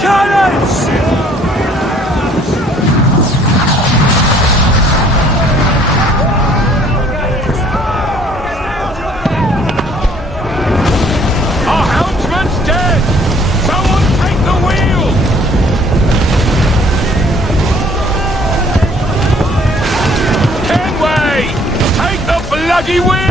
cannons! Our helmsman's dead! Someone take the wheel! Kenway! Take the bloody wheel!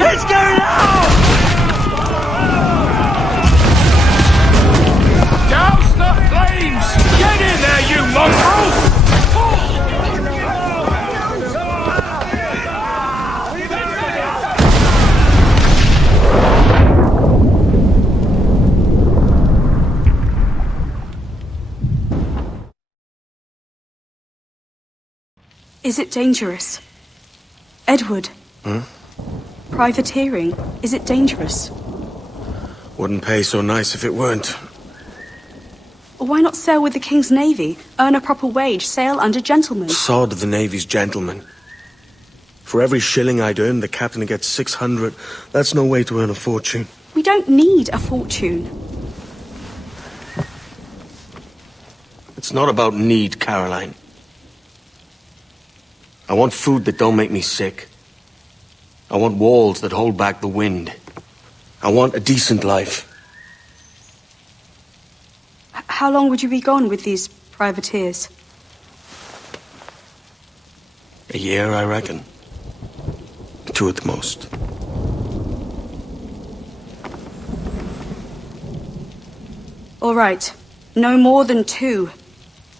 It's going out! Douse the flames! Get in there, you mongrel! Is it dangerous? Edward? Privateering, is it dangerous? Wouldn't pay so nice if it weren't. Why not sail with the King's Navy, earn a proper wage, sail under gentlemen? Sod the Navy's gentlemen. For every shilling I'd earn, the captain gets 600. That's no way to earn a fortune. We don't need a fortune. It's not about need, Caroline. I want food that don't make me sick. I want walls that hold back the wind. I want a decent life. How long would you be gone with these privateers? A year, I reckon. 2 at the most. All right. No more than 2.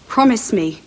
Promise me.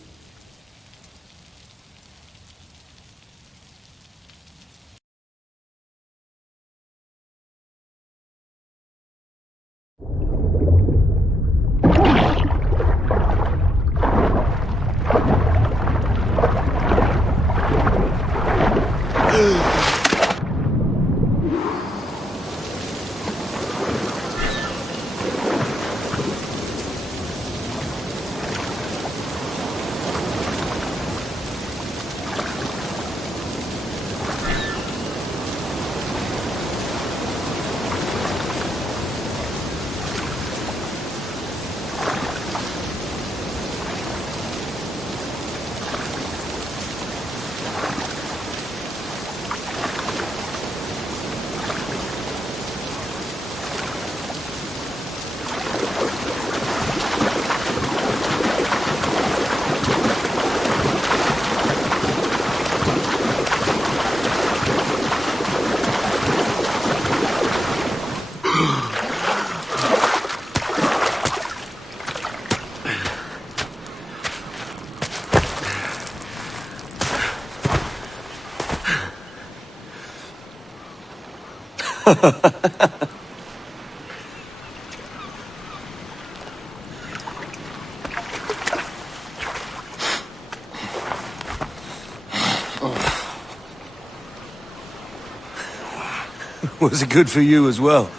Was it good for you as well?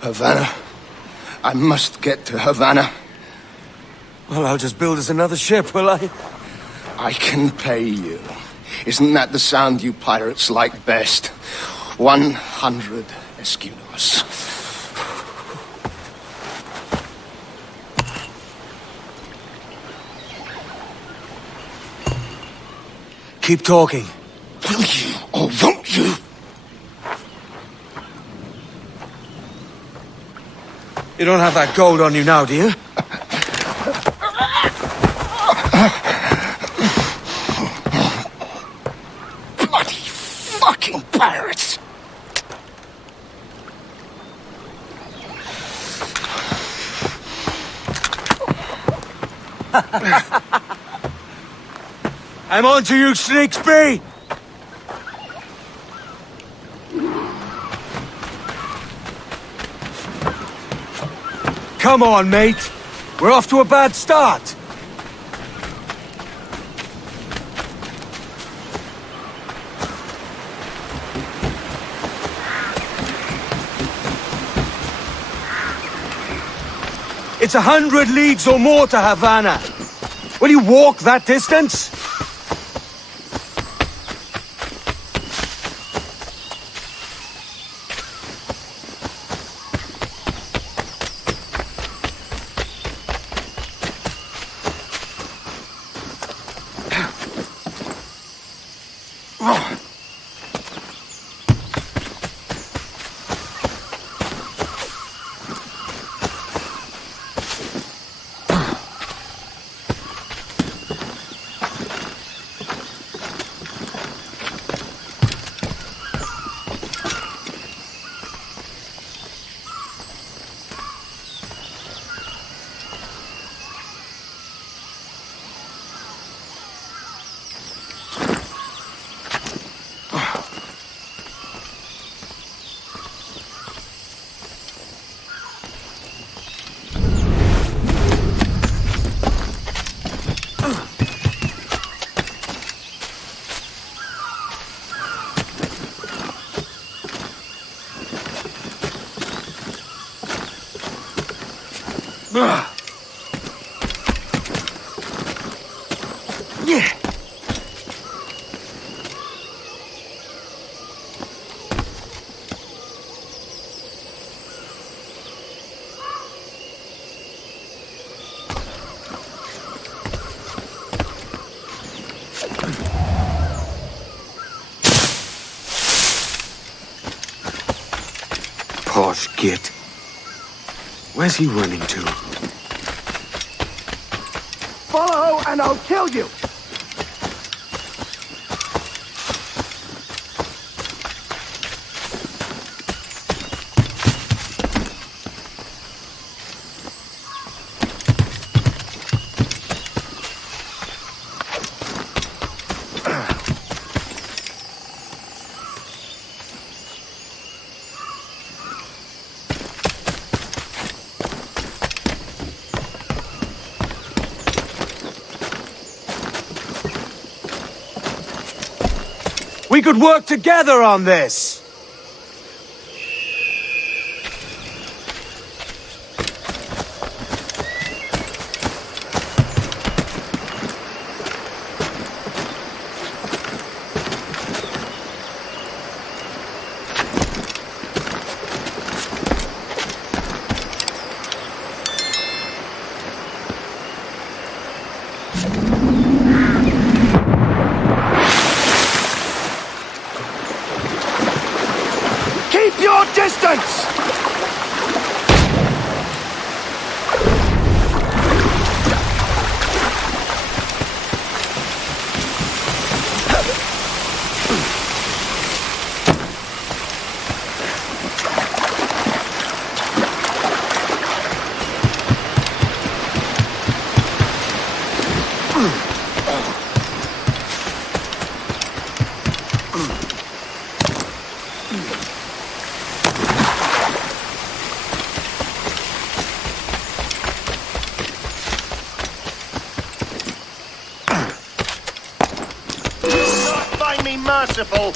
Havana. I must get to Havana. Well, I'll just build us another ship, will I? I can pay you. Isn't that the sound you pirates like best? 100 escudos. Keep talking. Will you or won't you? You don't have that gold on you now, do you? Bloody fucking pirates! I'm on to you, Snakesby! Come on, mate. We're off to a bad start. It's 100 leagues or more to Havana. Will you walk that distance? Yeah. Posh git. Where's he running to? Follow and I'll kill you! We could work together on this! merciful.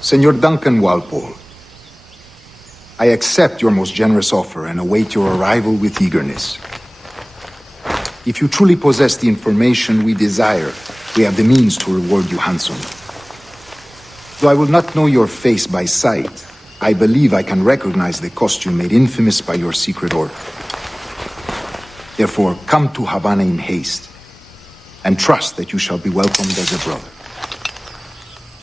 Senor Duncan Walpole, I accept your most generous offer and await your arrival with eagerness. If you truly possess the information we desire, we have the means to reward you handsomely. Though I will not know your face by sight, I believe I can recognize the costume made infamous by your secret order. Therefore, come to Havana in haste, and trust that you shall be welcomed as a brother.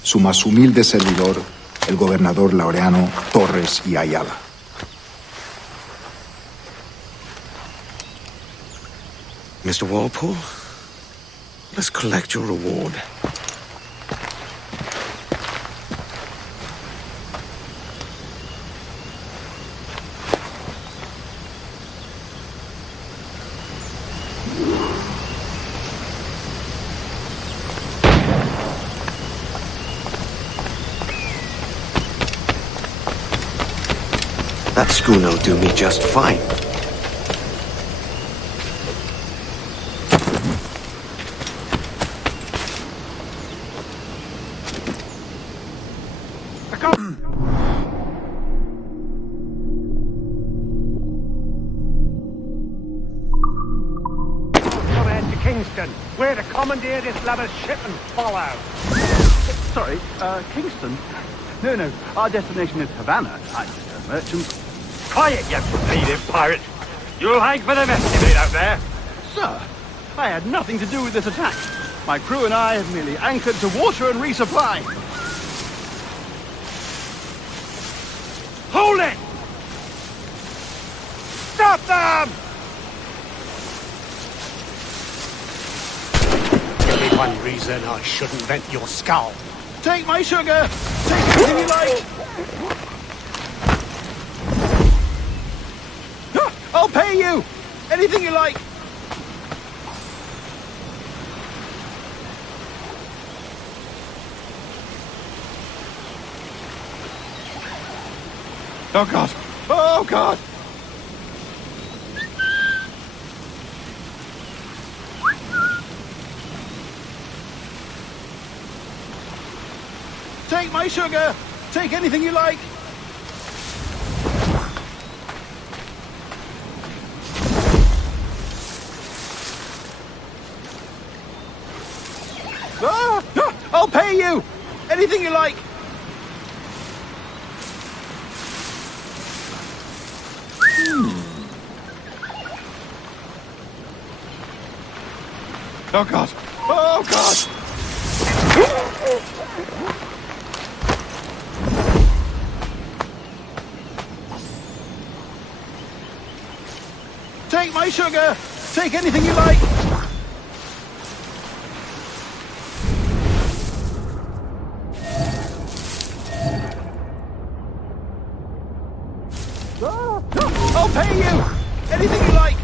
Su más humilde servidor, el gobernador Laureano Torres y Ayala. Mr. Walpole, let's collect your reward. That schooner'll do me just fine. Command to Kingston. We're to commandeer this latter's ship and follow. Sorry, Kingston? No, our destination is Havana. I'm just a merchant. Quiet, you bleeding pirate. You'll hang for the mess you made out there. Sir, I had nothing to do with this attack. My crew and I have merely anchored to water and resupply. Hold it! Stop them! Give me one reason I shouldn't vent your skull. Take my sugar! Take anything you like! I'll pay you! Anything you like! Oh God! Oh God! Take my sugar! Take anything you like! I'll pay you! Anything you like! Oh God! Oh God! Take my sugar! Take anything you like! I'll pay you! Anything you like!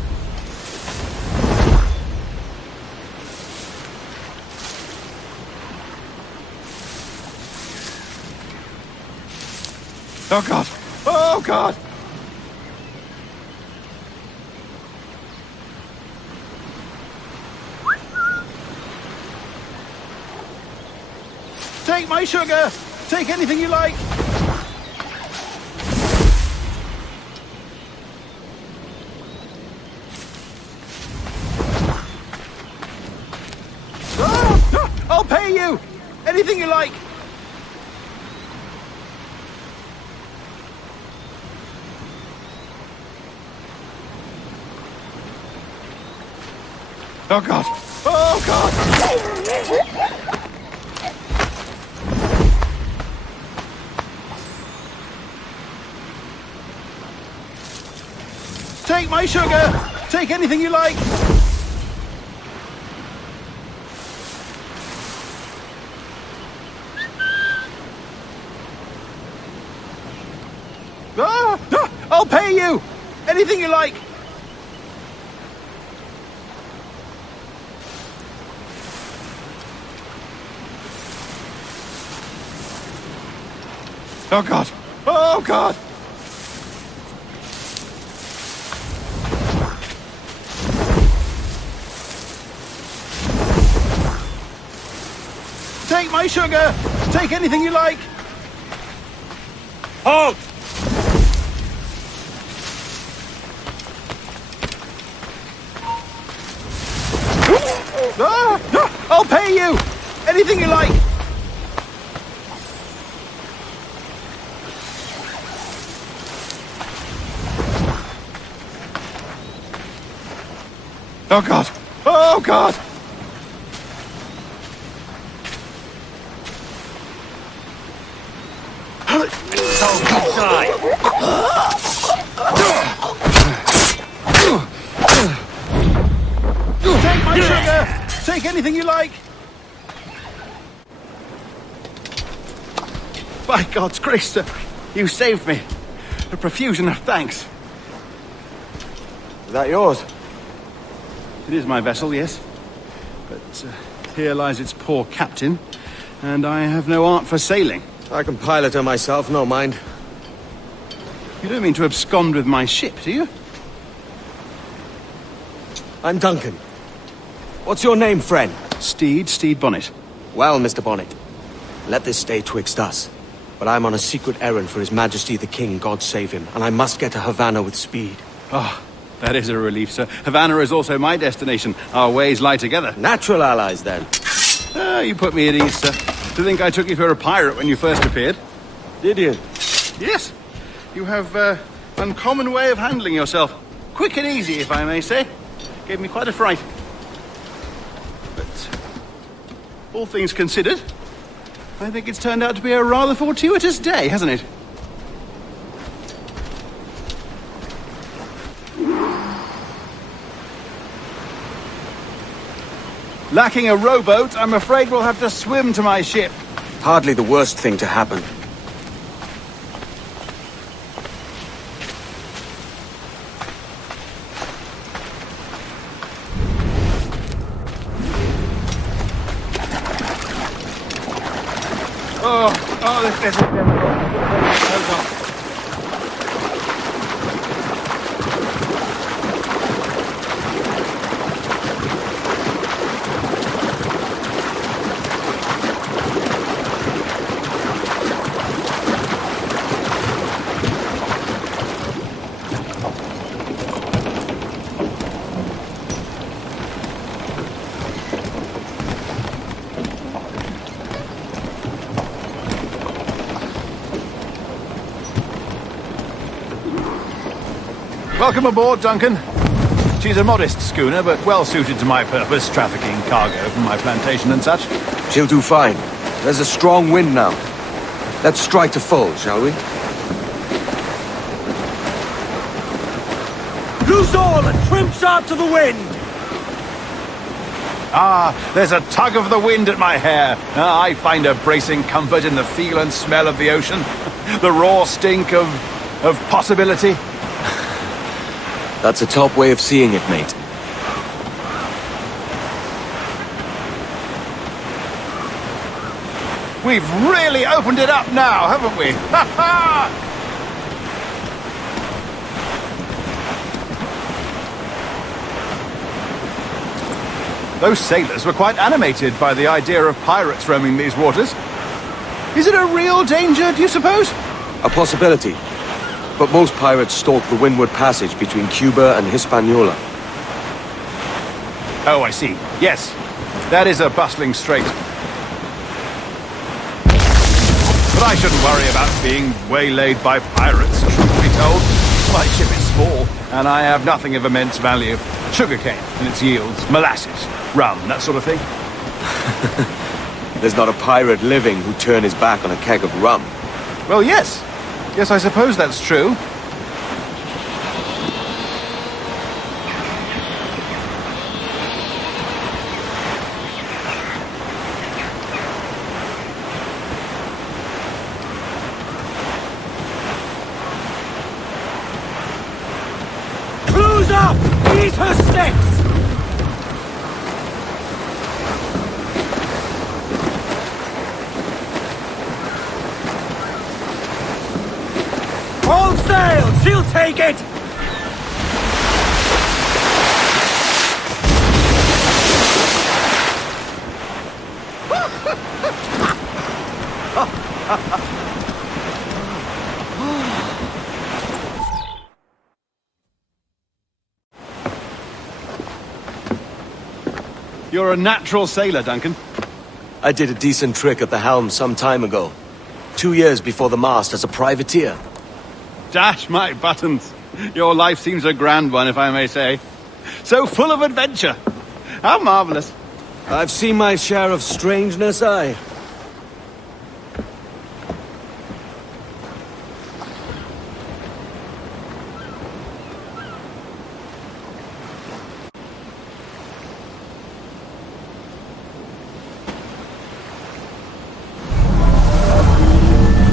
Oh God! Oh God! Take my sugar! Take anything you like! I'll pay you! Anything you like! Oh God! Oh God! Take my sugar! Take anything you like! I'll pay you! Anything you like! Oh, God! Oh, God! Take my sugar! Take anything you like! Halt! I'll pay you! Anything you like! Oh, God! Oh, God! Take my sugar! Take anything you like! By God's grace, sir, you saved me. A profusion of thanks. Is that yours? It is my vessel, yes. But here lies its poor captain, and I have no art for sailing. I can pilot her myself, no mind. You don't mean to abscond with my ship, do you? I'm Duncan. What's your name, friend? Steed Bonnet. Well, Mr. Bonnet, let this stay twixt us. But I'm on a secret errand for His Majesty the King, God save him, and I must get to Havana with speed. Oh, that is a relief, sir. Havana is also my destination. Our ways lie together. Natural allies, then. You put me at ease, sir. To think I took you for a pirate when you first appeared. Did you? Yes. You have uncommon way of handling yourself. Quick and easy, if I may say. Gave me quite a fright. But all things considered, I think it's turned out to be a rather fortuitous day, hasn't it? Lacking a rowboat, I'm afraid we'll have to swim to my ship. Hardly the worst thing to happen. This is difficult. Welcome aboard, Duncan. She's a modest schooner, but well suited to my purpose, trafficking cargo from my plantation and such. She'll do fine. There's a strong wind now. Let's strike to full, shall we? Loose all and trim sharp to the wind! Ah, there's a tug of the wind at my hair. I find a bracing comfort in the feel and smell of the ocean. The raw stink of possibility. That's a top way of seeing it, mate. We've really opened it up now, haven't we? Ha ha! Those sailors were quite animated by the idea of pirates roaming these waters. Is it a real danger, do you suppose? A possibility. But most pirates stalk the windward passage between Cuba and Hispaniola. Oh, I see. Yes, that is a bustling strait. But I shouldn't worry about being waylaid by pirates, truth be told. My ship is small, and I have nothing of immense value. Sugarcane and its yields, molasses, rum, that sort of thing. There's not a pirate living who'd turn his back on a keg of rum. Well, yes. Yes, I suppose that's true. All sail! She'll take it! You're a natural sailor, Duncan. I did a decent trick at the helm some time ago. 2 years before the mast as a privateer. Dash my buttons. Your life seems a grand one, if I may say. So full of adventure. How marvelous. I've seen my share of strangeness, aye.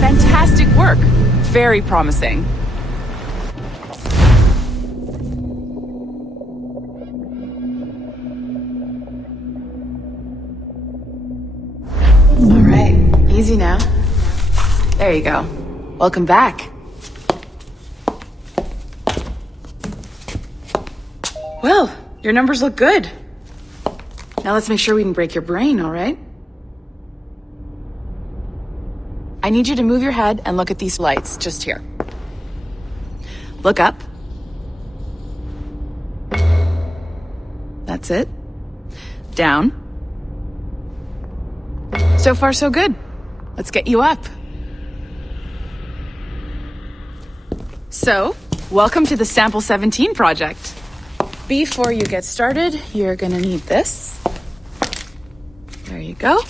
Fantastic work. Very promising. All right, easy now. There you go. Welcome back. Well, your numbers look good. Now let's make sure we can break your brain, all right? I need you to move your head and look at these lights just here. Look up. That's it. Down. So far, so good. Let's get you up. So, welcome to the Sample 17 project. Before you get started, you're gonna need this. There you go.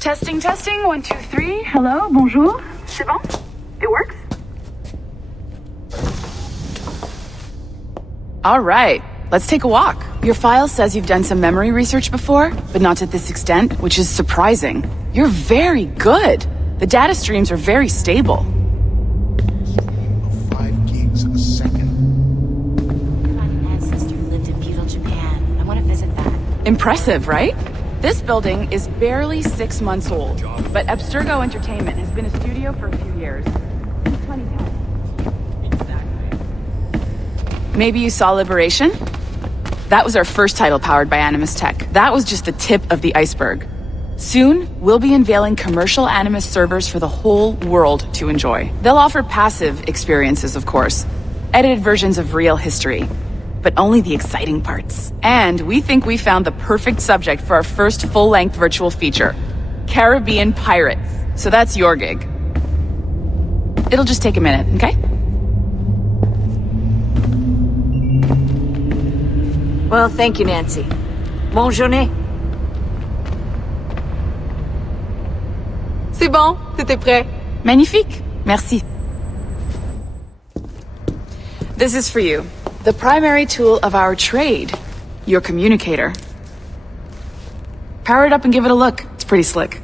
Testing, testing, 1, 2, 3. Hello, bonjour. C'est bon? It works? All right, let's take a walk. Your file says you've done some memory research before, but not to this extent, which is surprising. You're very good. The data streams are very stable. 5 gigs a second. My ancestor lived in feudal Japan. I want to visit that. Impressive, right? This building is barely 6 months old, but Abstergo Entertainment has been a studio for a few years. Since 2010. Exactly. Maybe you saw Liberation? That was our first title powered by Animus Tech. That was just the tip of the iceberg. Soon, we'll be unveiling commercial Animus servers for the whole world to enjoy. They'll offer passive experiences, of course, edited versions of real history, but only the exciting parts. And we think we found the perfect subject for our first full-length virtual feature, Caribbean Pirates. So that's your gig. It'll just take a minute, okay? Well, thank you, Nancy. Bonne journée. C'est bon, c'était prêt. Magnifique. Merci. This is for you. The primary tool of our trade, your communicator. Power it up and give it a look. It's pretty slick.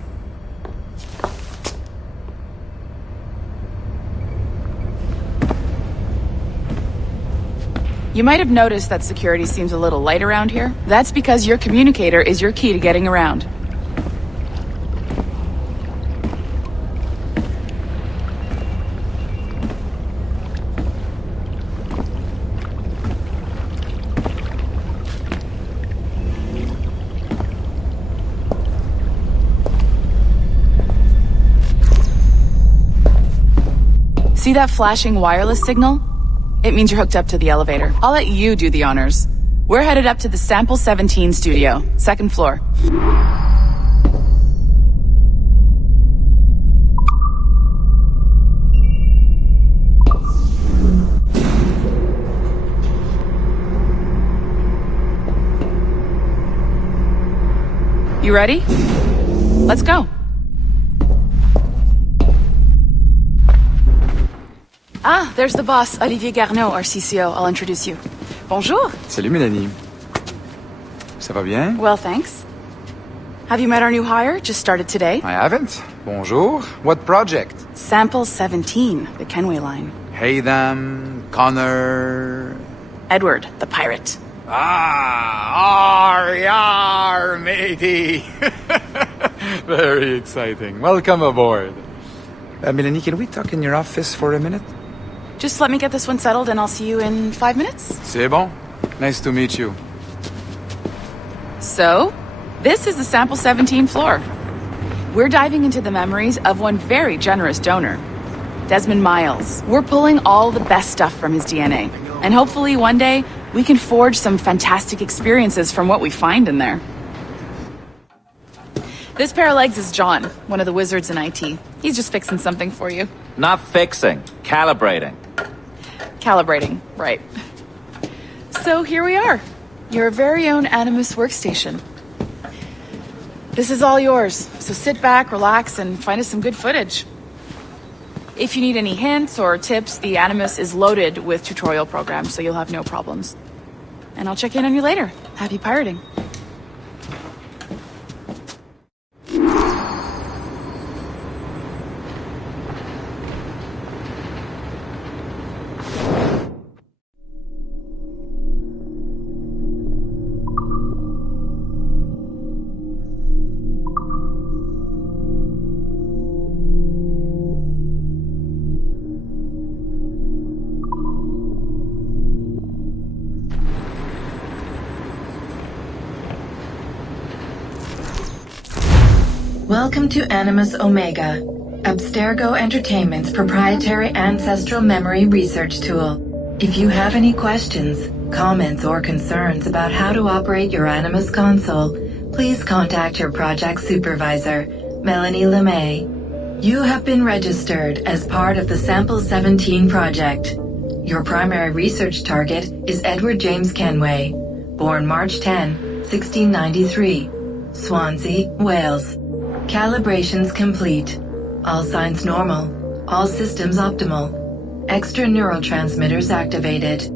You might have noticed that security seems a little light around here. That's because your communicator is your key to getting around. See that flashing wireless signal? It means you're hooked up to the elevator. I'll let you do the honors. We're headed up to the Sample 17 studio, 2nd floor. You ready? Let's go. Ah, there's the boss, Olivier Garneau, our CCO. I'll introduce you. Bonjour. Salut Mélanie. Ça va bien? Well, thanks. Have you met our new hire? Just started today. I haven't. Bonjour. What project? Sample 17, the Kenway line. Haytham, Connor... Edward, the pirate. Ah, matey. Very exciting. Welcome aboard. Melanie, can we talk in your office for a minute? Just let me get this one settled and I'll see you in 5 minutes. C'est bon. Nice to meet you. So, this is the Sample 17 floor. We're diving into the memories of one very generous donor, Desmond Miles. We're pulling all the best stuff from his DNA. And hopefully one day, we can forge some fantastic experiences from what we find in there. This pair of legs is John, one of the wizards in IT. He's just fixing something for you. Not fixing, calibrating. Calibrating, right. So here we are, your very own Animus workstation. This is all yours, so sit back, relax, and find us some good footage. If you need any hints or tips, the Animus is loaded with tutorial programs, so you'll have no problems. And I'll check in on you later. Happy pirating. Welcome to Animus Omega, Abstergo Entertainment's proprietary ancestral memory research tool. If you have any questions, comments, or concerns about how to operate your Animus console, please contact your project supervisor, Melanie LeMay. You have been registered as part of the Sample 17 project. Your primary research target is Edward James Kenway, born March 10, 1693, Swansea, Wales. Calibrations complete. All signs normal. All systems optimal. Extra neurotransmitters activated.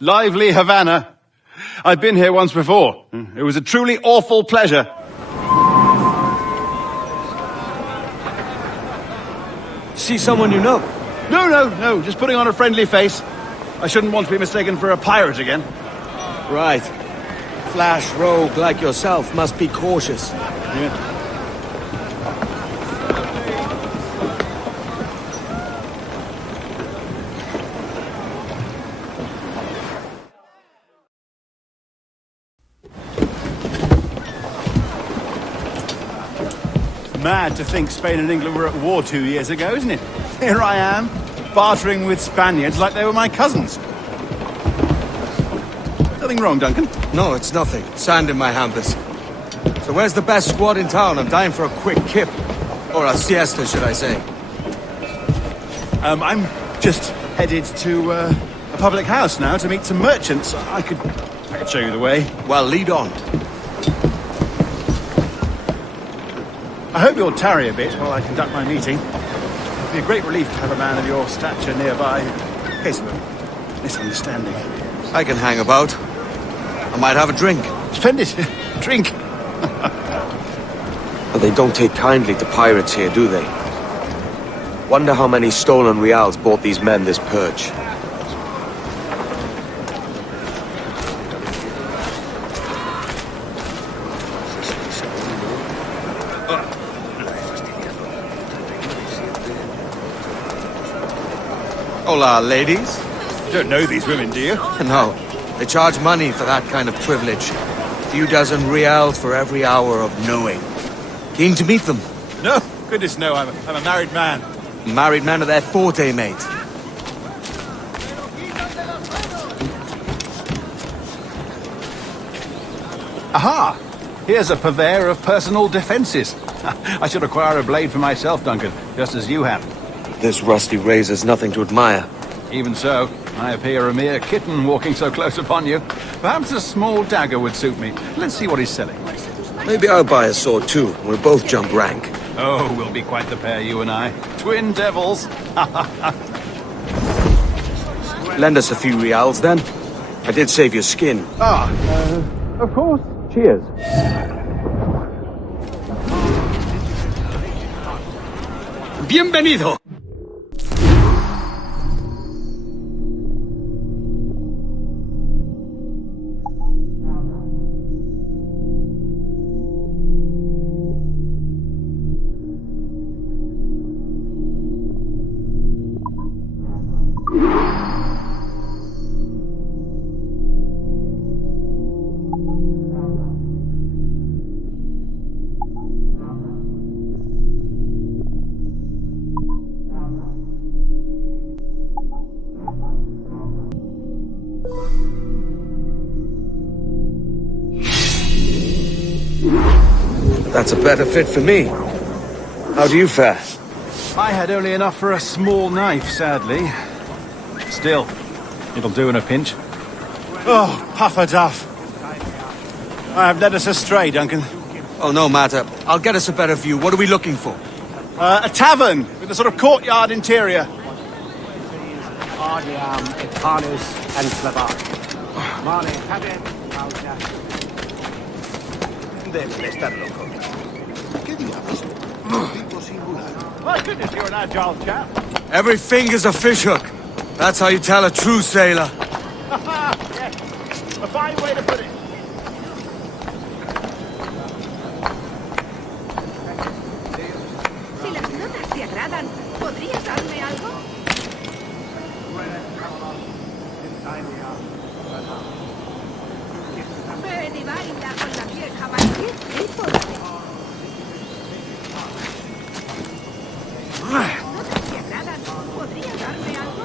Lively Havana. I've been here once before. It was a truly awful pleasure. See someone you know? No, just putting on a friendly face. I shouldn't want to be mistaken for a pirate again. Right. Flash rogue like yourself must be cautious. Yeah. Mad to think Spain and England were at war 2 years ago, isn't it? Here I am, bartering with Spaniards like they were my cousins. Nothing wrong, Duncan? No, it's nothing. Sand in my hampers. So where's the best squad in town? I'm dying for a quick kip. Or a siesta, should I say. I'm just headed to a public house now to meet some merchants. I could show you the way. Well, lead on. I hope you'll tarry a bit while I conduct my meeting. It'd be a great relief to have a man of your stature nearby, in case of a misunderstanding. I can hang about. I might have a drink. Splendid. Drink. But they don't take kindly to pirates here, do they? Wonder how many stolen reals bought these men this perch. Hola, ladies. You don't know these women, do you? No. They charge money for that kind of privilege. A few dozen reals for every hour of knowing. Keen to meet them? No, goodness no, I'm a married man. Married men are their forte, mate. Aha! Here's a purveyor of personal defences. I should acquire a blade for myself, Duncan, just as you have. This rusty razor's nothing to admire. Even so, I appear a mere kitten walking so close upon you. Perhaps a small dagger would suit me. Let's see what he's selling. Maybe I'll buy a sword too. We'll both jump rank. Oh, we'll be quite the pair, you and I. Twin devils. Lend us a few reals, then. I did save your skin. Of course. Cheers. Bienvenido. That's a better fit for me. How do you fare? I had only enough for a small knife, sadly. Still, it'll do in a pinch. Oh, puffer duff. I have led us astray, Duncan. Oh, no matter. I'll get us a better view. What are we looking for? A tavern with a sort of courtyard interior. My goodness, you're an agile chap. Every finger's a fishhook. That's how you tell a true sailor. Yes, a fine way to put it. Si las notas te agradan, ¿podrías darme algo? Ven y baila con la vieja cualquier tipo de... ¿Notas te agradan? ¿Podrías darme algo?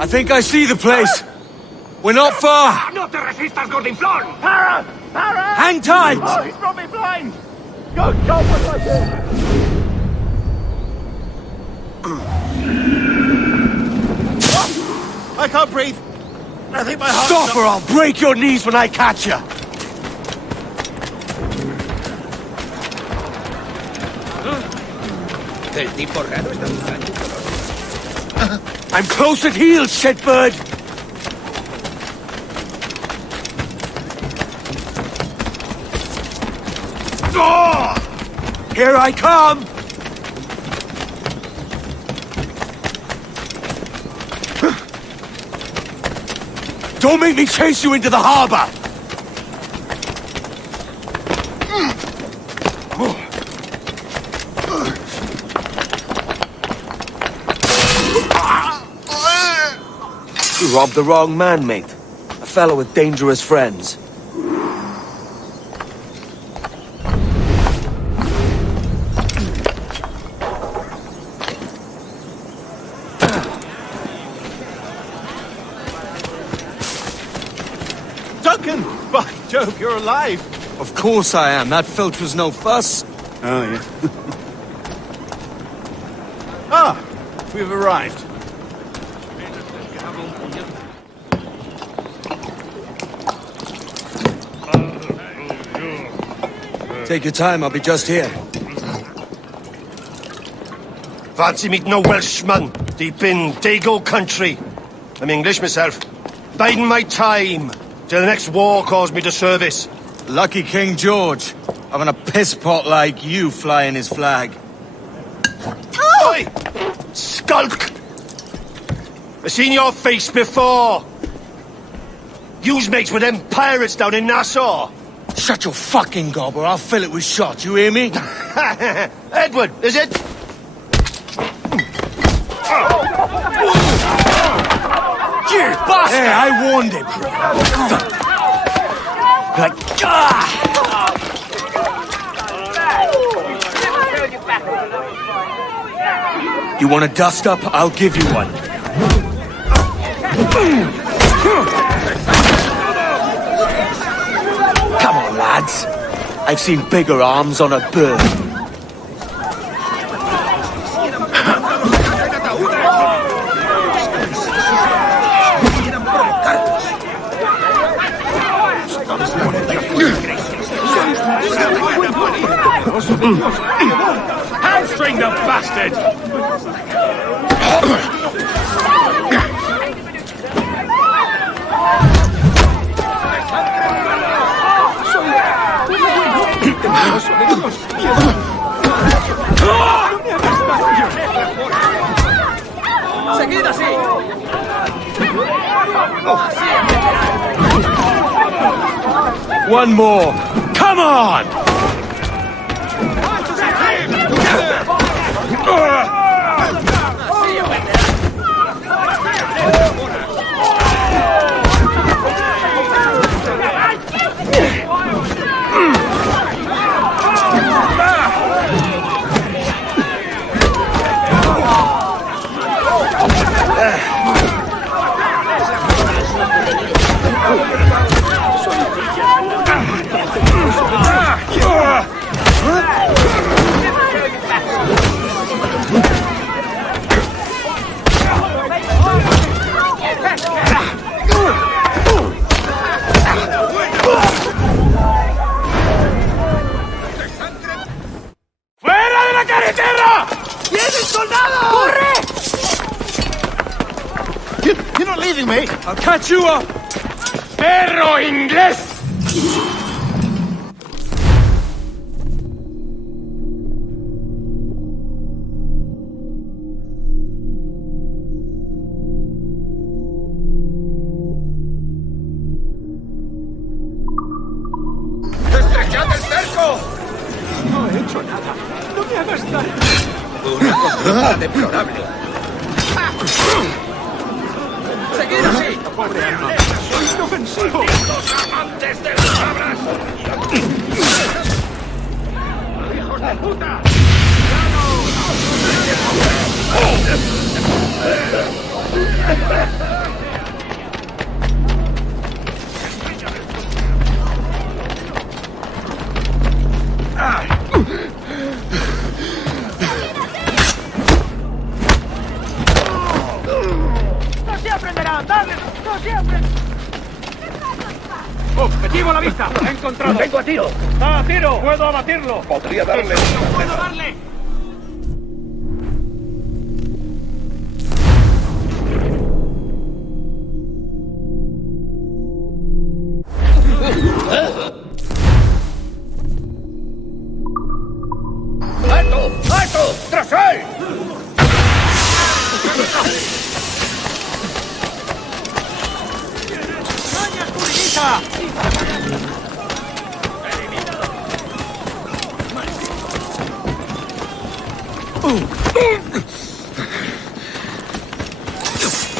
I think I see the place. We're not far. ¡No te resistas, gordinflón! ¡Para! ¡Para! Hang tight! Oh, he's brought me blind! Go, what do I do? I can't breathe. I think my heart... Stop or I'll break your knees when I catch you. El tipo raro está buscando. I'm close at heel, shitbird! Oh! Here I come! Don't make me chase you into the harbor! You robbed the wrong man, mate. A fellow with dangerous friends. Duncan! By Jove, you're alive! Of course I am. That filch was no fuss. Oh, yeah. Ah! We've arrived. Take your time, I'll be just here. Fancy meeting a Welshman deep in Dago country. I'm English myself. Biding my time till the next war calls me to service. Lucky King George, having a piss pot like you flying his flag. Oi! Skulk! I've seen your face before. Yous mates with them pirates down in Nassau? Shut your fucking gob or I'll fill it with shot, you hear me? Edward, is it? You bastard! Hey, I warned him. You want a dust up? I'll give you one. Come on, lads. I've seen bigger arms on a bird. Hamstring the bastard! Seguid así. One more. Come on! ¡Fuera de la carretera! ¡Vienen soldados! ¡Corre! You're not leaving me. I'll catch you up. ¡Perro inglés! ¡Estrechad el cerco! No he hecho nada. No me hagas daño. Una conducta deplorable. ¡Seguid así! ¡Pobre arma! ¡Soy inofensivo! ¡Los amantes de las cabras! ¡Hijos de puta! ¡No siempre verán! ¡Dale! ¡No siempre! ¡Objetivo a la vista! ¡He encontrado! ¡Tengo a tiro! ¡Está a tiro! ¡Puedo abatirlo! ¡Podría darle! ¡Puedo darle! ¡Alto! ¡Alto! ¡Tras él!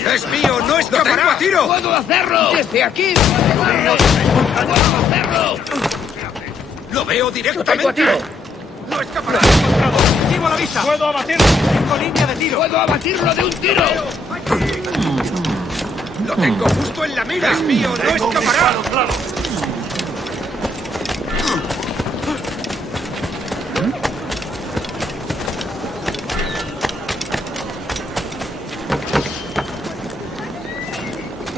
¡Es mío! ¡No escapará! ¡A tiro! ¡Puedo hacerlo! ¡Desde aquí! ¡Puedo hacerlo! ¡Lo veo ¡Lo directamente! tengo a tiro! ¡No escapará! ¡Activo a la vista! ¡Puedo abatirlo! ¡Tengo línea de tiro! ¡Puedo abatirlo de un tiro! ¡Lo tengo justo en la mira! ¡Es mío! ¡No escapará!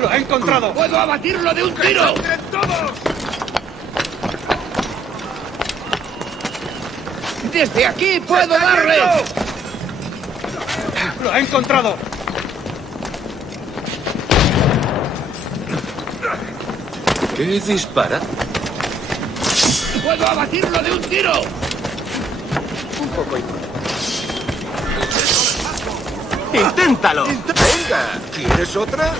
¡Lo he encontrado! ¡Puedo abatirlo de un tiro! ¡Entren todos! ¡Desde aquí puedo darle! ¡Lo he encontrado! ¿Qué dispara? ¡Puedo abatirlo de un tiro! Un poco Inténtalo. Venga, ¿quieres otra?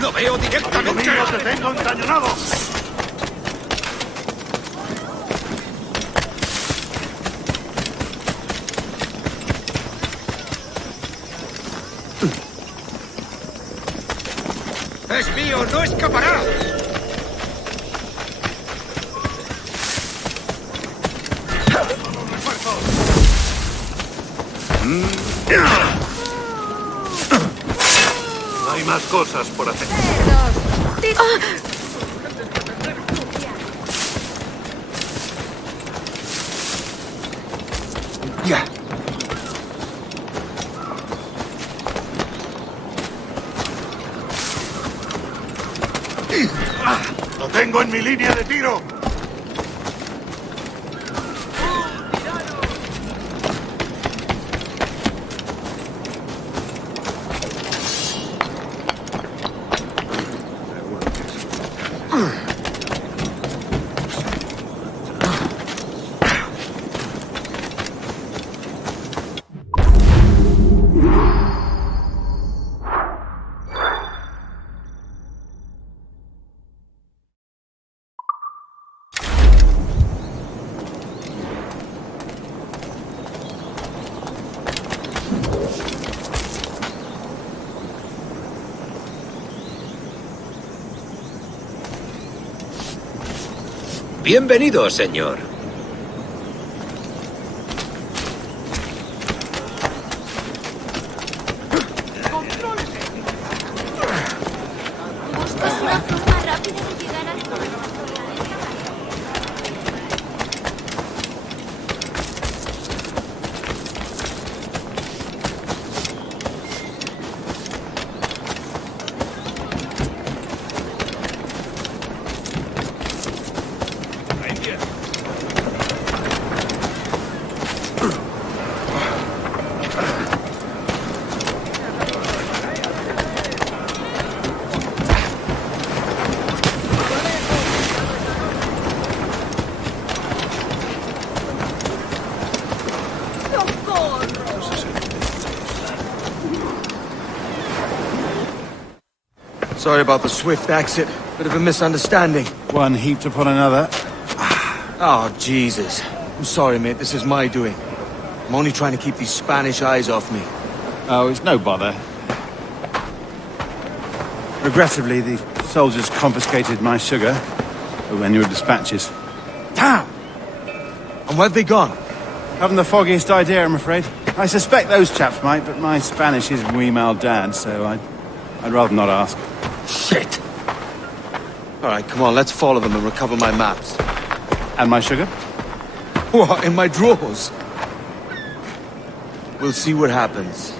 ¡Lo veo directamente! ¡Amigo, te tengo encañonado! ¡Es mío! ¡No escapará! Hay más cosas por hacer. Ya. ¡Lo tengo en mi línea de tiro! Bienvenido, señor. ¿Buscas una forma rápida de llegar al tono? Sorry about the swift exit. Bit of a misunderstanding. One heaped upon another. Oh, Jesus. I'm sorry, mate. This is my doing. I'm only trying to keep these Spanish eyes off me. Oh, it's no bother. Regrettably, the soldiers confiscated my sugar when your dispatches. Damn! And where've they gone? Haven't the foggiest idea, I'm afraid. I suspect those chaps might, but my Spanish is wee mal dad, so I'd rather not ask. Shit! Alright, come on, let's follow them and recover my maps. And my sugar? What, in my drawers? We'll see what happens.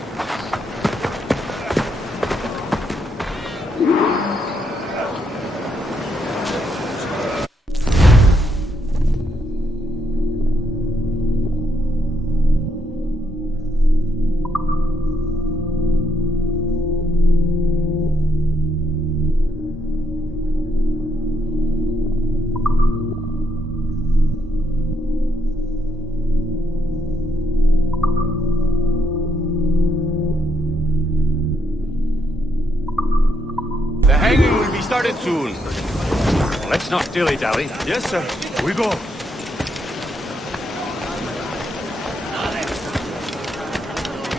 The hanging will be started soon. Let's not dilly-dally. Yes, sir. We go.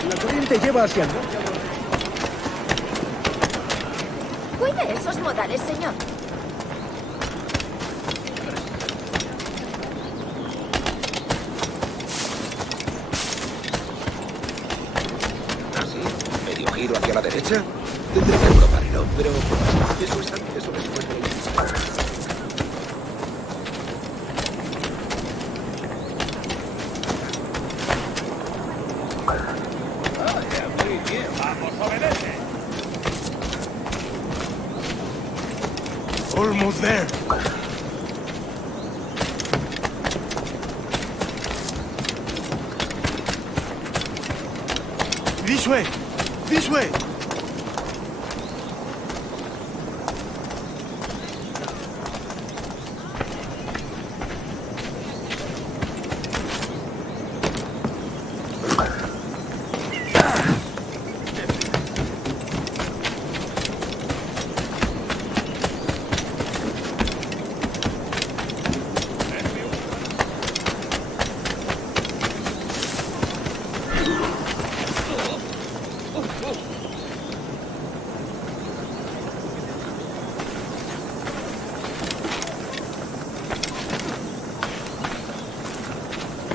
La corriente lleva hacia el norte. Cuide esos modales, señor. ¿Así? ¿Medio giro hacia la derecha? Tendré que probarlo, pero eso es antes o después del... Almost there. This way. This way.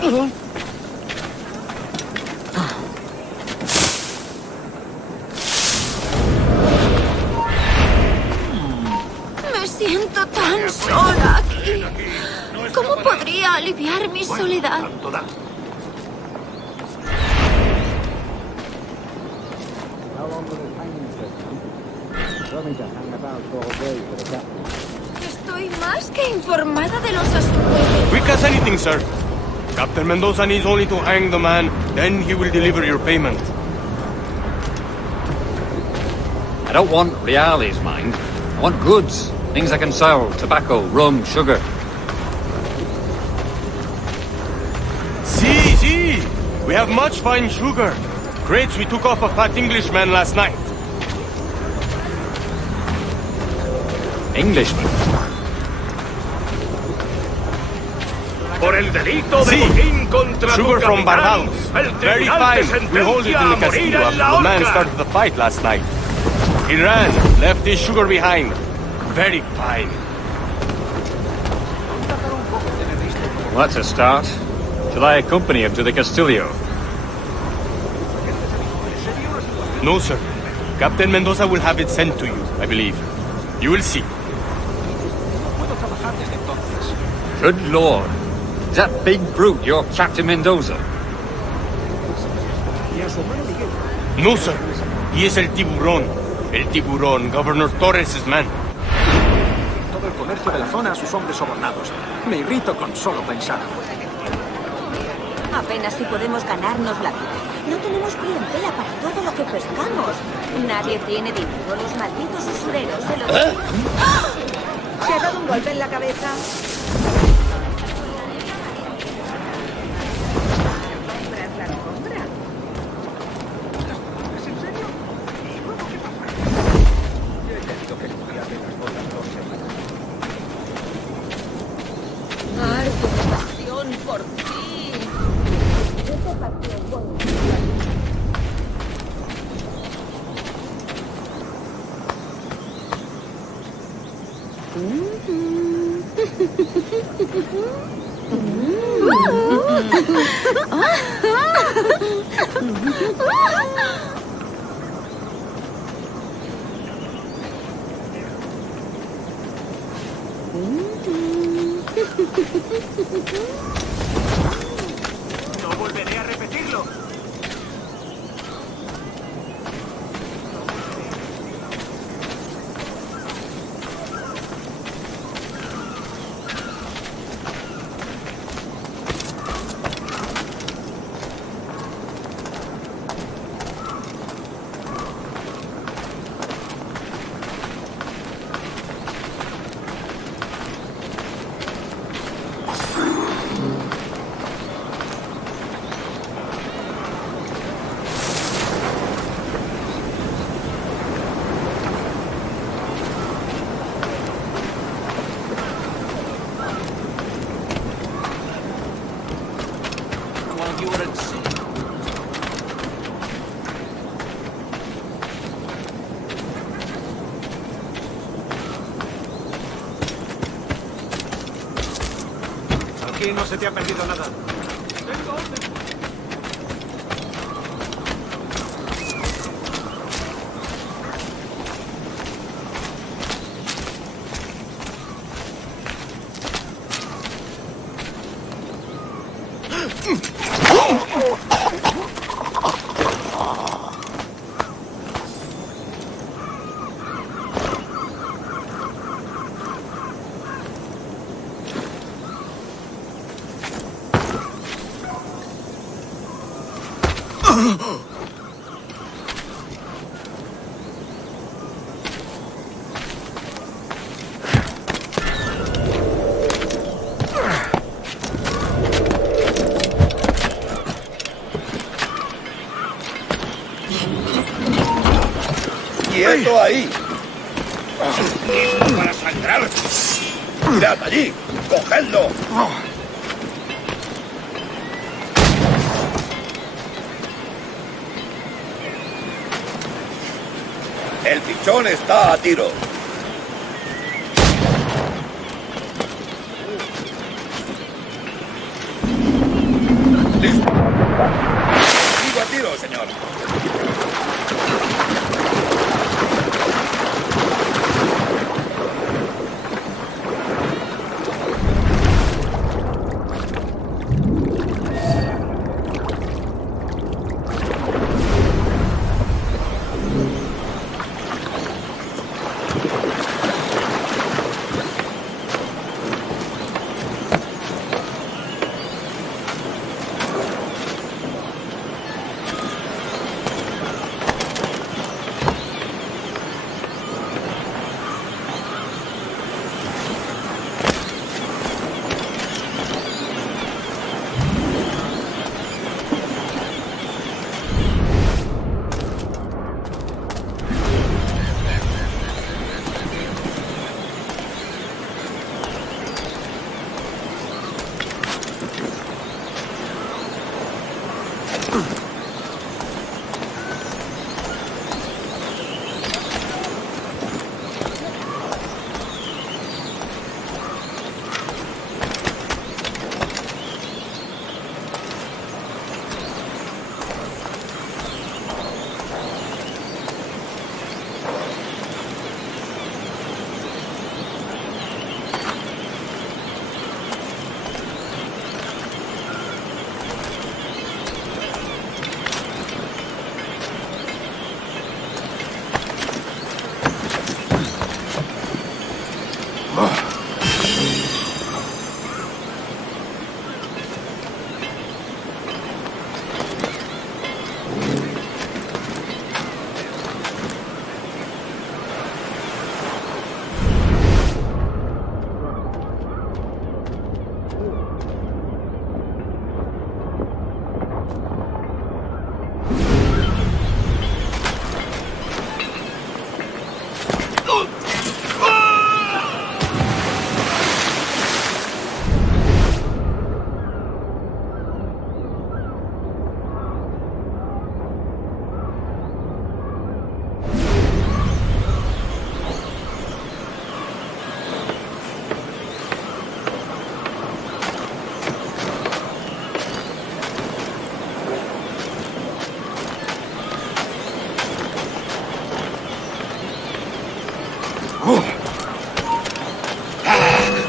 Me siento tan sola aquí. ¿Cómo podría aliviar mi soledad? Estoy más que informada de los asuntos. Quick as anything, sir. Captain Mendoza needs only to hang the man, then he will deliver your payment. I don't want reales, mind. I want goods. Things I can sell. Tobacco, rum, sugar. See. We have much fine sugar. Crates we took off a fat Englishman last night. Englishman? Por el delito de botín contra Sugar tu from capitán, Barbados. el Very tribunal te fine. We hold it in sentencia the a morir castillo en after la the man horca. started the fight last night. He ran, left his sugar behind. Very fine. Well, that's a start. Shall I accompany him to the Castillo? No, sir. Captain Mendoza will have it sent to you, I believe. You will see. Good lord. Is that big brute your Captain Mendoza? No, sir. He is el tiburón. El tiburón, Governor Torres' man. Todo el comercio de la zona a sus hombres sobornados. Me irrito con solo pensar. Apenas si podemos ganarnos la vida. No tenemos clientela para todo lo que pescamos. Nadie tiene dinero. Los malditos usureros se lo... ¿Se ha dado un golpe en la cabeza? Ardo de pasión por ti. Esta pasión por ti. No volveré a repetirlo. Aquí no se te ha perdido nada. ¡Quieto ahí! ¡Listo para sangrar! ¡Mirad allí! ¡Cogedlo! El pichón está a tiro. Sigo a tiro, señor.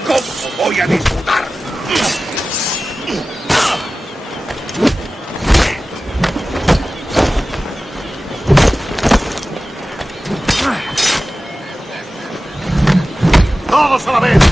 ¿Cómo voy a disfrutar? ¡Todos a la vez!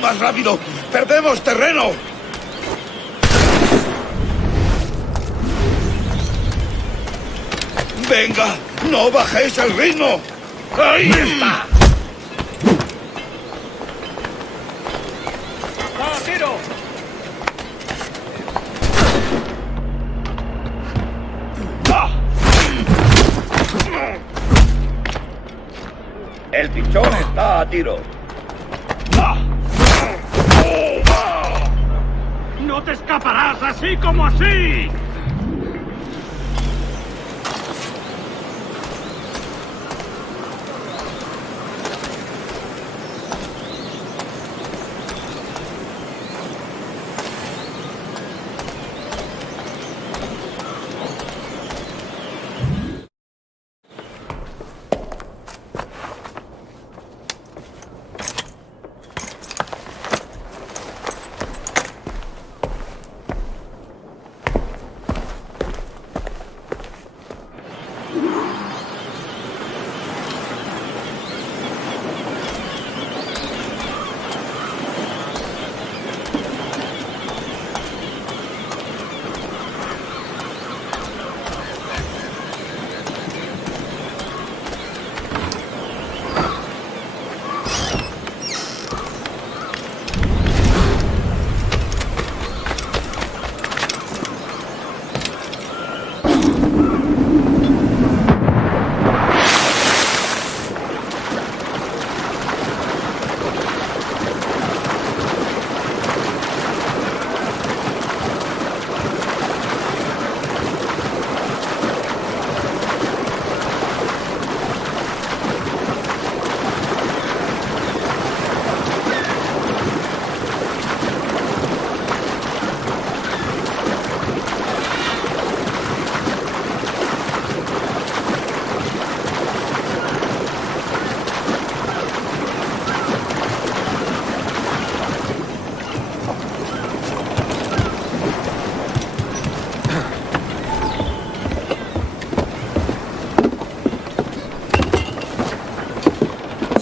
¡Más rápido! ¡Perdemos terreno! ¡Venga! ¡No bajéis el ritmo! ¡Ahí está! ¡Ah, tiro! El pichón está a tiro. ¡No te escaparás así como así!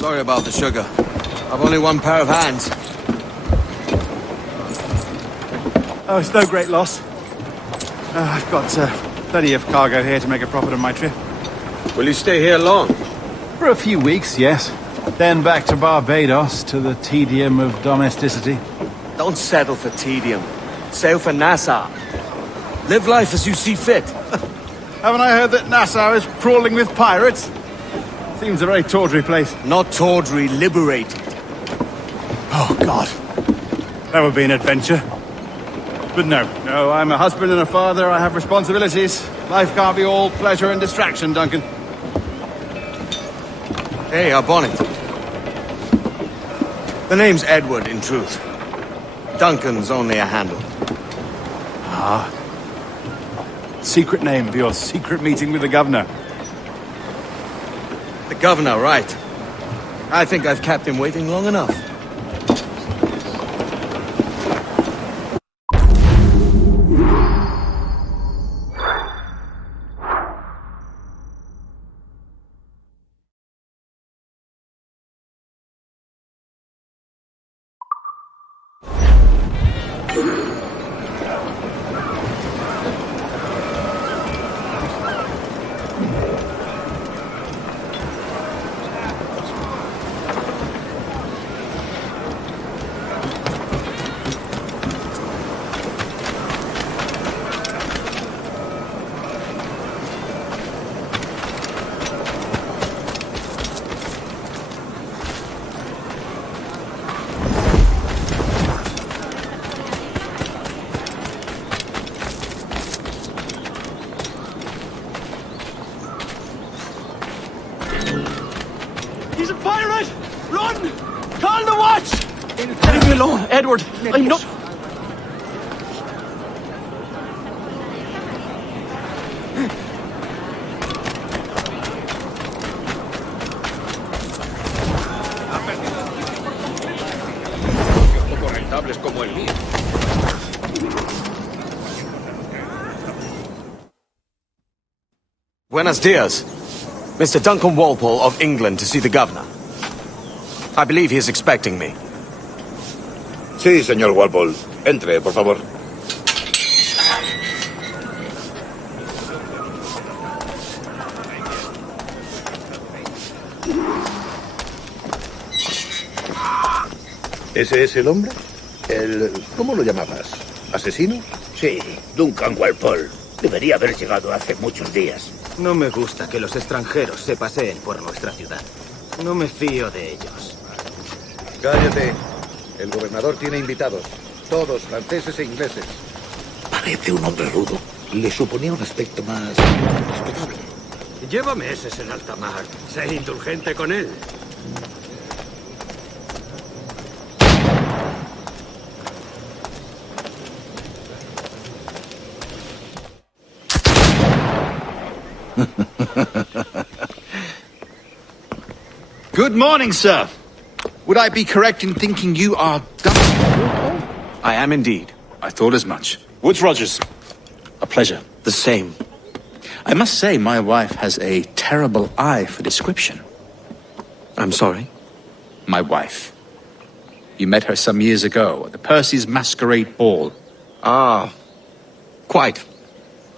Sorry about the sugar. I've only one pair of hands. Oh, it's no great loss. I've got plenty of cargo here to make a profit on my trip. Will you stay here long? For a few weeks, yes. Then back to Barbados, to the tedium of domesticity. Don't settle for tedium. Sail for Nassau. Live life as you see fit. Haven't I heard that Nassau is crawling with pirates? Seems a very tawdry place. Not tawdry, liberated. Oh, God. That would be an adventure. But no, I'm a husband and a father. I have responsibilities. Life can't be all pleasure and distraction, Duncan. Hey, our bonnet. The name's Edward, in truth. Duncan's only a handle. Ah. Secret name for your secret meeting with the governor. The governor, right. I think I've kept him waiting long enough. He's a pirate! Run! Call the watch! Leave me alone, Edward. I'm not... Poco rentables como el mío. Buenos dias. Mr. Duncan Walpole of England to see the governor. I believe he is expecting me. Sí, señor Walpole. Entre, por favor. ¿Ese es el hombre? ¿Cómo lo llamabas? ¿Asesino? Sí, Duncan Walpole. Debería haber llegado hace muchos días. No me gusta que los extranjeros se paseen por nuestra ciudad. No me fío de ellos. Cállate. El gobernador tiene invitados. Todos franceses e ingleses. Parece un hombre rudo. Le suponía un aspecto más respetable. Lleva meses en alta mar. Sé indulgente con él. Good morning, sir. Would I be correct in thinking you are Duncan? I am indeed. I thought as much. Woods Rogers. A pleasure. The same. I must say, my wife has a terrible eye for description. I'm sorry? My wife. You met her some years ago at the Percy's Masquerade Ball. Ah, quite.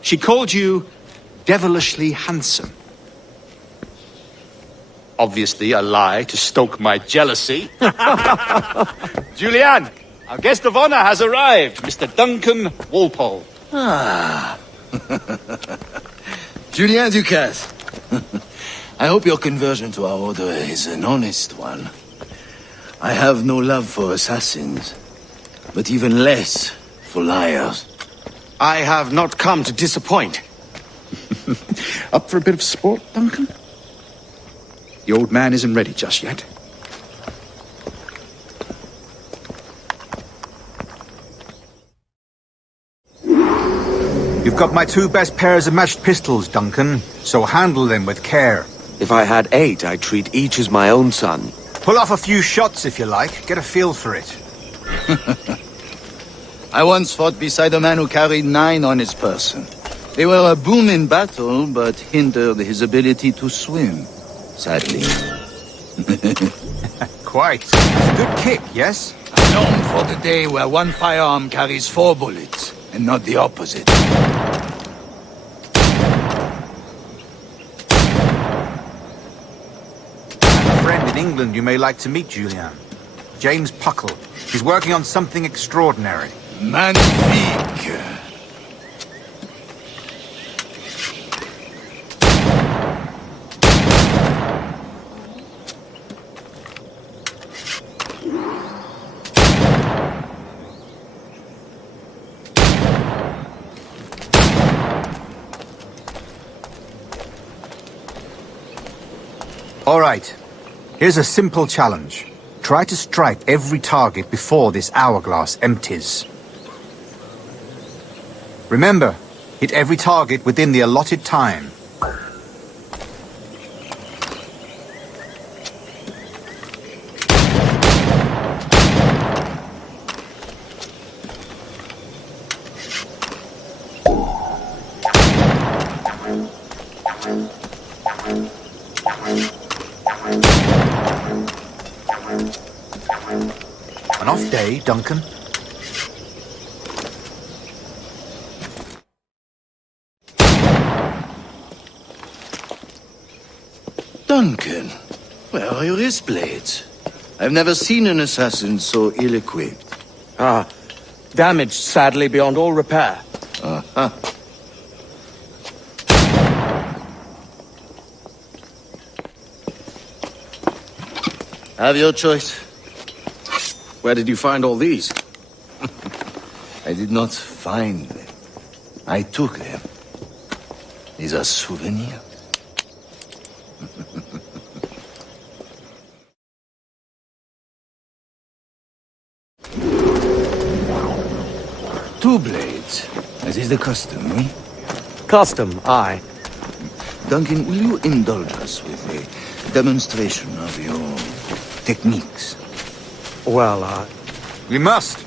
She called you devilishly handsome. Obviously a lie to stoke my jealousy. Julianne, our guest of honor has arrived, Mr. Duncan Walpole. Ah. Julien Ducasse. I hope your conversion to our order is an honest one. I have no love for assassins, but even less for liars. I have not come to disappoint. Up for a bit of sport, Duncan? The old man isn't ready just yet. You've got my two best pairs of matched pistols, Duncan, so handle them with care. If I had 8, I'd treat each as my own son. Pull off a few shots if you like, get a feel for it. I once fought beside a man who carried 9 on his person. They were a boon in battle, but hindered his ability to swim, sadly. Quite. Good kick, yes? I long for the day where one firearm carries 4 bullets, and not the opposite. A friend in England you may like to meet, Julian. James Puckle. He's working on something extraordinary. Magnifique! All right. Here's a simple challenge. Try to strike every target before this hourglass empties. Remember, hit every target within the allotted time. An off day, Duncan. Duncan, where are your wrist blades? I've never seen an assassin so ill-equipped. Ah, damaged sadly beyond all repair. Uh-huh. Have your choice. Where did you find all these? I did not find them. I took them. These are souvenirs. Two blades, as is the custom, eh? Custom, aye. Duncan, will you indulge us with a demonstration of your techniques? Well, We must.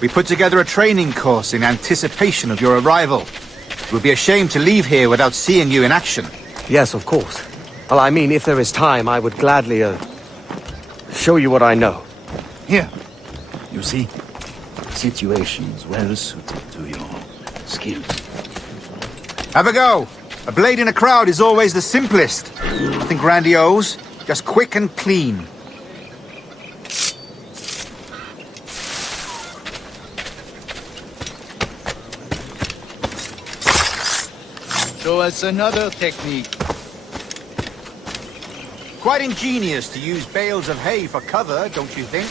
We put together a training course in anticipation of your arrival. It would be a shame to leave here without seeing you in action. Yes, of course. Well, I mean, if there is time, I would gladly, show you what I know. Here. You see? Situations well suited to your skills. Have a go. A blade in a crowd is always the simplest. Nothing grandiose, just quick and clean. Show us another technique. Quite ingenious to use bales of hay for cover, don't you think?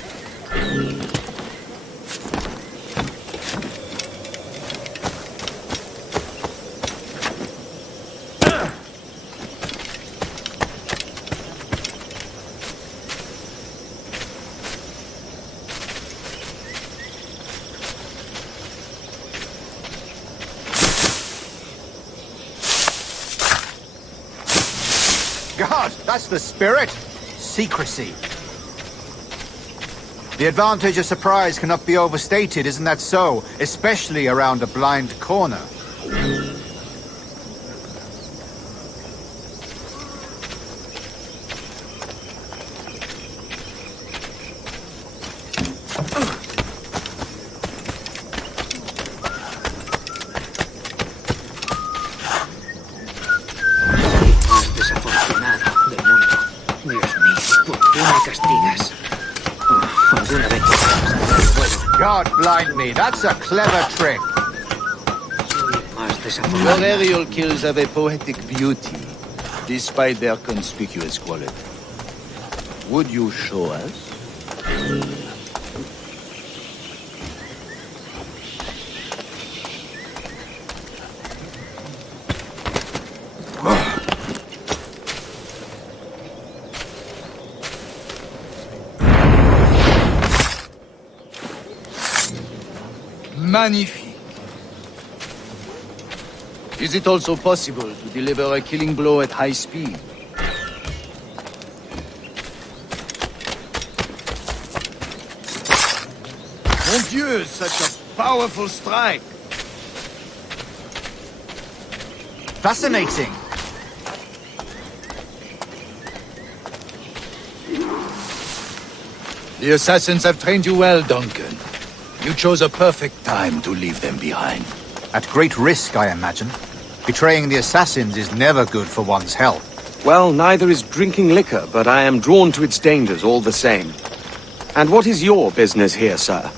God, that's the spirit. Secrecy. The advantage of surprise cannot be overstated, isn't that so? Especially around a blind corner. God blind me, that's a clever trick. Your aerial kills have a poetic beauty, despite their conspicuous quality. Would you show us? Magnifique. Is it also possible to deliver a killing blow at high speed? Mon Dieu, such a powerful strike! Fascinating. The assassins have trained you well, Duncan. You chose a perfect time to leave them behind. At great risk, I imagine. Betraying the assassins is never good for one's health. Well, neither is drinking liquor, but I am drawn to its dangers all the same. And what is your business here, sir?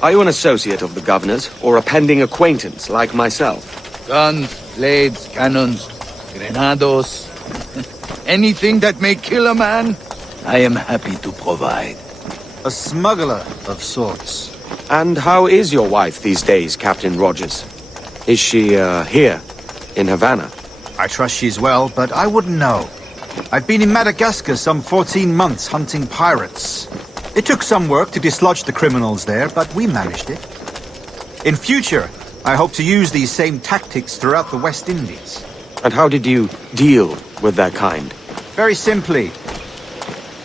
Are you an associate of the governor's, or a pending acquaintance like myself? Guns, blades, cannons, grenados. Anything that may kill a man, I am happy to provide. A smuggler of sorts. And how is your wife these days, Captain Rogers? Is she, here, in Havana? I trust she's well, but I wouldn't know. I've been in Madagascar some 14 months hunting pirates. It took some work to dislodge the criminals there, but we managed it. In future, I hope to use these same tactics throughout the West Indies. And how did you deal with that kind? Very simply.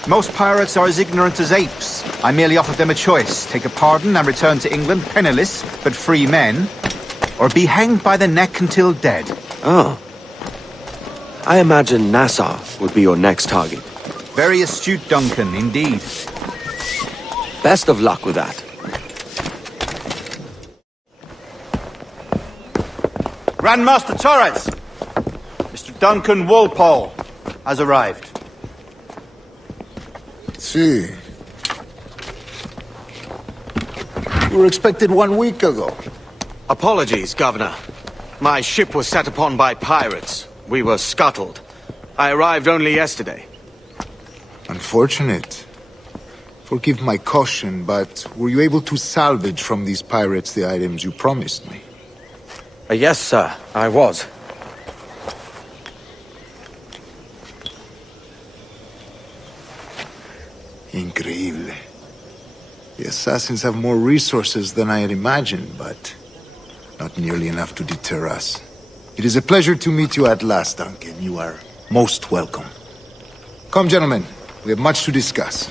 Most pirates are as ignorant as apes. I merely offered them a choice. Take a pardon and return to England penniless, but free men. Or be hanged by the neck until dead. Oh. I imagine Nassau would be your next target. Very astute, Duncan, indeed. Best of luck with that. Grandmaster Torres! Mr. Duncan Walpole has arrived. See. You were expected 1 week ago. Apologies, Governor. My ship was set upon by pirates. We were scuttled. I arrived only yesterday. Unfortunate. Forgive my caution, but were you able to salvage from these pirates the items you promised me? Yes, sir, I was. Increíble. The assassins have more resources than I had imagined, but not nearly enough to deter us. It is a pleasure to meet you at last, Duncan. You are most welcome. Come, gentlemen. We have much to discuss.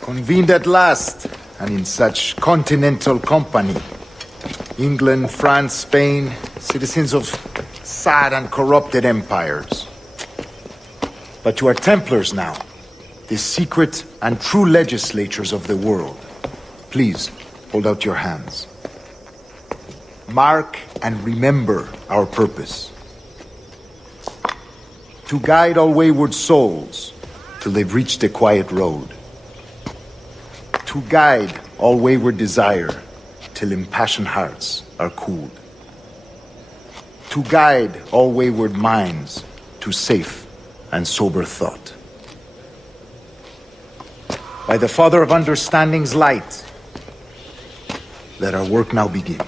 Convened at last, and in such continental company. England, France, Spain, citizens of sad and corrupted empires. But you are Templars now, the secret and true legislators of the world. Please, hold out your hands. Mark and remember our purpose. To guide all wayward souls till they've reached a quiet road. To guide all wayward desire till impassioned hearts are cooled. To guide all wayward minds to safe and sober thought. By the Father of Understanding's light, let our work now begin.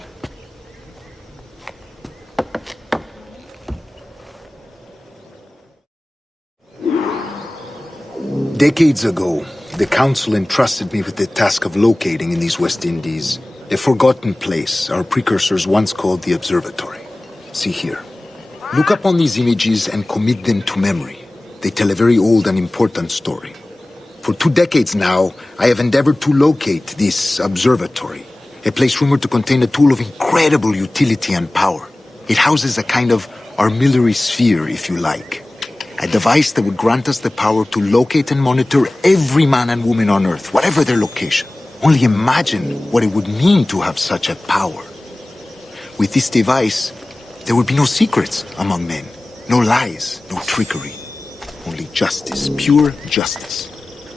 Decades ago, the Council entrusted me with the task of locating in these West Indies a forgotten place our precursors once called the Observatory. See here. Look upon these images and commit them to memory. They tell a very old and important story. For 2 decades now, I have endeavored to locate this observatory, a place rumored to contain a tool of incredible utility and power. It houses a kind of armillary sphere, if you like. A device that would grant us the power to locate and monitor every man and woman on Earth, whatever their location. Only imagine what it would mean to have such a power. With this device, there would be no secrets among men, no lies, no trickery. Only justice, pure justice.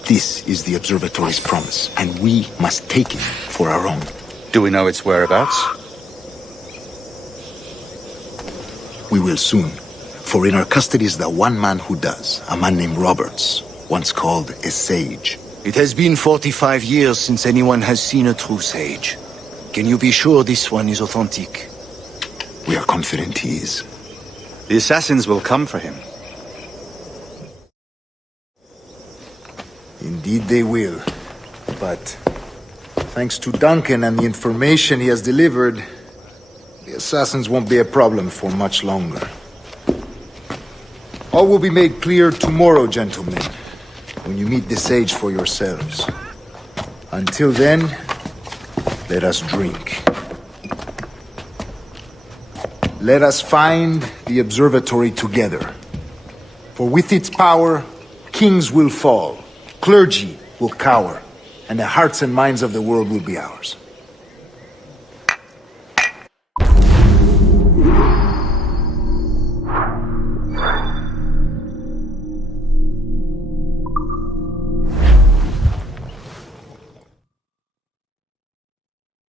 This is the observatory's promise, and we must take it for our own. Do we know its whereabouts? We will soon. For in our custody is the one man who does, a man named Roberts, once called a sage. It has been 45 years since anyone has seen a true sage. Can you be sure this one is authentic? We are confident he is. The assassins will come for him. Indeed they will. But thanks to Duncan and the information he has delivered, the assassins won't be a problem for much longer. All will be made clear tomorrow, gentlemen, when you meet the sage for yourselves. Until then, Let us drink. Let us find the observatory together. For with its power, kings will fall, clergy will cower, and the hearts and minds of the world will be ours.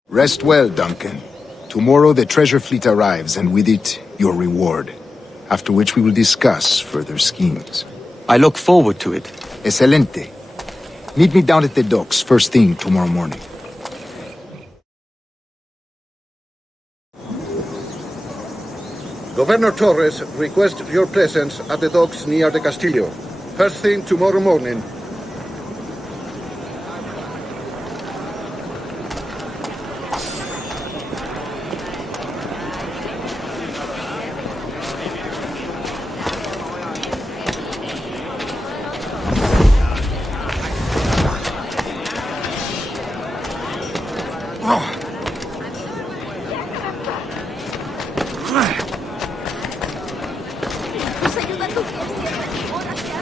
Rest well, Duncan. Tomorrow the treasure fleet arrives, and with it, your reward. After which we will discuss further schemes. I look forward to it. Excelente. Meet me down at the docks first thing tomorrow morning. Governor Torres requests your presence at the docks near the Castillo. First thing tomorrow morning. Pues ayuda a tu fiel siempre. Gracias.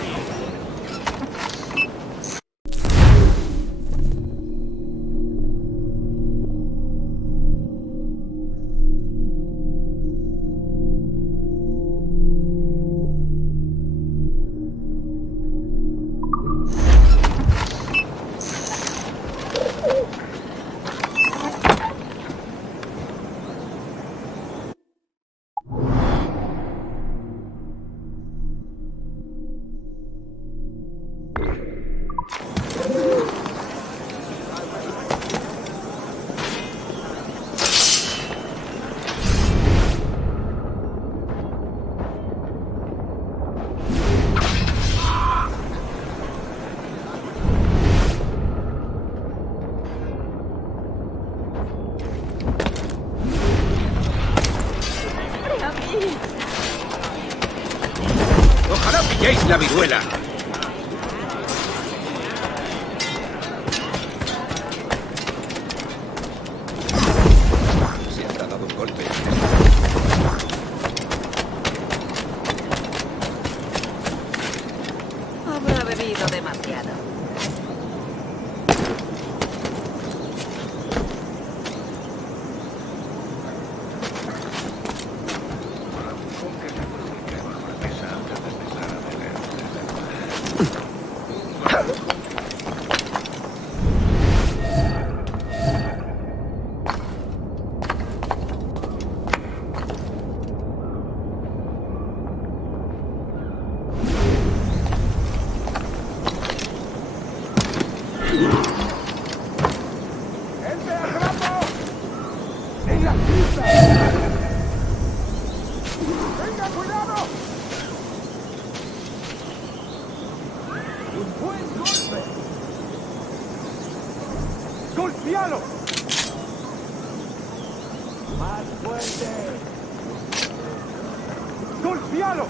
¡Ojalá pilléis la viruela! Se ha dado un golpe. Habrá bebido demasiado. ¡Venga, cuidado! ¡Un buen golpe! ¡Golpealo! ¡Más fuerte! ¡Golpealo!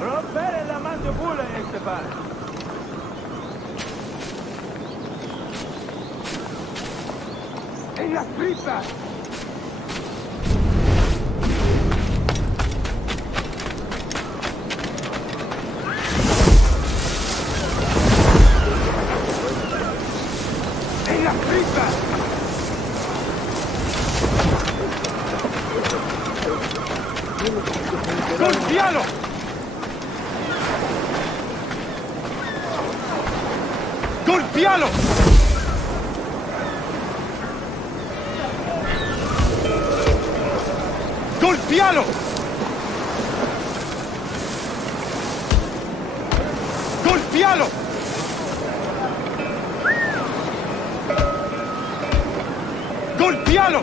¡Rompere la mandíbula, Esteban! ¡En las tripas! ¡En las tripas! ¡Golpealo! ¡Golpealo! ¡Golpealo! ¡Golpealo! ¡Golpealo!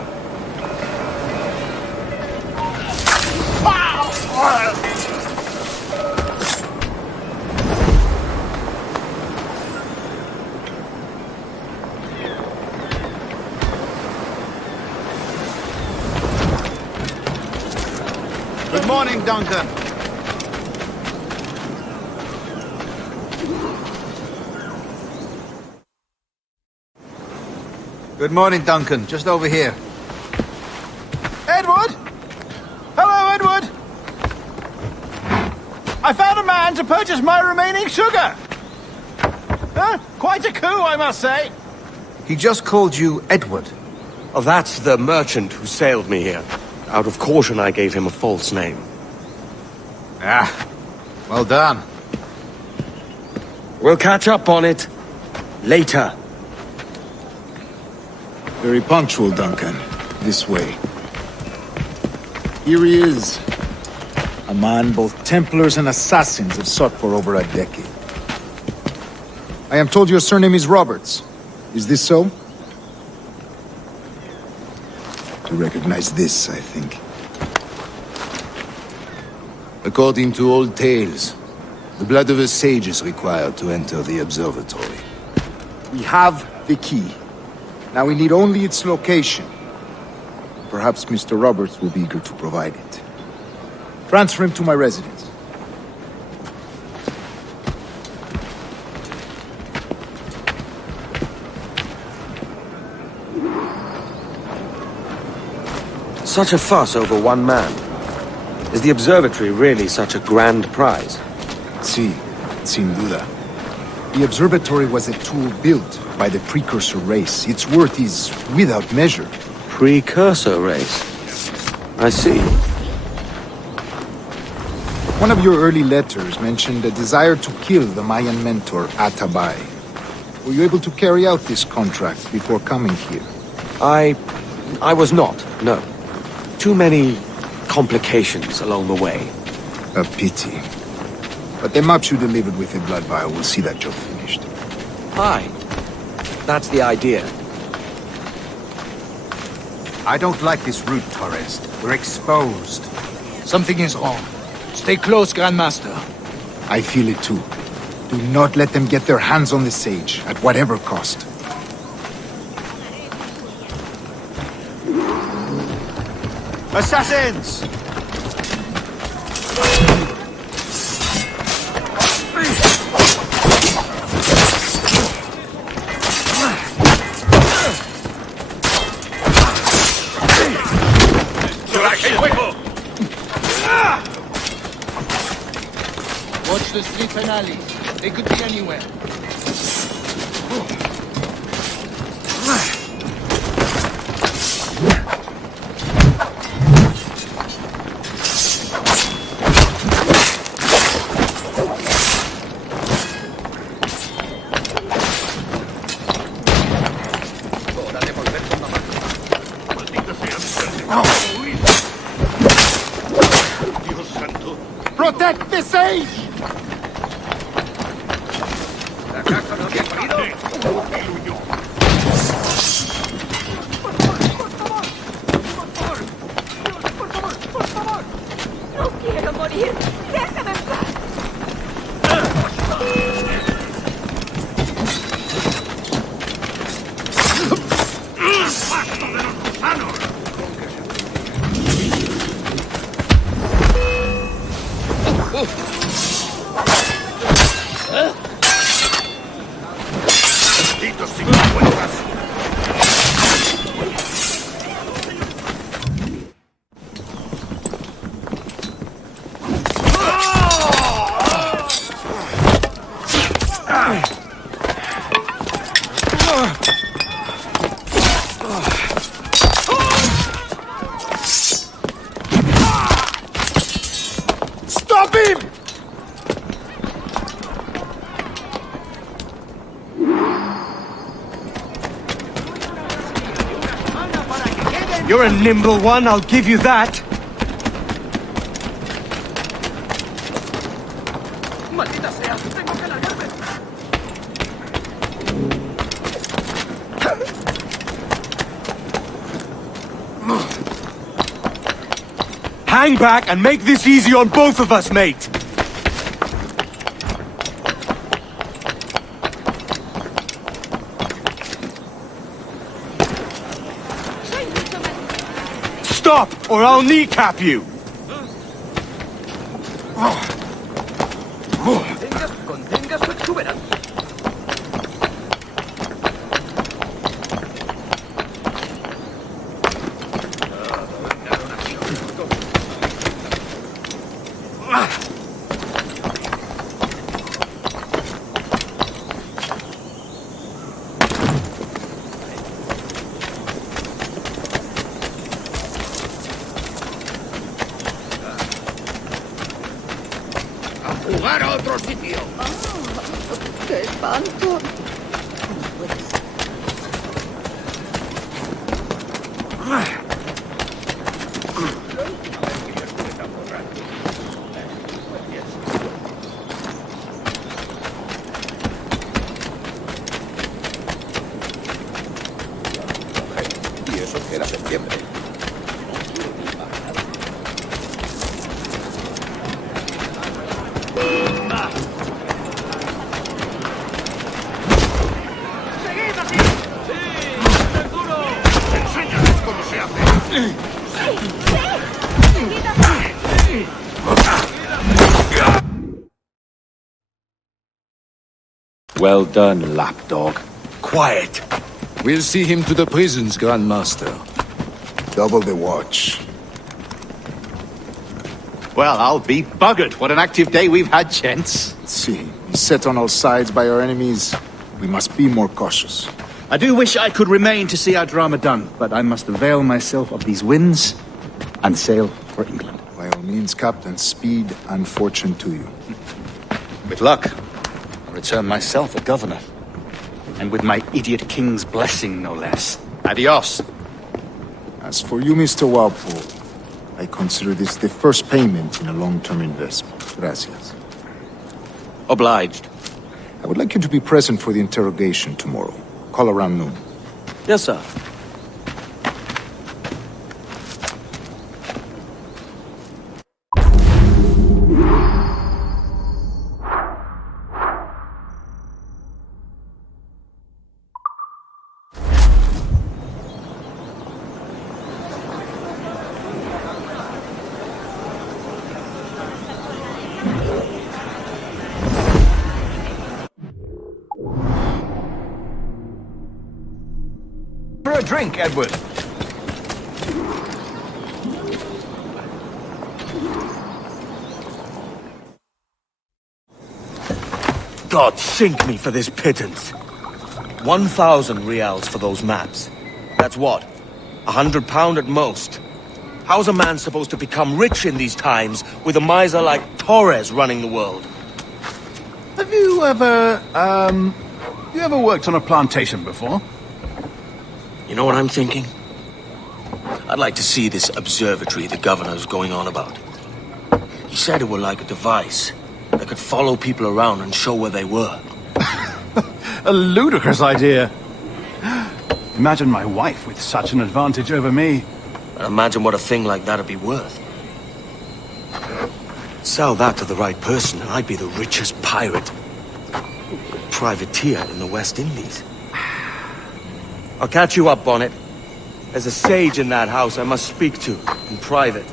Good morning, Duncan. Good morning, Duncan. Just over here. Edward? Hello, Edward! I found a man to purchase my remaining sugar! Huh? Quite a coup, I must say. He just called you Edward. Oh, that's the merchant who sailed me here. Out of caution, I gave him a false name. Ah, well done. We'll catch up on it later. Very punctual, Duncan. This way. Here he is. A man both Templars and Assassins have sought for over a decade. I am told your surname is Roberts. Is this so? To recognize this, I think. According to old tales, the blood of a sage is required to enter the observatory. We have the key. Now we need only its location. Perhaps Mr. Roberts will be eager to provide it. Transfer him to my residence. Such a fuss over one man. Is the observatory really such a grand prize? Sí, sin duda. The observatory was a tool built by the precursor race. Its worth is without measure. Precursor race? I see. One of your early letters mentioned a desire to kill the Mayan mentor, Atabay. Were you able to carry out this contract before coming here? I was not, no. Too many complications along the way. A pity. But the maps you delivered with the blood vial will see that job finished. Fine. That's the idea. I don't like this route, Torres. We're exposed. Something is wrong. Stay close, Grandmaster. I feel it too. Do not let them get their hands on the sage, at whatever cost. Assassins! Watch the streets and alleys. They could be anywhere. Protect the sage! ¡No quiero morir! ¡Déjame en paz! Stop him! You're a nimble one, I'll give you that. ¡Maldita sea! ¡Tengo que largarme! Hang back and make this easy on both of us, mate. Stop, or I'll kneecap you. Contenga su exuberancia. a otro sitio. ¡Qué espanto! Y eso que era septiembre. Enséñales cómo se hace. Well done, lapdog. Quiet. We'll see him to the prisons, Grandmaster. Double the watch. Well, I'll be buggered. What an active day we've had, gents. See, set on all sides by our enemies, we must be more cautious. I do wish I could remain to see our drama done, but I must avail myself of these winds and sail for England. By all means, Captain, speed and fortune to you. With luck, I'll return myself a governor. And with my idiot king's blessing, no less. Adios. As for you, Mr. Walpole, I consider this the first payment in a long-term investment. Gracias. Obliged. I would like you to be present for the interrogation tomorrow. Call around noon. Yes, sir. For a drink, Edward. God sink me for this pittance. 1,000 reals for those maps. That's what? £100 at most. How's a man supposed to become rich in these times with a miser like Torres running the world? Have you ever, worked on a plantation before? You know what I'm thinking? I'd like to see this observatory the governor's going on about. He said it were like a device that could follow people around and show where they were. A ludicrous idea. Imagine my wife with such an advantage over me. And imagine what a thing like that'd be worth. Sell that to the right person and I'd be the richest pirate. Privateer in the West Indies. I'll catch you up, Bonnet. There's a sage in that house I must speak to, in private.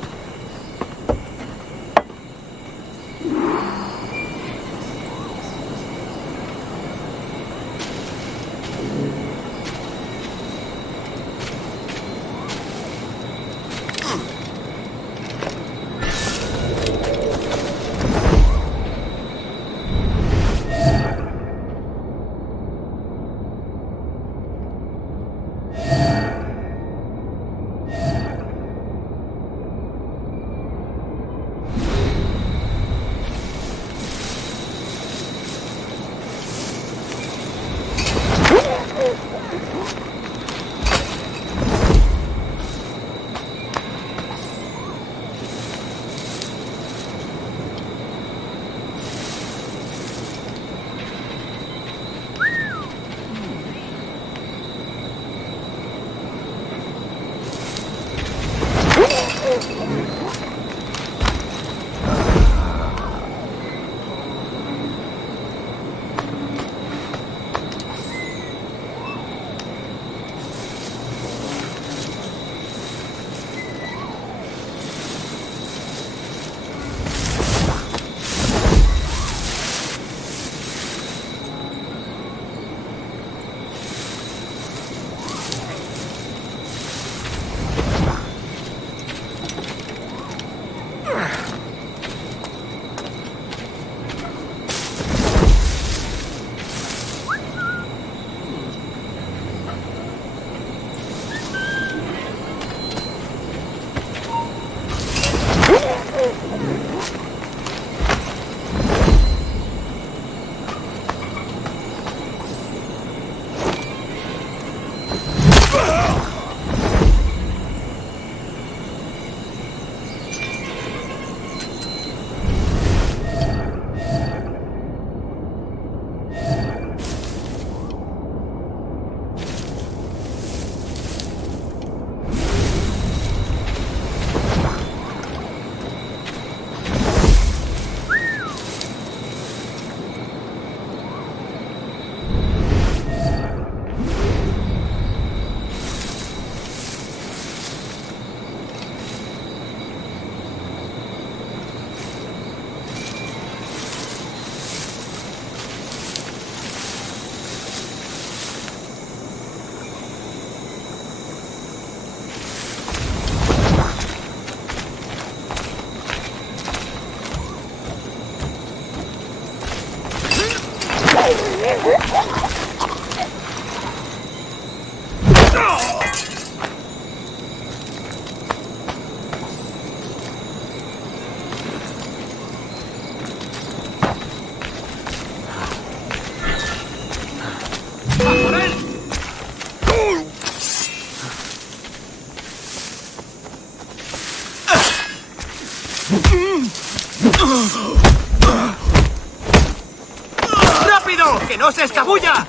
¡Rápido! ¡Que no se escabulla!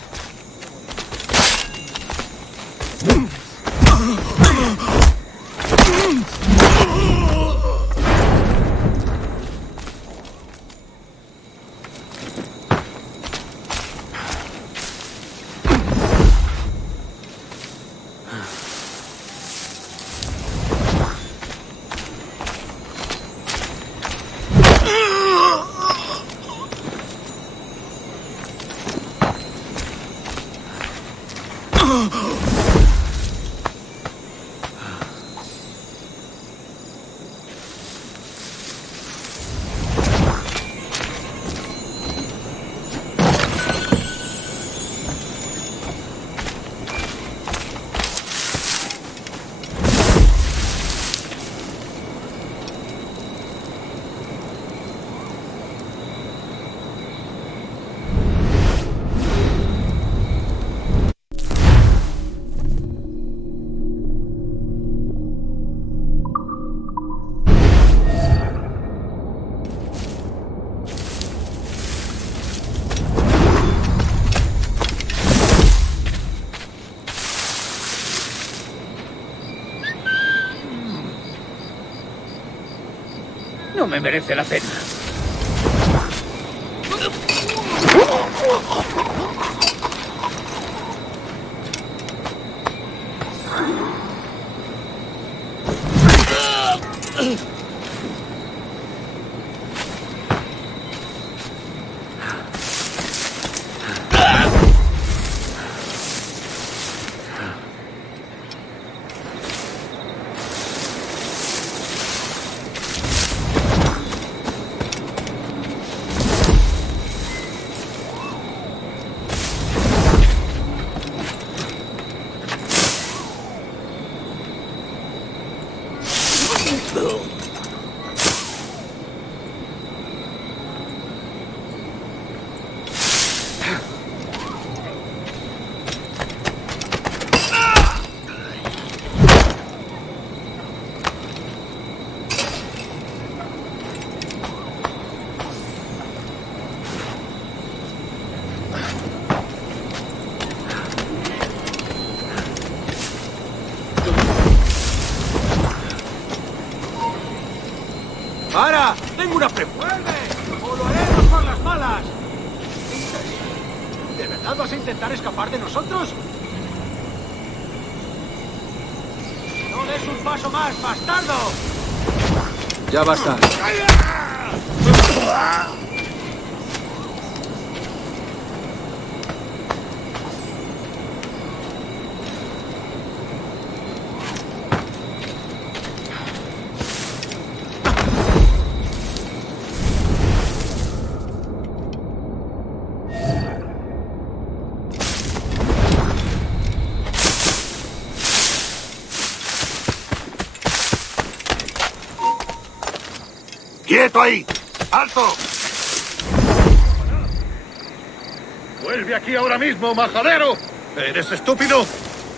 No me merece la pena. ¡Para! ¡Tengo una pregunta! ¡O lo haremos por las malas! ¿De verdad vas a intentar escapar de nosotros? ¡No des un paso más, bastardo! Ya basta. ¡Quieto ahí! ¡Alto! ¡Vuelve aquí ahora mismo, majadero! ¿Eres estúpido?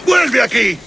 ¡Vuelve aquí!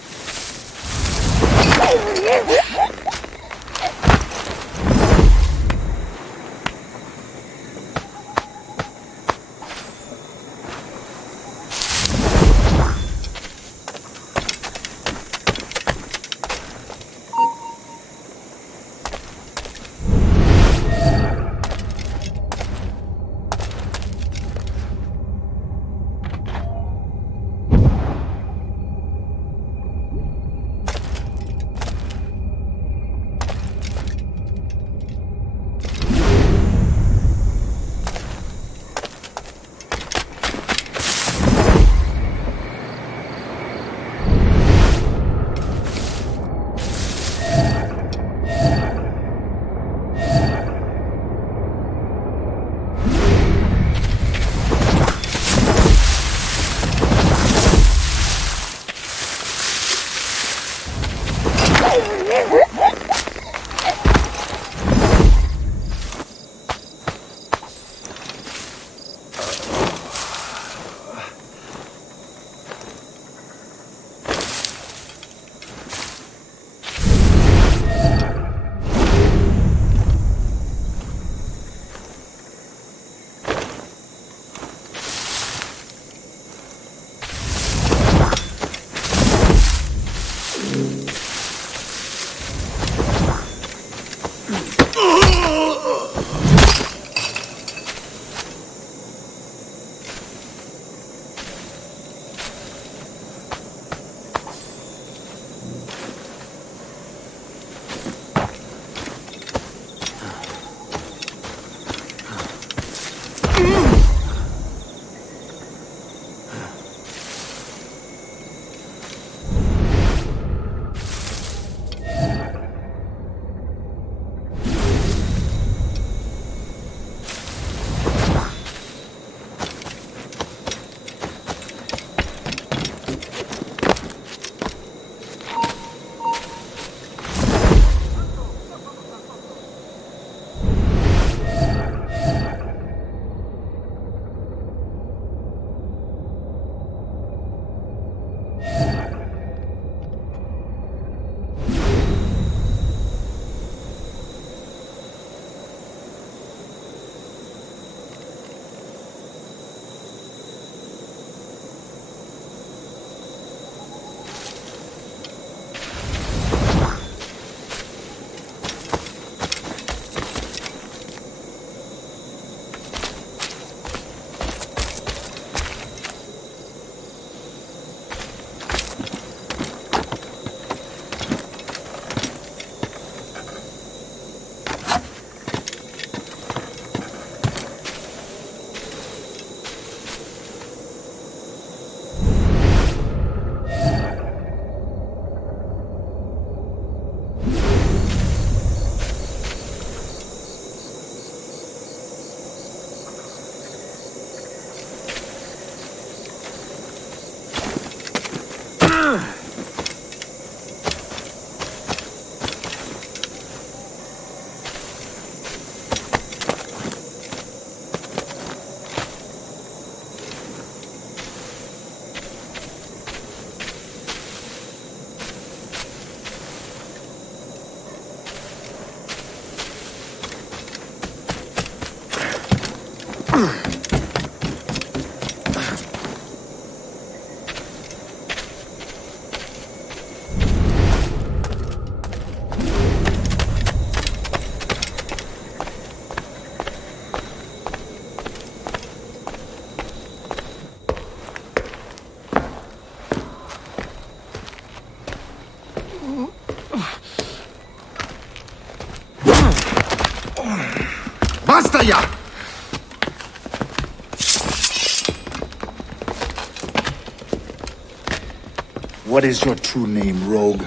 What is your true name, rogue?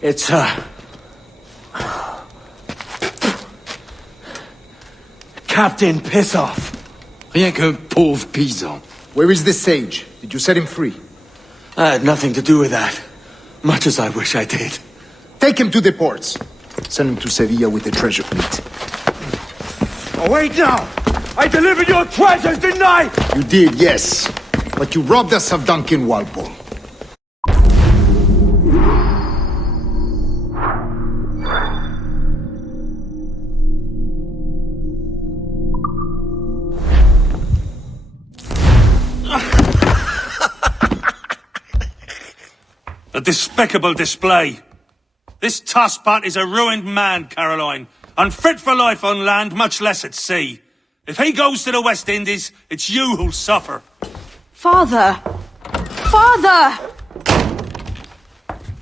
It's, Captain Pissoff. Rien qu'un pauvre paysan. Where is the sage? Did you set him free? I had nothing to do with that. Much as I wish I did. Take him to the ports. Send him to Sevilla with the treasure fleet. Oh, wait now! I delivered your treasures, didn't I? You did, yes. But you robbed us of Duncan Walpole. A despicable display. This tosspot is a ruined man, Caroline. Unfit for life on land, much less at sea. If he goes to the West Indies, it's you who'll suffer. Father! Father!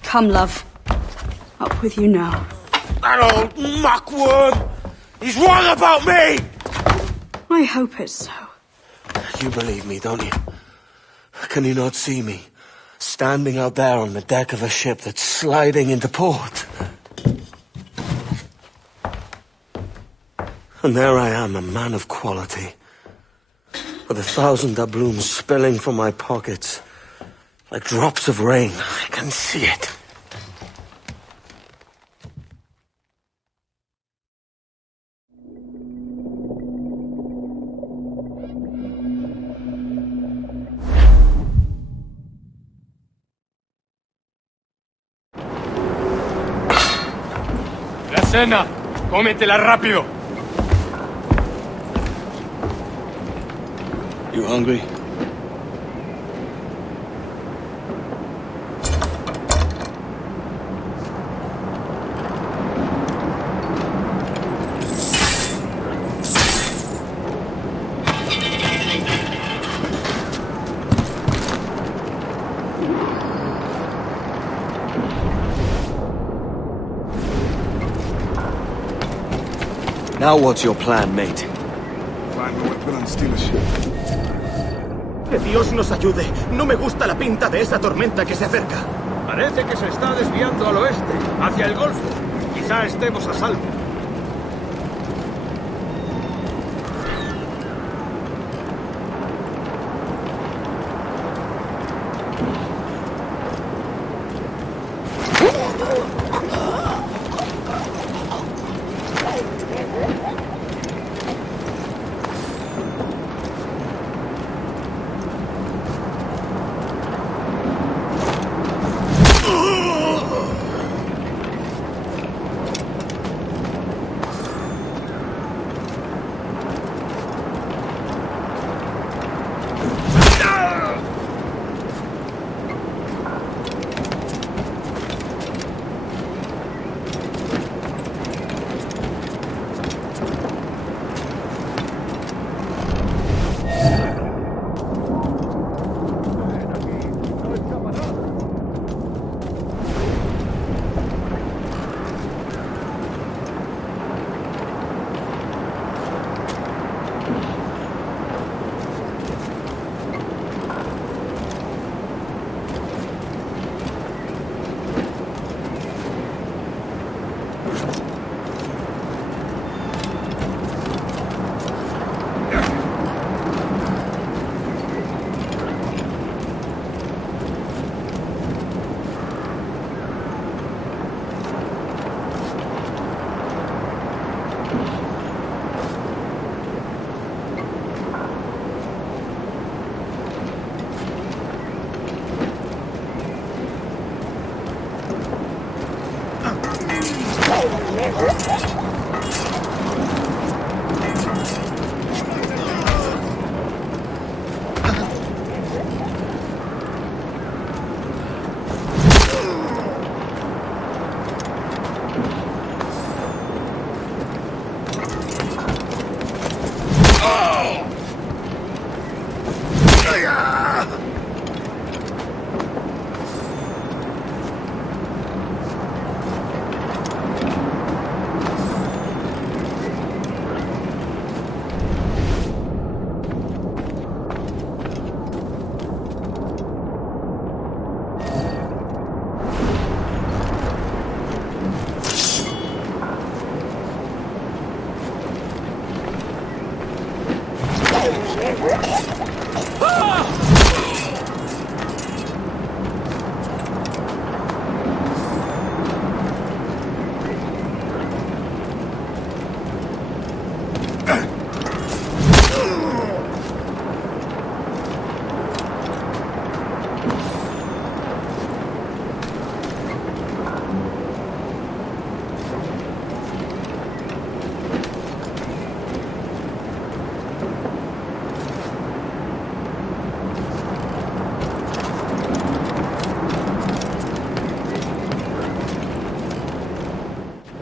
Come, love. Up with you now. That old muckworm! He's wrong about me! I hope it's so. You believe me, don't you? Can you not see me? Standing out there on the deck of a ship that's sliding into port. And there I am, a man of quality. With 1,000 doubloons spilling from my pockets. Like drops of rain. I can see it. La cena. Cómetela rápido. You hungry? Now what's your plan, mate? Find a weapon and steal a ship. Que Dios nos ayude. No me gusta la pinta de esa tormenta que se acerca. Parece que se está desviando al oeste, hacia el Golfo. Quizá estemos a salvo.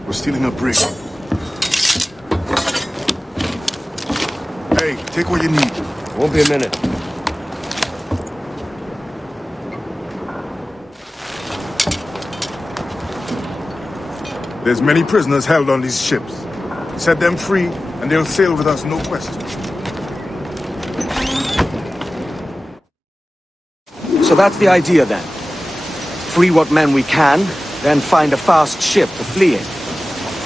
We're stealing a brig. Hey, take what you need. Won't be a minute. There's many prisoners held on these ships. Set them free, and they'll sail with us, no question. So that's the idea then. Free what men we can, then find a fast ship to flee in.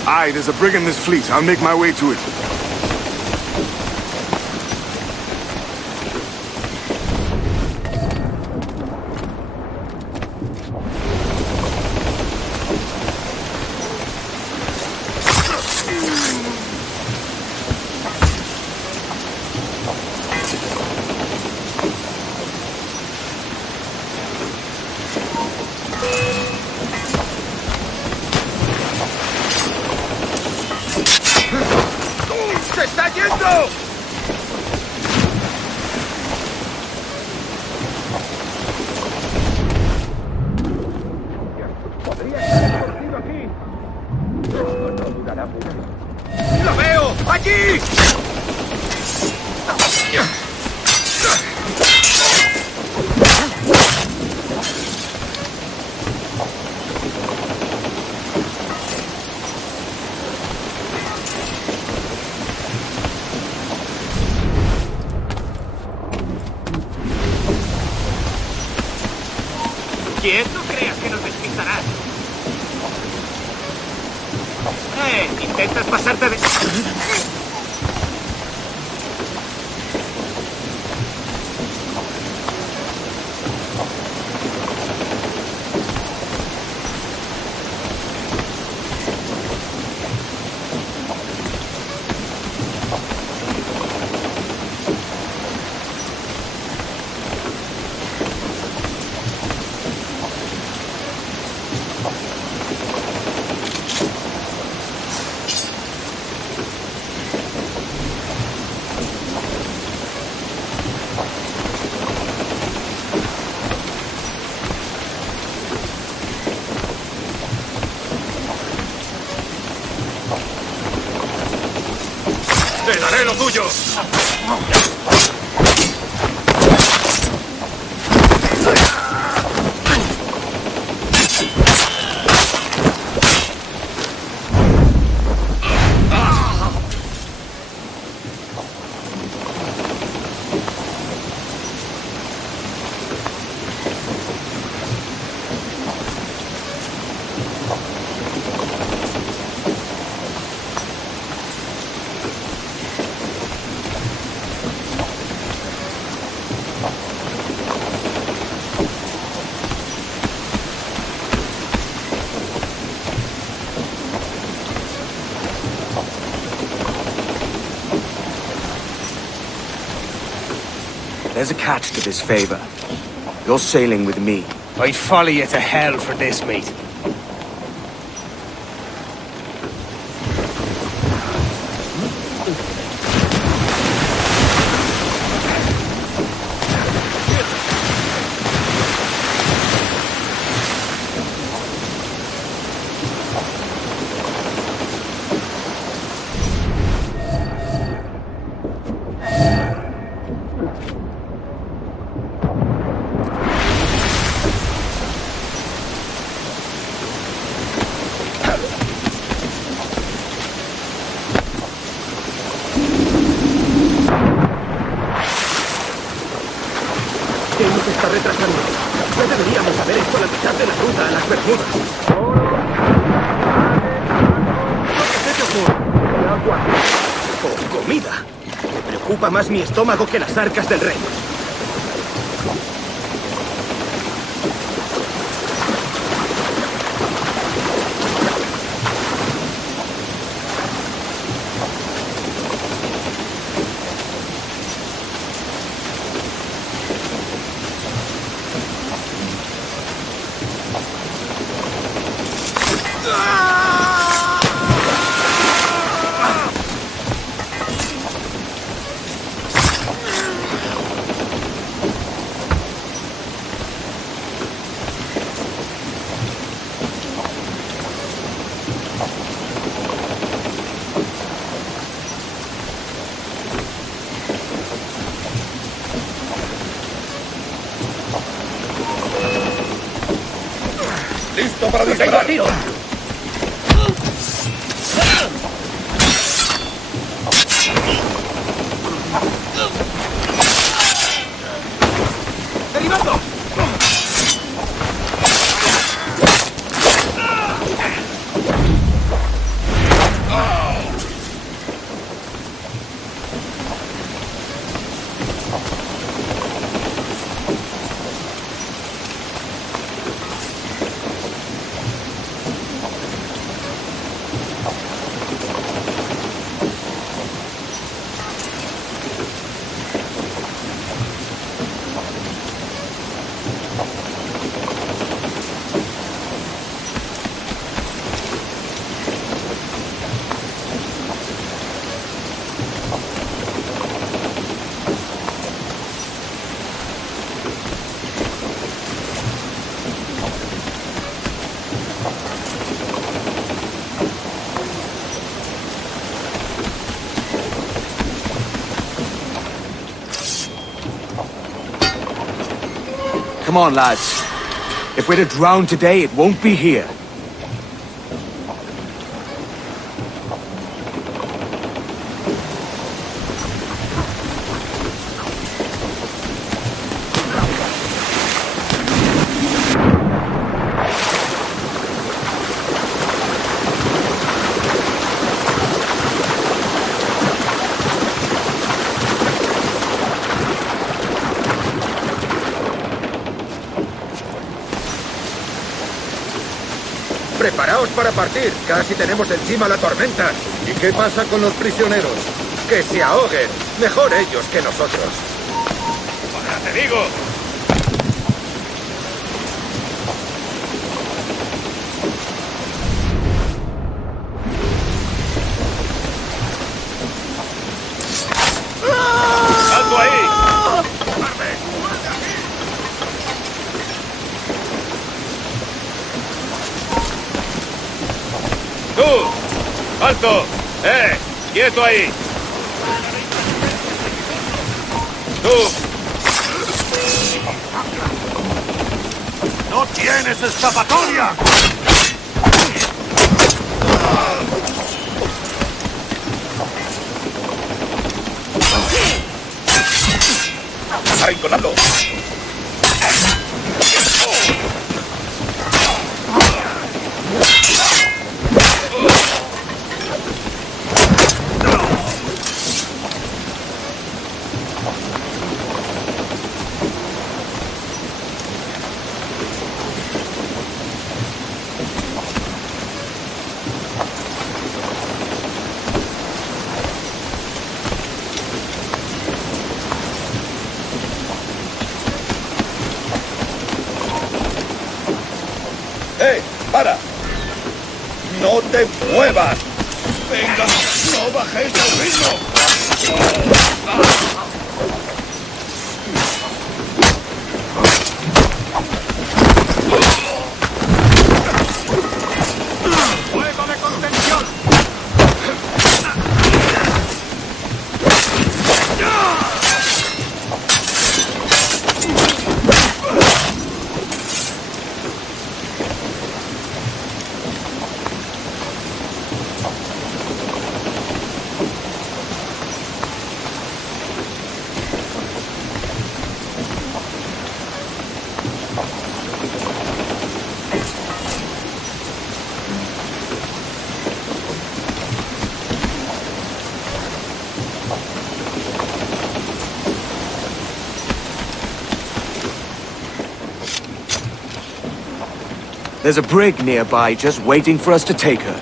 Aye, there's a brig in this fleet. I'll make my way to it. ¡Se está yendo! ¡Lo veo! ¡Allí! ¿Quién? No creas que nos despistarás. ¿Intentas pasarte de...? ¡Te daré lo tuyo! There's a catch to this favor. You're sailing with me. I'd follow you to hell for this, mate. Se está retrasando. Ya deberíamos haber hecho la mitad de la ruta a las Bermudas. ¿Qué se te ocurre? Agua. O comida. Me ocupa más mi estómago que las arcas del rey. ¡Listo para disparar! ¡Tiro! ¡Derribando! Come on, lads. If we're to drown today, it won't be here. ¡Preparaos para partir! ¡Casi tenemos encima la tormenta! ¿Y qué pasa con los prisioneros? ¡Que se ahoguen! Mejor ellos que nosotros. ¡Ahora te digo! ¡Alto ahí! ¡Tú! ¡Alto! ¡Quieto ahí! ¡Tú! ¡No tienes escapatoria! ¡Ahí, colando! ¡Para! ¡No te muevas! ¡Venga! ¡No bajéis el ritmo! ¡Fuego de contención! There's a brig nearby just waiting for us to take her.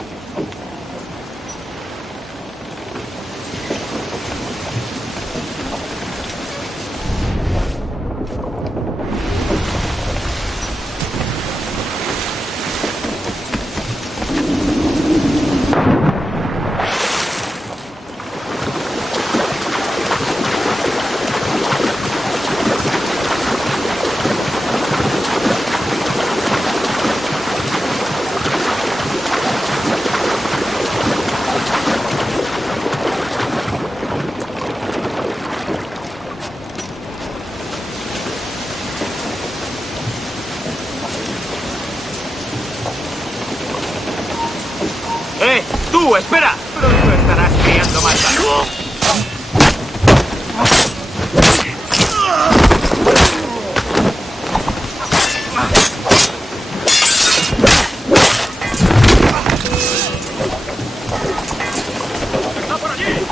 ¡Tú, espera! Pronto estarás criando más barco. ¡Está por allí!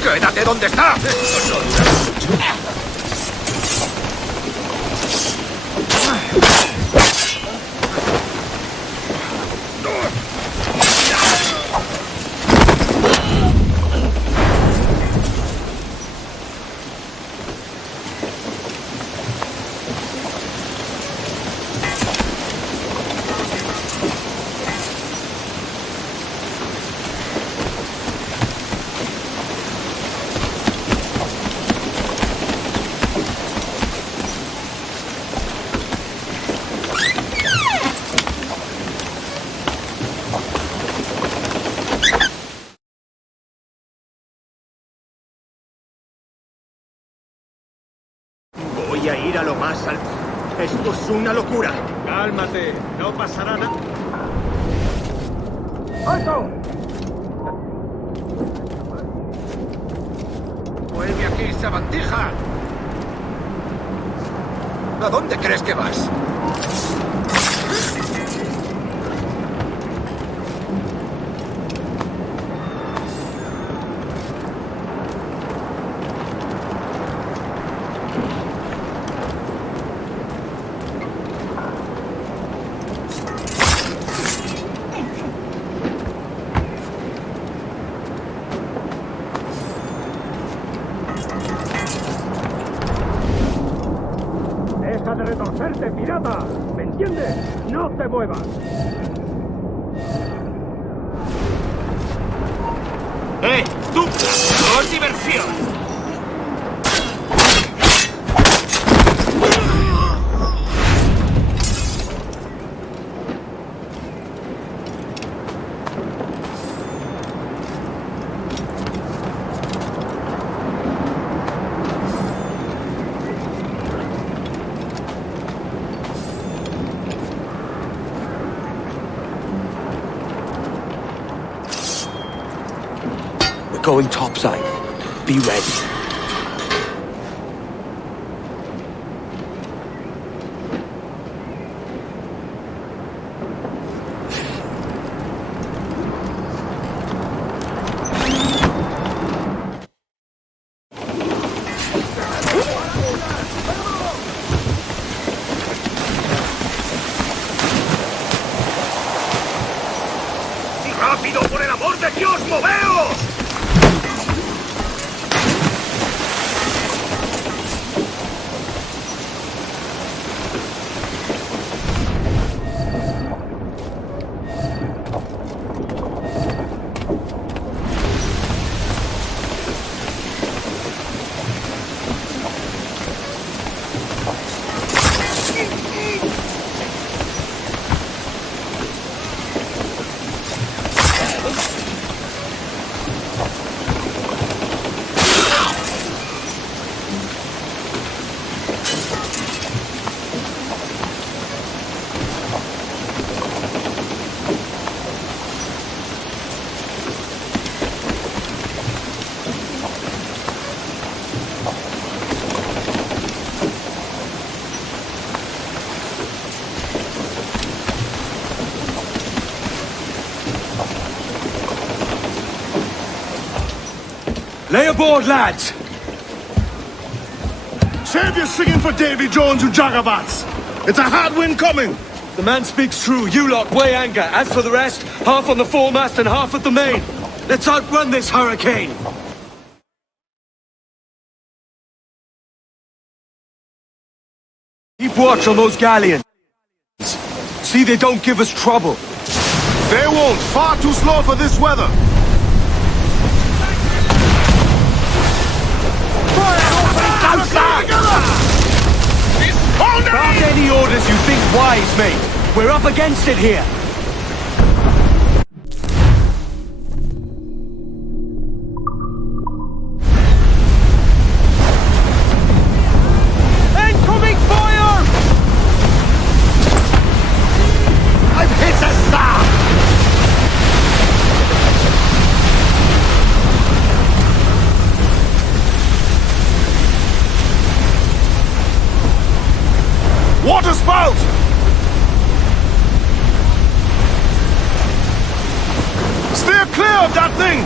¡Quédate donde está! Voy a ir a lo más alto. Esto es una locura. Cálmate, no pasará nada. ¡Alto! ¡Vuelve aquí, sabandija! ¿A dónde crees que vas? ¡Deja de retorcerte, pirata! ¿Me entiendes? ¡No te muevas! ¡Tú! ¡No es diversión! We're going topside. Be ready. ¡Rápido, por el amor de Dios, moveos! Lay aboard, lads! Save your singing for Davy Jones, you jagabats! It's a hard wind coming! The man speaks true. You lot weigh anchor. As for the rest, half on the foremast and half at the main. Let's outrun this hurricane! Keep watch on those galleons. See they don't give us trouble. They won't. Far too slow for this weather. Bark any orders you think wise, mate. We're up against it here. Incoming fire! I've hit a star! Water spout! Steer clear of that thing!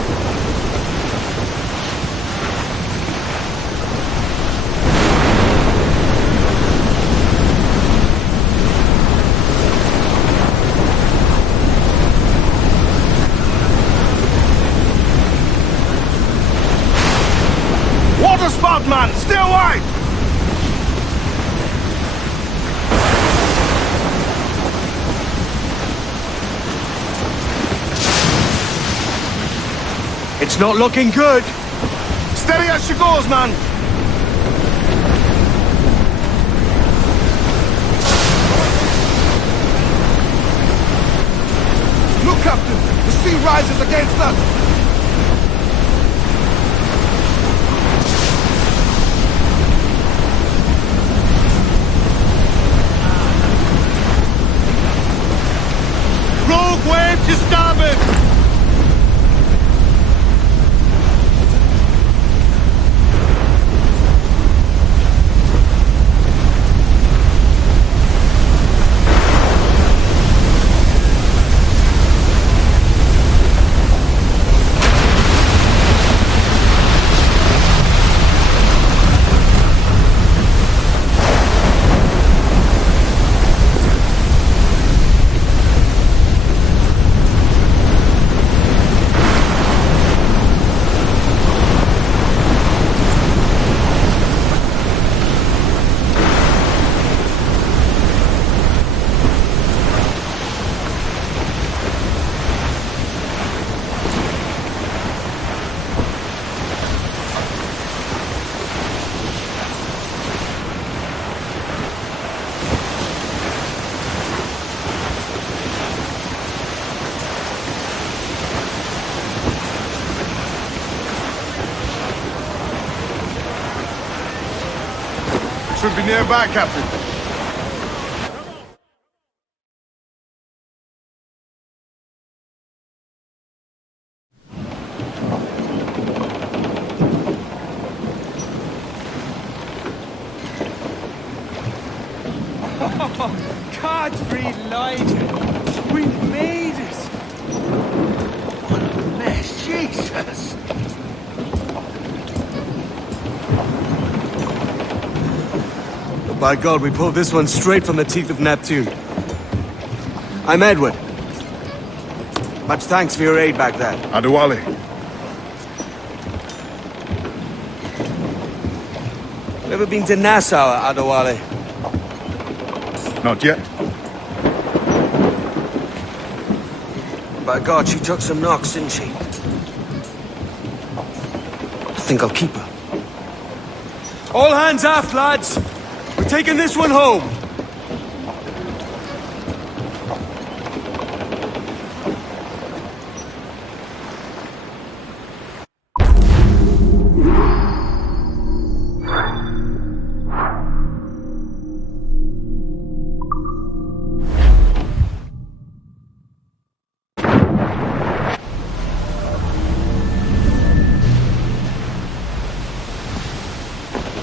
Water spout, man! Stay wide! It's not looking good. Steady as she goes, man! Look, Captain! The sea rises against us! Rogue wave to starboard! Should be nearby, Captain. Godfrey lighted. We made it. What a mess, Jesus. By God, we pulled this one straight from the teeth of Neptune. I'm Edward. Much thanks for your aid back then. Adewale. Ever been to Nassau, Adewale? Not yet. By God, she took some knocks, didn't she? I think I'll keep her. All hands aft, lads! We're taking this one home!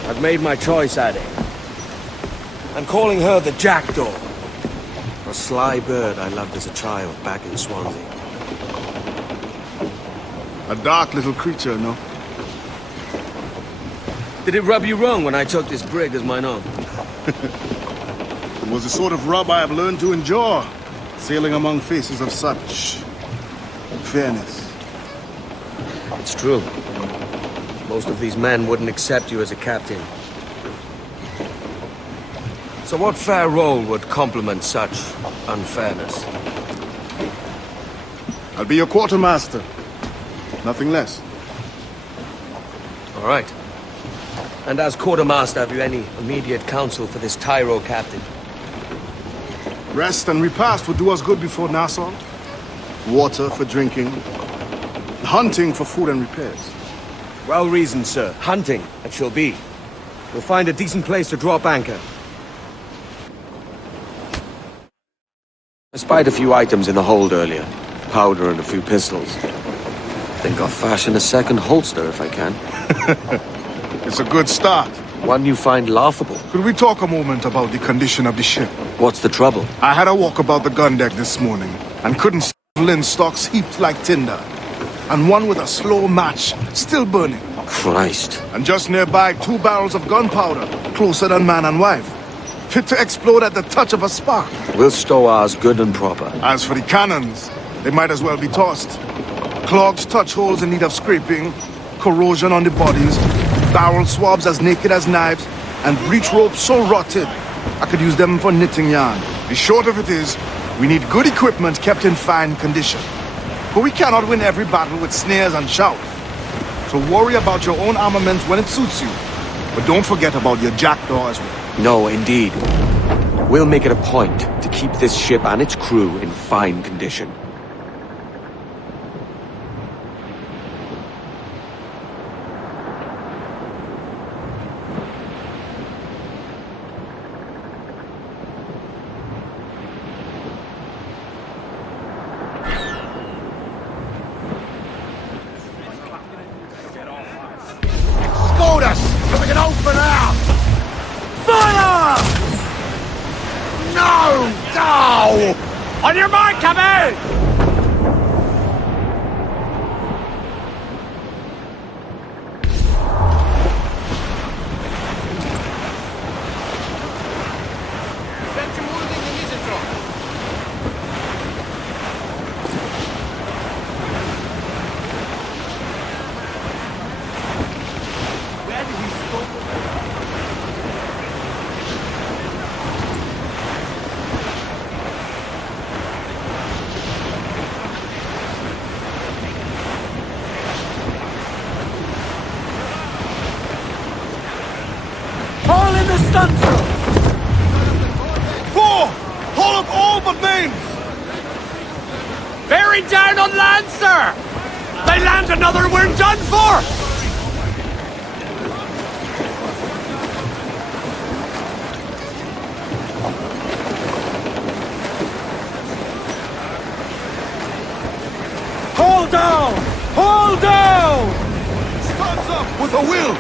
I've made my choice, Addy. I'm calling her the Jackdaw. A sly bird I loved as a child back in Swansea. A dark little creature, no? Did it rub you wrong when I took this brig as mine own? It was the sort of rub I have learned to endure, sailing among faces of such fairness. It's true. Most of these men wouldn't accept you as a captain. So what fair role would complement such unfairness? I'll be your quartermaster. Nothing less. All right. And as quartermaster, have you any immediate counsel for this Tyro captain? Rest and repast would do us good before Nassau. Water for drinking. Hunting for food and repairs. Well reasoned, sir. Hunting, it shall be. We'll find a decent place to drop anchor. I spied a few items in the hold earlier. Powder and a few pistols. Think I'll fashion a second holster if I can. It's a good start. One you find laughable. Could we talk a moment about the condition of the ship? What's the trouble? I had a walk about the gun deck this morning and couldn't see lin stocks heaped like tinder. And one with a slow match, still burning. Christ. And just nearby, 2 barrels of gunpowder, closer than man and wife. Fit to explode at the touch of a spark. We'll stow ours good and proper. As for the cannons, they might as well be tossed. Clogged touch holes in need of scraping, corrosion on the bodies, barrel swabs as naked as knives, and breech ropes so rotted, I could use them for knitting yarn. The short of it is, we need good equipment kept in fine condition. But we cannot win every battle with snares and shouts. So worry about your own armament when it suits you. But don't forget about your jackdaw as well. No, indeed. We'll make it a point to keep this ship and its crew in fine condition. So we can open out! Fire! No! Go! On your mark, come out! All in the stunsail! 4! Haul up all but mains! Bearing down on land, sir! They land another, we're done for! Hold down! Hold down! Stuns up with a will!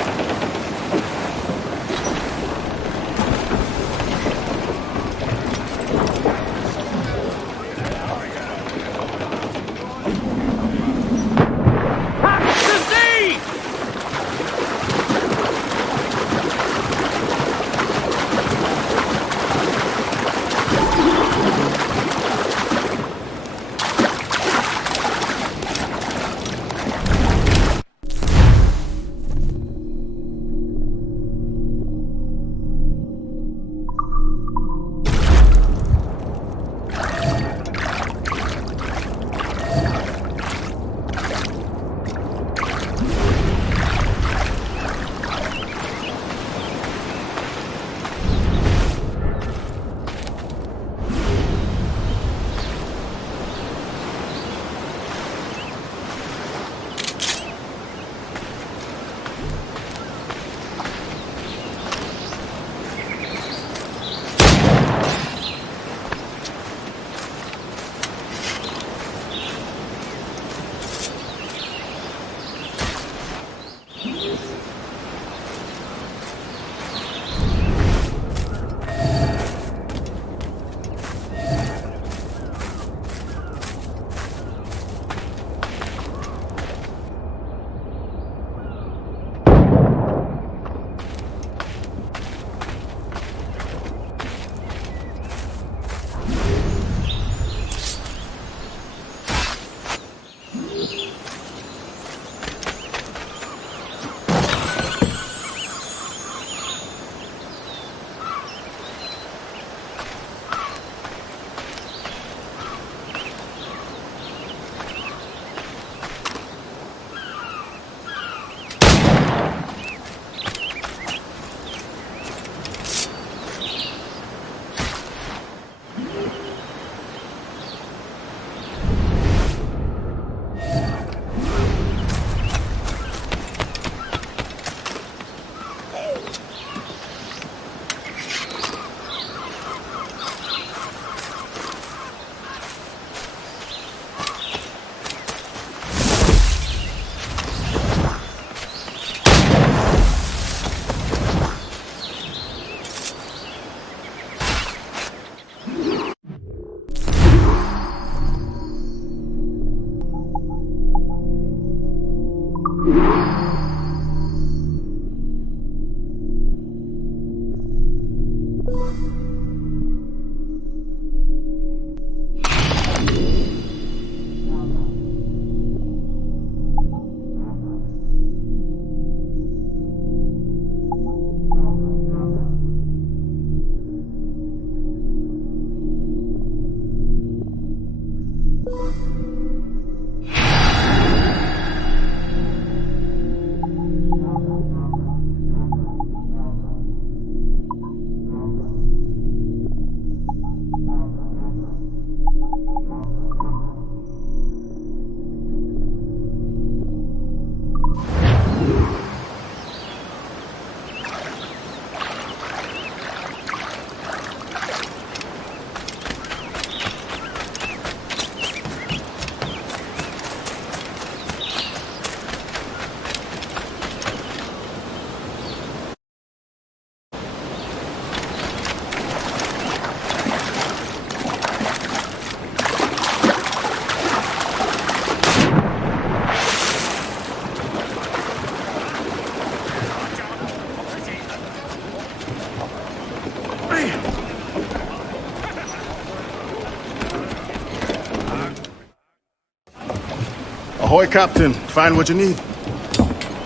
Ahoy, Captain. Find what you need.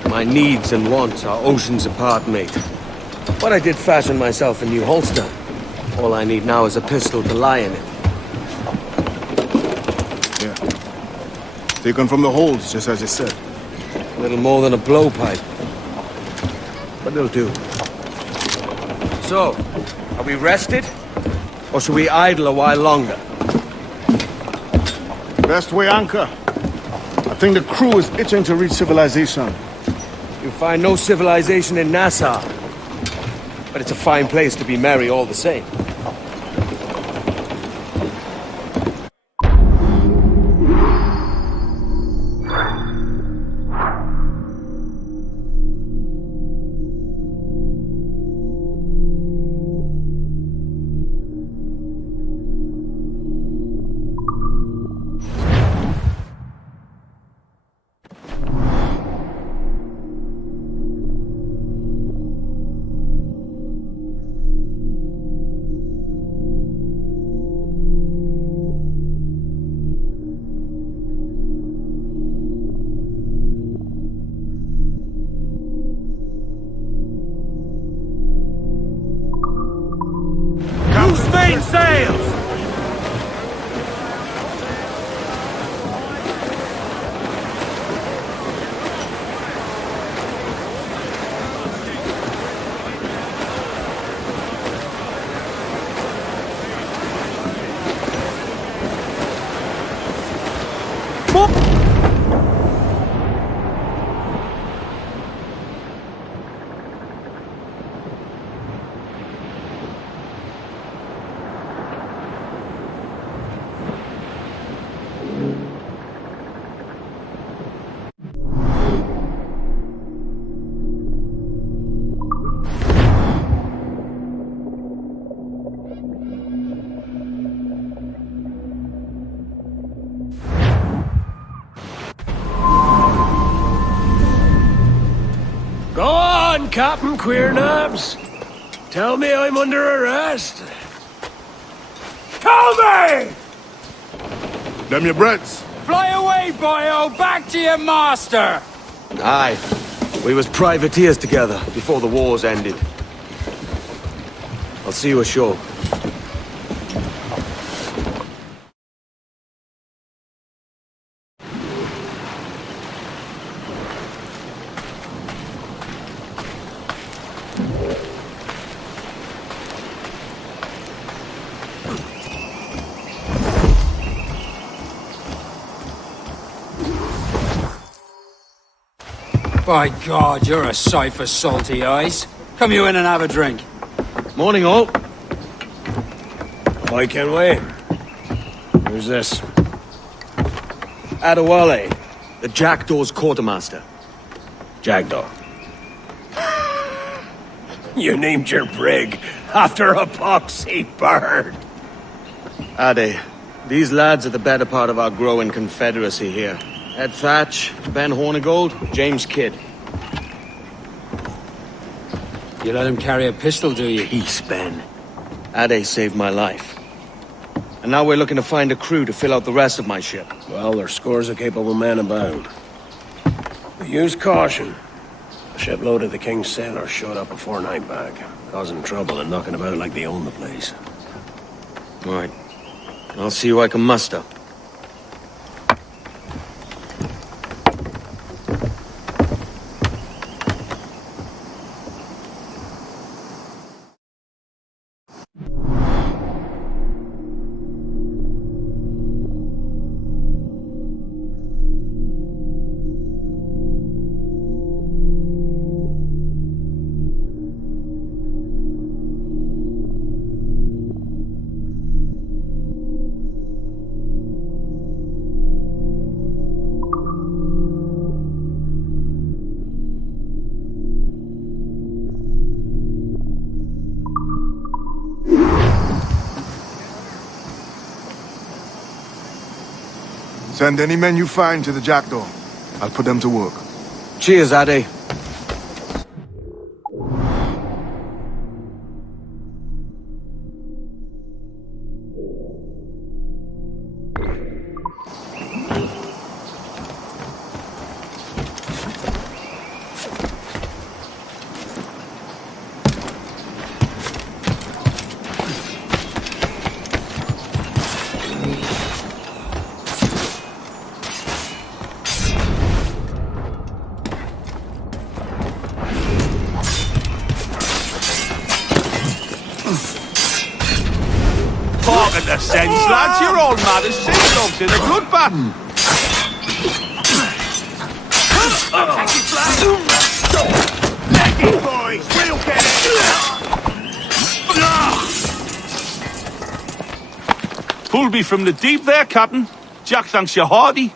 My needs and wants are oceans apart, mate. But I did fashion myself a new holster. All I need now is a pistol to lie in it. Yeah. Taken from the holds, just as you said. Little more than a blowpipe. But it'll do. So, are we rested? Or should we idle a while longer? Best way anchor. I think the crew is itching to reach civilization. You'll find no civilization in Nassau. But it's a fine place to be merry all the same. Main sails! Go on, Captain Queernabs. Tell me I'm under arrest. Tell me! Them your breads. Fly away, boyo! Back to your master! Aye. We was privateers together before the wars ended. I'll see you ashore. By God, you're a sight for salty eyes. Come you in and have a drink. Morning, all. I can wait. Who's this? Adewale, the Jackdaw's quartermaster. Jackdaw. You named your brig after a poxy bird. Ade, these lads are the better part of our growing confederacy here. Ed Thatch, Ben Hornigold, James Kidd. You let him carry a pistol, do you? Peace, Ben. Ade saved my life. And now we're looking to find a crew to fill out the rest of my ship. Well, there's scores of capable men about. But use caution. A shipload of the King's sailors showed up a fortnight back, causing trouble and knocking about like they own the place. Right. I'll see who I can muster. Send any men you find to the Jackdaw. I'll put them to work. Cheers, Ade. talking to sense, lads. You're all mad as sea dogs in a bloodbath. Let it, boys. We'll get it. Pulled me from the deep there, Captain. Jack thanks you hearty.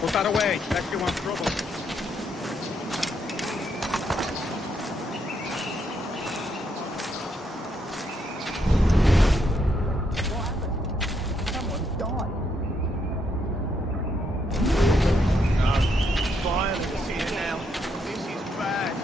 Put that away, lest you want trouble. Someone's died. Violence here now. This is bad.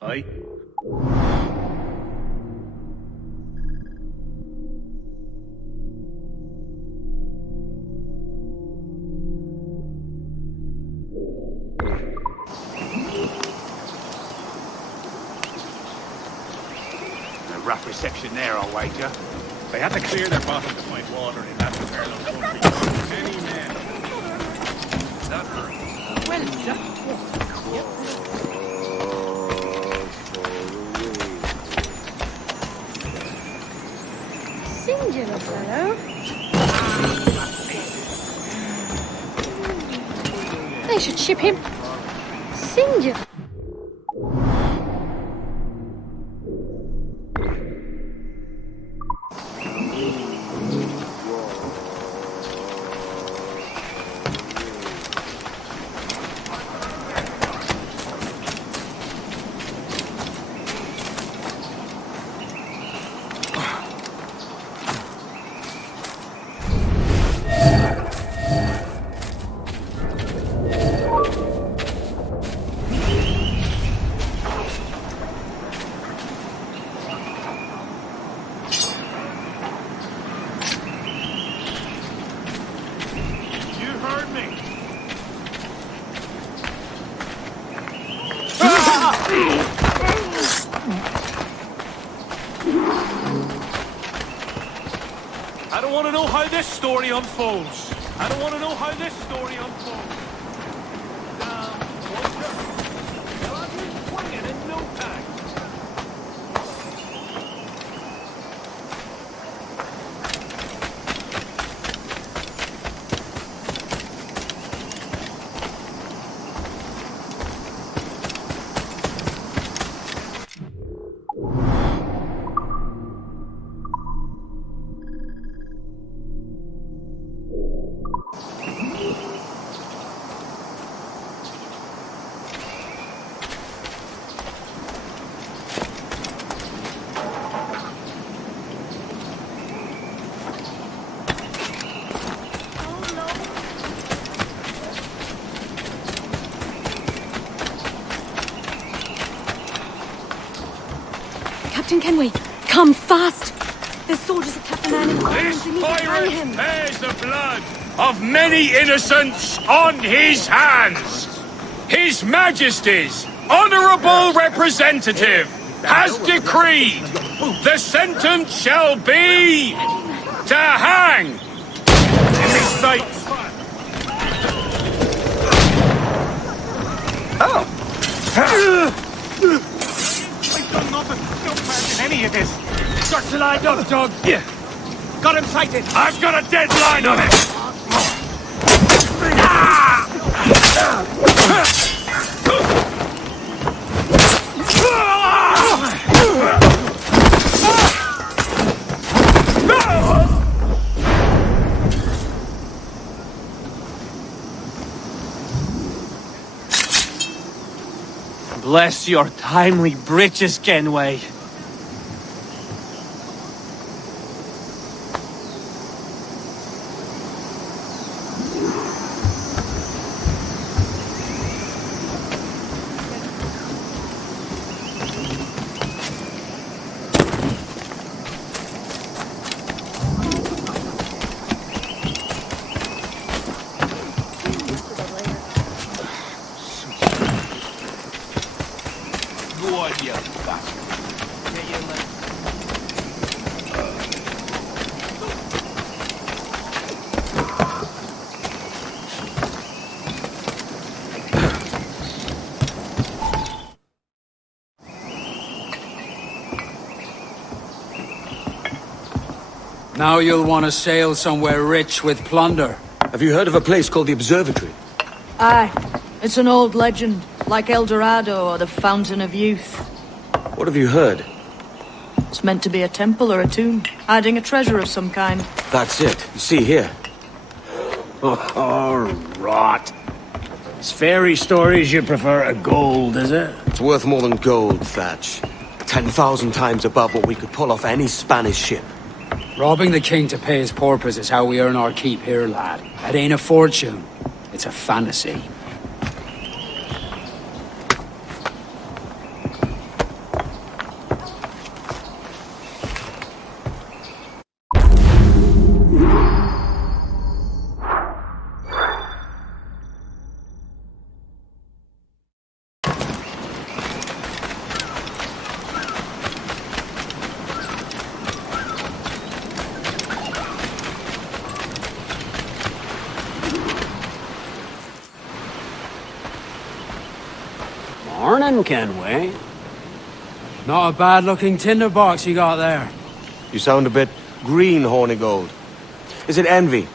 Aye. A rough reception there, I'll wager. They had to clear their bottom to find water in that infernal country. Any man. Well done. Singular fellow. They should ship him. Singular. want to know how this story unfolds. I don't want to know how this story unfolds. They'll have you swinging in no time. Captain Kenway, come fast! There's soldiers of Captain Anne in This we need to hang pirate him. bears the blood of many innocents on his hands. His Majesty's honourable representative has decreed the sentence shall be to hang. In his sight. I've done nothing. No part in any of this. Got you lined up, Doug. Yeah. Got him sighted. I've got a deadline on it. Bless your timely breeches, Kenway. Now you'll want to sail somewhere rich with plunder. Have you heard of a place called the Observatory? Aye. It's an old legend, like El Dorado or the Fountain of Youth. What have you heard? It's meant to be a temple or a tomb, hiding a treasure of some kind. That's it. You see here. Oh, rot. It's fairy stories you prefer to gold, is it? It's worth more than gold, Thatch. 10,000 times above what we could pull off any Spanish ship. Robbing the king to pay his porpoise is how we earn our keep here, lad. It ain't a fortune. It's a fantasy. Morning, Kenway. Not a bad-looking tinderbox you got there. You sound a bit green, Hornigold. Is it envy?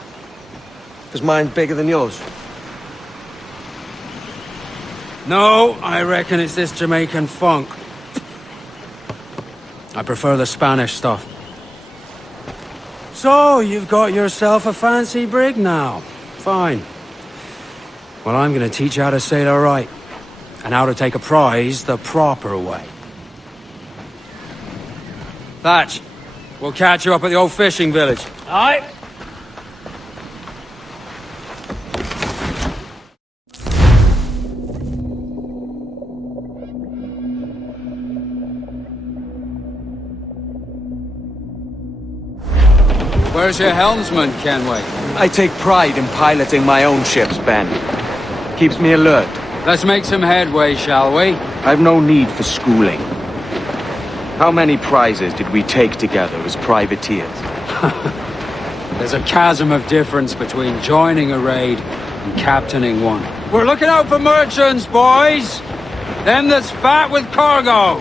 Because mine's bigger than yours. No, I reckon it's this Jamaican funk. I prefer the Spanish stuff. So, you've got yourself a fancy brig now. Fine. Well, I'm gonna teach you how to sail her right. And how to take a prize the proper way. Thatch, we'll catch you up at the old fishing village. Aye. Where's your helmsman, Kenway? I take pride in piloting my own ships, Ben. Keeps me alert. Let's make some headway, shall we? I've no need for schooling. How many prizes did we take together as privateers? There's a chasm of difference between joining a raid and captaining one. We're looking out for merchants, boys! Them that's fat with cargo!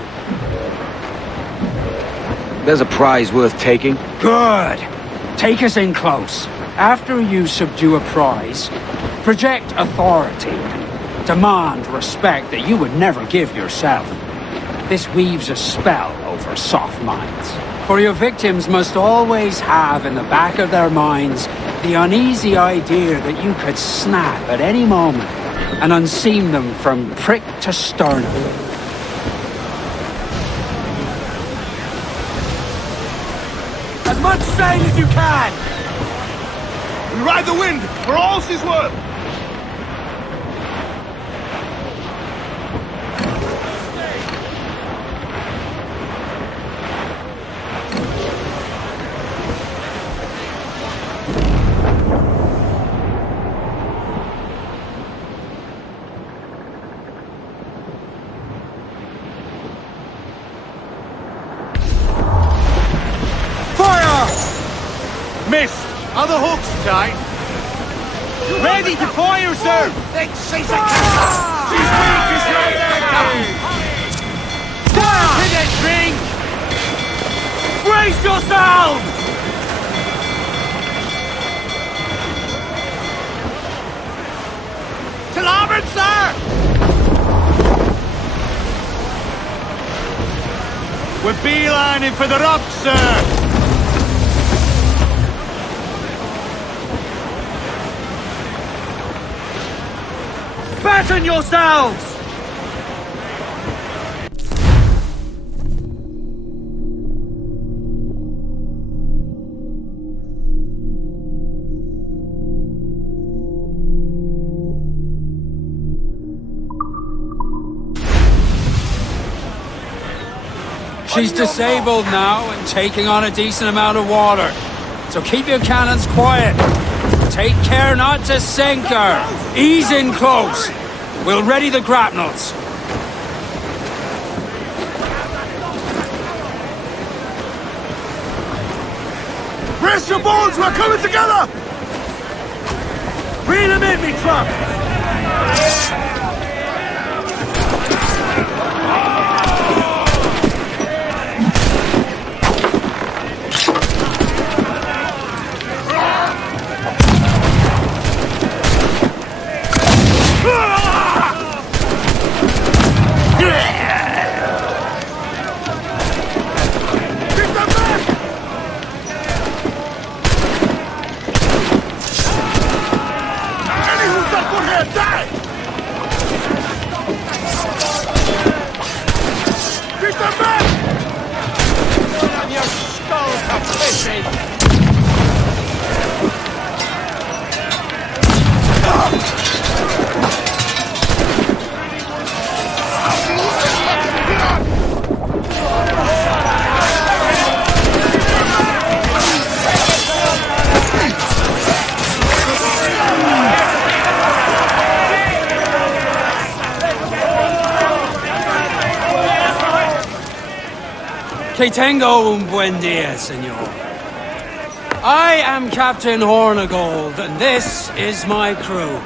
There's a prize worth taking. Good! Take us in close. After you subdue a prize, project authority. Demand respect that you would never give yourself. This weaves a spell over soft minds. For your victims must always have in the back of their minds the uneasy idea that you could snap at any moment and unseam them from prick to sternum. As much sail as you can! We ride the wind for all she's worth! Missed! Other hooks tight. Ready to fire, sir! She's weak as ready! Down to the drink! Brace yourselves! To larboard, sir! We're beelining for the rocks, sir! Batten yourselves! She's disabled now and taking on a decent amount of water. So keep your cannons quiet. Take care not to sink her. Ease in close. We'll ready the grapnels. Brace your bones, we're coming together! Reel them in, me truck! Que tengo un buen dia, senor. I am Captain Hornigold, and this is my crew.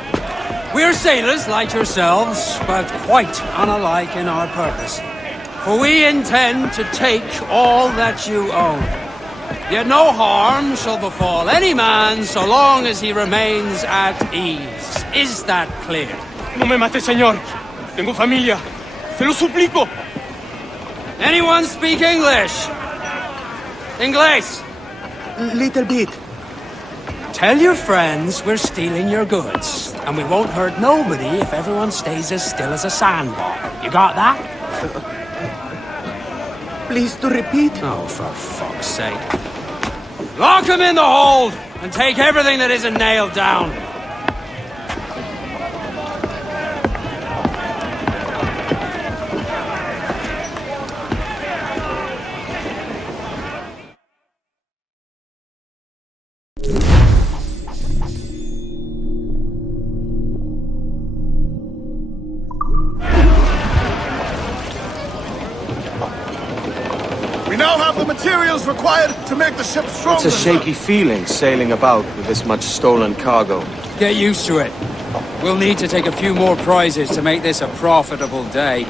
We're sailors like yourselves, but quite unalike in our purpose. For we intend to take all that you own. Yet no harm shall befall any man so long as he remains at ease. Is that clear? No me mate, señor. Tengo familia. Se lo suplico. Anyone speak English? English? Little bit. Tell your friends we're stealing your goods, and we won't hurt nobody if everyone stays as still as a sandbar. You got that? Please to repeat. Oh, for fuck's sake. Lock him in the hold, and take everything that isn't nailed down. We now have the materials required to make the ship stronger. It's a shaky feeling sailing about with this much stolen cargo. Get used to it. We'll need to take a few more prizes to make this a profitable day.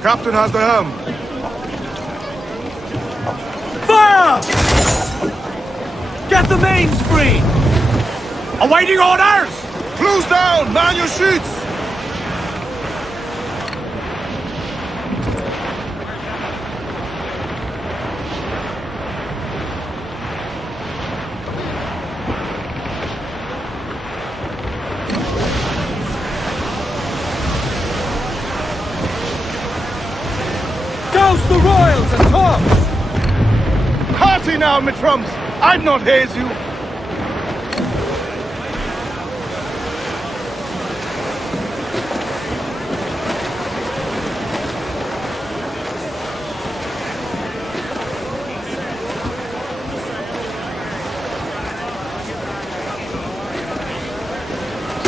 Captain has the helm. Fire! Get the mains free! Awaiting orders! Close down! Man your sheets! Douse the royals and tops! Hearty now, my trumps! I'd not haze you!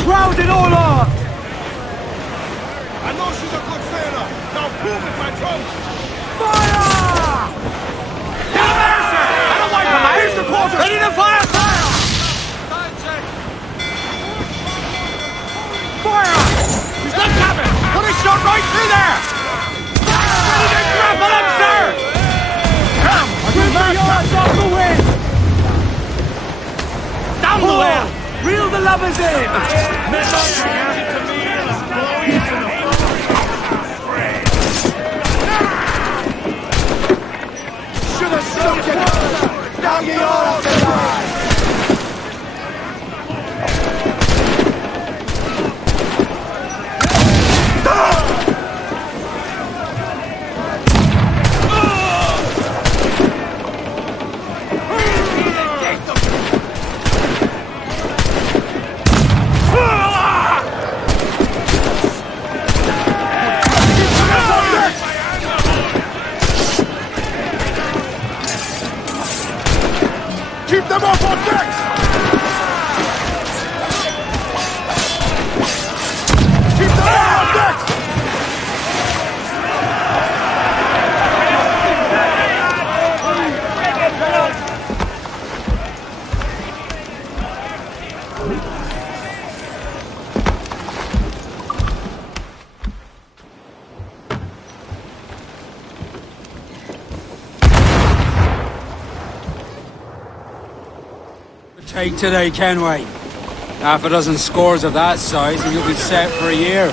Round it all on! I know she's a good sailor! Now prove it, my trumps! Fire! Get a mercer! I don't like them! Here's the quarter! Ready to fire! Fire! Fire! He's not coming! Put a shot right through there! Ready to grapple him, sir! Come! Bring the yards off the wind! Down the way! Reel the lubbers in! Should have stuck it! Now you all die! Keep them up on decks! Keep them up on decks! Take today, can we? Half a dozen scores of that size and you'll be set for a year.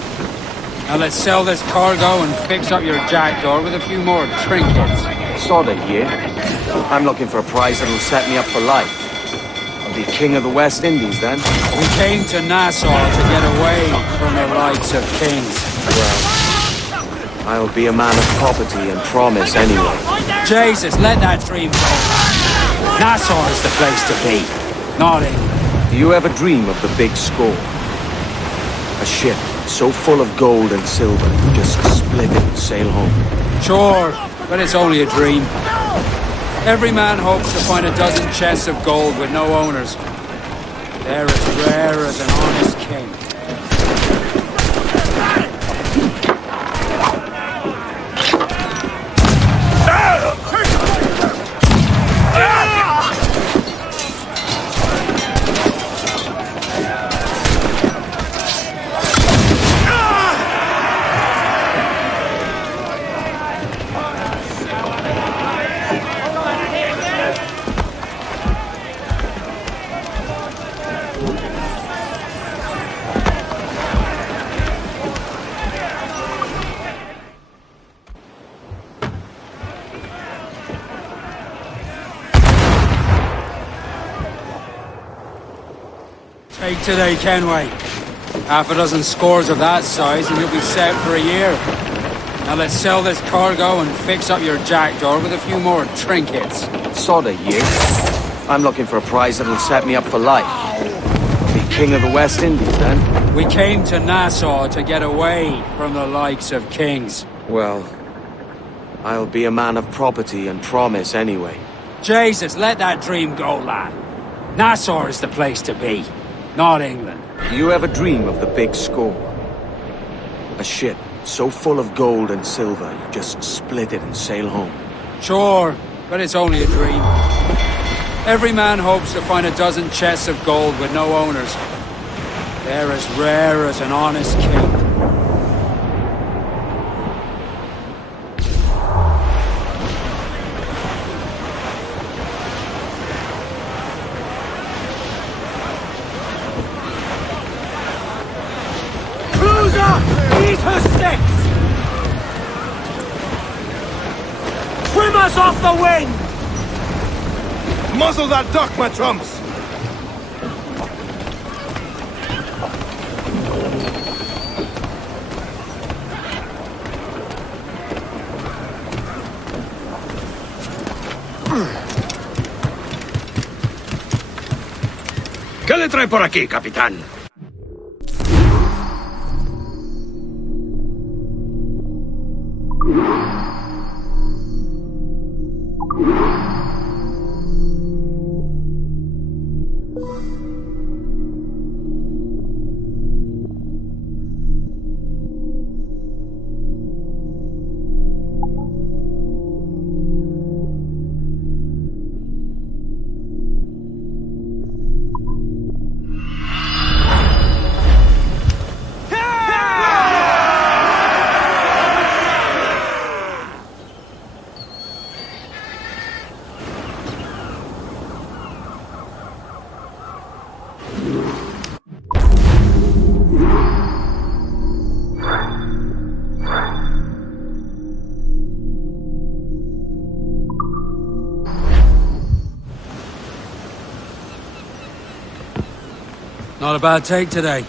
Now let's sell this cargo and fix up your jackdaw with a few more trinkets. Sod a year. I'm looking for a prize that'll set me up for life. I'll be king of the West Indies then. We came to Nassau to get away from the likes of kings. Well, I'll be a man of property and promise anyway. Jesus, let that dream go. Nassau is the place to be. Not England. Do you ever dream of the big score? A ship so full of gold and silver, you just split it and sail home. Sure, but it's only a dream. Every man hopes to find a dozen chests of gold with no owners. They're as rare as an honest king. Take today, can we? Half a dozen scores of that size and you'll be set for a year. Now let's sell this cargo and fix up your jackdaw with a few more trinkets. Sod a year. I'm looking for a prize that'll set me up for life. I'll be king of the West Indies then. We came to Nassau to get away from the likes of kings. Well, I'll be a man of property and promise anyway. Jesus, let that dream go, lad. Nassau is the place to be, not England. Do you ever dream of the big score? A ship so full of gold and silver, you just split it and sail home. Sure, but it's only a dream. Every man hopes to find a dozen chests of gold with no owners. They're as rare as an honest king. Eat her sticks! Trim us off the wind! Muzzle that duck, my trumps! ¿Qué le trae por aquí, capitán? Not a bad take today.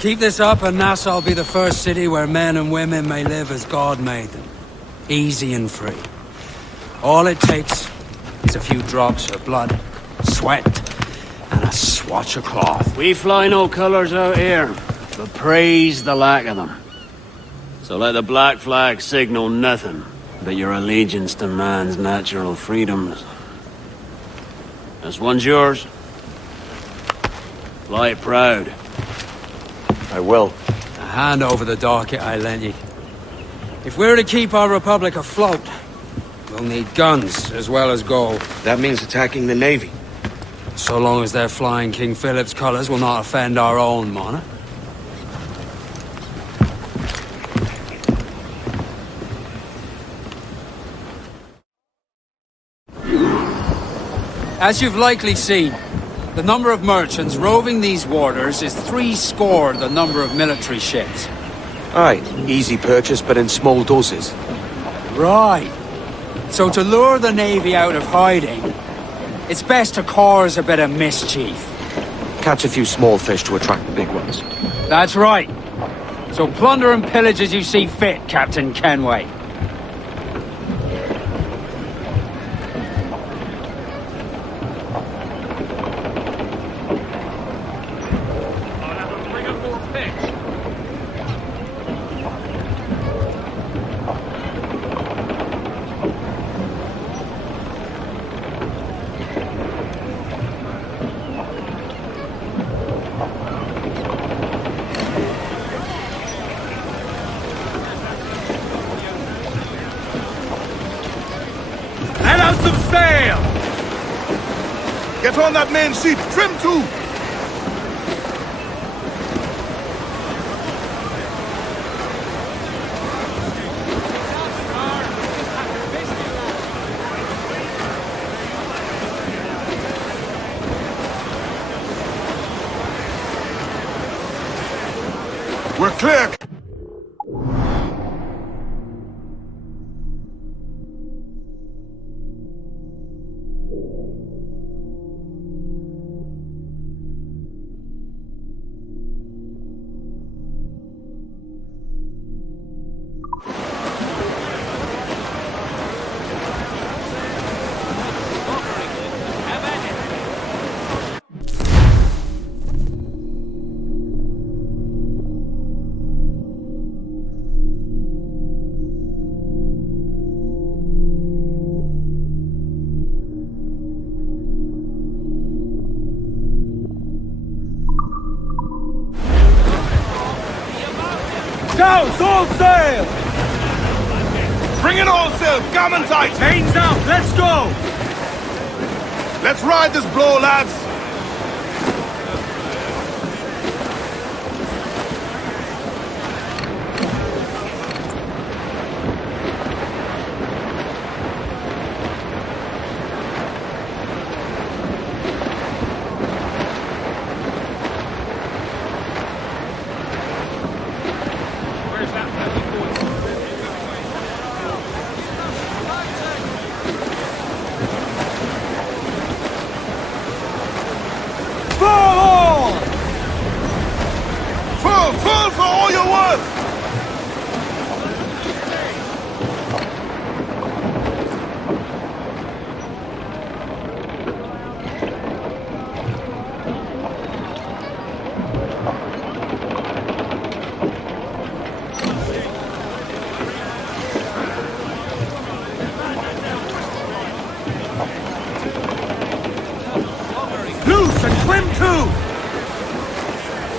Keep this up and Nassau will be the first city where men and women may live as God made them. Easy and free. All it takes is a few drops of blood, sweat, and a swatch of cloth. We fly no colours out here, but praise the lack of them. So let the black flag signal nothing but your allegiance to man's natural freedoms. This one's yours. Fly it proud. I will. A hand over the docket I lent you. If we're to keep our republic afloat, we'll need guns as well as gold. That means attacking the Navy. So long as they're flying King Philip's colours will not offend our own monarch. As you've likely seen, the number of merchants roving these waters is threescore the number of military ships. Aye, easy purchase, but in small doses. Right. So to lure the Navy out of hiding, it's best to cause a bit of mischief. Catch a few small fish to attract the big ones. That's right. So plunder and pillage as you see fit, Captain Kenway. Let out some sail! Get on that main sheet, trim too! We're clear! Douse, all sail! Bring it all sail, gammon tight! Chains out, let's go! Let's ride this blow, lads! Full for all you're worth! Loose and swim too!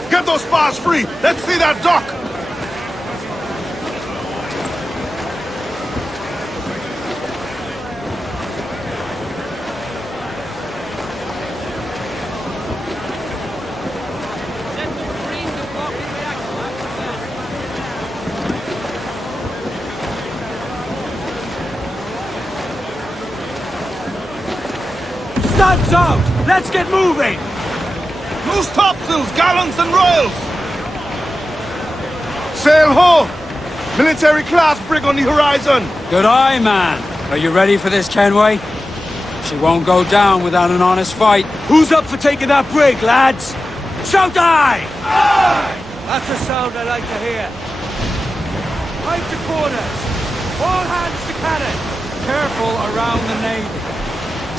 Get those spars free! Let's see that dock! Studs out! Let's get moving! Loose topsails, gallants and royals! Sail ho! Military class brig on the horizon! Good eye, man. Are you ready for this, Kenway? She won't go down without an honest fight. Who's up for taking that brig, lads? Shout aye! Aye! That's a sound I like to hear. Pipe to quarters! All hands to cannon! Careful around the navy.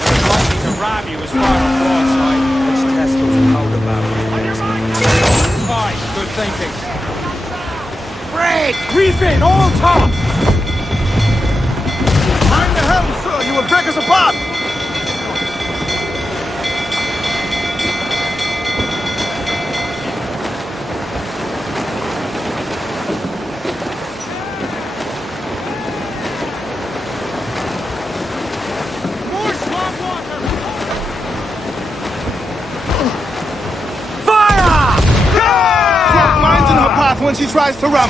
They're likely to ram you as far as broadside. Let's test those powder barrels. Fine, good thinking. Brig! Reef in, all top! Mind the helm, sir! You will break us apart! More swamp water! Fire! Drop mines in her path when she tries to ram.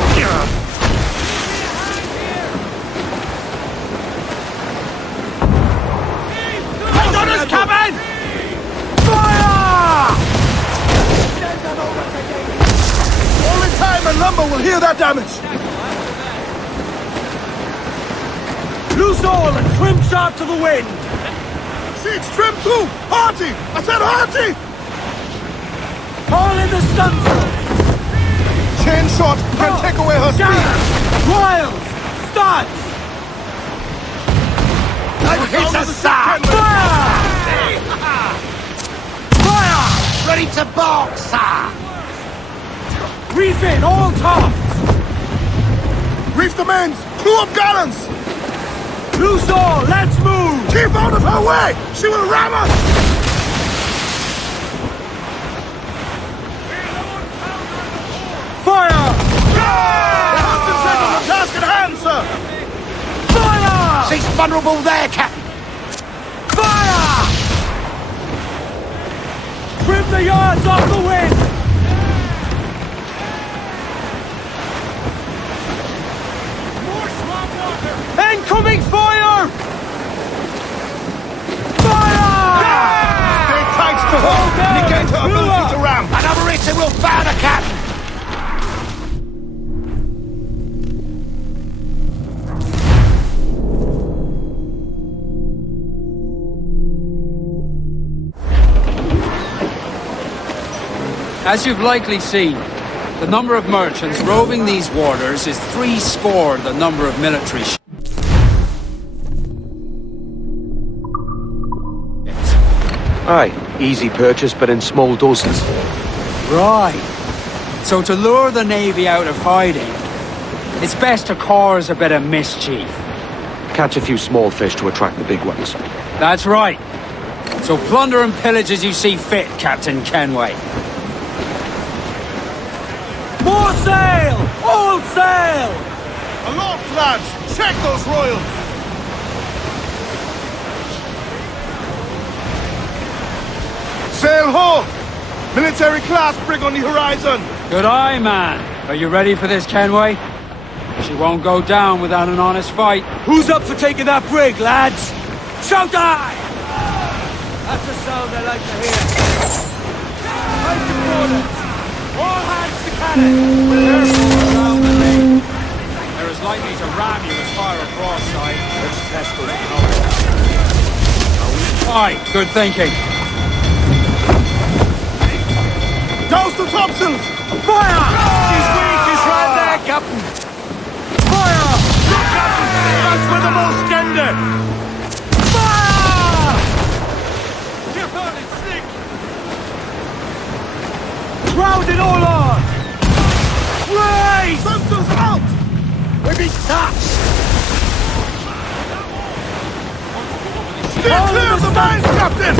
Hold on his cabin! Fire! Only time and lumber will heal that damage. Loose all and trim sharp to the wind! Sheets trim too! Hearty! I said hearty! All in the stunsail! Chain shot can take away her speed! Royals! Studs! I've hit a sack! Fire! Fire! Ready to box, sir! Reef in, all tops! Reef the mains! Crew up gallants! Loose all, let's move! Keep out of her way! She will ram us! Fire! Concentrate on the task at hand, sir! Fire! She's vulnerable there, Captain! Fire! Trim the yards off the wind! More swamp water! Incoming fire! Fire! Stay tight to her! Negate her ability to ram! Another hit and we'll found a Captain! As you've likely seen, the number of merchants roving these waters is 70 the number of military ships. Aye, easy purchase, but in small doses. Right. So to lure the Navy out of hiding, it's best to cause a bit of mischief. Catch a few small fish to attract the big ones. That's right. So plunder and pillage as you see fit, Captain Kenway. More sail! All sail! Aloft, lads! Check those royals! Sail ho! Military class brig on the horizon! Good eye, man. Are you ready for this, Kenway? She won't go down without an honest fight. Who's up for taking that brig, lads? Shout aye! That's a sound I like to hear. Right to quarters! All hands to cannon! Careful around the lee. They're as likely to ram you as fire a broadside. Let's test those knowledge. Aye, good thinking. Douse the topsails! Fire! She's weak, she's right there, Captain! Fire! Look, Captain! That's where the most gender! Fire! You're burning sick! Crowd it all on! Raise! Topsails out! We've been touched! Steer clear of the mines, Captain!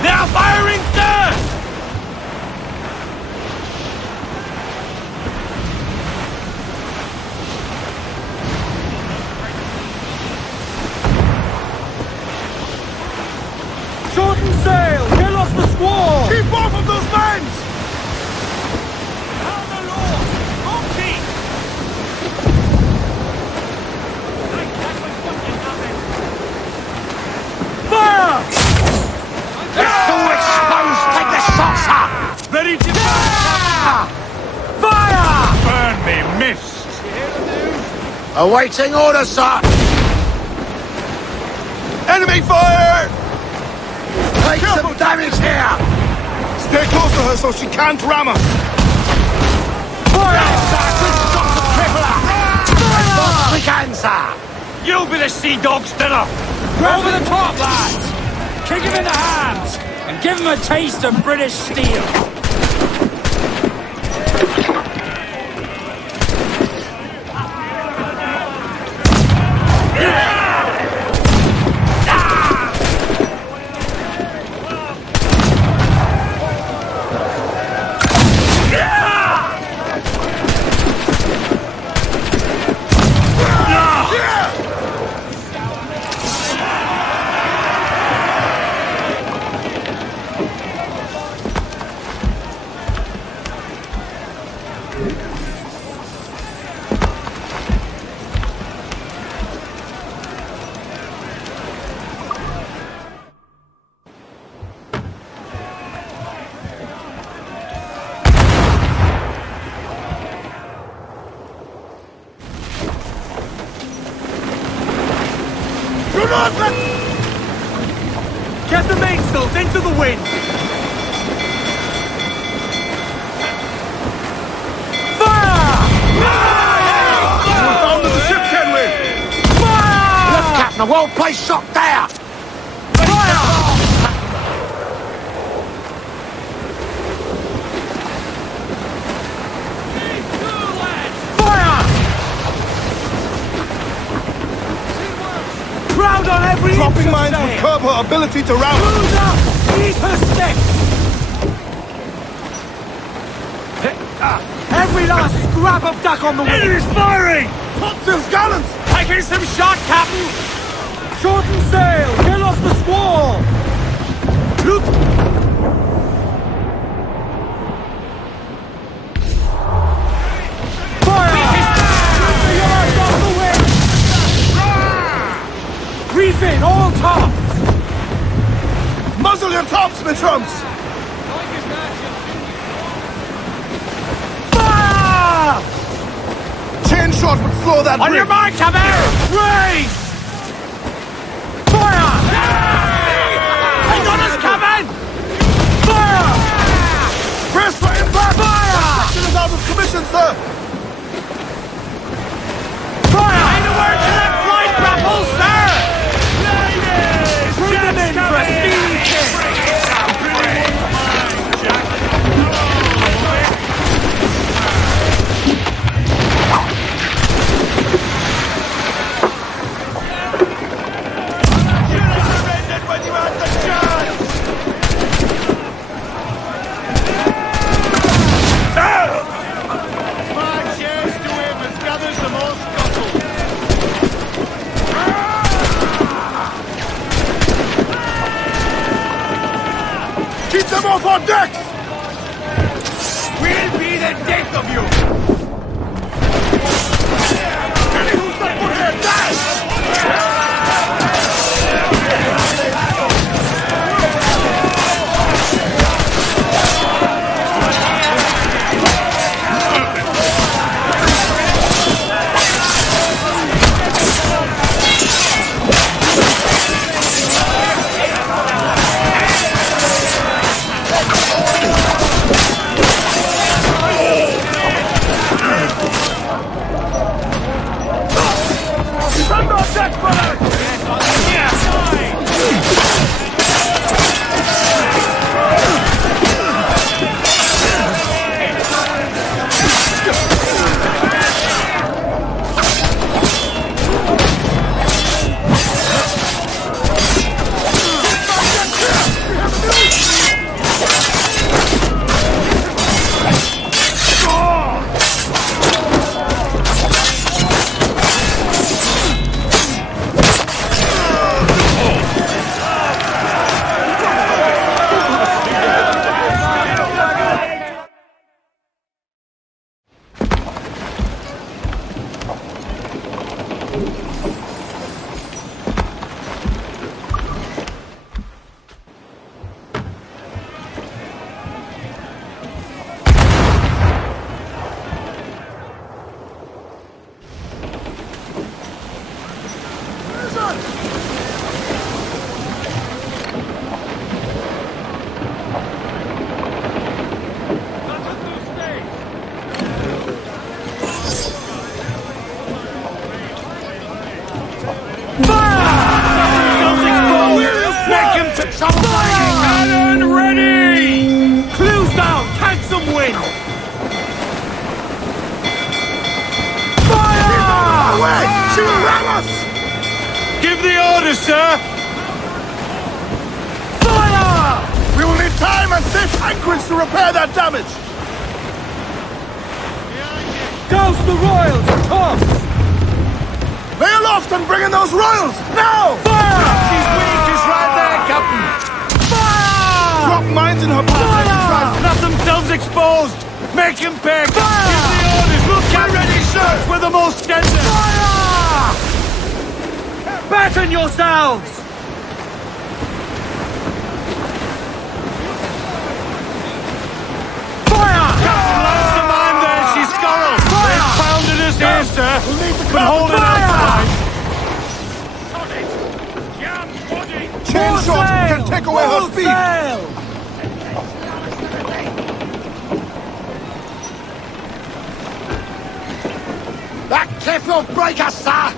They're firing, sir! Shorten sail! Get off the squall! Keep off of those mines! Down the Lord! Monkey! Fire! They're so exposed! Take the shots up! Ready to fire! Fire! Burn me, mist! Awaiting orders, sir! Enemy fire! Take some damage here! Stay close to her so she can't ram us! Fire! You'll be the sea dog's dinner! Over the top, lads! Kick him in the hands! And give him a taste of British steel! Do not let... Get the mainsails into the wind! Fire! We're bound to the ship, Kenway! Fire! Left, Captain, a well-placed shot there! Fire! Crowd on every Dropping inch of mines would sail. curb her ability to ram us! Who's up? Eat her sticks! Every last scrap of duck on the wind! It is firing! Topsails gallants! Taking some shot, Captain! Shorten sail! Get off the squall! Look! Fire! Keep the yards off the wind! Reef in, all tops! Muzzle your tops, my trumps! Fire! Chain shot would slow that On brig. your mark, Cabell! Raise! Fire! Hang on us, Cabin! Fire! Press for impact! Fire! Section is out of commission, sir! Fire! Find a word to that flight grapple, sir! Bring them in for a speedy kick! Get them off our decks! We'll be the death of you! Any who step foot here, die! Cannon ready! Clues down! Catch some wind! Fire! Away! She will ram us! Give the order, sir! Fire! We will need time and safe anchorage to repair that damage! Douse the royals! Come! Lay aloft and bring in those royals! Now! Fire! She's weak is right there, Captain! Fire! Drop mines in her path! Let themselves exposed! Make him pay! Fire! Give the orders! We'll get ready, sir! With the most tender! Fire! Batten yourselves! Fire! Captain lost the man there! She's scurrled! Fire! They've pounded us here, sir! We'll need to hold it outside! Chain shot can take away her speed! That cliff will break us, sir!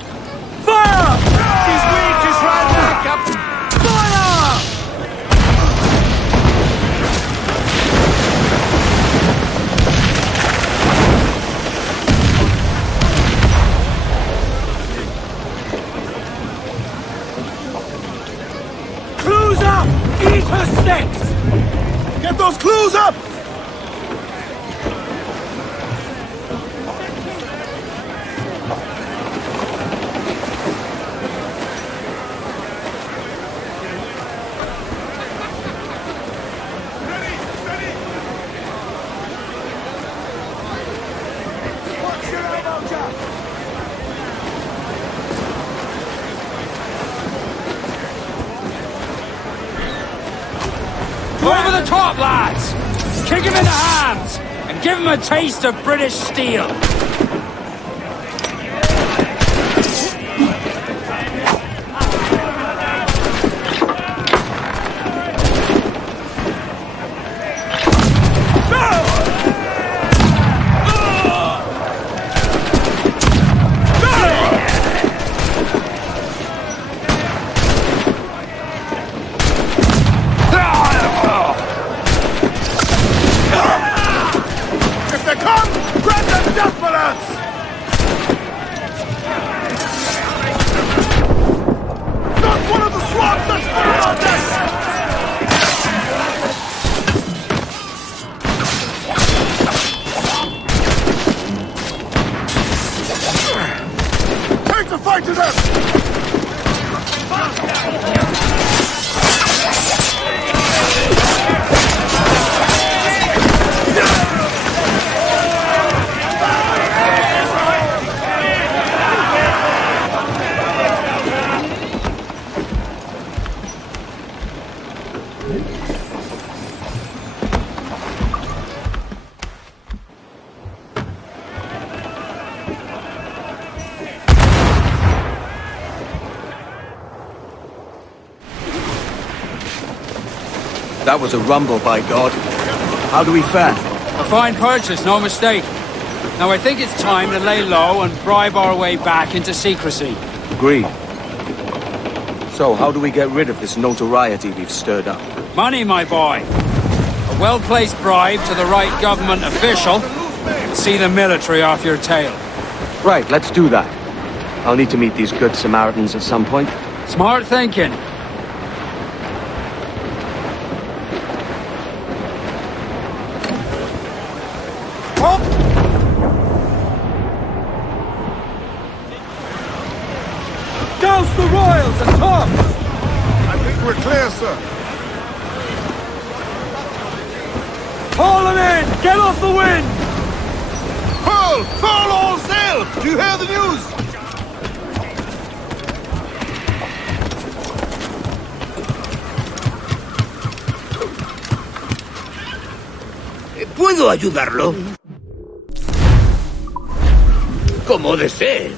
Fire! She's weak, is right there, Captain! Fire! Clues up! Eat her sticks! Get those clues up! Over the top, lads! Kick him in the hands! And give him a taste of British steel! If they come, grant them death, That was a rumble, by God. How do we fare? A fine purchase, no mistake. Now I think it's time to lay low and bribe our way back into secrecy. Agreed. So, how do we get rid of this notoriety we've stirred up? Money, my boy. A well-placed bribe to the right government official. See the military off your tail. Right, let's do that. I'll need to meet these good Samaritans at some point. Smart thinking. Douse the royals and top! I think we're clear, sir. Haul them in! Get off the wind! Pull! Pull all sail! Do you hear the news? ¿Puedo ayudarlo? Como desee.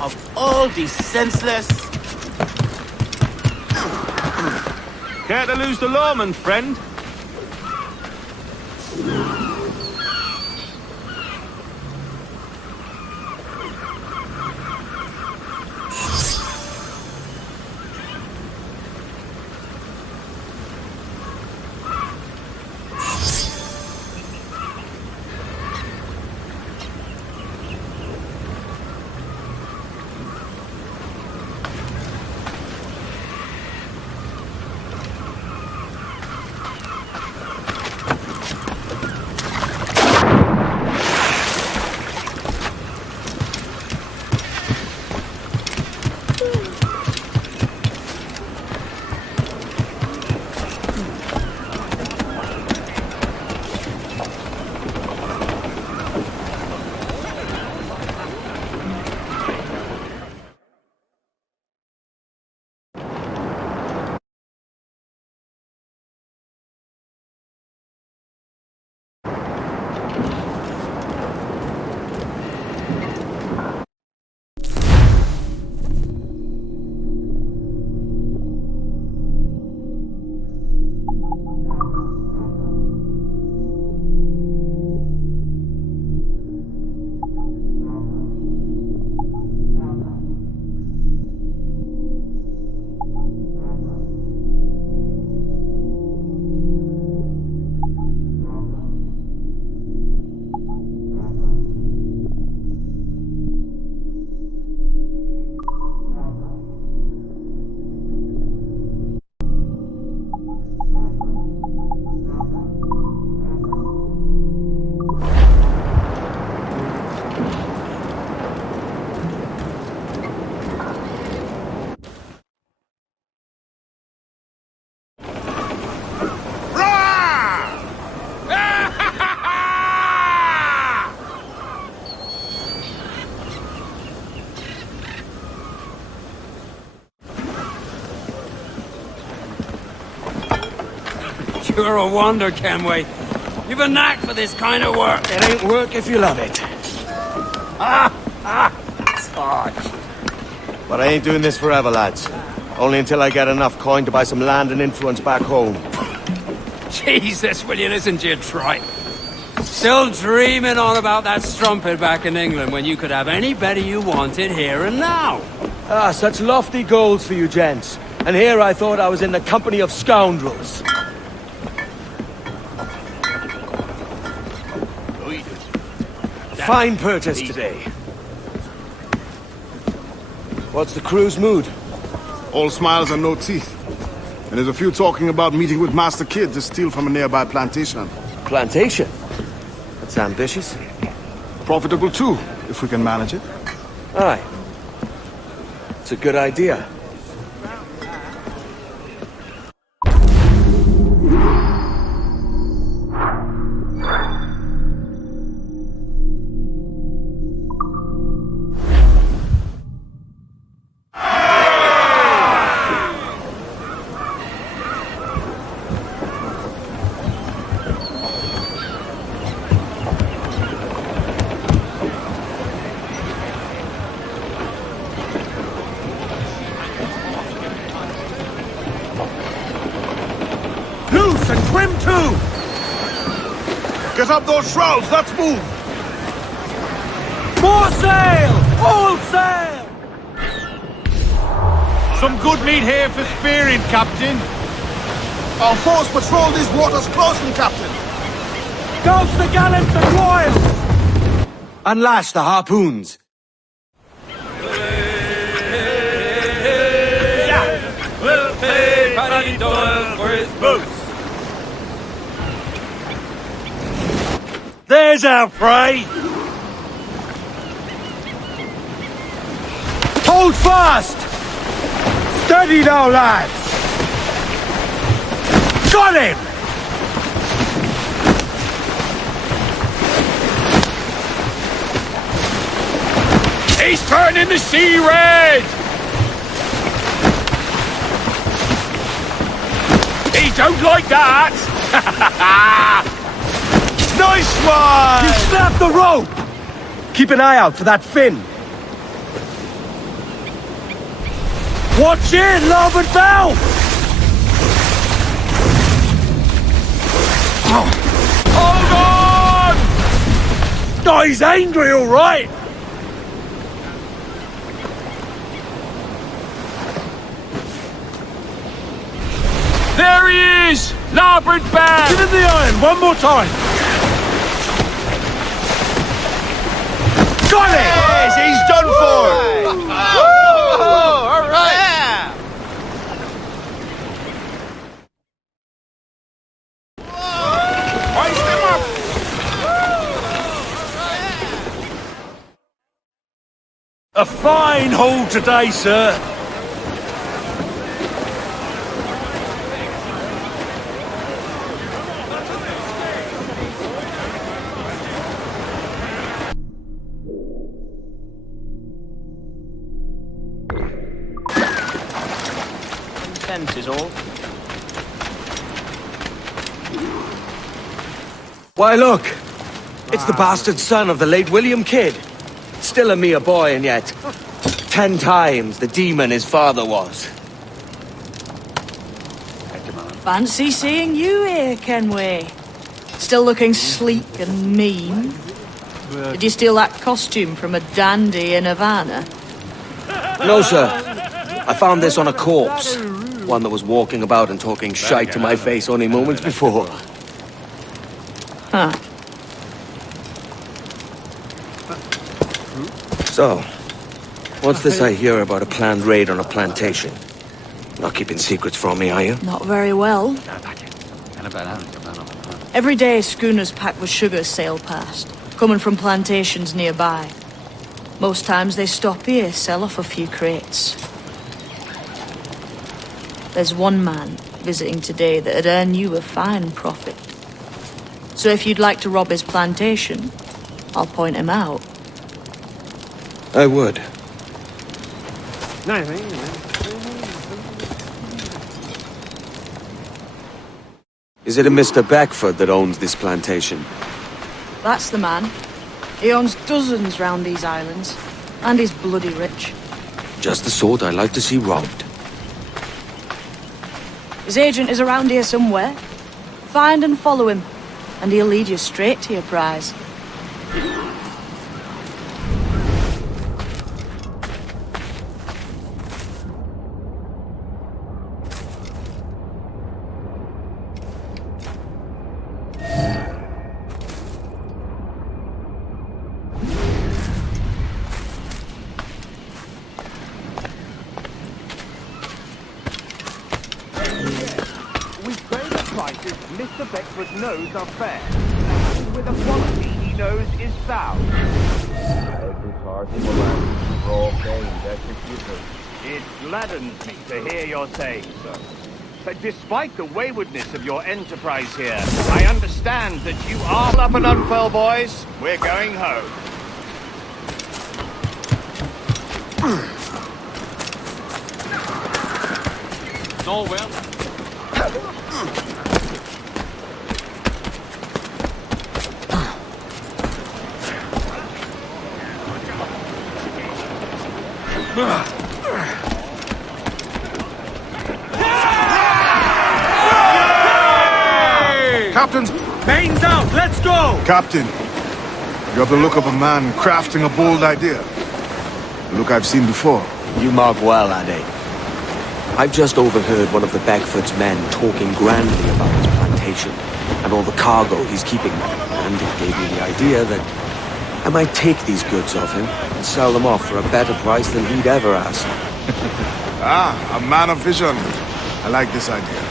Of all these senseless... Care to lose the lawman, friend? You're a wonder, Kenway. You've a knack for this kind of work. It ain't work if you love it. Sarge. But I ain't doing this forever, lads. Only until I get enough coin to buy some land and influence back home. Jesus, will you listen to your trite? Still dreaming on about that strumpet back in England when you could have any Betty you wanted here and now. Ah, such lofty goals for you gents. And here I thought I was in the company of scoundrels. Fine purchase today. What's the crew's mood? All smiles and no teeth. And there's a few talking about meeting with Master Kid to steal from a nearby plantation. Plantation? That's ambitious. Profitable too, if we can manage it. Aye. It's a good idea. Get up those shrouds, let's move! More sail! All sail! Some good meat here for spearing, Captain. Our force patrol these waters closely, Captain. Ghost the gallants and royals! Unlash the harpoons. We'll pay Paddy Doyle for his boots. There's our prey! Hold fast! Steady now, lads! Got him! He's turning the sea red! He don't like that! Nice one! You snapped the rope! Keep an eye out for that fin. Watch it, larboard bow! Hold on! Oh, he's angry, all right! There he is! Larboard bow! Give him the iron, one more time! Got it! Yes, he's done for! All right! Hoist him up! A fine haul today, sir. Is all. Why, look! It's the bastard son of the late William Kidd. Still a mere boy, and yet 10 times the demon his father was. Fancy seeing you here, Kenway. Still looking sleek and mean. Did you steal that costume from a dandy in Havana? No, sir. I found this on a corpse. One that was walking about and talking shite to my face only moments before. Huh. So, what's this I hear about a planned raid on a plantation? Not keeping secrets from me, are you? Not very well. Every day schooners packed with sugar sail past, coming from plantations nearby. Most times they stop here, sell off a few crates. There's one man visiting today that'd earn you a fine profit. So if you'd like to rob his plantation, I'll point him out. I would. Is it a Mr. Beckford that owns this plantation? That's the man. He owns dozens round these islands, and he's bloody rich. Just the sort I like to see robbed. His agent is around here somewhere. Find and follow him, and he'll lead you straight to your prize. Mr. Beckford knows are fair, with a quality he knows is sound. Every party will ask for all games executed. It gladdens me to hear your saying so. But despite the waywardness of your enterprise here, I understand that you are up and unfurl, boys. We're going home. All well. Captains, Mains out! Let's Let's go! Captain, you have the look of a man crafting a bold idea. A look I've seen before. You mark well, Ade. I've just overheard one of the Beckford's men talking grandly about his plantation and all the cargo he's keeping there, and it gave me the idea that I might take these goods off him and sell them off for a better price than he'd ever ask. Ah, a man of vision. I like this idea.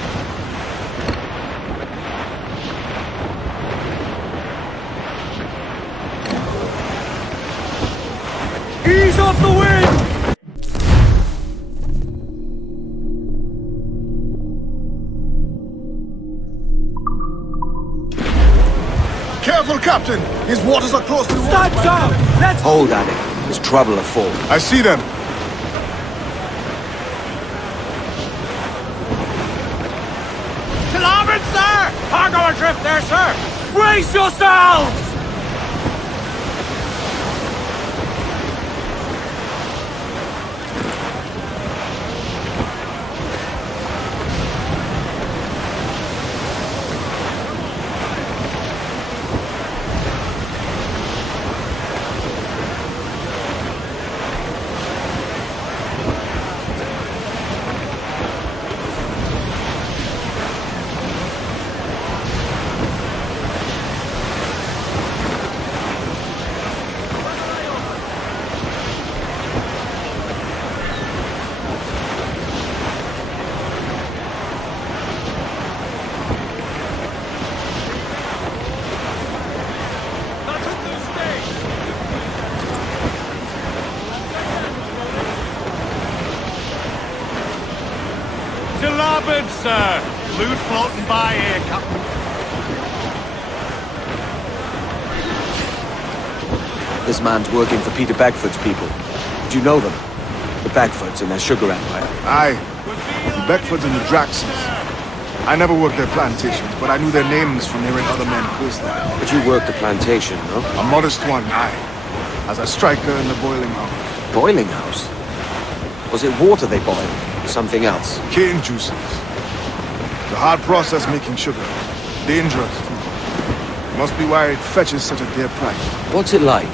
Ease off the wind! Careful, Captain! His waters are close to the Stand down! Let's... Hold, Ade. There's trouble afoot. I see them. To larboard, sir! Cargo adrift there, sir! Brace yourselves! To larboard, sir. Loot floating by here, Captain. This man's working for Peter Beckford's people. Do you know them? The Beckfords and their sugar empire. Aye. The Beckfords and the Draxes. I never worked their plantations, but I knew their names from hearing other men quiz them. But you worked the plantation, no? A modest one, aye. As a striker in the boiling house. Boiling house? Was it water they boiled? Something else? Cane juices. The hard process making sugar. Dangerous. Must be why it fetches such a dear price. What's it like?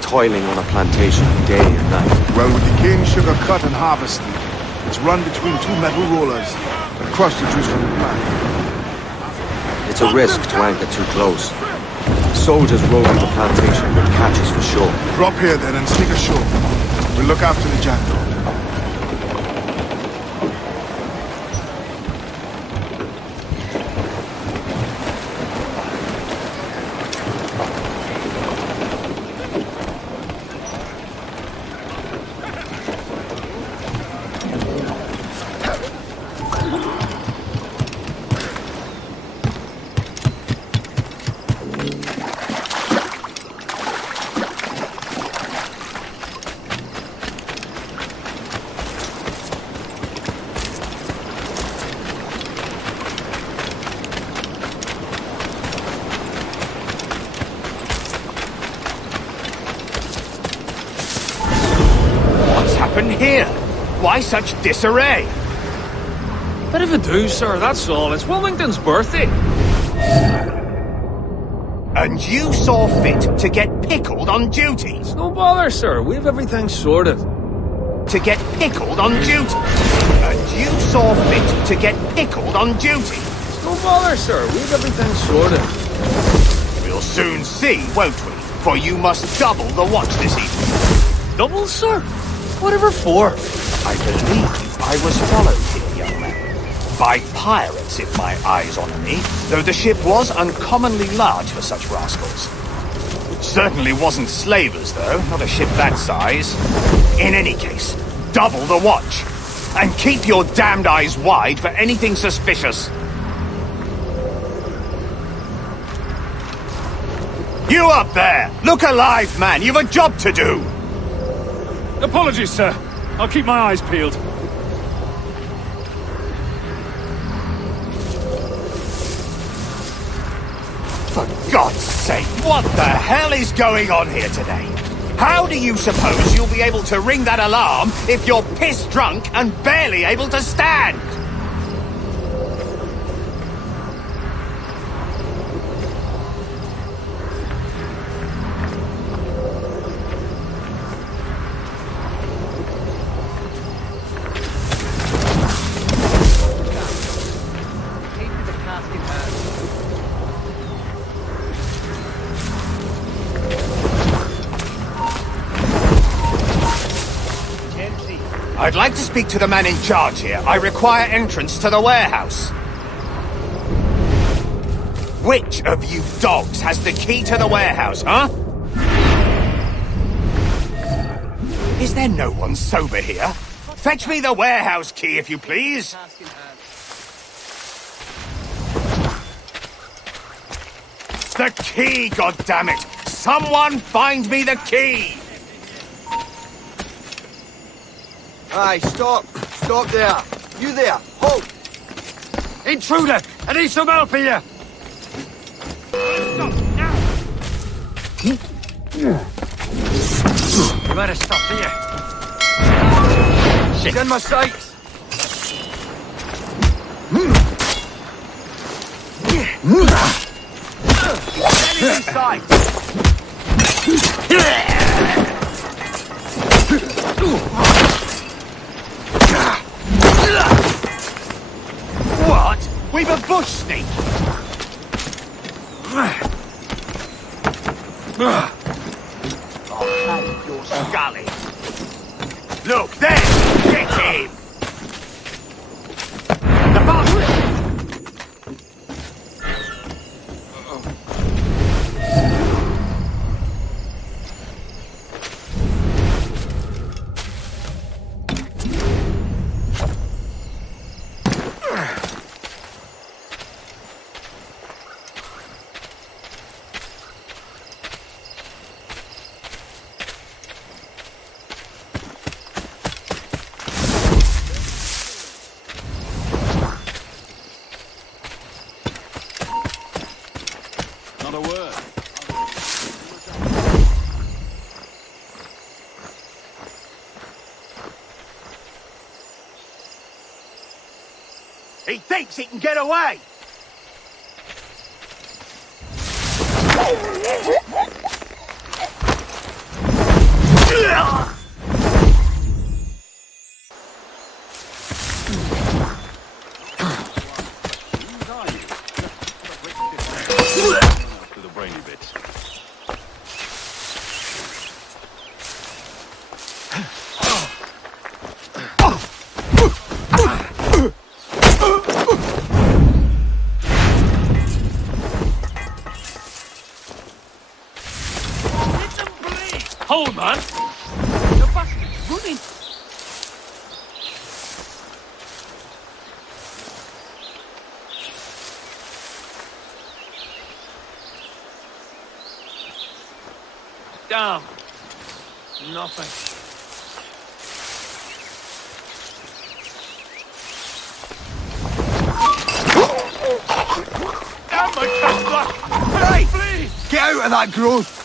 Toiling on a plantation day and night? Well, with the cane sugar cut and harvested, it's run between two metal rollers that crush the juice from the plant. It's a risk to anchor too close. Soldiers roving the plantation would catch us for sure. Drop here then and sneak ashore. We'll look after the jackdaw. Here? Why such disarray? Bit of a do, sir, that's all. It's Wilmington's birthday. And you saw fit to get pickled on duty? It's no bother, sir. We have everything sorted. To get pickled on duty? And you saw fit to get pickled on duty? It's no bother, sir. We have everything sorted. We'll soon see, won't we? For you must double the watch this evening. Double, sir? Whatever for? I believe I was followed here, young man. By pirates, if my eyes honour me, though the ship was uncommonly large for such rascals. Certainly wasn't slavers, though, not a ship that size. In any case, double the watch. And keep your damned eyes wide for anything suspicious. You up there! Look alive, man! You've a job to do! Apologies, sir. I'll keep my eyes peeled. For God's sake, what the hell is going on here today? How do you suppose you'll be able to ring that alarm if you're piss drunk and barely able to stand? I'd like to speak to the man in charge here. I require entrance to the warehouse. Which of you dogs has the key to the warehouse, huh? Is there no one sober here? Fetch me the warehouse key, if you please. The key, goddammit! Someone find me the key! Aye, stop. Stop there. You there. Halt. Intruder! I need some help here! Stop now! You better stop here. She's in my sights. Enemy sight! What? We've a bush sneak! Oh, you're scully. Look, there! Get him! The bastard! Not a word. He thinks he can get away! To the brainy bits. Hold, man! The bastard's running! Damn! Nothing. Damn my customer! Hey! Please! Get out of that growth!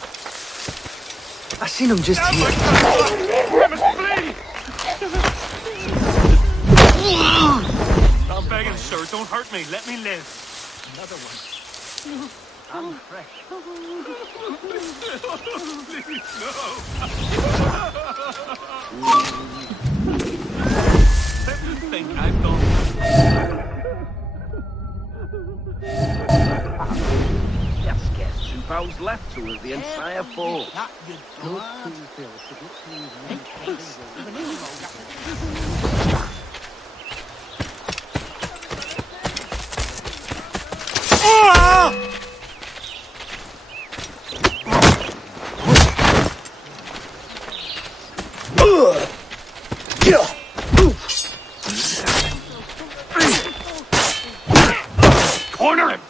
I seen him just here. I must flee! I'm begging, sir. Don't hurt me. Let me live. Another one. I'm fresh. Please, no. Everything I've done. Yes, guess 2 pounds left to the entire fall. Corner him!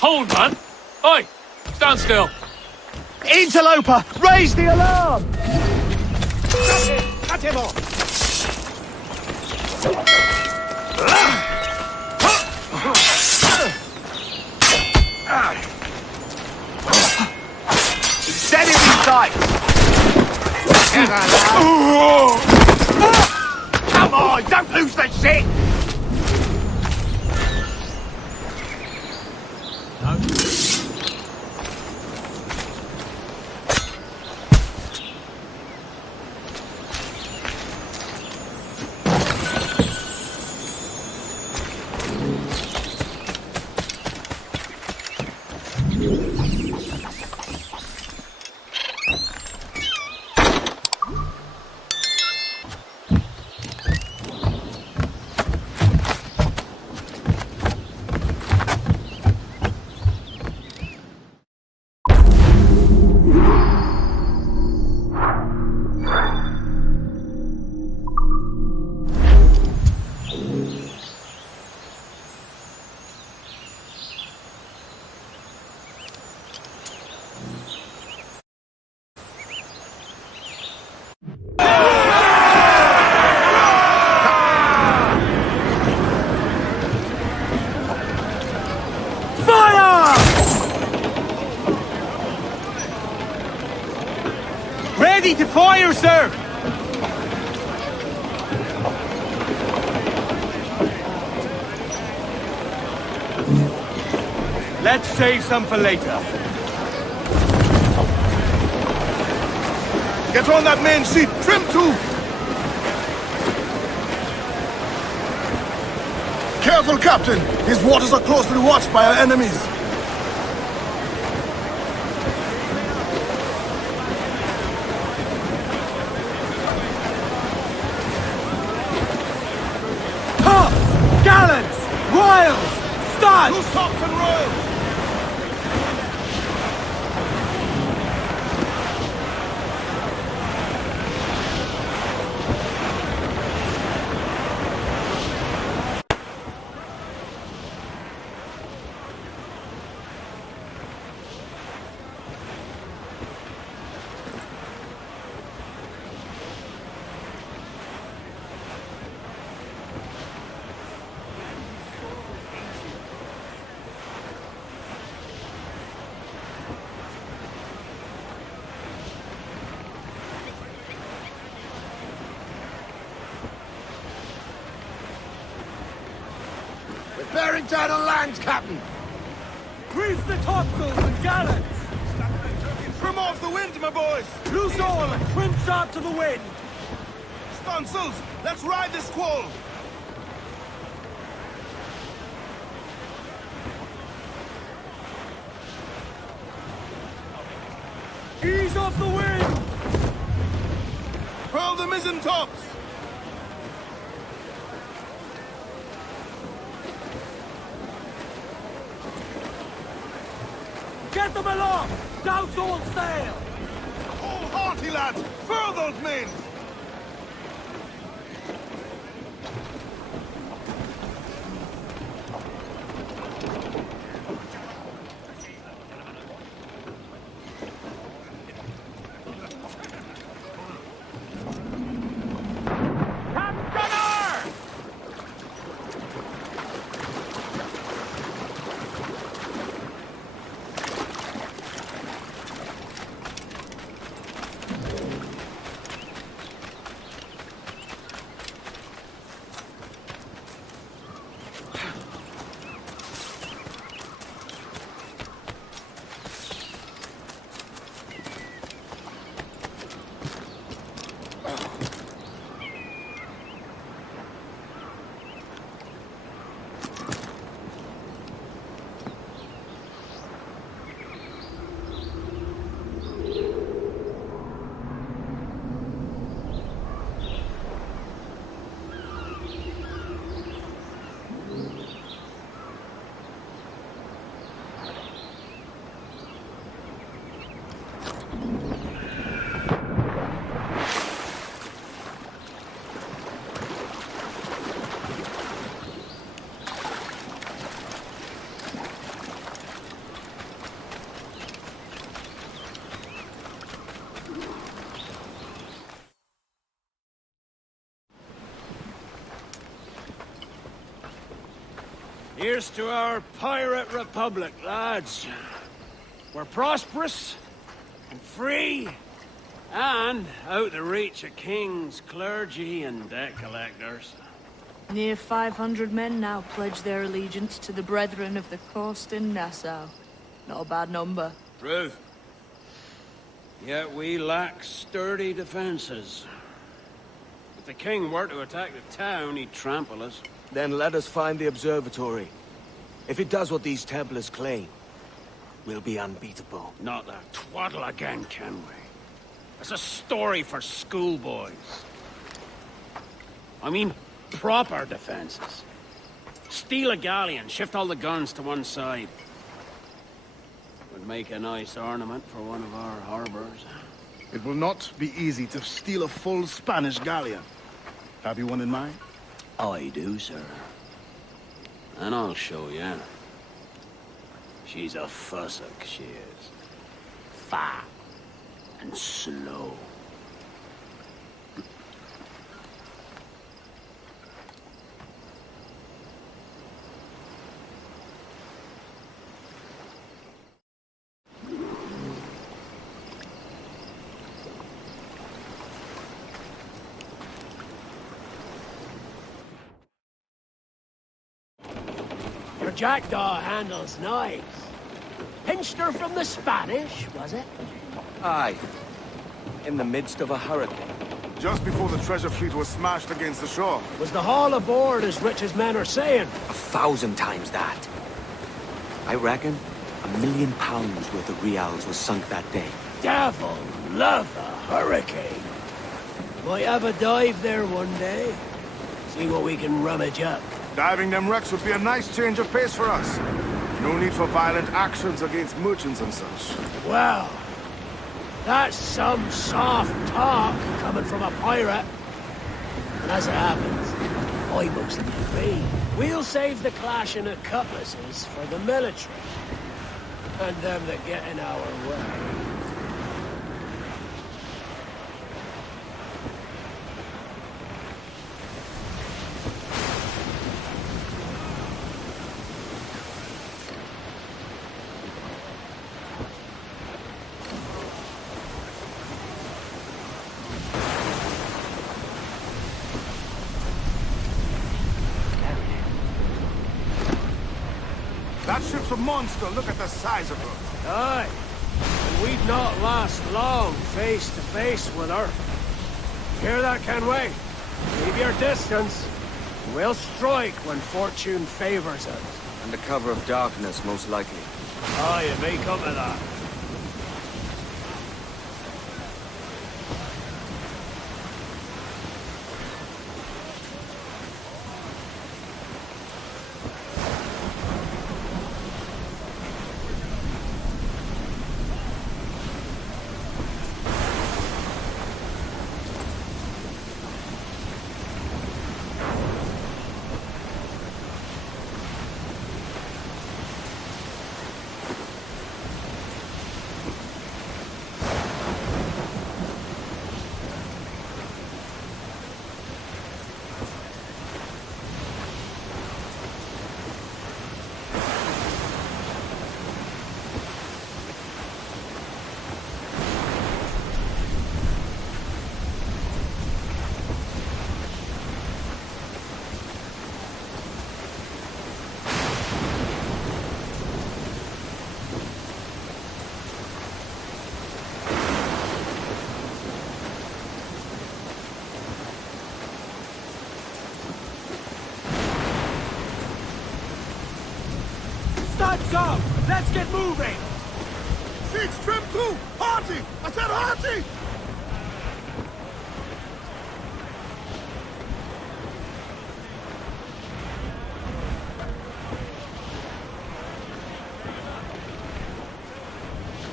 Hold, man! Oi! Stand stand still. Interloper! Raise the alarm! Cut him off! Set him in sight! Come on, don't lose the shit! Ready to fire, sir! Let's save some for later. Get on that main seat! Trim too! Careful, Captain! His waters are closely watched by our enemies. Gallants! Royals! Studs! Who's tops and royals? Bearing down on land, Captain! Grease the topsails and gallants! Trim off the wind, my boys! Loose all and trim sharp to the wind! Stunsails, let's ride this squall! Ease off the wind! Furl the mizzen tops! Get them aloft! Douse all sail! All hearty, lads! Furl those men! Here's to our pirate republic, lads. We're prosperous and free and out the reach of kings, clergy, and debt collectors. Near 500 men now pledge their allegiance to the Brethren of the Coast in Nassau. Not a bad number. Truth. Yet we lack sturdy defenses. If the king were to attack the town, he'd trample us. Then let us find the observatory. If it does what these Templars claim, we'll be unbeatable. Not that twaddle again, can we? It's a story for schoolboys. I mean, proper defenses. Steal a galleon, shift all the guns to one side. Would make a nice ornament for one of our harbors. It will not be easy to steal a full Spanish galleon. Have you one in mind? I do, sir. And I'll show you. She's a fussock, she is. Fat and slow. Your jackdaw handle's nice. Pinched her from the Spanish, was it? Aye. In the midst of a hurricane. Just before the treasure fleet was smashed against the shore. Was the haul aboard as rich as men are saying? 1,000 times that. I reckon £1 million worth of reals was sunk that day. Devil love a hurricane. Might have a dive there one day. See what we can rummage up. Diving them wrecks would be a nice change of pace for us. No need for violent actions against merchants and such. Well, that's some soft talk coming from a pirate. And as it happens, I mostly agree. We'll save the clashing of cutlasses for the military. And them that get in our way. That ship's a monster. Look at the size of her. Aye. And we'd not last long face to face with her. Hear that, Kenway? Keep your distance. We'll strike when fortune favors us. Under cover of darkness, most likely. Aye, it may come to that. Studs up! Let's get moving! Sheets trim too! Hearty! I said hearty!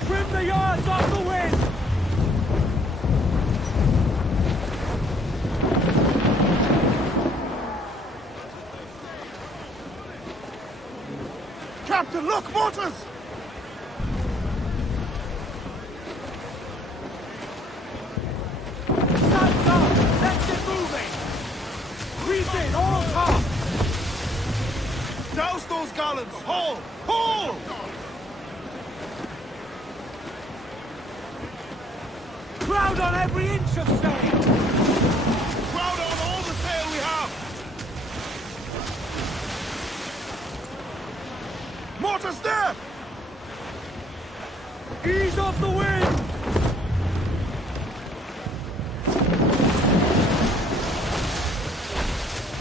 Trim the yards off the wind! Captain, look! Mortars! Studs up! Let's get moving! Reef in, all top! Douse those gallons! Haul! Haul! Crowd on every inch of sail! Crowd on all the sail we have! Mortars there! Ease off the wind!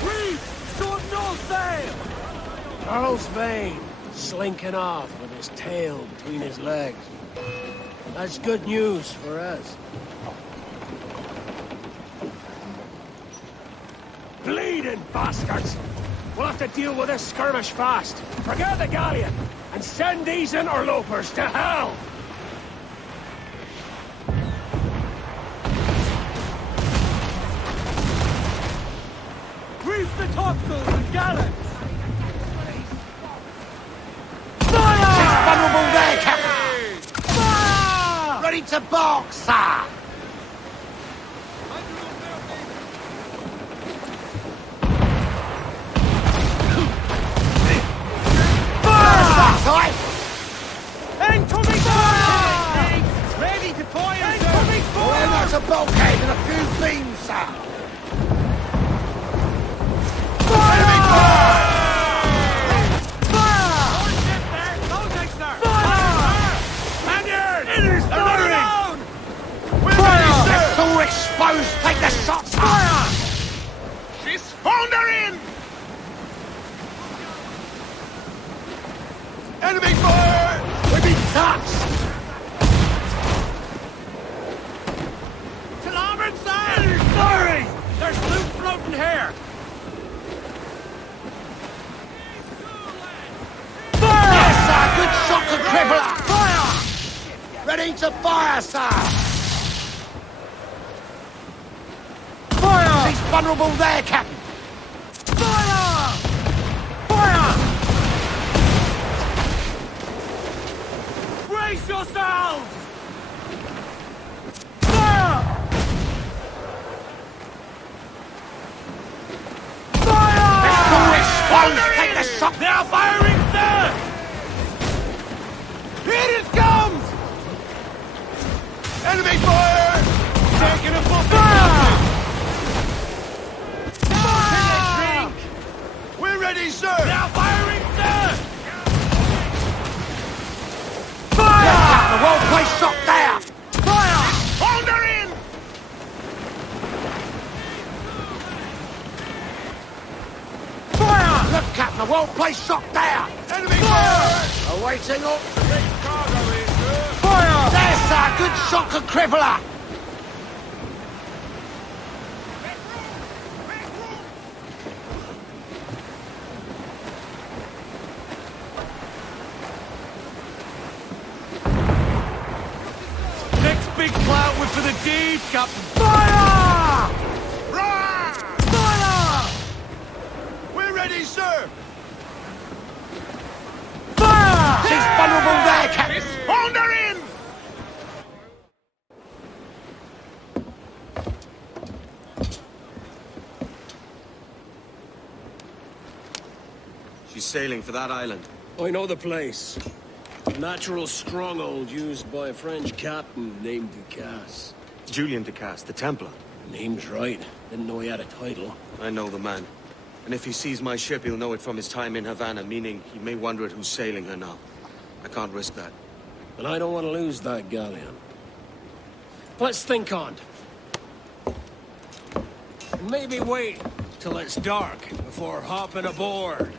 Reef! Short north sail! Earl's Vane, slinking off with his tail between his legs. That's good news for us. Bleeding bastards! We'll have to deal with this skirmish fast. Forget the galleon, and send these interlopers to hell! Reef the topsails and gallants! Vulnerable there, Captain! Fire! Ready to bark, sir! Fire! Incoming fire! Ready to fire, incoming fire! Well, that's a bulkhead and a few beams, sir! Fire! All exposed! Take the shots! Fire! She's foundering! Enemy fire! We've been touched! To larboard side! Firing! There's loot floating here! Fire! Yes, sir! Good shot to crippler! Fire! Ready to fire, sir! Fire! She's vulnerable there, Captain! Fire! Fire! Brace yourselves! Fire! Fire! Let's go exposed! Take the shot! They are firing, sir! Here it comes! Enemy fire! Taking a full fire! We're ready, sir! Now firing, sir! Fire! Captain, a well-placed shot there! Fire! Hold her in! Fire! Look, Captain, a well-placed shot there! Enemy fire! Awaiting all... Cargo in, sir! Fire! There, sir! Good shot to crippler! Big clout with for the deed, Captain. Fire! Roar! Fire! We're ready, sir! Fire! She's vulnerable there, Captain! Hold her in! She's sailing for that island. I know the place. A natural stronghold used by a French captain named Ducasse. Julian Ducasse, the Templar. Name's right. Didn't know he had a title. I know the man. And if he sees my ship, he'll know it from his time in Havana, meaning he may wonder at who's sailing her now. I can't risk that. But I don't want to lose that galleon. Let's think on it. Maybe wait till it's dark before hopping aboard.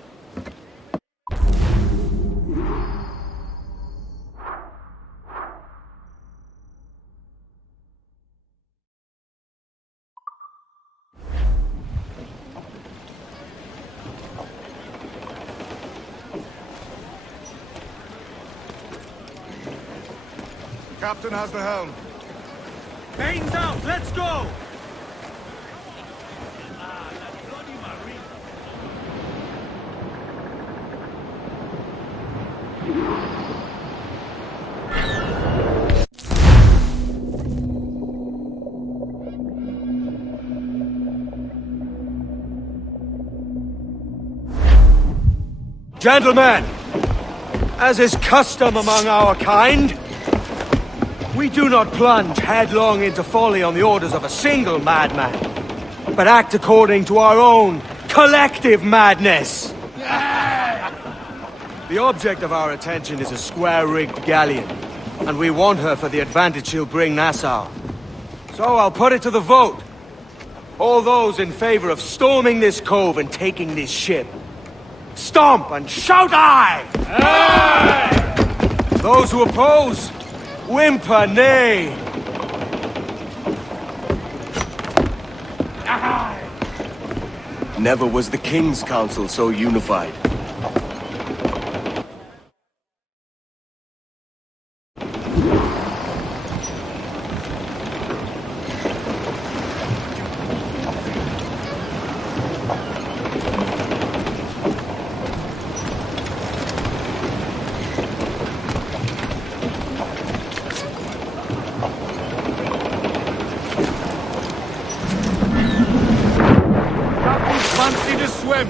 Captain has the helm. Mains out, let's go! Gentlemen, as is custom among our kind, we do not plunge headlong into folly on the orders of a single madman, but act according to our own collective madness. The object of our attention is a square-rigged galleon, and we want her for the advantage she'll bring Nassau. So I'll put it to the vote. All those in favor of storming this cove and taking this ship, stomp and shout aye! Aye! Those who oppose, whimper nay! Aye! Never was the King's Council so unified. Fancy to swim.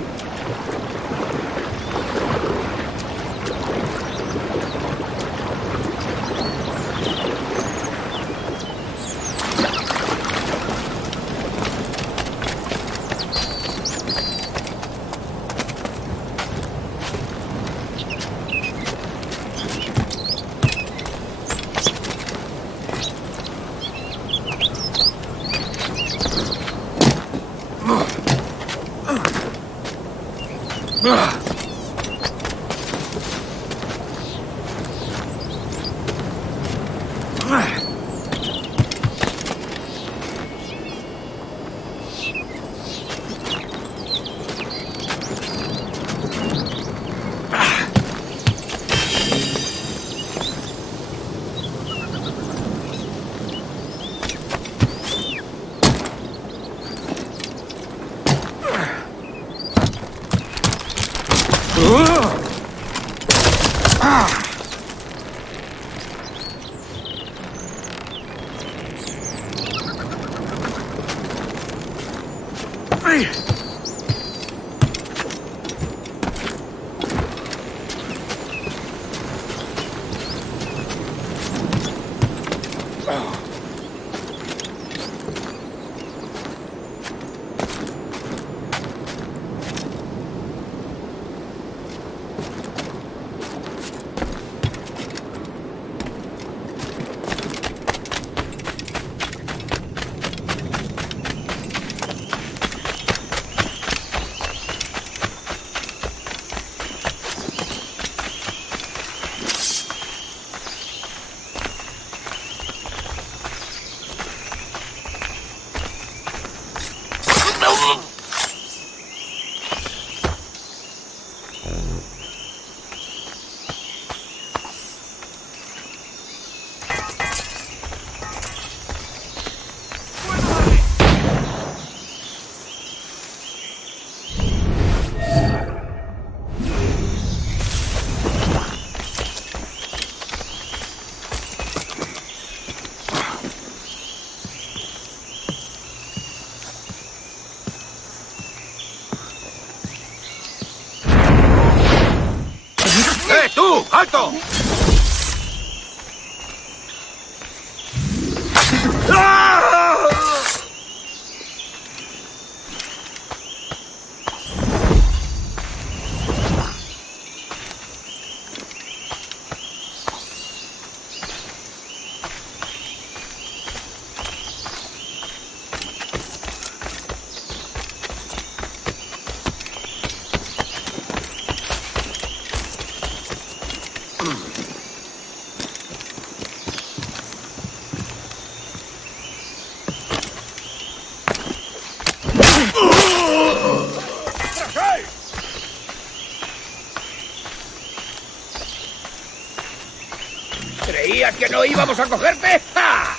¡Tú! ¡Alto! ¿Creías que no íbamos a cogerte? ¡Ja!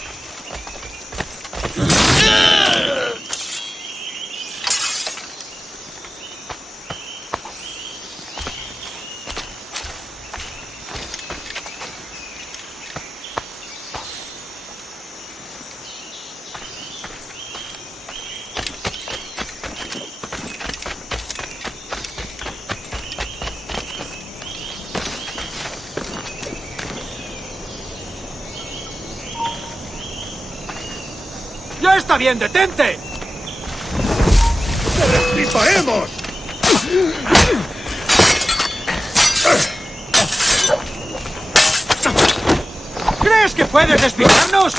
Está bien, detente. ¡Te disparemos! ¿Crees que puedes despidarnos?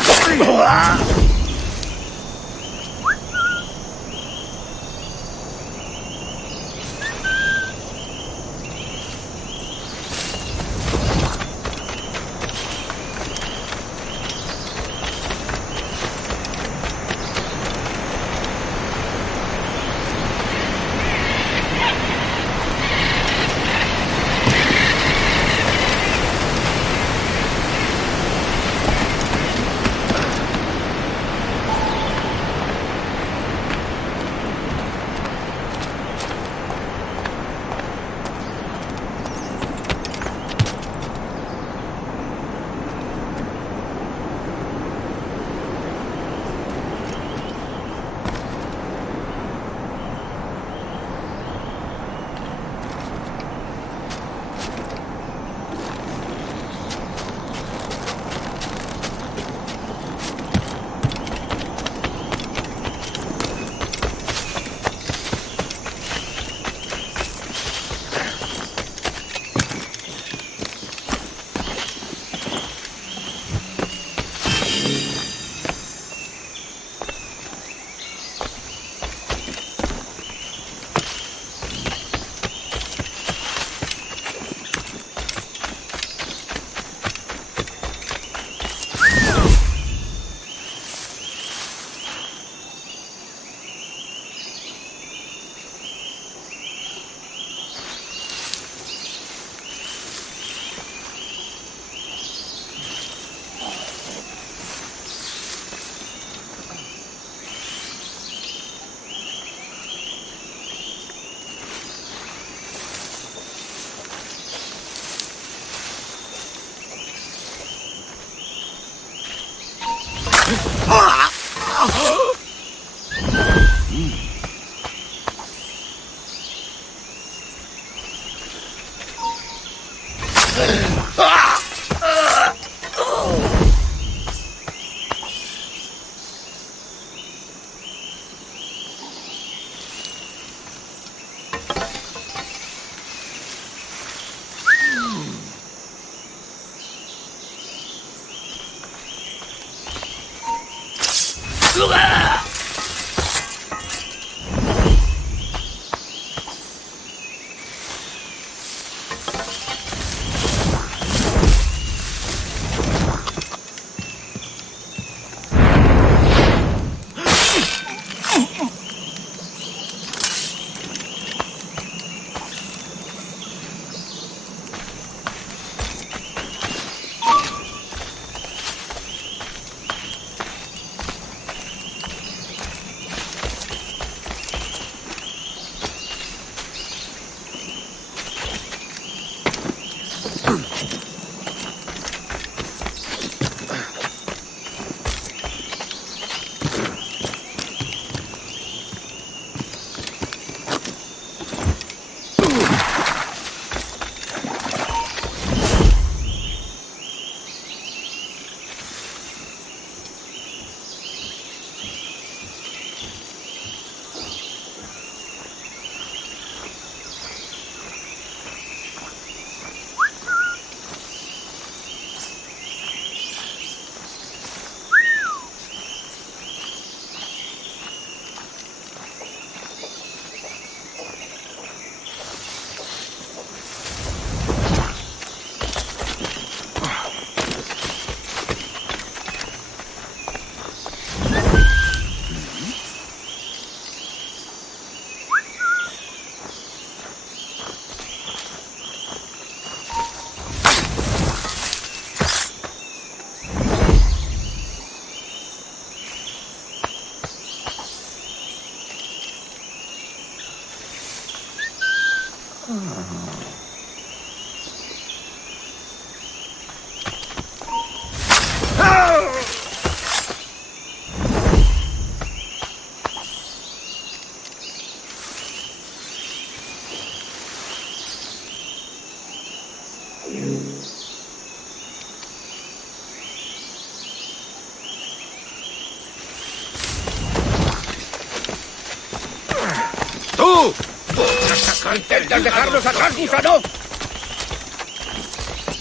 ¿Intentas dejarnos atrás, gusano?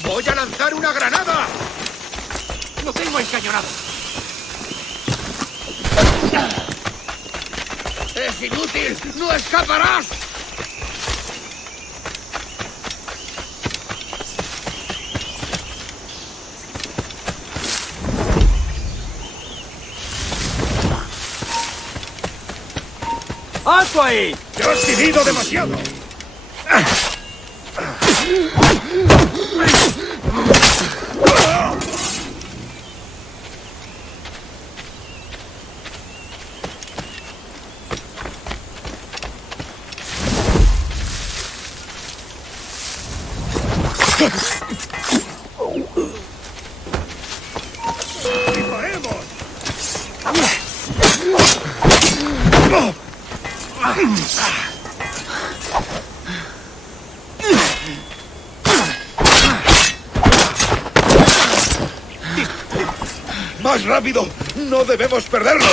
¡Voy a lanzar una granada! ¡Lo tengo encañonado! ¡Es inútil! ¡No escaparás! ¡Alto ahí! ¡Te has vivido demasiado! ¡Más rápido! ¡No debemos perderlo!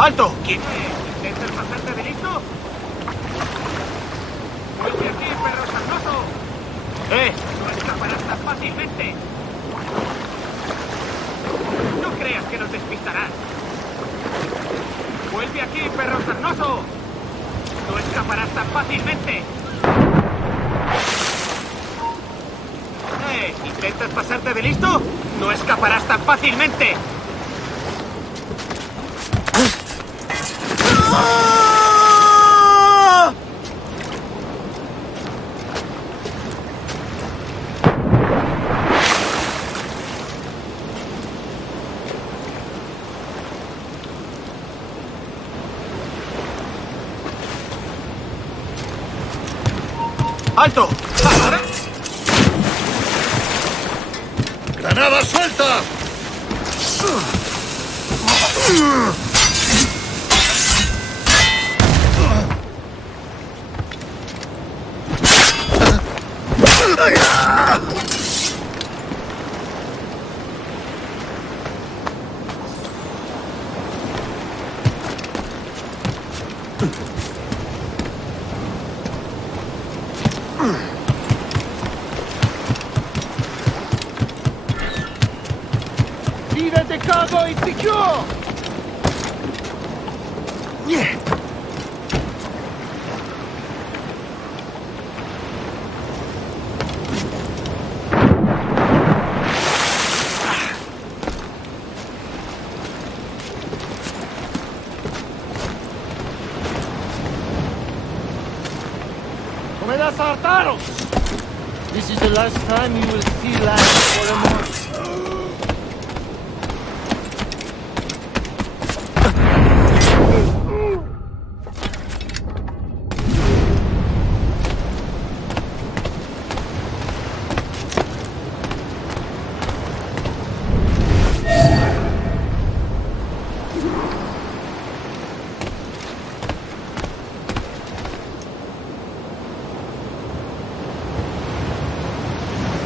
¡Alto! ¿Intentas pasarte de listo? ¡Vuelve aquí, perro sarnoso! No escaparás tan fácilmente. No creas que nos despistarás. ¡Vuelve aquí, perro sarnoso! No escaparás tan fácilmente. ¿Intentas pasarte de listo? No escaparás tan fácilmente. ¡Alto! ¡Granada suelta! ¡Tírate, cago y pichó! ¡Me das hartaros! This is the last time you will see land for a month.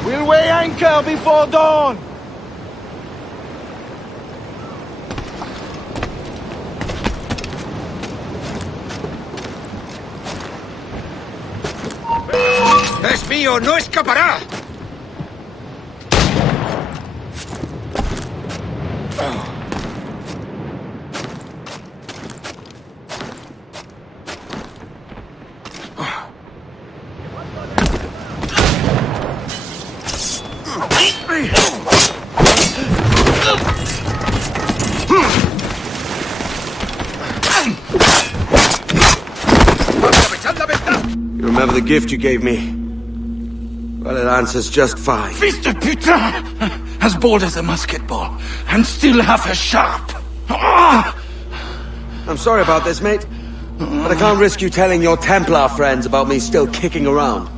We'll weigh anchor before dawn! ¡Es mío! ¡No escapará! You remember the gift you gave me? Well, it answers just fine. Fils de putain! As bold as a musket ball, and still half as sharp. Ah! I'm sorry about this, mate. But I can't risk you telling your Templar friends about me still kicking around.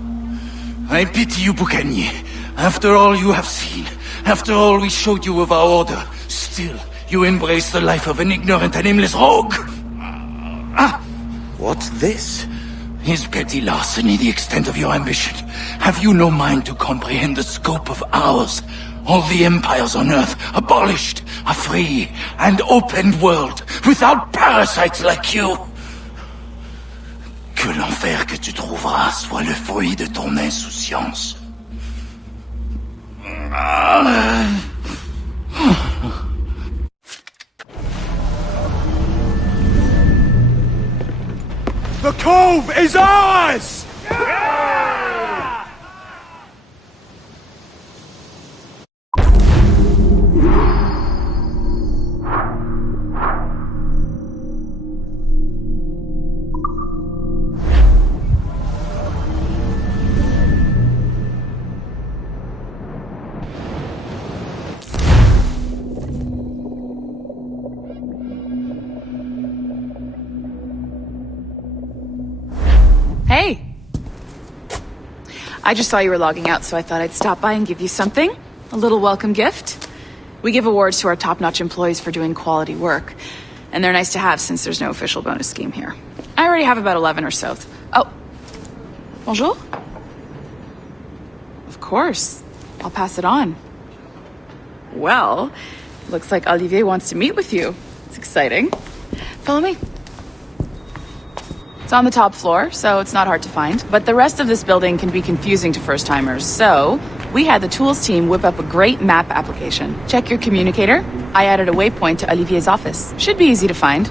I pity you, Boucanier. After all you have seen, after all we showed you of our order, still you embrace the life of an ignorant and aimless rogue. What's this? Is petty larceny the extent of your ambition? Have you no mind to comprehend the scope of ours? All the empires on Earth abolished, a free and open world, without parasites like you. Que l'enfer que tu trouveras soit le fruit de ton insouciance. The cove is ours! Hey! I just saw you were logging out, so I thought I'd stop by and give you something. A little welcome gift. We give awards to our top-notch employees for doing quality work, and they're nice to have since there's no official bonus scheme here. I already have about 11 or so. Oh. Bonjour? Of course. I'll pass it on. Well, looks like Olivier wants to meet with you. It's exciting. Follow me. It's on the top floor, so it's not hard to find. But the rest of this building can be confusing to first-timers, so we had the tools team whip up a great map application. Check your communicator. I added a waypoint to Olivier's office. Should be easy to find.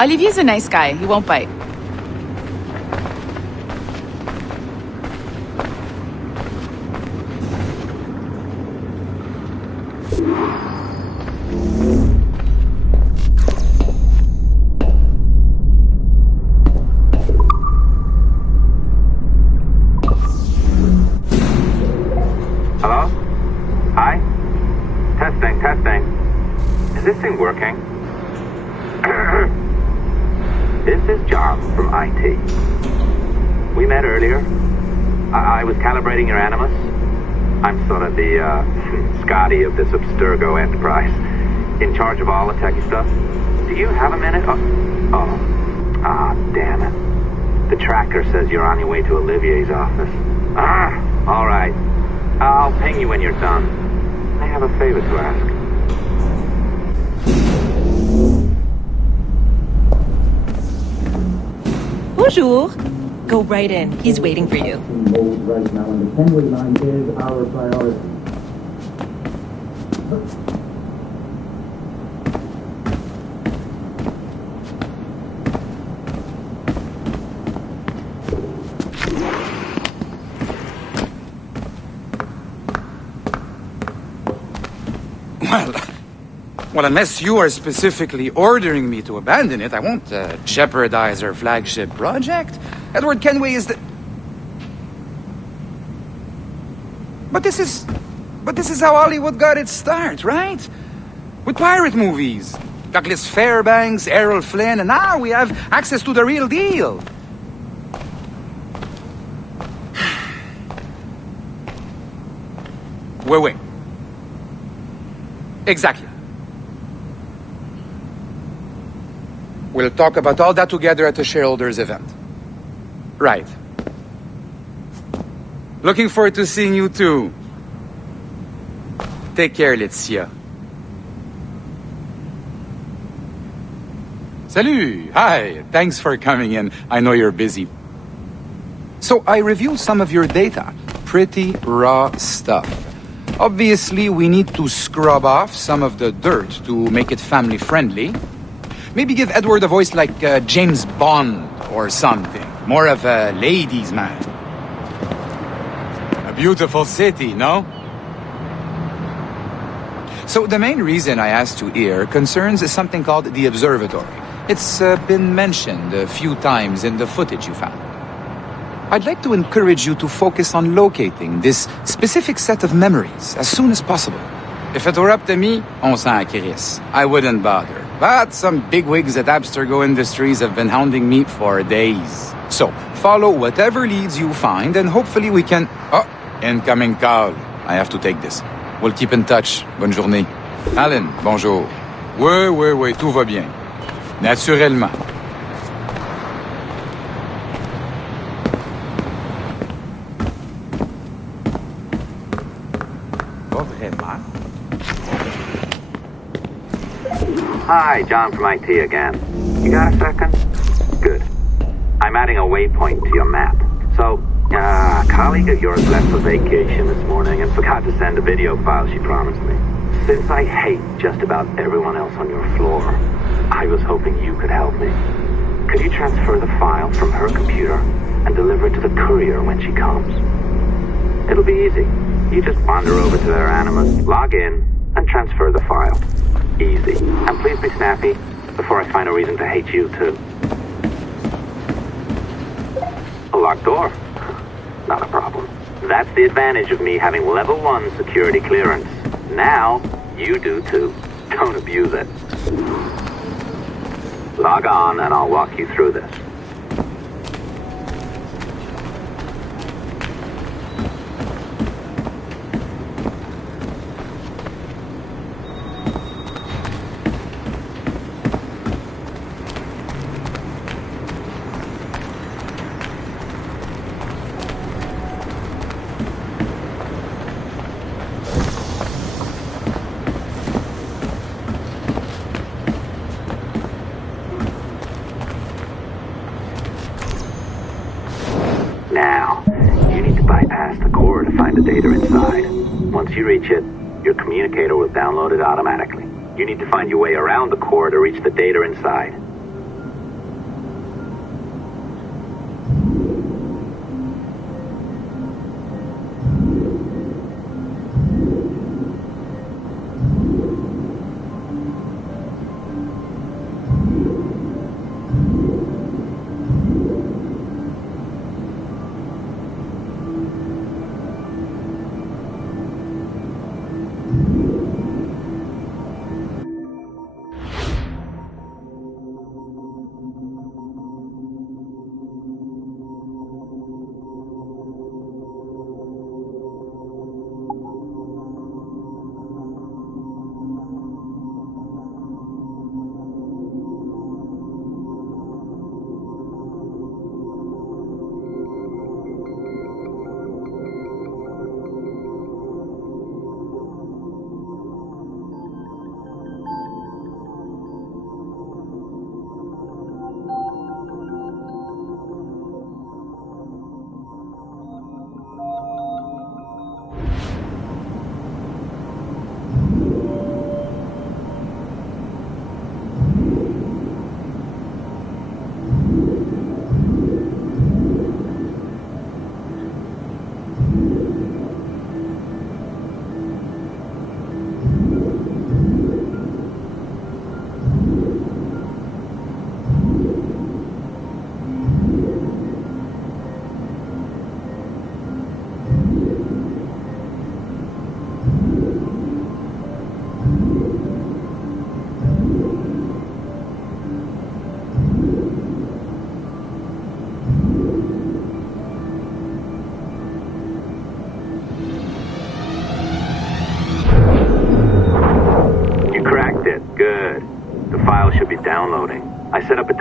Olivier's a nice guy. He won't bite. Hello? Hi? Testing, testing. Is this thing working? This is John from IT. We met earlier. I was calibrating your Animus. I'm sort of the, Scotty of this Abstergo enterprise. In charge of all the techie stuff. Do you have a minute? Damn it. The tracker says you're on your way to Olivier's office. All right. I'll ping you when you're done. I have a favor to ask. Bonjour. Go right in. He's waiting for you. Right now, and the Kenway line is our priority. Well, Well, unless you are specifically ordering me to abandon it, I won't jeopardize our flagship project. Edward Kenway is the... But this is how Hollywood got its start, right? With pirate movies. Douglas Fairbanks, Errol Flynn, and now we have access to the real deal. Wait. Exactly. We'll talk about all that together at the shareholders event. Right. Looking forward to seeing you too. Take care, Laetitia. Salut! Hi! Thanks for coming in. I know you're busy. So I reviewed some of your data. Pretty raw stuff. Obviously, we need to scrub off some of the dirt to make it family-friendly. Maybe give Edward a voice like James Bond or something. More of a ladies' man. A beautiful city, no? So the main reason I asked you here concerns something called the observatory. It's been mentioned a few times in the footage you found. I'd like to encourage you to focus on locating this specific set of memories as soon as possible. If it were up to me, on s'en crisse. I wouldn't bother. But some bigwigs at Abstergo Industries have been hounding me for days. So, follow whatever leads you find and hopefully we can... Oh, incoming call. I have to take this. We'll keep in touch. Bonne journée. Alan, bonjour. Oui, tout va bien. Naturellement. Hi, John from IT again. You got a second? Good. I'm adding a waypoint to your map. So, a colleague of yours left for vacation this morning and forgot to send a video file she promised me. Since I hate just about everyone else on your floor, I was hoping you could help me. Could you transfer the file from her computer and deliver it to the courier when she comes? It'll be easy. You just wander over to their Animus, log in, and transfer the file. Easy. And please be snappy before I find a reason to hate you too. A locked door? Not a problem. That's the advantage of me having level 1 security clearance. Now, you do too. Don't abuse it. Log on and I'll walk you through this. Once you reach it, your communicator will download it automatically. You need to find your way around the core to reach the data inside.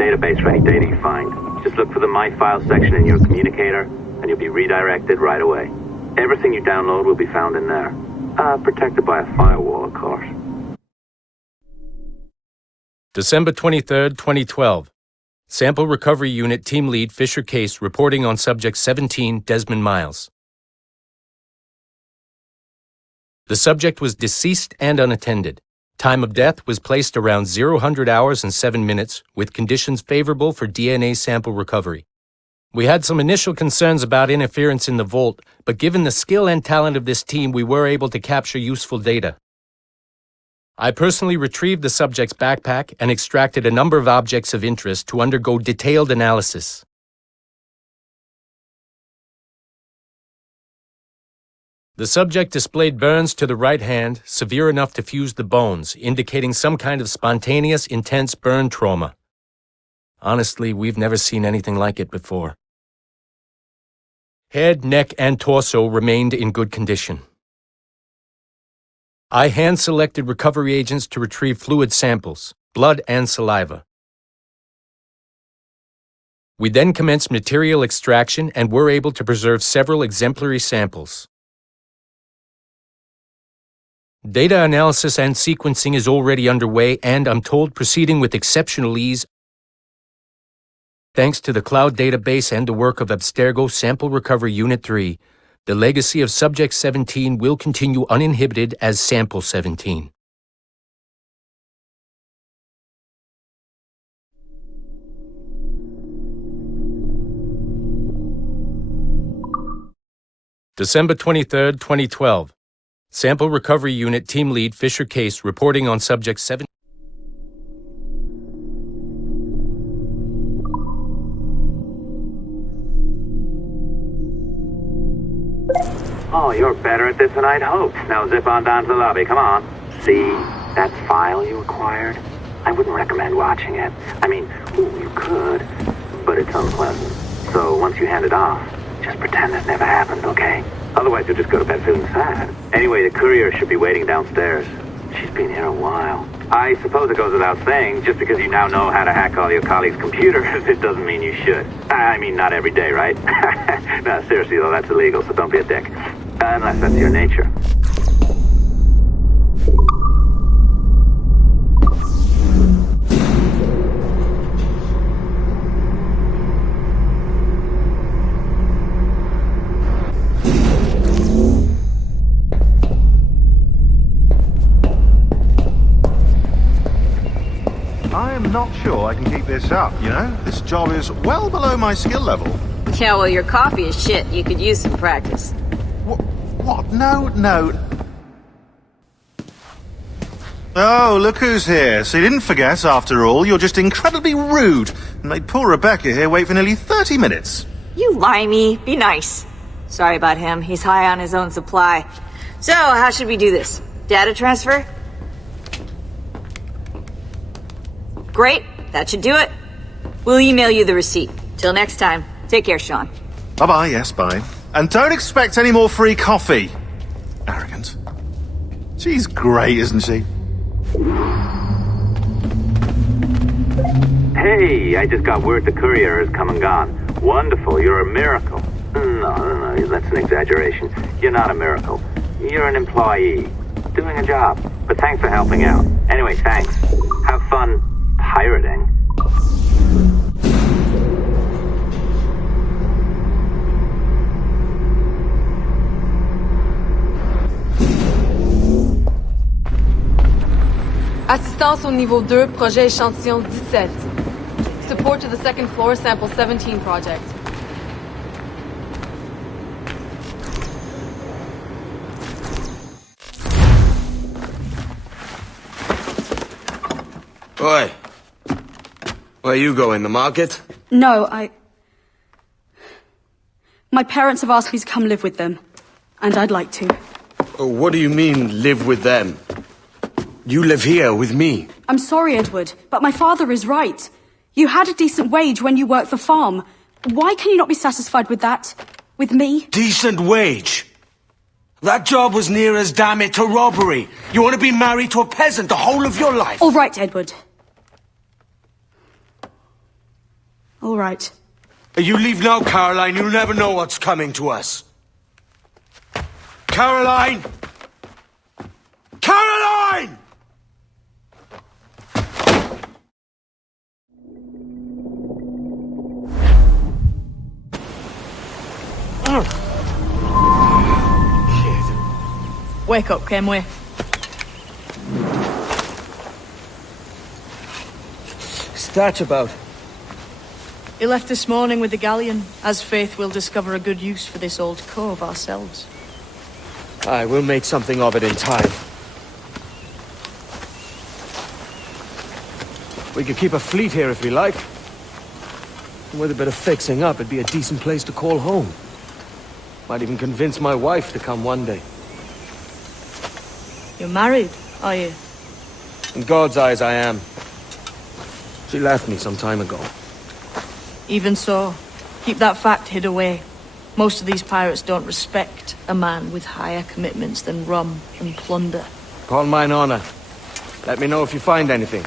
database for any data you find. Just look for the My Files section in your communicator, and you'll be redirected right away. Everything you download will be found in there. Protected by a firewall, of course. December 23rd, 2012. Sample Recovery Unit Team Lead Fisher Case reporting on Subject 17, Desmond Miles. The subject was deceased and unattended. Time of death was placed around 00 hours and 7 minutes, with conditions favorable for DNA sample recovery. We had some initial concerns about interference in the vault, but given the skill and talent of this team, we were able to capture useful data. I personally retrieved the subject's backpack and extracted a number of objects of interest to undergo detailed analysis. The subject displayed burns to the right hand, severe enough to fuse the bones, indicating some kind of spontaneous, intense burn trauma. Honestly, we've never seen anything like it before. Head, neck, and torso remained in good condition. I hand-selected recovery agents to retrieve fluid samples, blood and saliva. We then commenced material extraction and were able to preserve several exemplary samples. Data analysis and sequencing is already underway and, I'm told, proceeding with exceptional ease thanks to the cloud database and the work of Abstergo Sample Recovery Unit 3. The legacy of Subject 17 will continue uninhibited as Sample 17. December 23rd, 2012. Sample Recovery Unit Team Lead Fisher Case reporting on Subject 17. Oh, you're better at this than I'd hoped. Now zip on down to the lobby, come on. See that file you acquired? I wouldn't recommend watching it. I mean, you could, but it's unpleasant. So once you hand it off, just pretend this never happened, okay? Otherwise you'll just go to bed feeling sad. Anyway, the courier should be waiting downstairs. She's been here a while. I suppose it goes without saying, just because you now know how to hack all your colleagues' computers, it doesn't mean you should. I mean, not every day, right? No, seriously though, that's illegal, so don't be a dick. Unless that's your nature. I am not sure I can keep this up, you know? This job is well below my skill level. Yeah, well, your coffee is shit. You could use some practice. What? No. Oh, look who's here. So you didn't forget, after all. You're just incredibly rude. And made poor Rebecca here wait for nearly 30 minutes. You limey. Be nice. Sorry about him. He's high on his own supply. So, how should we do this? Data transfer? Great. That should do it. We'll email you the receipt. Till next time. Take care, Sean. Bye-bye, yes, bye. And don't expect any more free coffee. Arrogant. She's great, isn't she? Hey, I just got word the courier has come and gone. Wonderful, you're a miracle. No, that's an exaggeration. You're not a miracle. You're an employee. Doing a job. But thanks for helping out. Anyway, thanks. Have fun pirating. Assistance au niveau 2, projet échantillon 17. Support to the second floor, sample 17 project. Oi. Where you going, the market? No, My parents have asked me to come live with them. And I'd like to. Oh, what do you mean, live with them? You live here with me. I'm sorry, Edward, but my father is right. You had a decent wage when you worked the farm. Why can you not be satisfied with that? With me? Decent wage? That job was near as damn it to robbery. You want to be married to a peasant the whole of your life? All right, Edward. All right. You leave now, Caroline. You'll never know what's coming to us. Caroline! Caroline! Wake up, Kenway. What's that about? He left this morning with the galleon, as faith we'll discover a good use for this old cove ourselves. Aye, we'll make something of it in time. We could keep a fleet here if we like. And with a bit of fixing up, it'd be a decent place to call home. Might even convince my wife to come one day. You're married, are you? In God's eyes, I am. She left me some time ago. Even so, keep that fact hid away. Most of these pirates don't respect a man with higher commitments than rum and plunder. Call mine honor. Let me know if you find anything.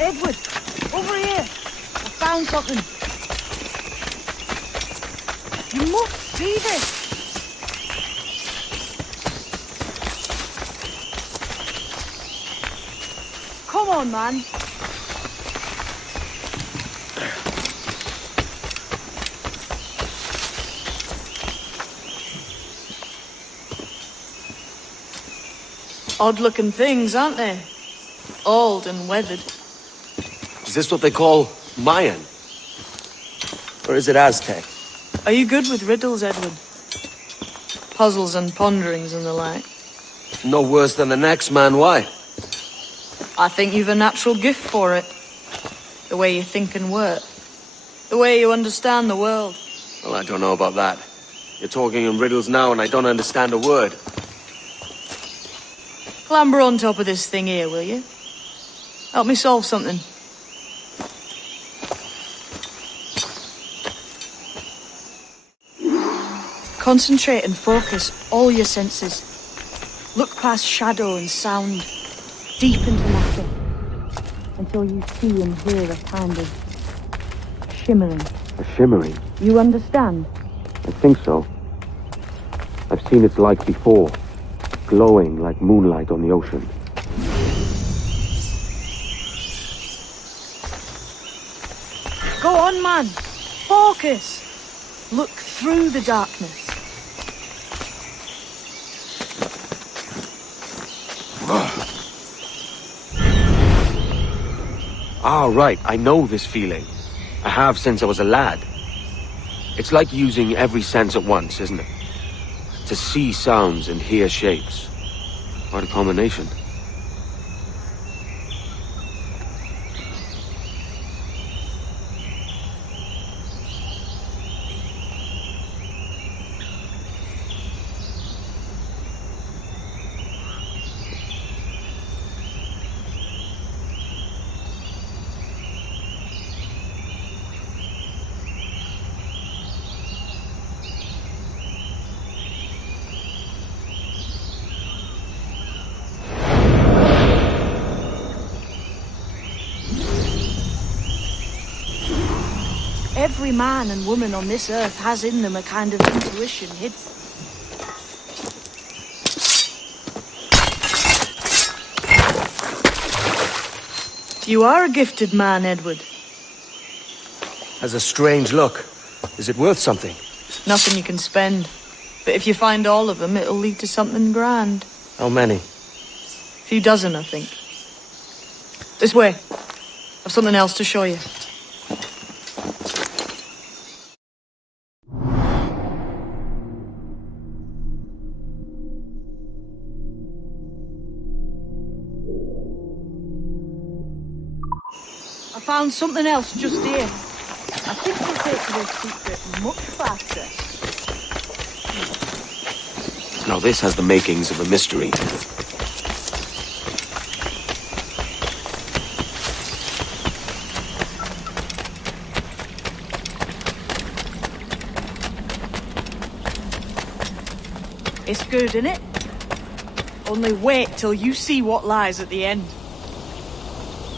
Edward, over here. I found something. You must see this. Come on, man. Odd-looking things, aren't they? Old and weathered. Is this what they call Mayan? Or is it Aztec? Are you good with riddles, Edward? Puzzles and ponderings and the like? No worse than the next man, why? I think you've a natural gift for it. The way you think and work. The way you understand the world. Well, I don't know about that. You're talking in riddles now and I don't understand a word. Clamber on top of this thing here, will you? Help me solve something. Concentrate and focus all your senses. Look past shadow and sound, deep into nothing, until you see and hear a kind of shimmering. A shimmering? You understand? I think so. I've seen its like before, glowing like moonlight on the ocean. Go on, man. Focus. Look through the darkness. Ah, right. I know this feeling. I have since I was a lad. It's like using every sense at once, isn't it? To see sounds and hear shapes. What a combination. Every man and woman on this earth has in them a kind of intuition hidden. You are a gifted man, Edward. Has a strange look. Is it worth something? Nothing you can spend. But if you find all of them, it'll lead to something grand. How many? A few dozen, I think. This way. I've something else to show you. I found something else just here. I think we'll take to this secret much faster. Now this has the makings of a mystery. It's good, innit? Only wait till you see what lies at the end.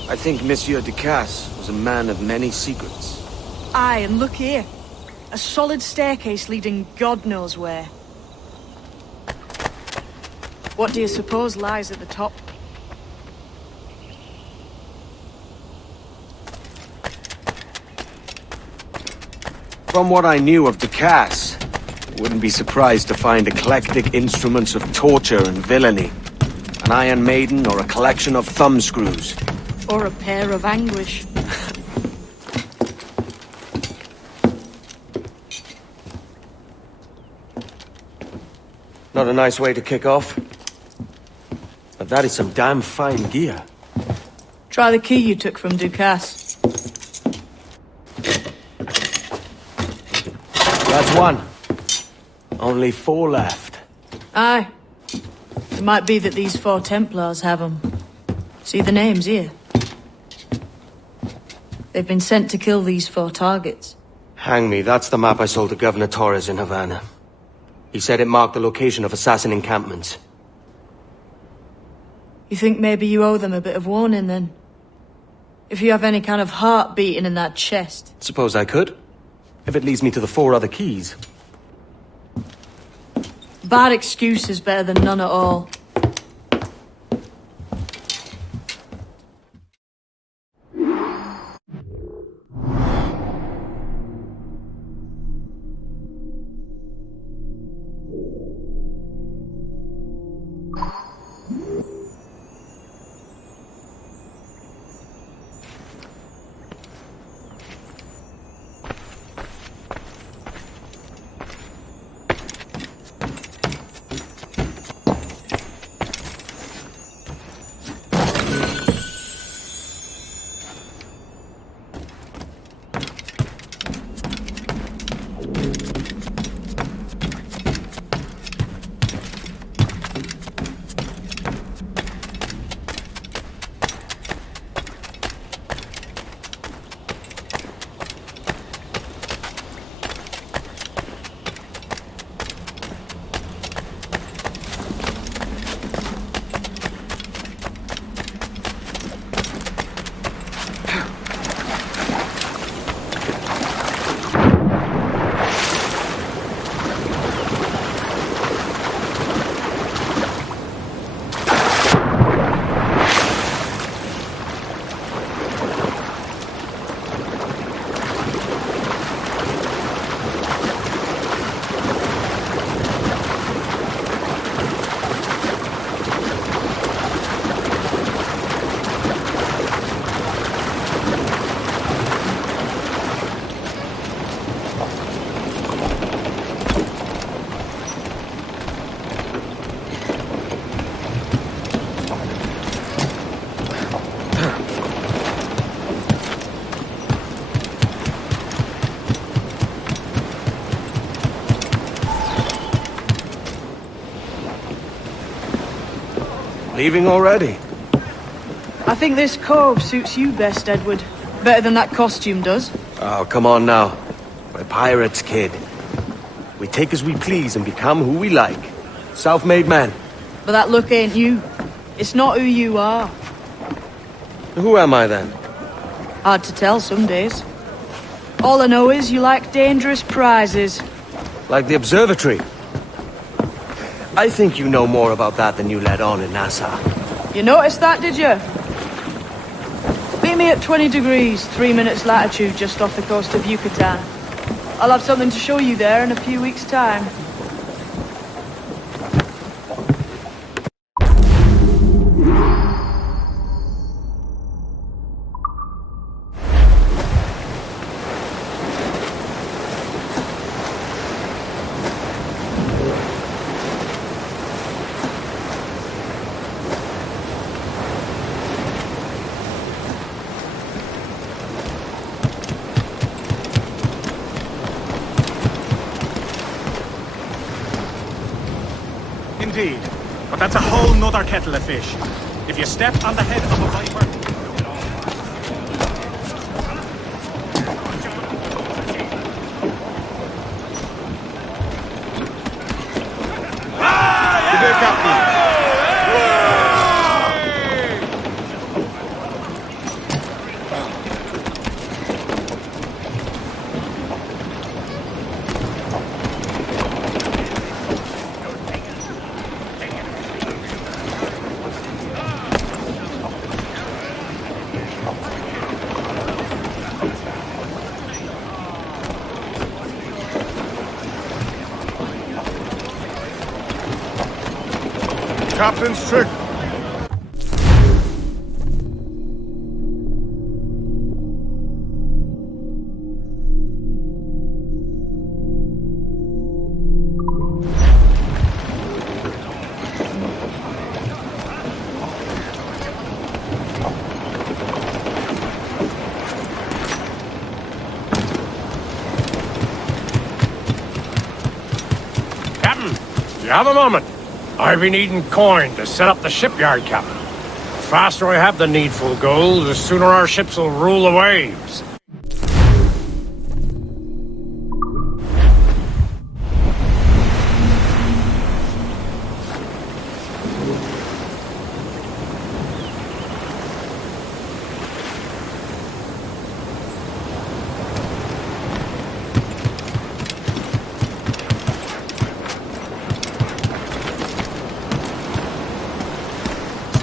I think Monsieur Ducasse was a man of many secrets. Aye, and look here. A solid staircase leading God knows where. What do you suppose lies at the top? From what I knew of Ducasse, I wouldn't be surprised to find eclectic instruments of torture and villainy. An Iron Maiden or a collection of thumbscrews. Or a pair of anguish. Not a nice way to kick off. But that is some damn fine gear. Try the key you took from Ducasse. That's one. Only 4 left. Aye. It might be that these 4 Templars have them. See the names here? They've been sent to kill these 4 targets. Hang me, that's the map I sold to Governor Torres in Havana. He said it marked the location of assassin encampments. You think maybe you owe them a bit of warning, then? If you have any kind of heart beating in that chest. Suppose I could. If it leads me to the 4 other keys. Bad excuse is better than none at all. Leaving already? I think this cove suits you best, Edward. Better than that costume does. Oh, come on now. We're pirates, kid. We take as we please and become who we like. Self-made men. But that look ain't you. It's not who you are. Who am I then? Hard to tell some days. All I know is you like dangerous prizes. Like the observatory. I think you know more about that than you let on in Nassau. You noticed that, did you? Meet me at 20 degrees, 3 minutes latitude just off the coast of Yucatan. I'll have something to show you there in a few weeks' time. Indeed, but that's a whole nother kettle of fish. If you step on the head of a viper... Captain's trick. Captain, do you have a moment? I've been needing coin to set up the shipyard, Captain. The faster I have the needful gold, the sooner our ships will rule the waves.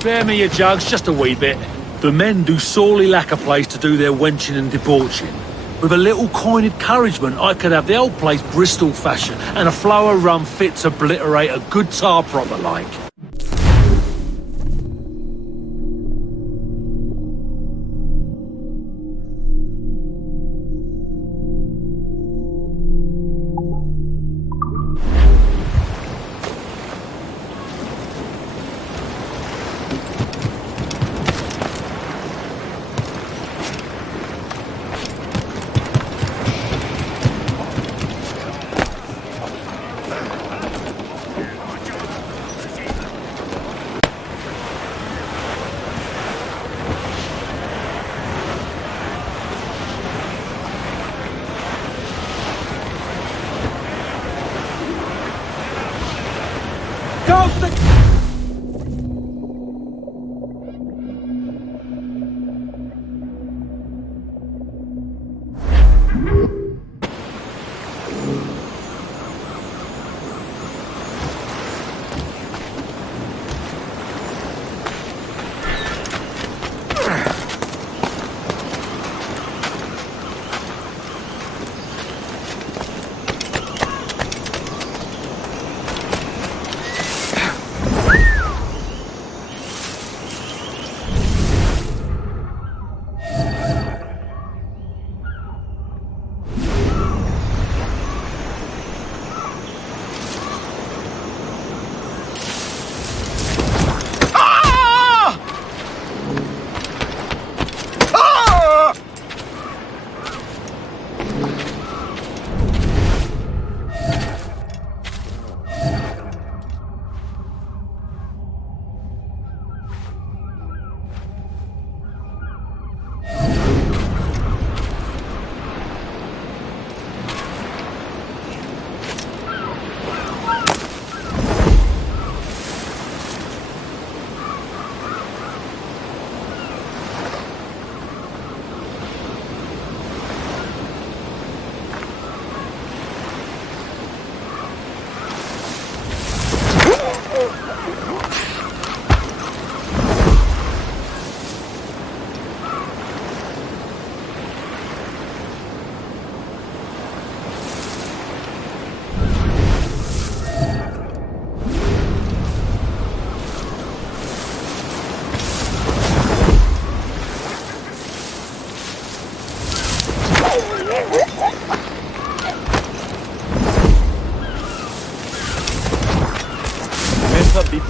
Spare me your jugs just a wee bit. The men do sorely lack a place to do their wenching and debauching. With a little coin encouragement, I could have the old place Bristol fashion, and a flow of rum fit to obliterate a good tar proper like.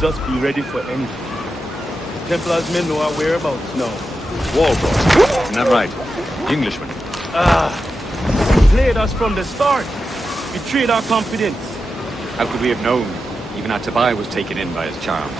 just be ready for anything. Templars may know our whereabouts now. Waldorf. Isn't that right? The Englishman. He played us from the start. Betrayed our confidence. How could we have known? Even our Tobias was taken in by his charms.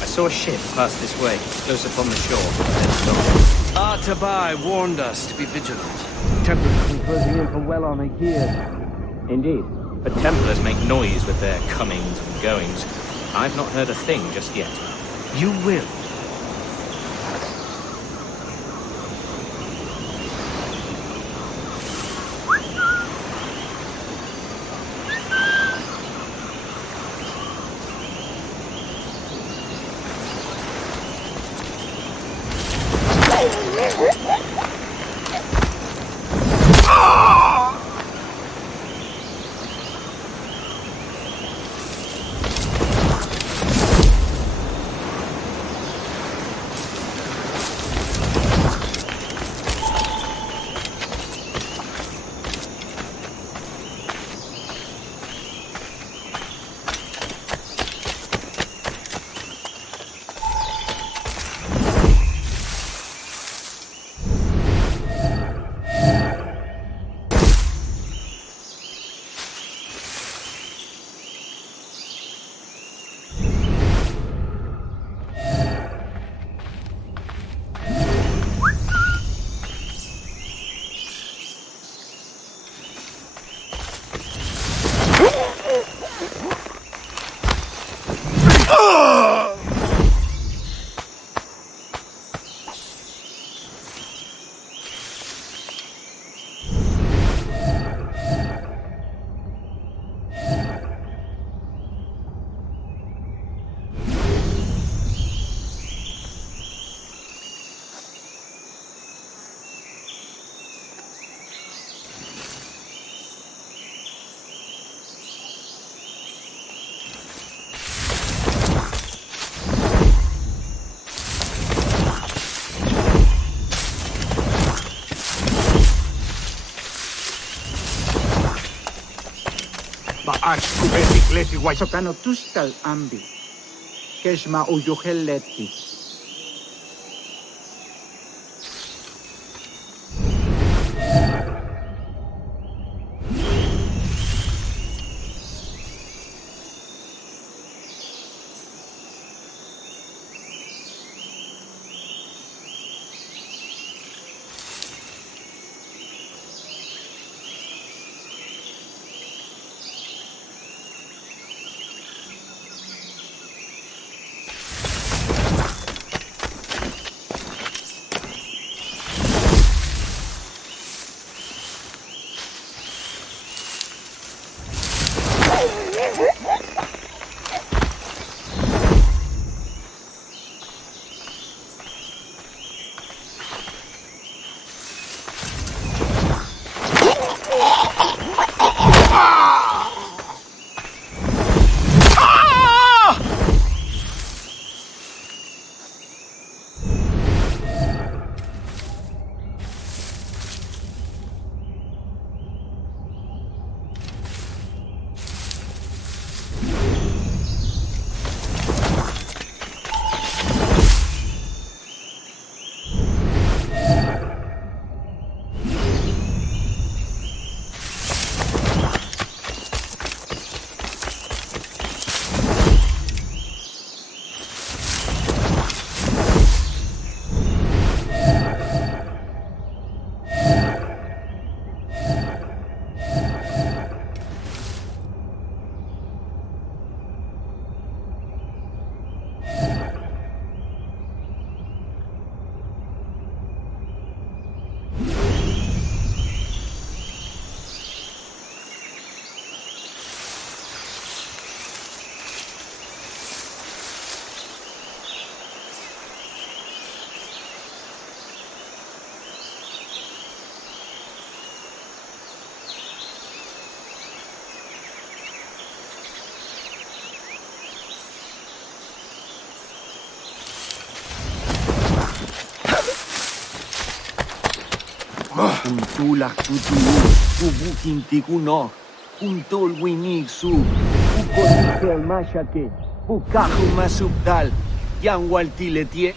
I saw a ship pass this way, close upon the shore, then stopped. Artabai warned us to be vigilant. Templars have been closing in for well on a year. Indeed. But Templars make noise with their comings and goings. I've not heard a thing just yet. You will. Sokano tuskal ambi. Keshma uyuheleti. Kuntulak tutulu, kubukin tikuno, kuntol winig su, ukonikel mashake, bukahu masubdal, yang waltiletie.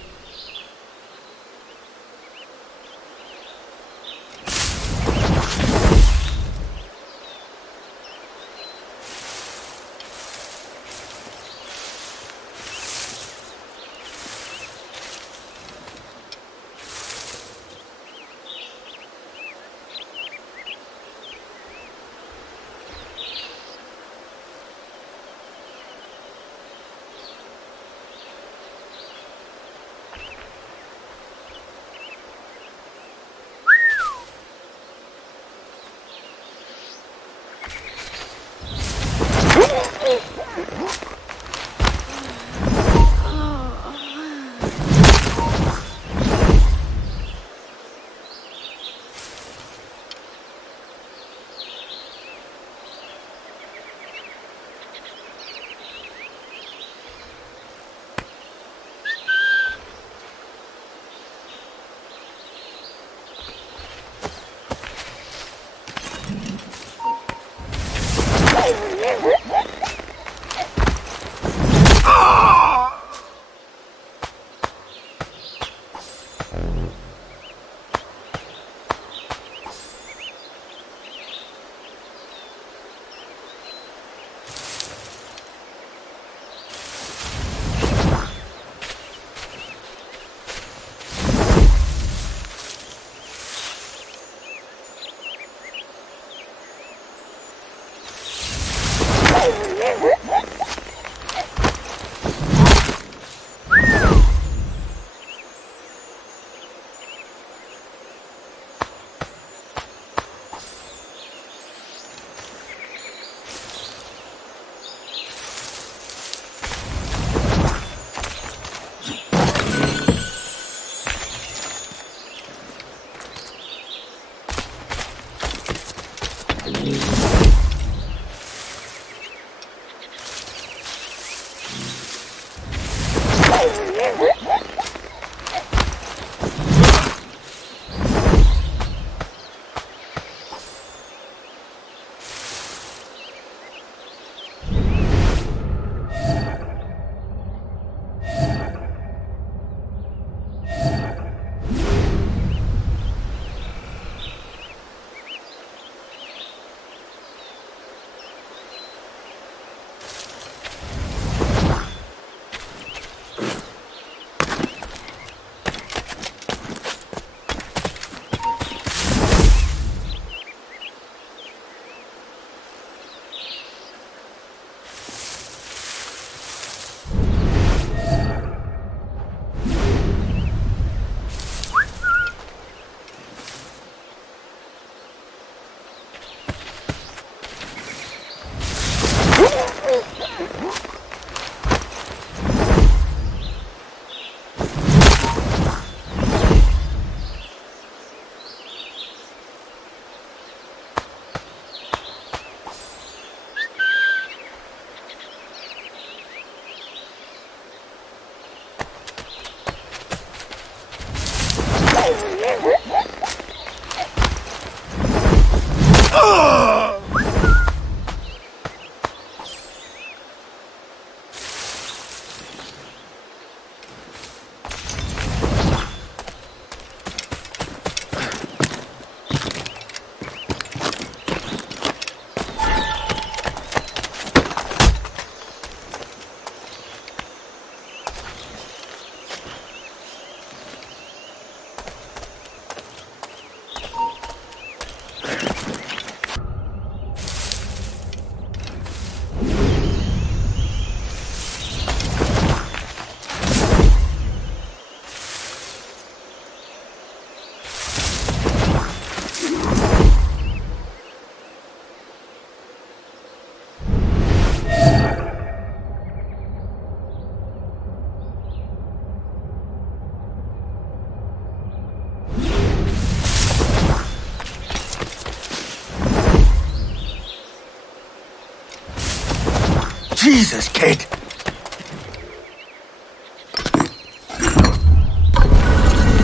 Jesus, kid!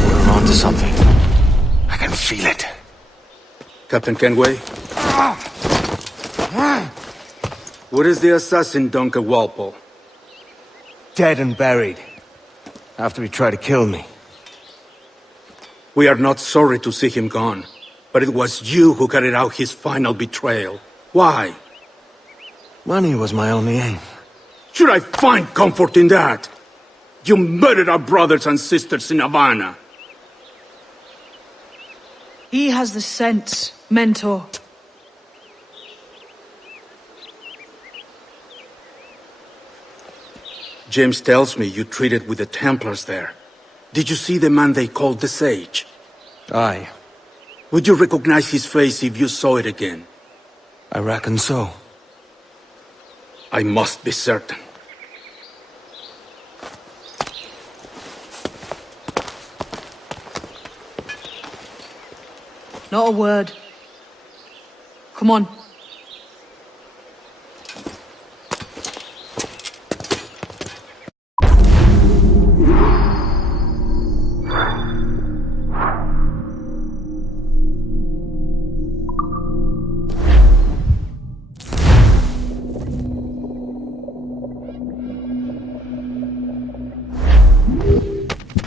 We're onto something. I can feel it. Captain Kenway? Where is the assassin, Duncan Walpole? Dead and buried. After he tried to kill me. We are not sorry to see him gone, but it was you who carried out his final betrayal. Why? Money was my only aim. Should I find comfort in that? You murdered our brothers and sisters in Havana. He has the sense, Mentor. James tells me you treated with the Templars there. Did you see the man they called the Sage? Aye. Would you recognize his face if you saw it again? I reckon so. I must be certain. Not a word. Come on.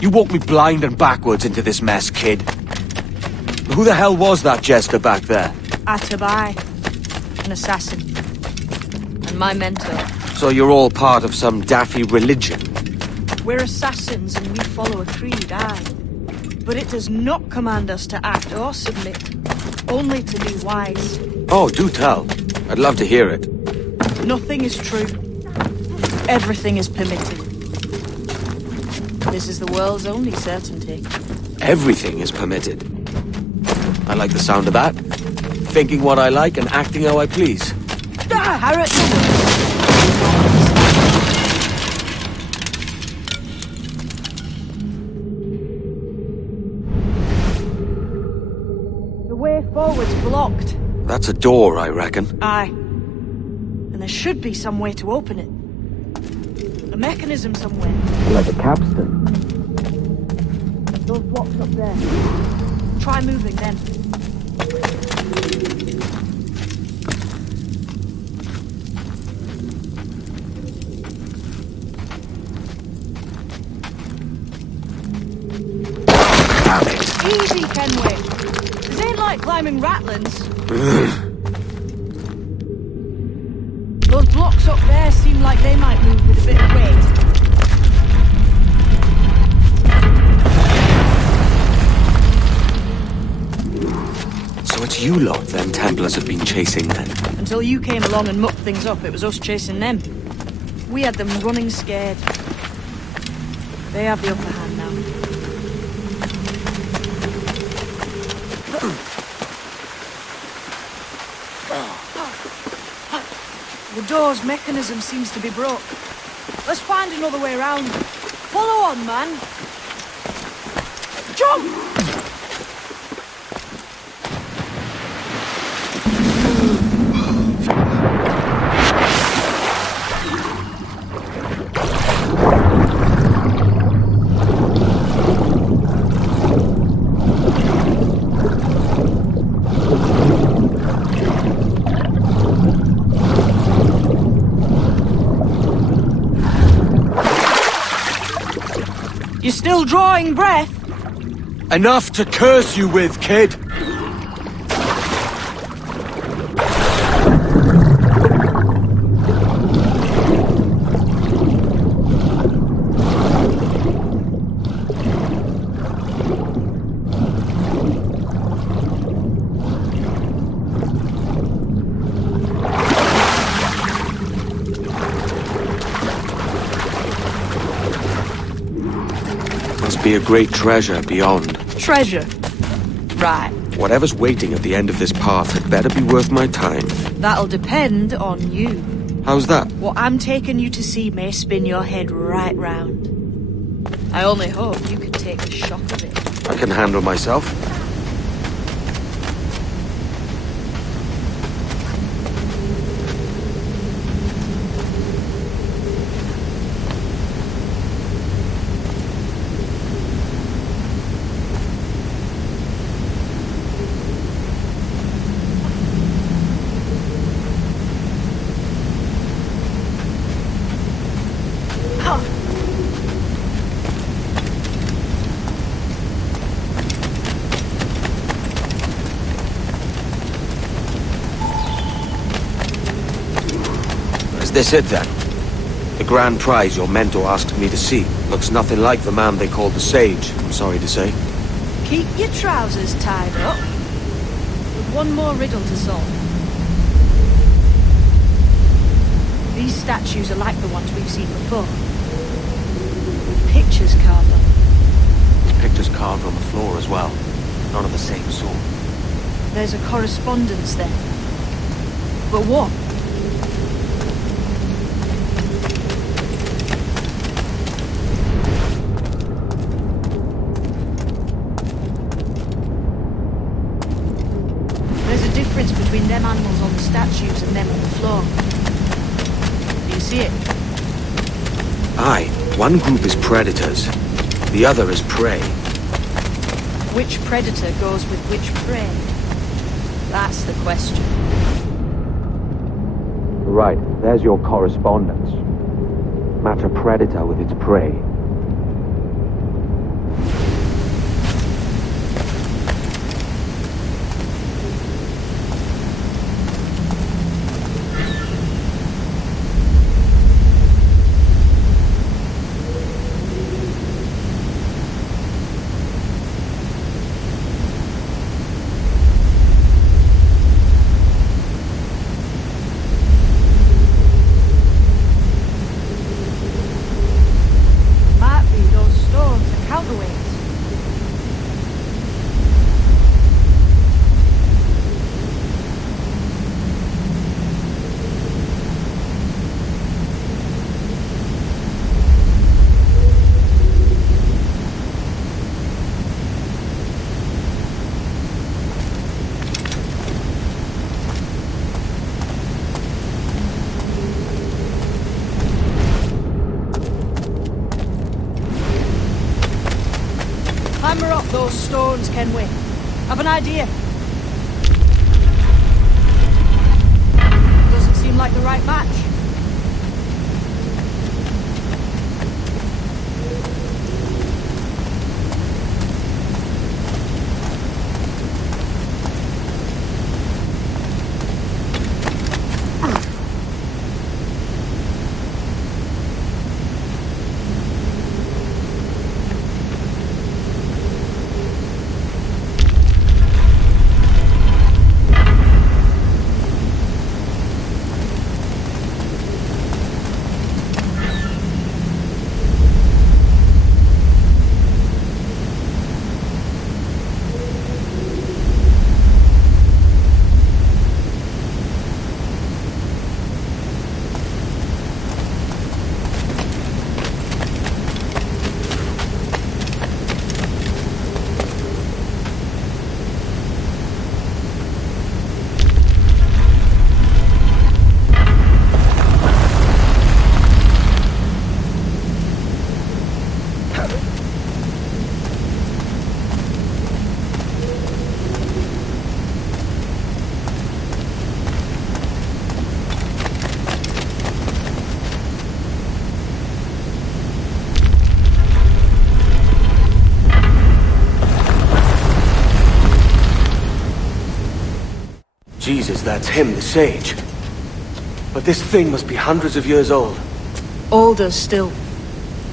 You walked me blind and backwards into this mess, kid. Who the hell was that jester back there? Atabai, an assassin. And my mentor. So you're all part of some daffy religion? We're assassins and we follow a creed, aye. But it does not command us to act or submit. Only to be wise. Oh, do tell. I'd love to hear it. Nothing is true. Everything is permitted. This is the world's only certainty. Everything is permitted. I like the sound of that. Thinking what I like and acting how I please. Harriet! The way forward's blocked. That's a door, I reckon. Aye. And there should be some way to open it. A mechanism somewhere. Like a capstan. Those blocks up there. Try moving them. Easy, Kenway. This ain't like climbing Ratlands. Those blocks up there seem like they might move with a bit of weight. So it's you lot them Templars have been chasing then? Until you came along and mucked things up, it was us chasing them. We had them running scared. They have the upper hand now. The door's mechanism seems to be broke. Let's find another way around. Follow on, man. Jump! You're still drawing breath? Enough to curse you with, kid! Be a great treasure beyond. Treasure? Right. Whatever's waiting at the end of this path had better be worth my time. That'll depend on you. How's that? What I'm taking you to see may spin your head right round. I only hope you can take the shock of it. I can handle myself. this it then? The grand prize your mentor asked me to see looks nothing like the man they called the Sage, I'm sorry to say. Keep your trousers tied up. With one more riddle to solve. These statues are like the ones we've seen before. Pictures carved on them. There's pictures carved on the floor as well. None of the same sort. There's a correspondence there. But what? There's a difference between them animals on the statues and them on the floor. Do you see it? Aye, one group is predators. The other is prey. Which predator goes with which prey? That's the question. Right, there's your correspondence. Match a predator with its prey. Hammer up those stones, can we? Have an idea? Doesn't seem like the right match. Jesus, that's him, the Sage. But this thing must be hundreds of years old. Older still.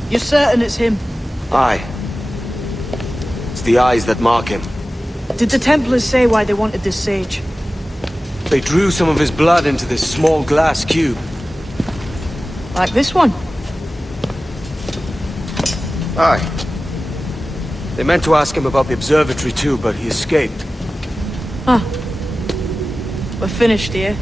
You're certain it's him? Aye. It's the eyes that mark him. Did the Templars say why they wanted this sage? They drew some of his blood into this small glass cube. Like this one? Aye. They meant to ask him about the observatory too, but he escaped. Huh. We're finished here.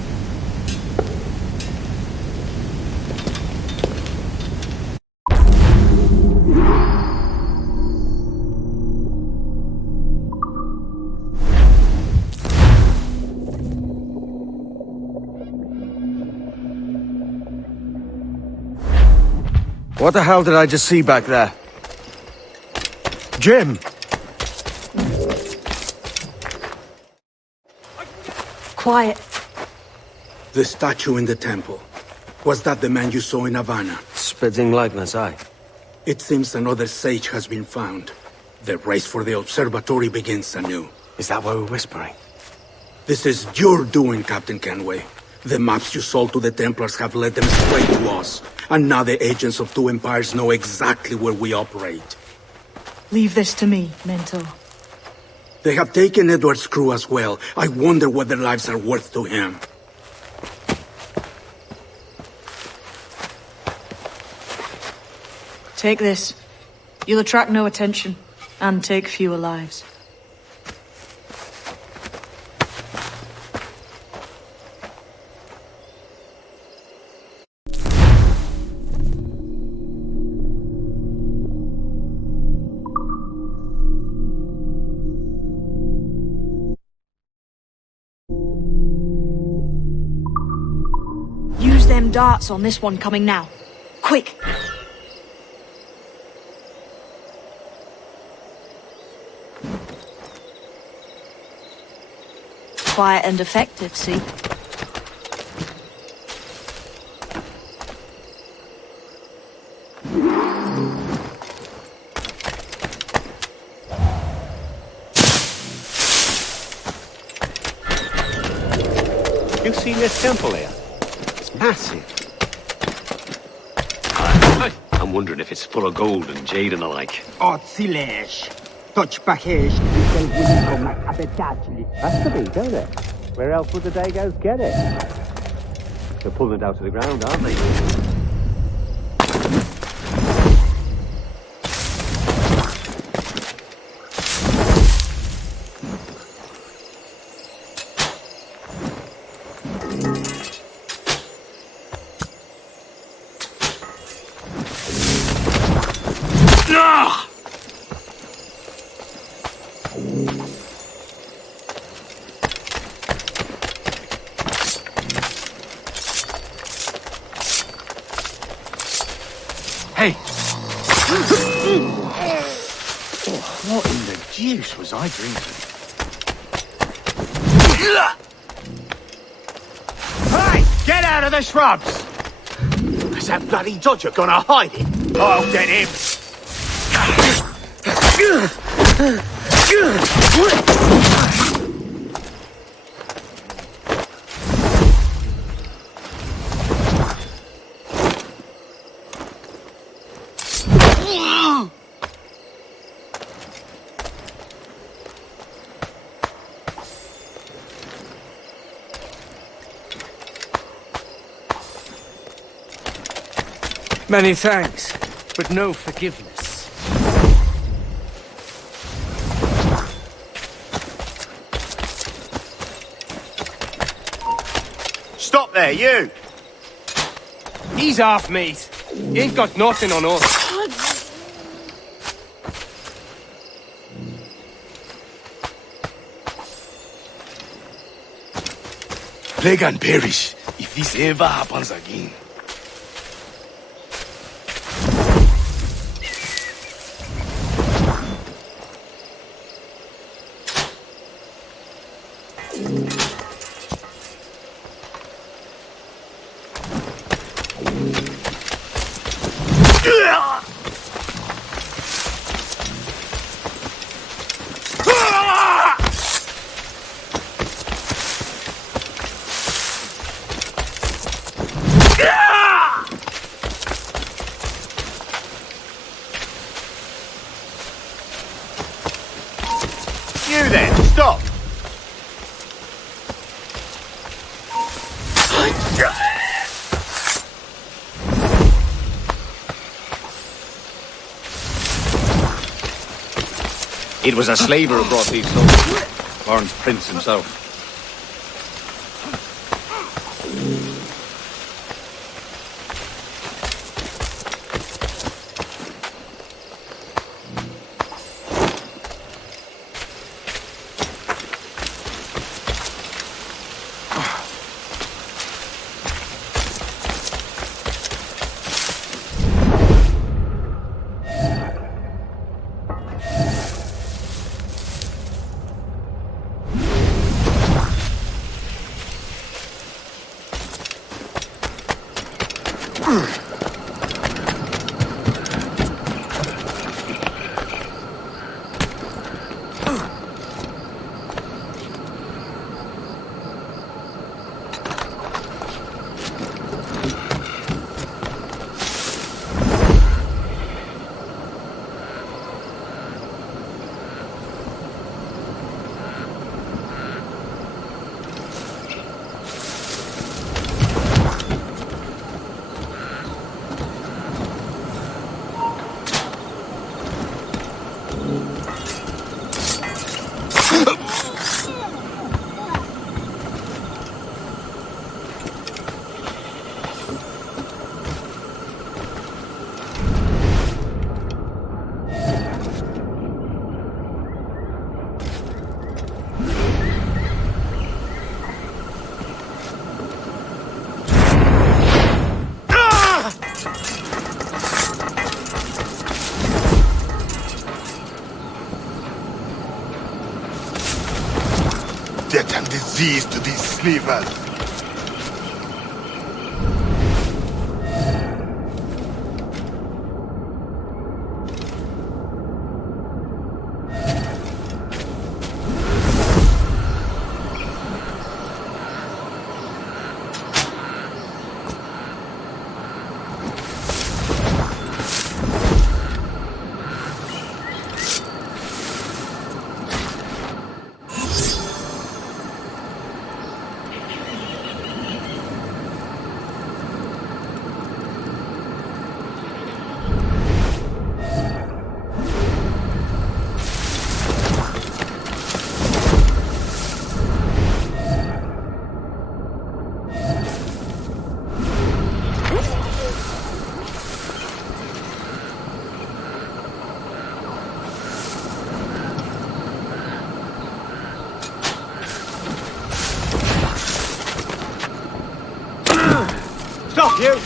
What the hell did I just see back there? Jim! Quiet. The statue in the temple. Was that the man you saw in Havana? Spitting likeness, aye. It seems another sage has been found. The race for the observatory begins anew. Is that why we're whispering? This is your doing, Captain Kenway. The maps you sold to the Templars have led them straight to us. And now the agents of two empires know exactly where we operate. Leave this to me, Mentor. They have taken Edward's crew as well. I wonder what their lives are worth to him. Take this. You'll attract no attention, and take fewer lives. Use them darts on this one coming now. Quick! Quiet and effective, see? You seen this temple here? It's massive. I'm wondering if it's full of gold and jade and the like. Otzilesh. Touch package. Has to be, don't it? Where else would the Dagos get it? They're pulling it out of the ground, aren't they? Hey! What in the juice was I drinking? Hey! Get out of the shrubs! Is that bloody dodger gonna hide it? I'll get him! Many thanks, but no forgiveness. Stop there, you! He's half meat. He ain't got nothing on us. Plague and perish if this ever happens again. You then, stop! It was a slaver who brought these soldiers. Lawrence Prince himself. death and disease to these slavers. Stop, you!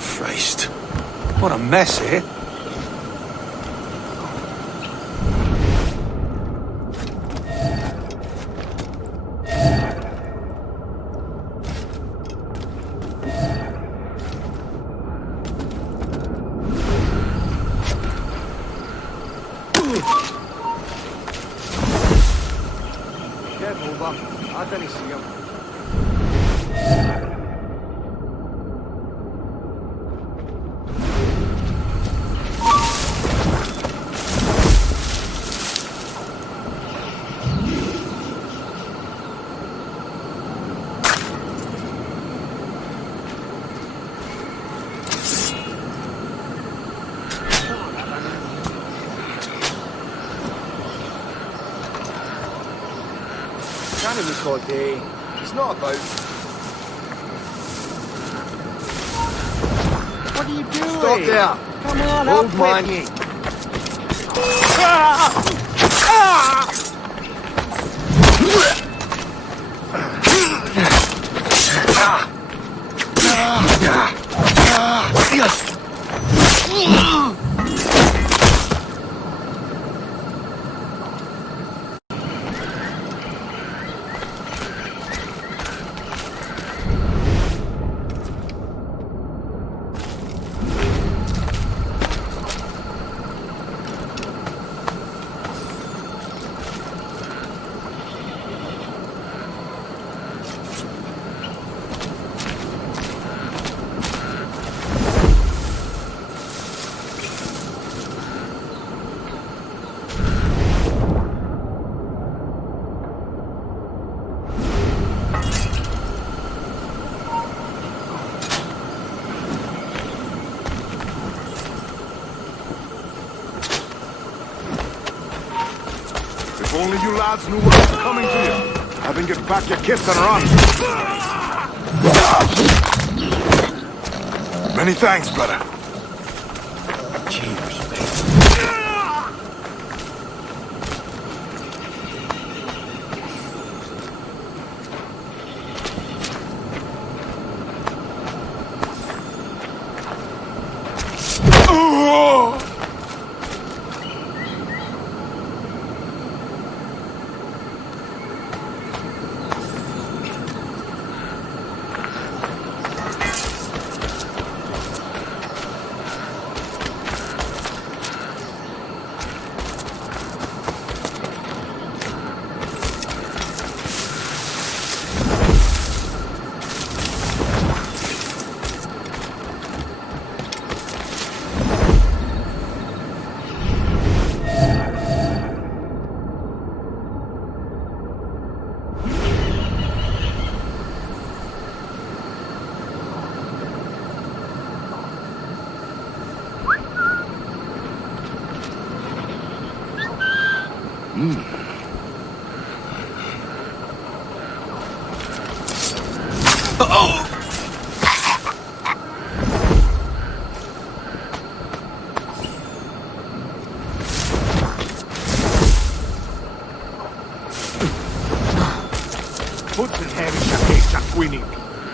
Christ. What a mess, eh? Careful, Buck. I don't see him. Can't look all day. It's not about. What are you doing? Stop there. Come on, Hold up mine. with me. Ah! If only you lads knew what was coming to you. Have been get back your kits and run. Many thanks, brother.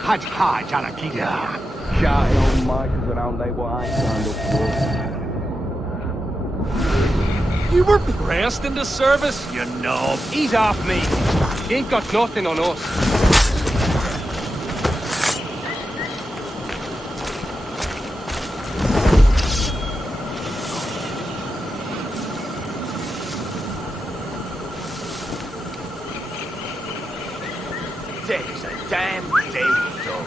Hodge Hodge on a guitar. Shouting on marches around like what I signed up for. You were pressed into service, you knob. Ease off me. You ain't got nothing on us. There's a damn thing, dog.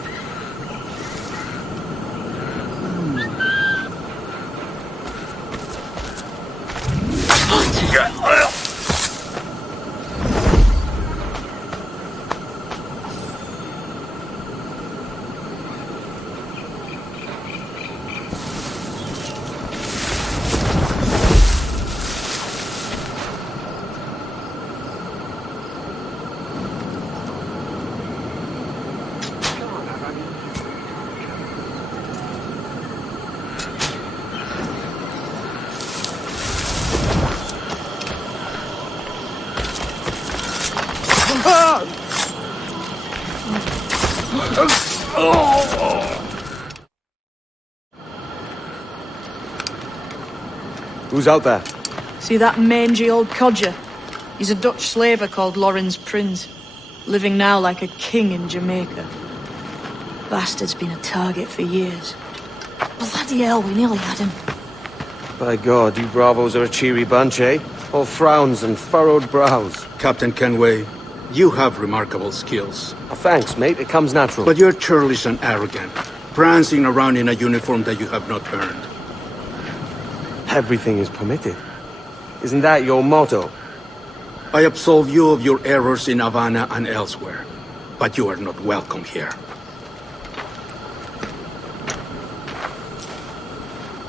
Who's out there? See that mangy old codger? He's a Dutch slaver called Lawrence Prins, living now like a king in Jamaica. Bastard's been a target for years. Bloody hell, we nearly had him. By God, you bravos are a cheery bunch, eh? All frowns and furrowed brows. Captain Kenway, you have remarkable skills. Oh, thanks, mate. It comes natural. But you're churlish and arrogant, prancing around in a uniform that you have not earned. Everything is permitted. Isn't that your motto? I absolve you of your errors in Havana and elsewhere, but you are not welcome here.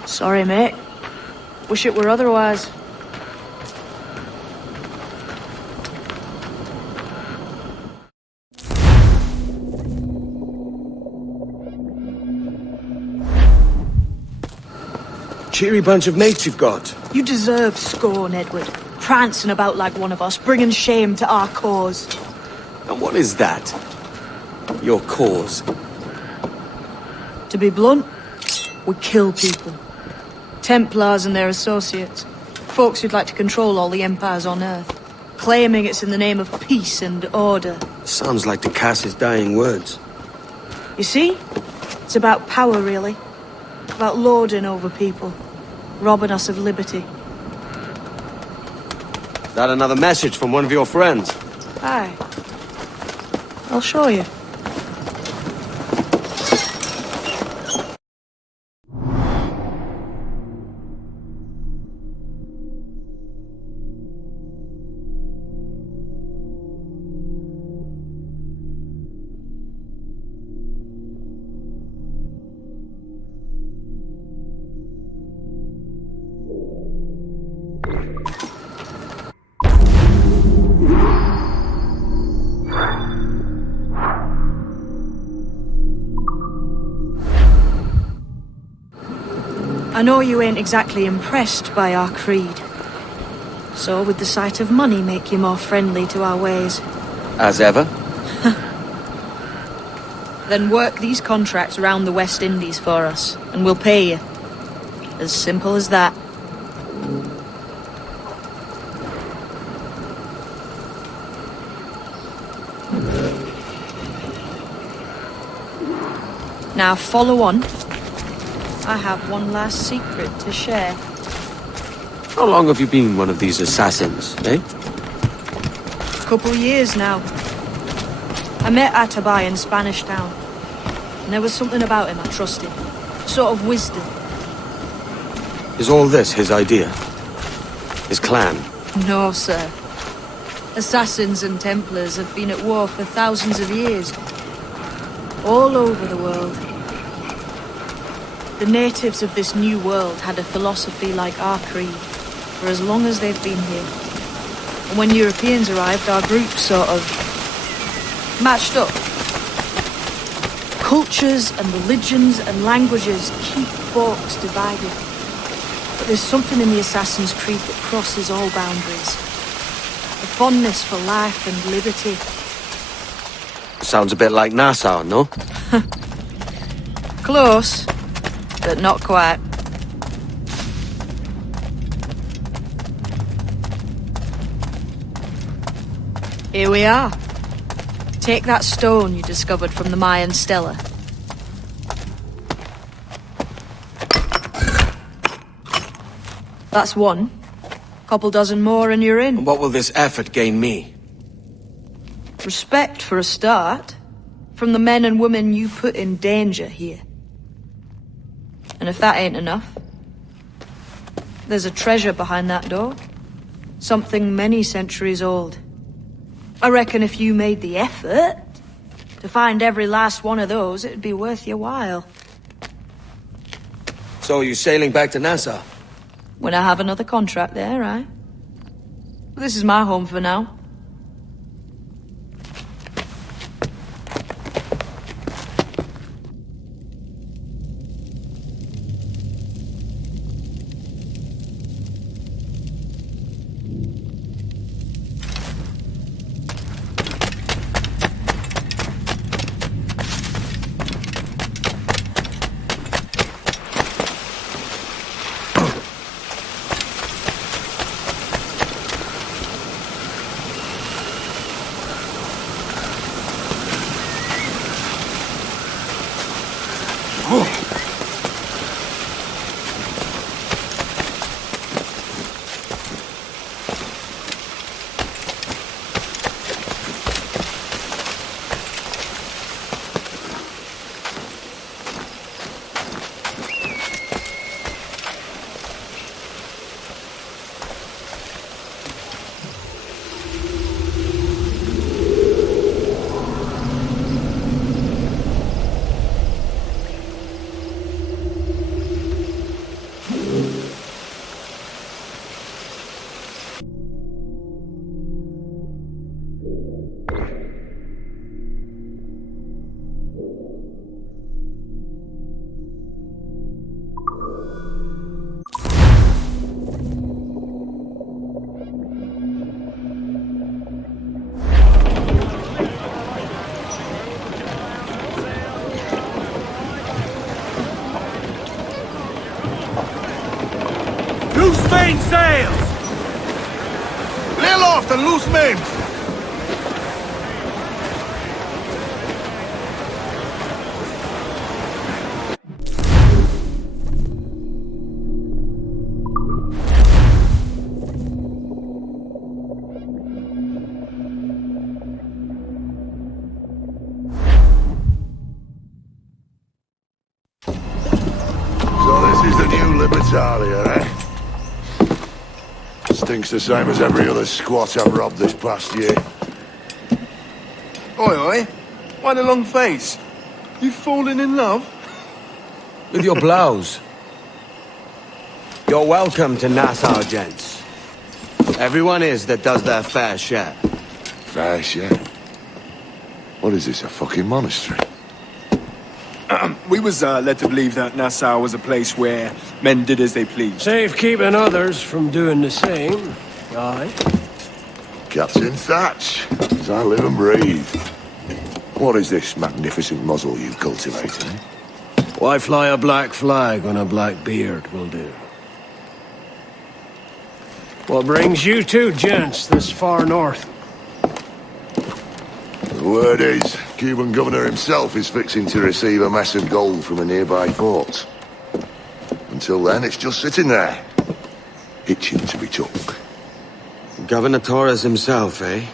Sorry, mate. Wish it were otherwise. Cheery bunch of mates you've got. You deserve scorn, Edward. Prancing about like one of us, bringing shame to our cause. And what is that? Your cause? To be blunt, we kill people. Templars and their associates. Folks who'd like to control all the empires on Earth. Claiming it's in the name of peace and order. Sounds like to Cass's dying words. You see? It's about power, really. About lording over people. Robbing us of liberty. That another message from one of your friends? Aye. I'll show you. I know you ain't exactly impressed by our creed. So would the sight of money make you more friendly to our ways? As ever? Then work these contracts around the West Indies for us, and we'll pay you. As simple as that. Now follow on. I have one last secret to share. How long have you been one of these assassins, eh? Couple years now. I met Atabai in Spanish Town. And there was something about him I trusted. Sort of wisdom. Is all this his idea? His clan? No, sir. Assassins and Templars have been at war for thousands of years. All over the world. The natives of this new world had a philosophy like our creed for as long as they've been here. And when Europeans arrived, our group sort of matched up. Cultures and religions and languages keep folks divided. But there's something in the Assassin's Creed that crosses all boundaries. A fondness for life and liberty. Sounds a bit like Nassau, no? Close, but not quite. Here we are. Take that stone you discovered from the Mayan stela. That's one. Couple dozen more and you're in. What will this effort gain me? Respect for a start. From the men and women you put in danger here. And if that ain't enough, there's a treasure behind that door. Something many centuries old. I reckon if you made the effort to find every last one of those, it'd be worth your while. So you sailing back to Nassau? When I have another contract there, right? This is my home for now. Loose main sails! Lay aloft and loose mains! So this is the new Libertalia, eh? Stinks the same as every other squat I've robbed this past year. Oi, oi. Why the long face? You fallen in love? With your blouse. You're welcome to Nassau, gents. Everyone is that does their fair share. Fair share? What is this, a fucking monastery? We was led to believe that Nassau was a place where men did as they pleased. Safe keeping others from doing the same. Aye. Captain Thatch, as I live and breathe. What is this magnificent muzzle you cultivate, eh? Why fly a black flag when a black beard will do? What brings you two gents this far north? The word is, Cuban governor himself is fixing to receive a mess of gold from a nearby fort. Until then, it's just sitting there, itching to be took. Governor Torres himself, eh?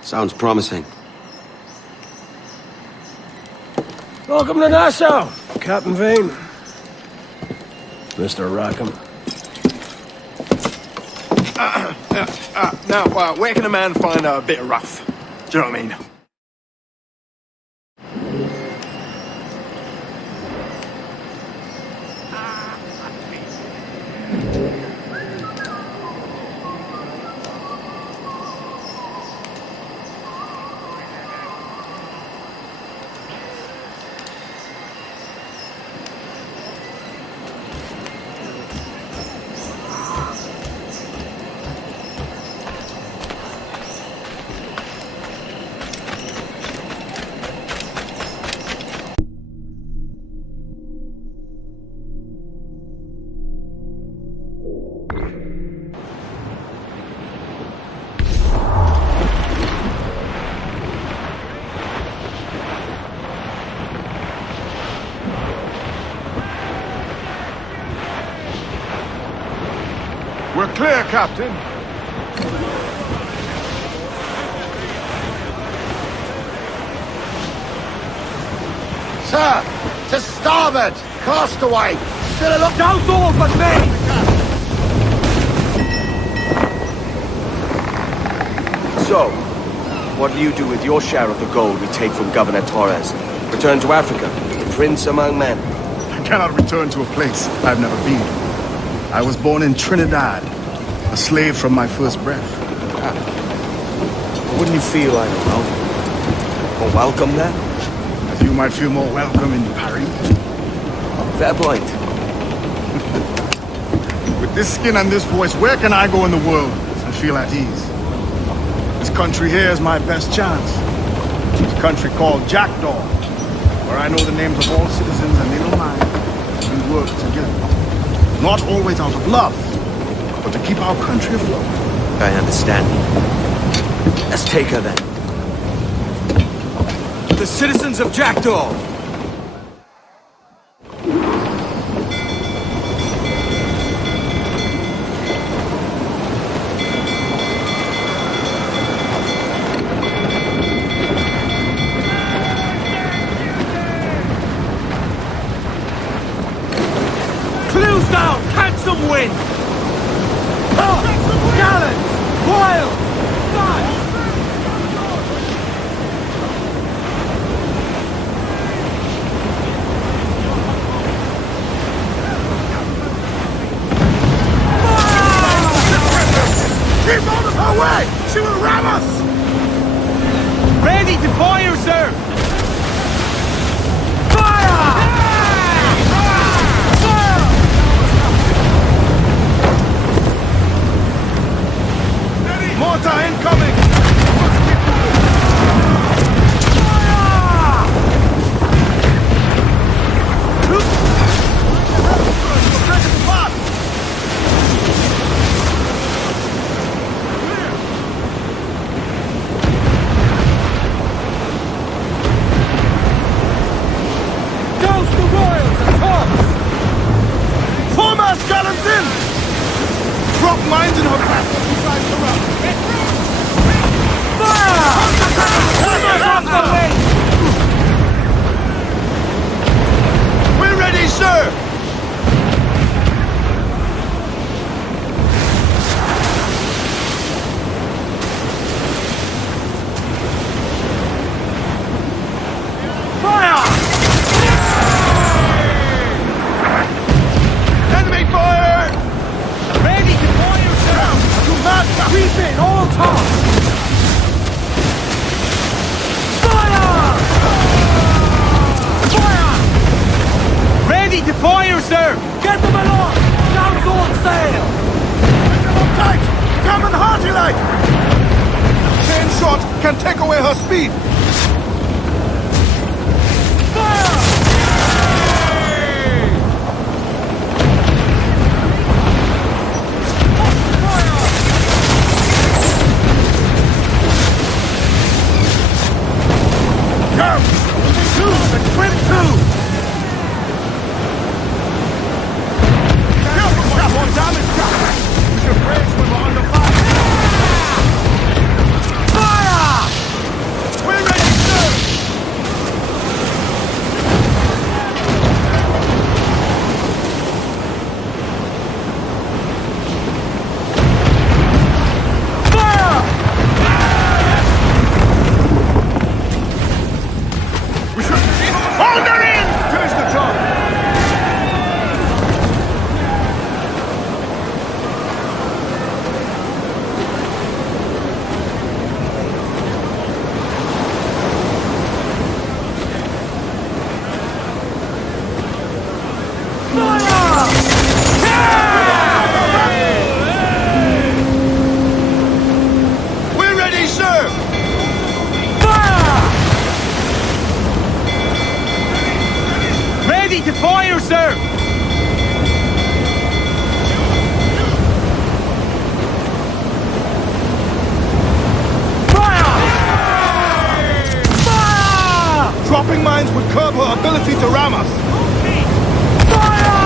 Sounds promising. Welcome to Nassau, Captain Vane. Mr. Rackham. Now, where can a man find a bit of rough? Do you know what I mean? We're clear, Captain. Sir, to starboard! Castaway! Still a look down all but me! So, what will you do with your share of the gold we take from Governor Torres? Return to Africa, prince among men? I cannot return to a place I've never been. I was born in Trinidad, a slave from my first breath. Wouldn't you feel, I don't know, more welcome there? As you might feel more welcome in Paris. Fair point. With this skin and this voice, where can I go in the world and feel at ease? This country here is my best chance. It's a country called Jackdaw, where I know the names of all citizens and they know mine. We work together. Not always out of love, but to keep our country afloat. I understand. Let's take her then. The citizens of Jackdaw! Clues down! Catch some wind! Oh! Gallant! Wild! Nice! Keep out of her way! She will ram us! Ready to fire, sir! Fire! Mortar incoming! Douse the royals and tops! Foremost gallants in! Drop mines in her path as we try to run. Fire! Off the way! We're ready, sir! Fire! Enemy fire! Ready to fire, sir! Do not Sweep it, all tops! Ready to fire, sir! Get them along! Down all sail! Get them up tight! Come and hearty like! Chain shot can take away her speed! Fire! Come! Two! The twin two! More damage, Captain! We should brace when we're under fire! Fire! We're ready, sir! Fire! We should... Hold her in! Finish the job! We're ready, sir! Fire! Ready to fire, sir! Fire! Fire! Dropping mines would curb her ability to ram us. Fire!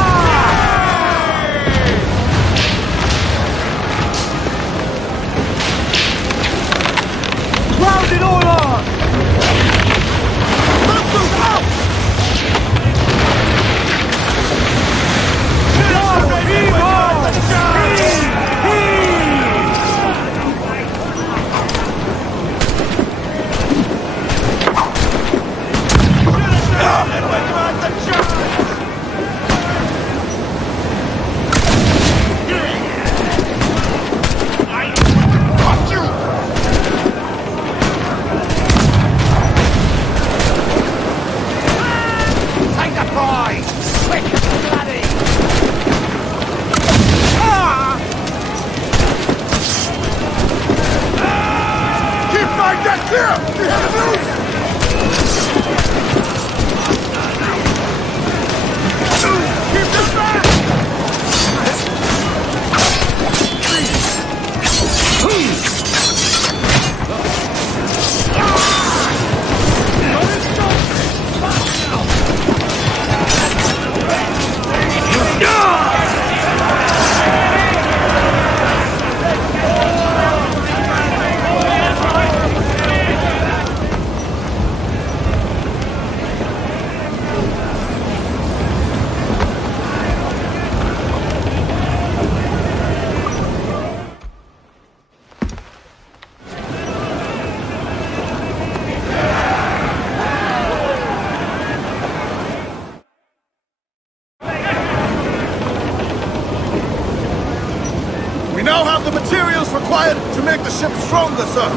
now have the materials required to make the ship stronger, sir.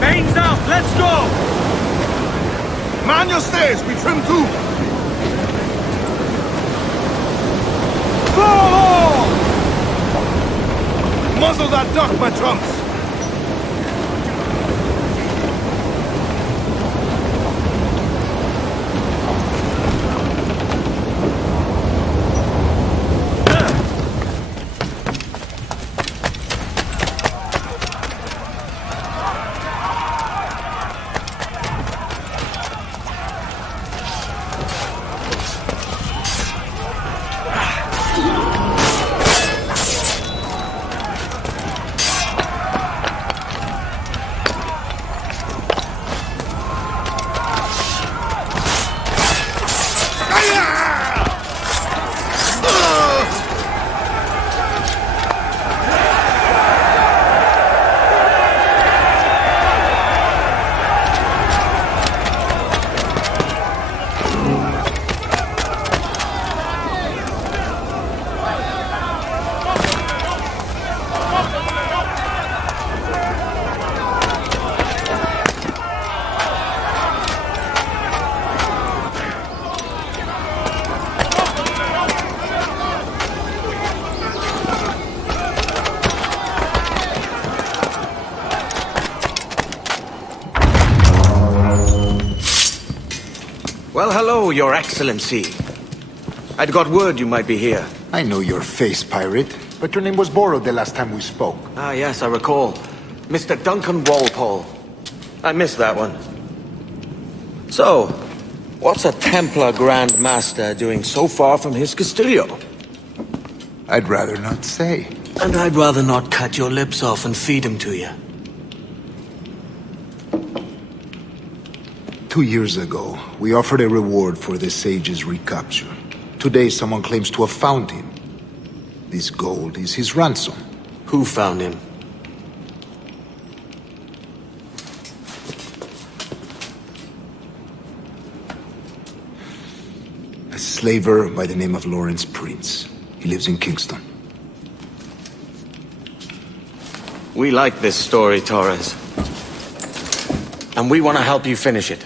Mains out, let's go! Man your stays, we trim too. Muzzle that duck, my trunks! Well, hello, Your Excellency. I'd got word you might be here. I know your face, pirate, but your name was borrowed the last time we spoke. Ah, yes, I recall. Mr. Duncan Walpole. I missed that one. So, what's a Templar Grand Master doing so far from his Castillo? I'd rather not say. And I'd rather not cut your lips off and feed him to you. 2 years ago, we offered a reward for the sage's recapture. Today, someone claims to have found him. This gold is his ransom. Who found him? A slaver by the name of Lawrence Prince. He lives in Kingston. We like this story, Torres. And we want to help you finish it.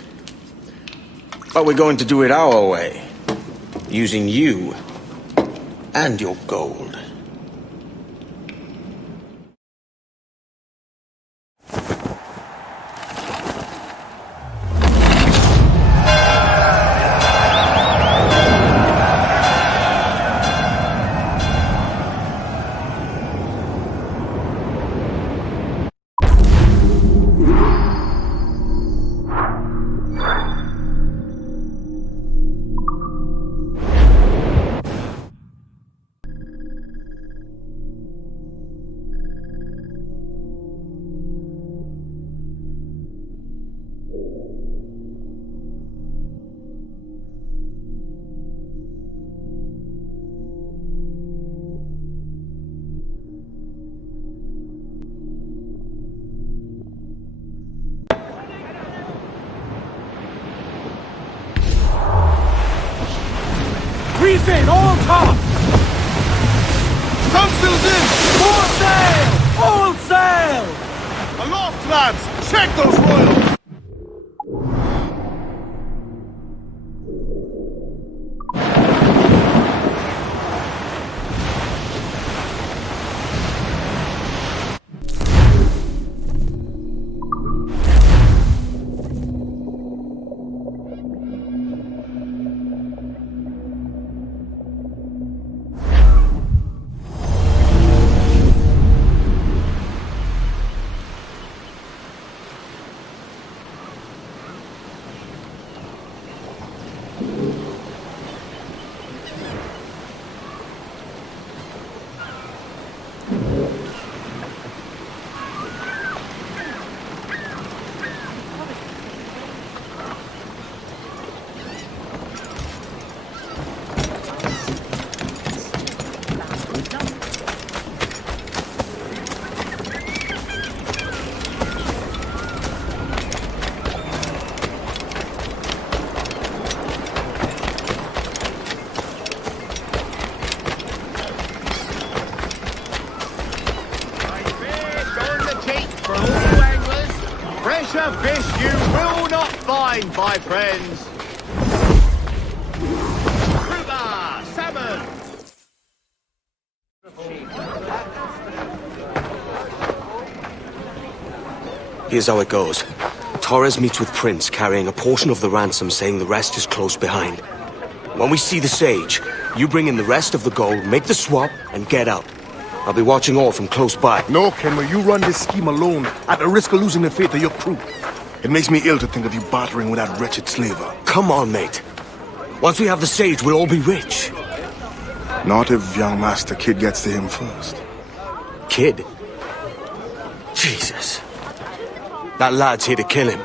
But we're going to do it our way. Using you and your gold. Briefing, all top! Topsails in! Full sail! Full sail! Aloft, lads! Check those royals! line, my friends. Rhubarb, salmon. Here's how it goes. Torres meets with Prince, carrying a portion of the ransom, saying the rest is close behind. When we see the Sage, you bring in the rest of the gold, make the swap, and get out. I'll be watching all from close by. No, Kenway, you run this scheme alone, at the risk of losing the faith of your crew. It makes me ill to think of you bartering with that wretched slaver. Come on, mate. Once we have the Sage, we'll all be rich. Not if young Master Kid gets to him first. Kid? Jesus. That lad's here to kill him.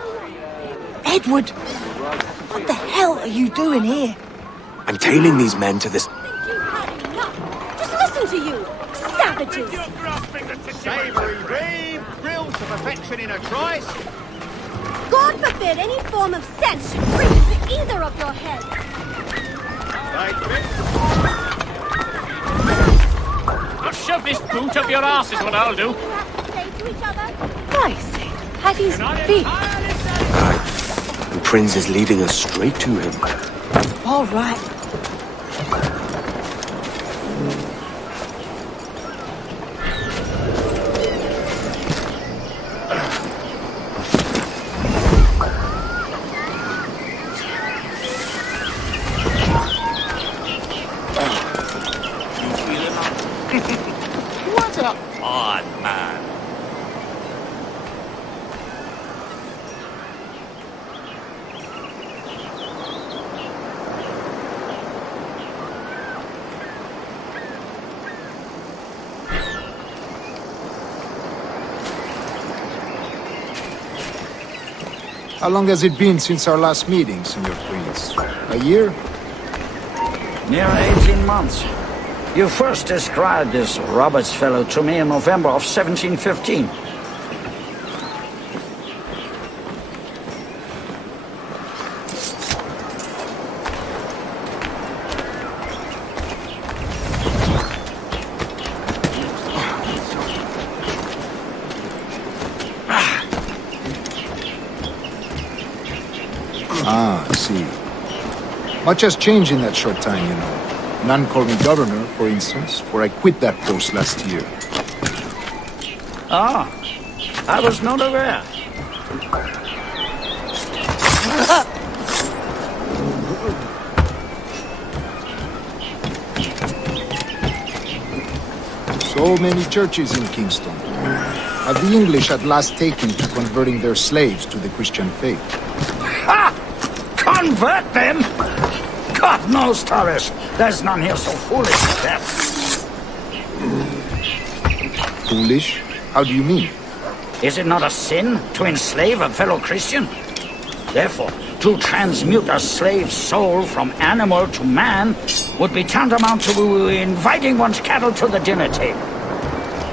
Edward! What the hell are you doing here? I'm tailing these men to this... Just listen to you, savages! Savoury dream, thrills to perfection in a trice. God forbid any form of sense should creep into either of your heads! I'll shove this boot up your arse is what I'll do. Nice. At his feet. And Prince is leading us straight to him. All right. What a odd man. How long has it been since our last meeting, Senor Prince? A year? Near 18 months. You first described this Roberts fellow to me in November of 1715. Ah, I see. Much has changed in that short time, you know. None called me governor, for instance, for I quit that post last year. Ah, I was not aware. So many churches in Kingston. Have the English at last taken to converting their slaves to the Christian faith? Ha! Convert them? God knows, Torres. There's none here so foolish as that. Foolish? How do you mean? Is it not a sin to enslave a fellow Christian? Therefore, to transmute a slave's soul from animal to man would be tantamount to inviting one's cattle to the dinner table.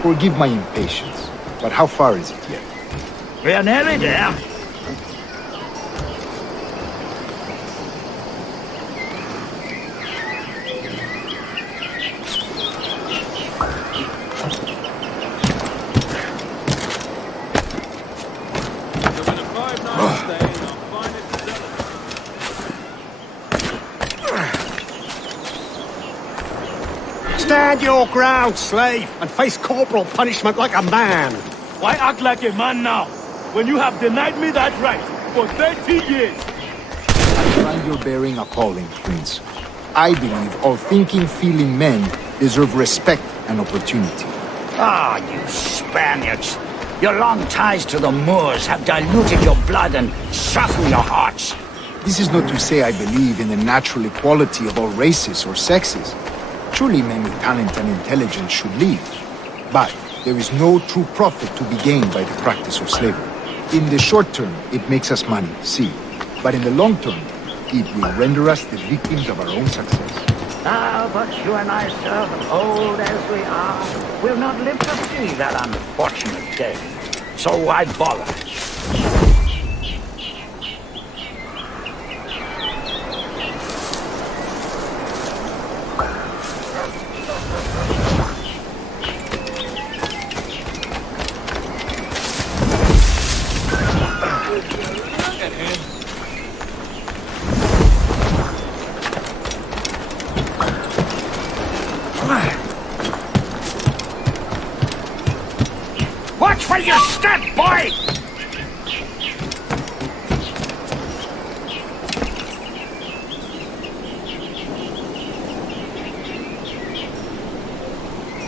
Forgive my impatience, but how far is it yet? We are nearly there. Stand your ground, slave, and face corporal punishment like a man. Why act like a man now, when you have denied me that right for 30 years? I find your bearing appalling, Prince. I believe all thinking, feeling men deserve respect and opportunity. Ah, you Spaniards. Your long ties to the Moors have diluted your blood and softened your hearts. This is not to say I believe in the natural equality of all races or sexes. Surely men with talent and intelligence should lead. But there is no true profit to be gained by the practice of slavery. In the short term, it makes us money, see. But in the long term, it will render us the victims of our own success. Ah, but you and I, sir, old as we are, will not live to see that unfortunate day. So why bother? boy!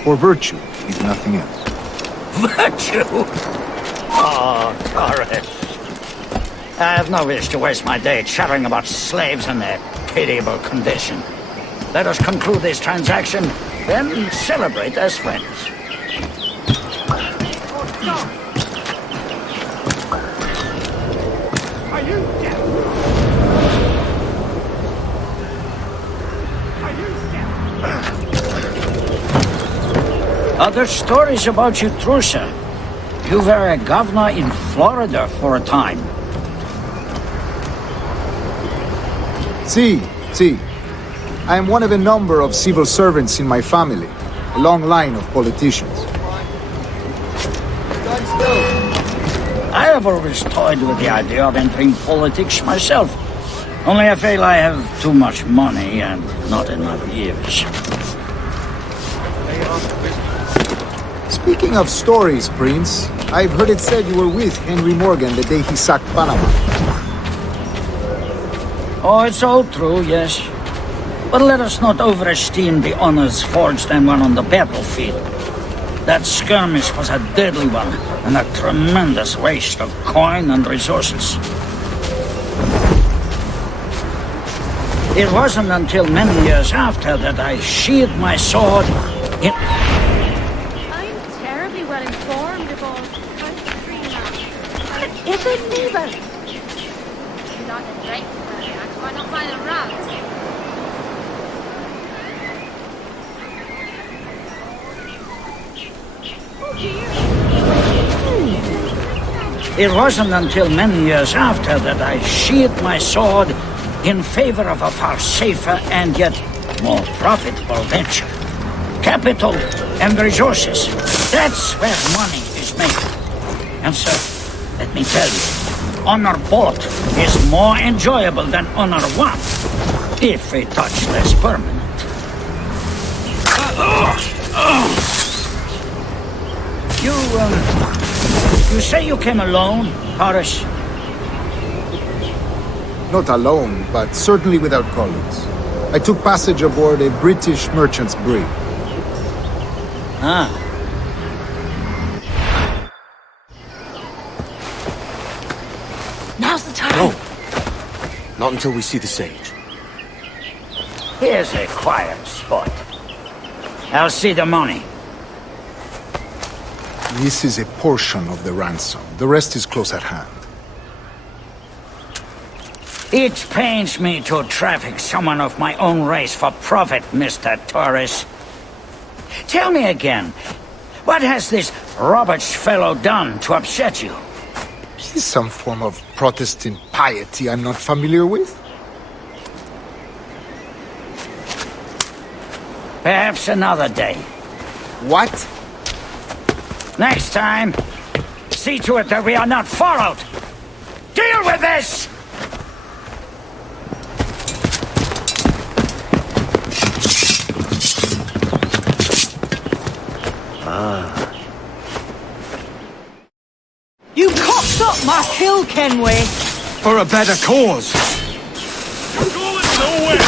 For virtue, if nothing else. Virtue? Oh, Torres. I have no wish to waste my day chattering about slaves and their pitiable condition. Let us conclude this transaction, then celebrate as friends. Are you deaf? Other stories about you, Trusa. You were a governor in Florida for a time. See. I am one of a number of civil servants in my family. A long line of politicians. I have always toyed with the idea of entering politics myself. Only I feel I have too much money and not enough years. Speaking of stories, Prince, I've heard it said you were with Henry Morgan the day he sacked Panama. Oh, it's all true, yes. But let us not overesteem the honors forged and won on the battlefield. That skirmish was a deadly one, and a tremendous waste of coin and resources. It wasn't until many years after that I sheathed my sword in... I'm terribly well informed of all country now. Is it neighbor? You're not a drink, why not find a rug? It wasn't until many years after that I sheathed my sword in favor of a far safer and yet more profitable venture. Capital and resources. That's where money is made. And so, let me tell you, honor bought is more enjoyable than honor won, if a touch less permanent. You say you came alone, Horace? Not alone, but certainly without colleagues. I took passage aboard a British merchant's brig. Ah. Now's the time. No. Not until we see the sage. Here's a quiet spot. I'll see the money. This is a portion of the ransom. The rest is close at hand. It pains me to traffic someone of my own race for profit, Mr. Torres. Tell me again, what has this Roberts fellow done to upset you? Is this some form of Protestant piety I'm not familiar with? Perhaps another day. What? Next time, see to it that we are not followed. Deal with this! You cocked up my kill, Kenway. For a better cause. Going nowhere!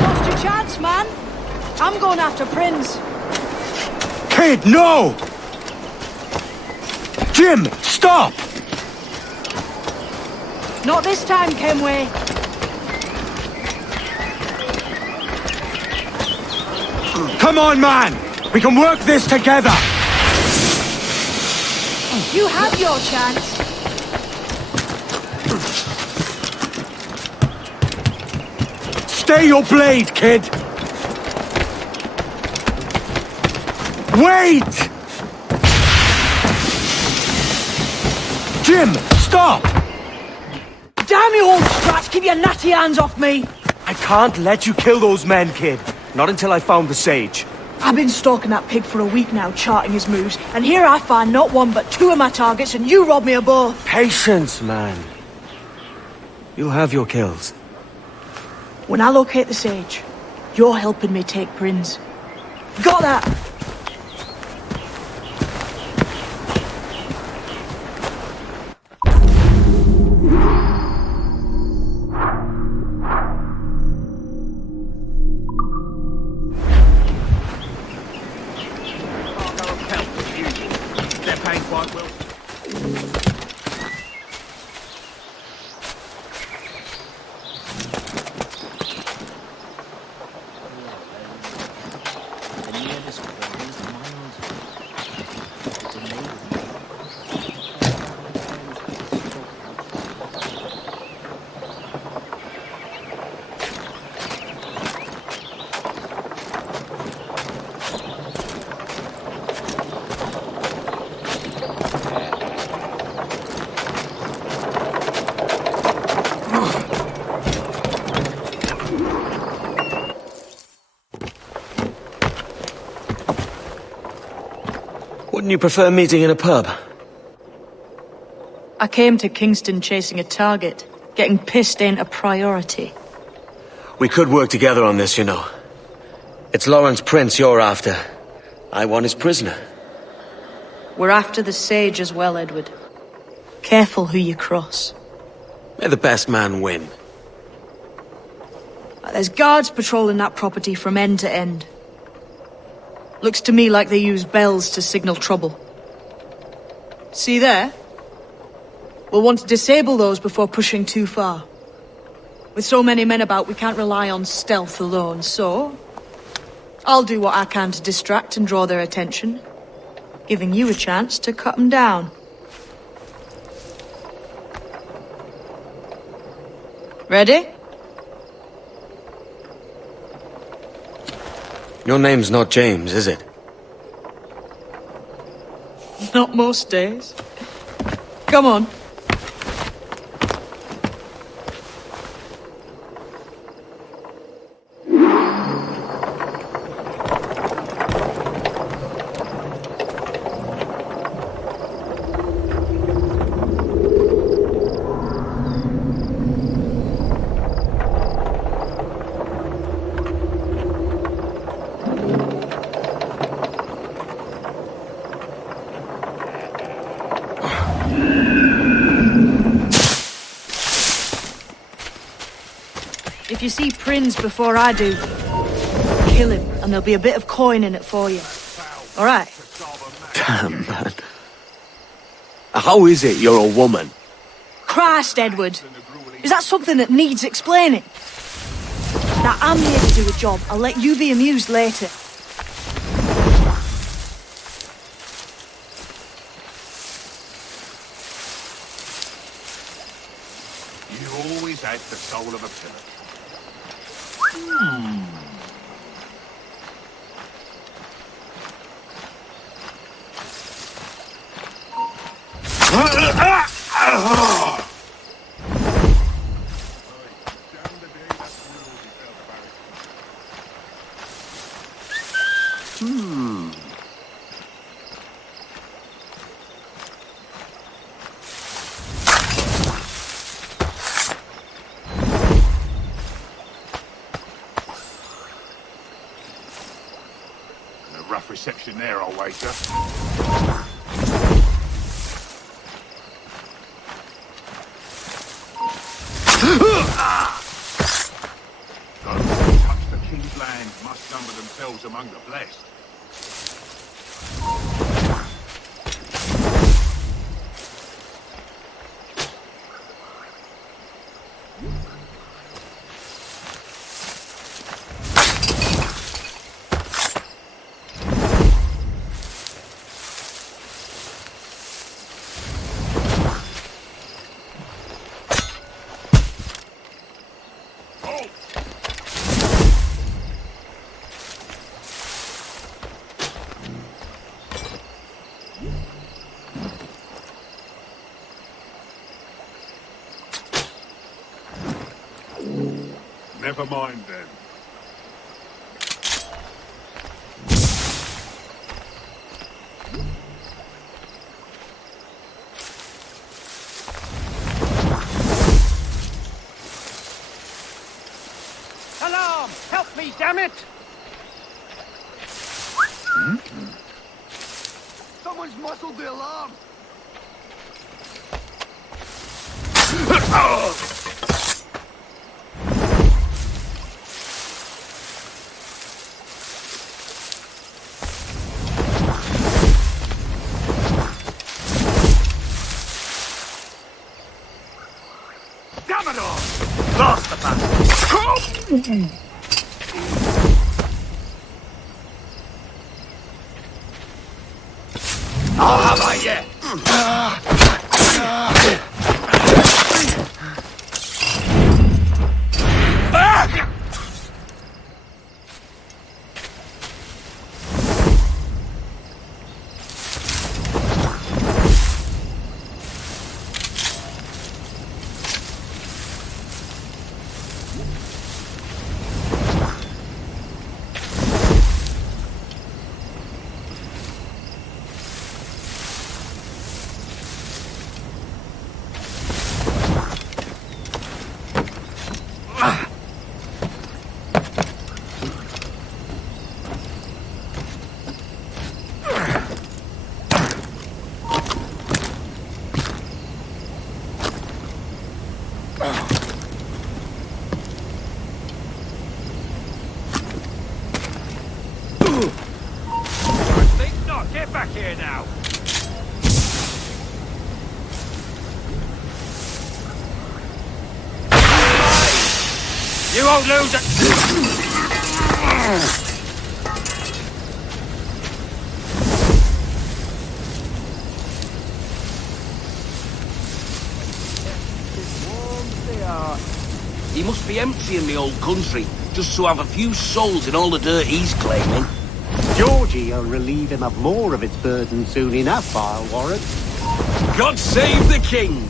Lost your chance, man. I'm going after Prince. Kid, no! Jim, stop! Not this time, Kenway. Come on, man! We can work this together! You had your chance. Stay your blade, kid! Wait! Jim, stop! Damn you old scratch, keep your natty hands off me! I can't let you kill those men, kid. Not until I found the sage. I've been stalking that pig for a week now, charting his moves, and here I find not one but two of my targets, and you rob me of both. Patience, man. You'll have your kills. When I locate the sage, you're helping me take Prince. Got that? They're paying quite well. Wouldn't you prefer meeting in a pub? I came to Kingston chasing a target. Getting pissed ain't a priority. We could work together on this, you know. It's Lawrence Prince you're after. I want his prisoner. We're after the sage as well, Edward. Careful who you cross. May the best man win. There's guards patrolling that property from end to end. Looks to me like they use bells to signal trouble. See there? We'll want to disable those before pushing too far. With so many men about, we can't rely on stealth alone, so... I'll do what I can to distract and draw their attention, giving you a chance to cut them down. Ready? Your name's not James, is it? Not most days. Come on. If you see Prince before I do, kill him, and there'll be a bit of coin in it for you. All right? Damn, man. How is it you're a woman? Christ, Edward. Is that something that needs explaining? Now, I'm here to do a job. I'll let you be amused later. You always had the soul of a pillar. Rough reception there, I'll wager. Those who touch the king's land must number themselves among the blessed. Never mind then. Alarm! Help me, damn it! Someone's muscled the alarm! Damn it all! Lost the bastard! I'll have I you! Think not. Get back here now. You won't lose it. He must be emptying the old country, just to have a few souls in all the dirt he's claiming. Georgie will relieve him of more of its burden soon enough, I'll warrant. God save the king!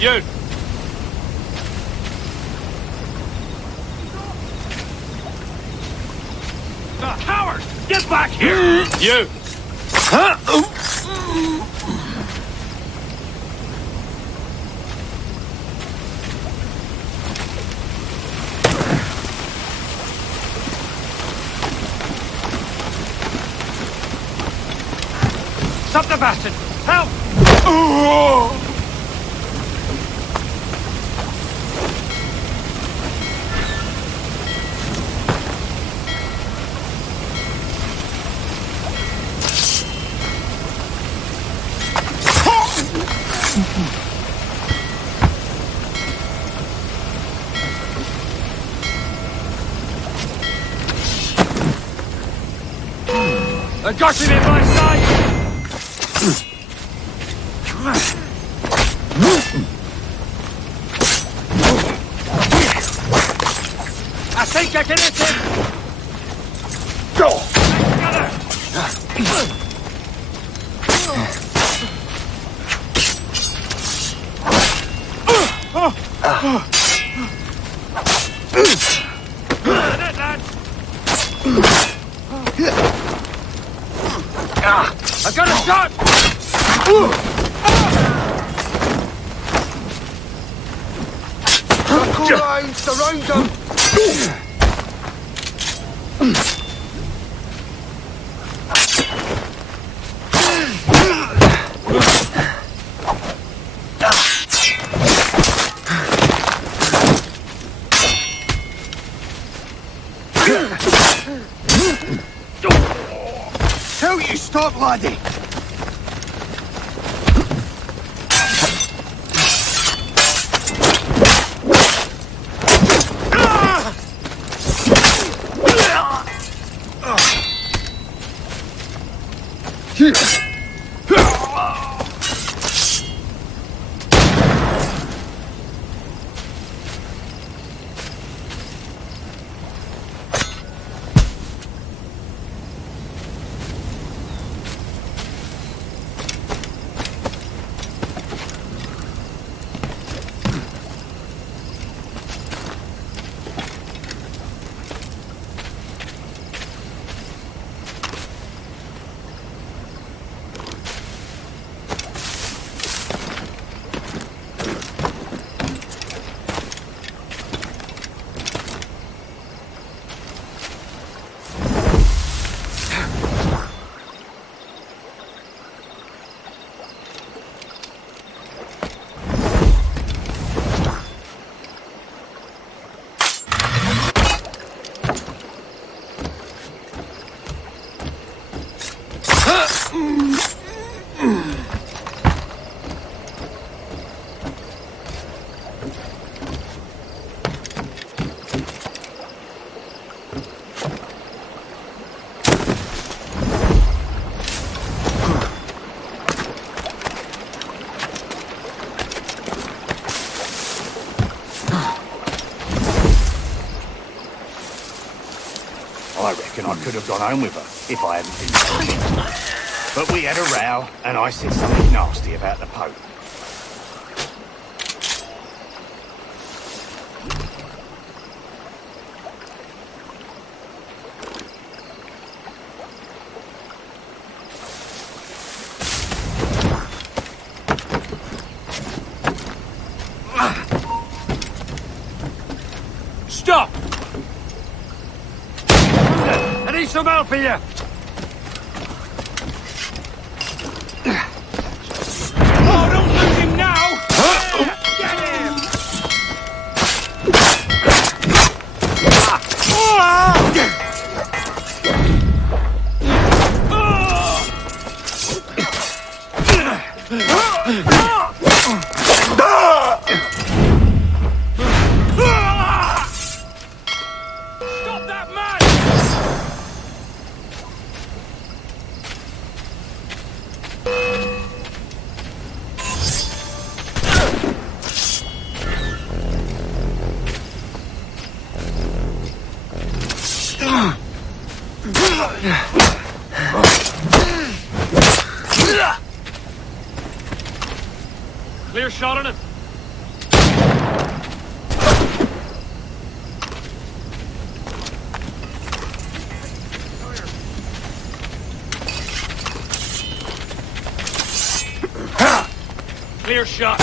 You! Coward! Get back here! You! Stop the bastard! Help! I got him in my sight! I think I can hit him! Go! I got a shot! Circle line, surround them! Till you stop, laddie! I reckon I could have gone home with her if I hadn't been sorry. But we had a row, and I said something nasty about the Pope. Stop! I need some help here! Oh, don't lose him now! Get him! Stop that man! Clear shot on it. Clear shot.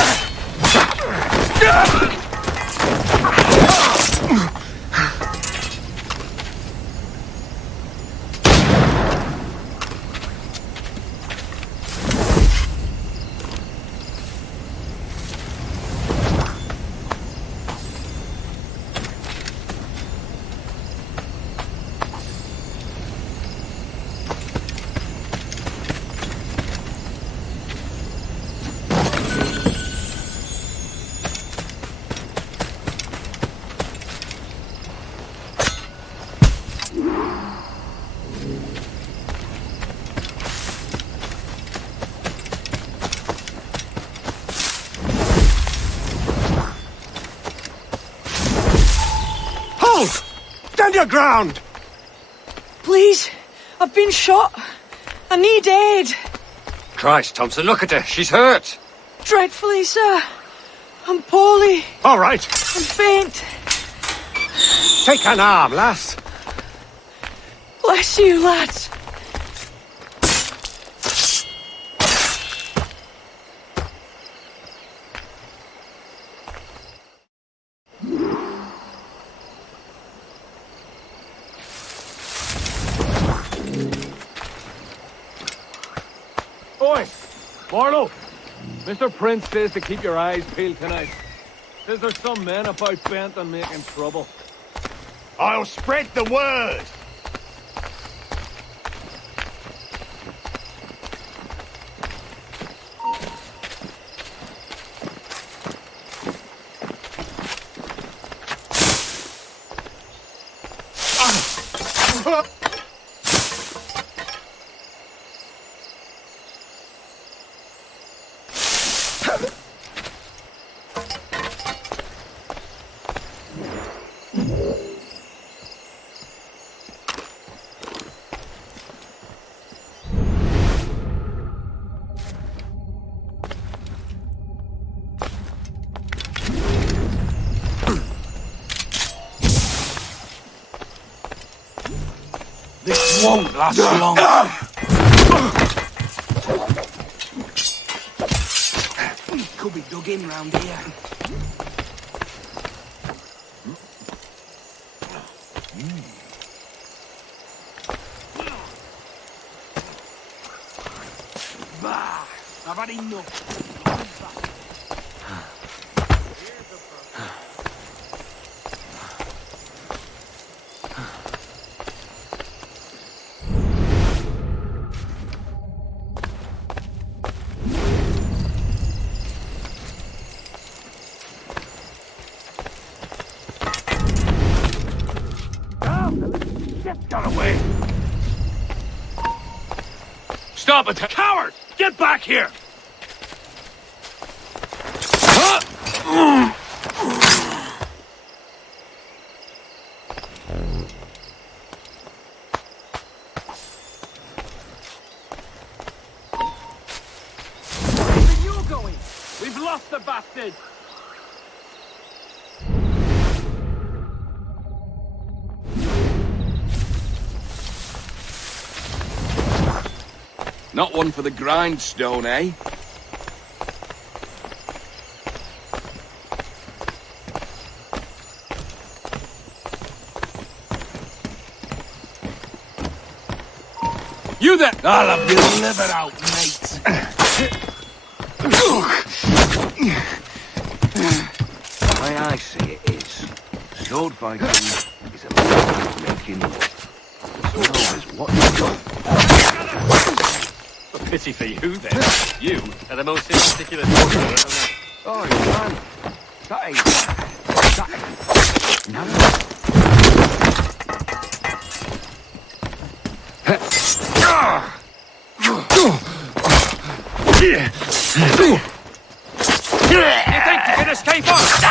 your ground! Please, I've been shot. I need aid. Christ, Thompson, look at her. She's hurt. Dreadfully, sir. I'm poorly. All right. I'm faint. Take an arm, lass. Bless you, lads. Oi! Barlow! Mr. Prince says to keep your eyes peeled tonight. Says there's some men about bent on making trouble. I'll spread the word! This won't last long. Could be dug in round here. Bah! I've had enough. Got away! Stop it! Coward! Get back here! Where are you going? We've lost the bastard! Not one for the grindstone, eh? You there! I'll have your liver out, mate. The way I see it is, sword fighting is a matter of making love. So long as what you've done. A pity for you, then. You are the most inarticulate talker I've ever met. Oh, man. That ain't... That... No. You think you can escape us?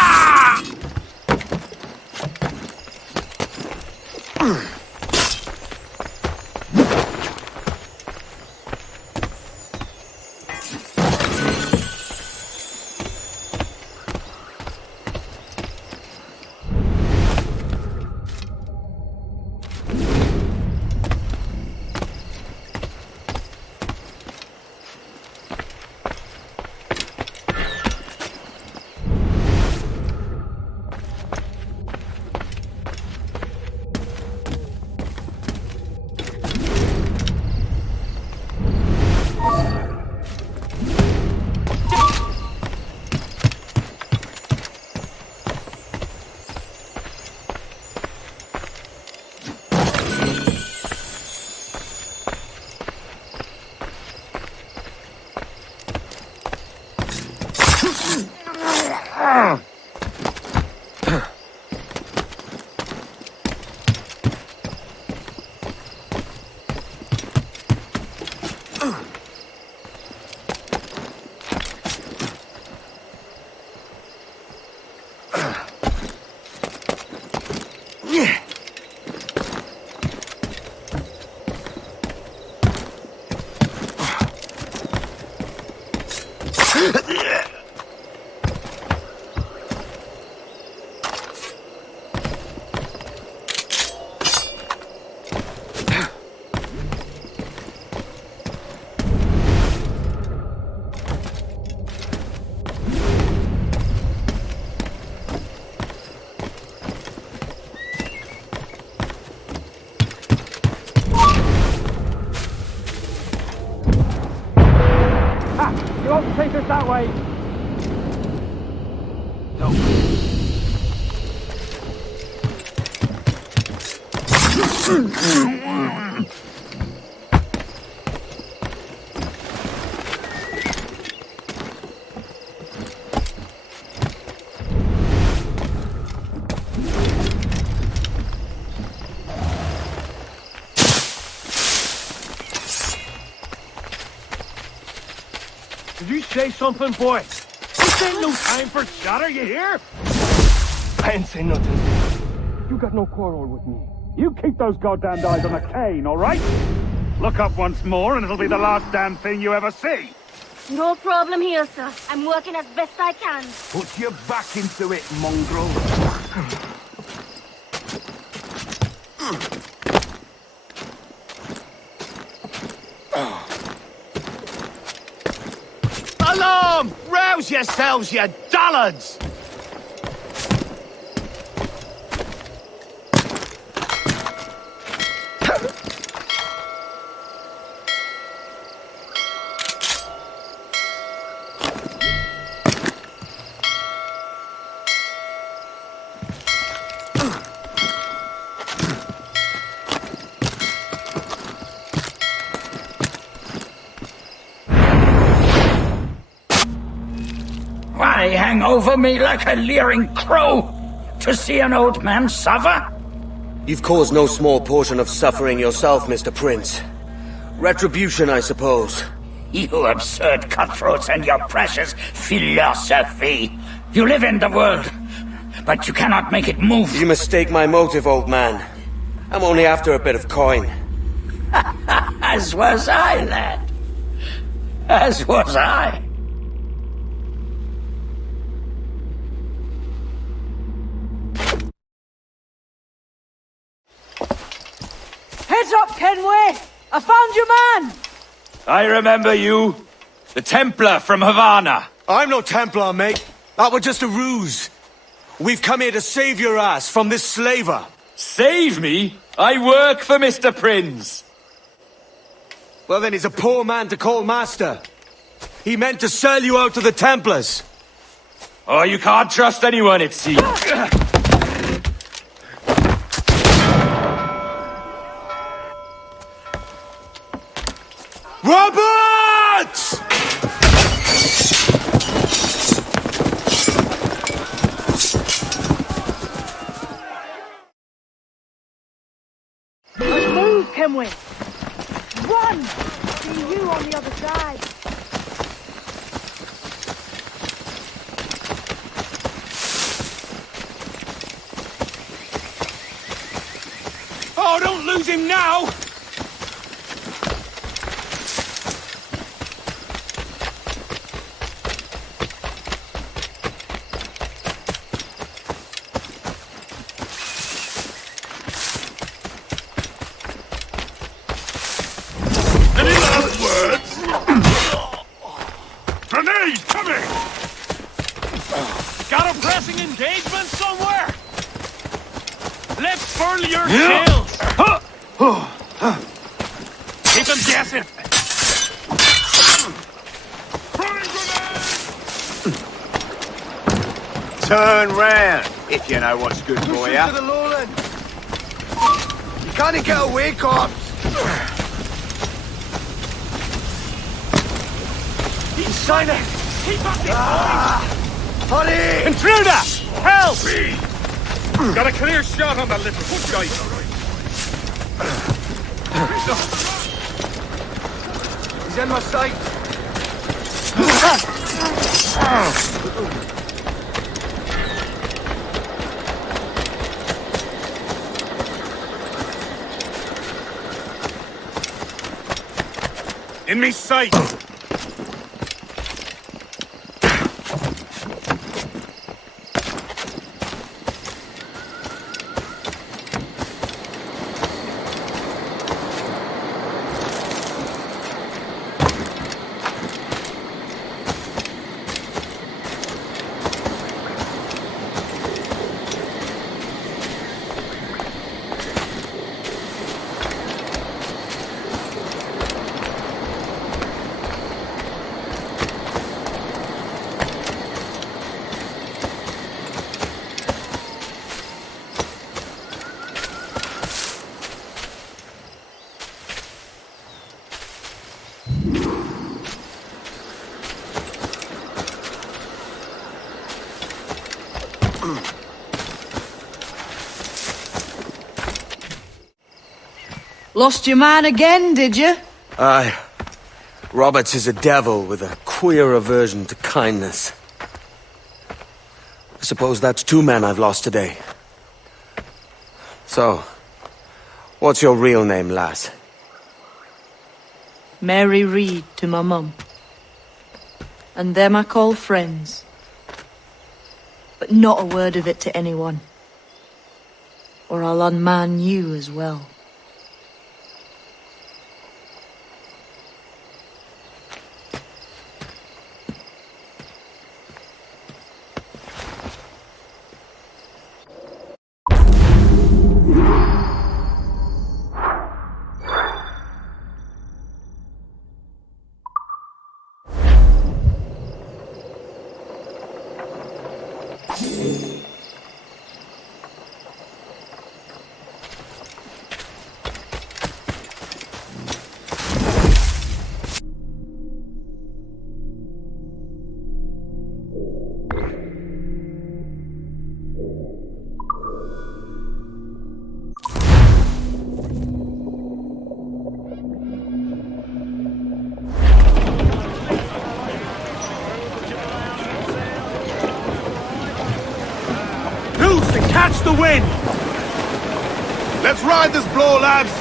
You won't take us that way. Did you say something, boy? This ain't no time for chatter, you hear? I ain't saying nothing. You got no quarrel with me. You keep those goddamned eyes on the cane, all right? Look up once more and it'll be the last damn thing you ever see. No problem here, sir. I'm working as best I can. Put your back into it, mongrel. Alarm! Rouse yourselves, you dullards! Why hang over me like a leering crow to see an old man suffer? You've caused no small portion of suffering yourself, Mr. Prince. Retribution, I suppose. You absurd cutthroats and your precious philosophy. You live in the world, but you cannot make it move. You mistake my motive, old man. I'm only after a bit of coin. As was I, lad. As was I. Heads up, Kenway! I found your man! I remember you. The Templar from Havana. I'm no Templar, mate. That was just a ruse. We've come here to save your ass from this slaver. Save me? I work for Mr. Prince. Well, then he's a poor man to call master. He meant to sell you out to the Templars. Oh, you can't trust anyone, it seems. Roberts! Let's move, Kenway! Run! See you on the other side. Oh, don't lose him now! Grenade coming! Got a pressing engagement somewhere? Let's furl your sails! Keep them guessing! Turn round, if you know what's good for you. To the lowland. You can't get away, cops. China! Keep up the Honey! Intruder! Help! Got a clear shot on that little guy. He's in my sight. In me sight! Lost your man again, did you? Aye. Roberts is a devil with a queer aversion to kindness. I suppose that's 2 men I've lost today. So, what's your real name, lass? Mary Reed to my mum. And them I call friends. But not a word of it to anyone. Or I'll unman you as well. Catch the wind! Let's ride this blow, lads!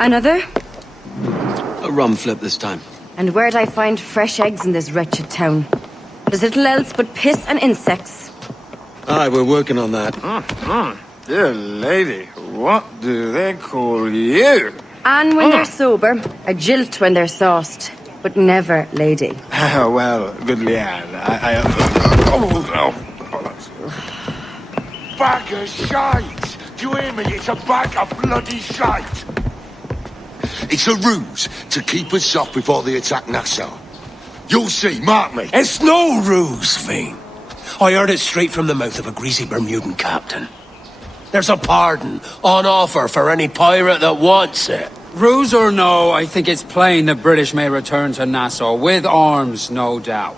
Another? A rum flip this time. And where'd I find fresh eggs in this wretched town? There's little else but piss and insects. Aye, we're working on that. Dear lady, what do they call you? And when they're sober, a jilt when they're sauced. But never lady. Well, good Leanne, Bag of shite! Do you hear me? It's a bag of bloody shite! It's a ruse to keep us off before they attack Nassau. You'll see, mark me. It's no ruse, Fiend. I heard it straight from the mouth of a greasy Bermudan captain. There's a pardon on offer for any pirate that wants it. Ruse or no, I think it's plain the British may return to Nassau, with arms, no doubt.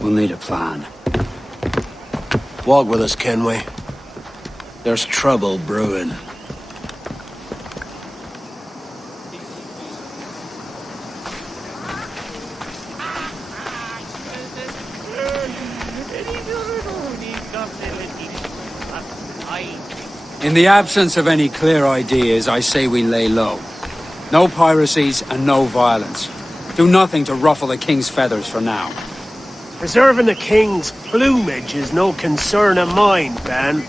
We'll need a plan. Walk with us, can we? There's trouble brewing. In the absence of any clear ideas, I say we lay low. No piracies and no violence. Do nothing to ruffle the king's feathers for now. Preserving the king's plumage is no concern of mine, Ben.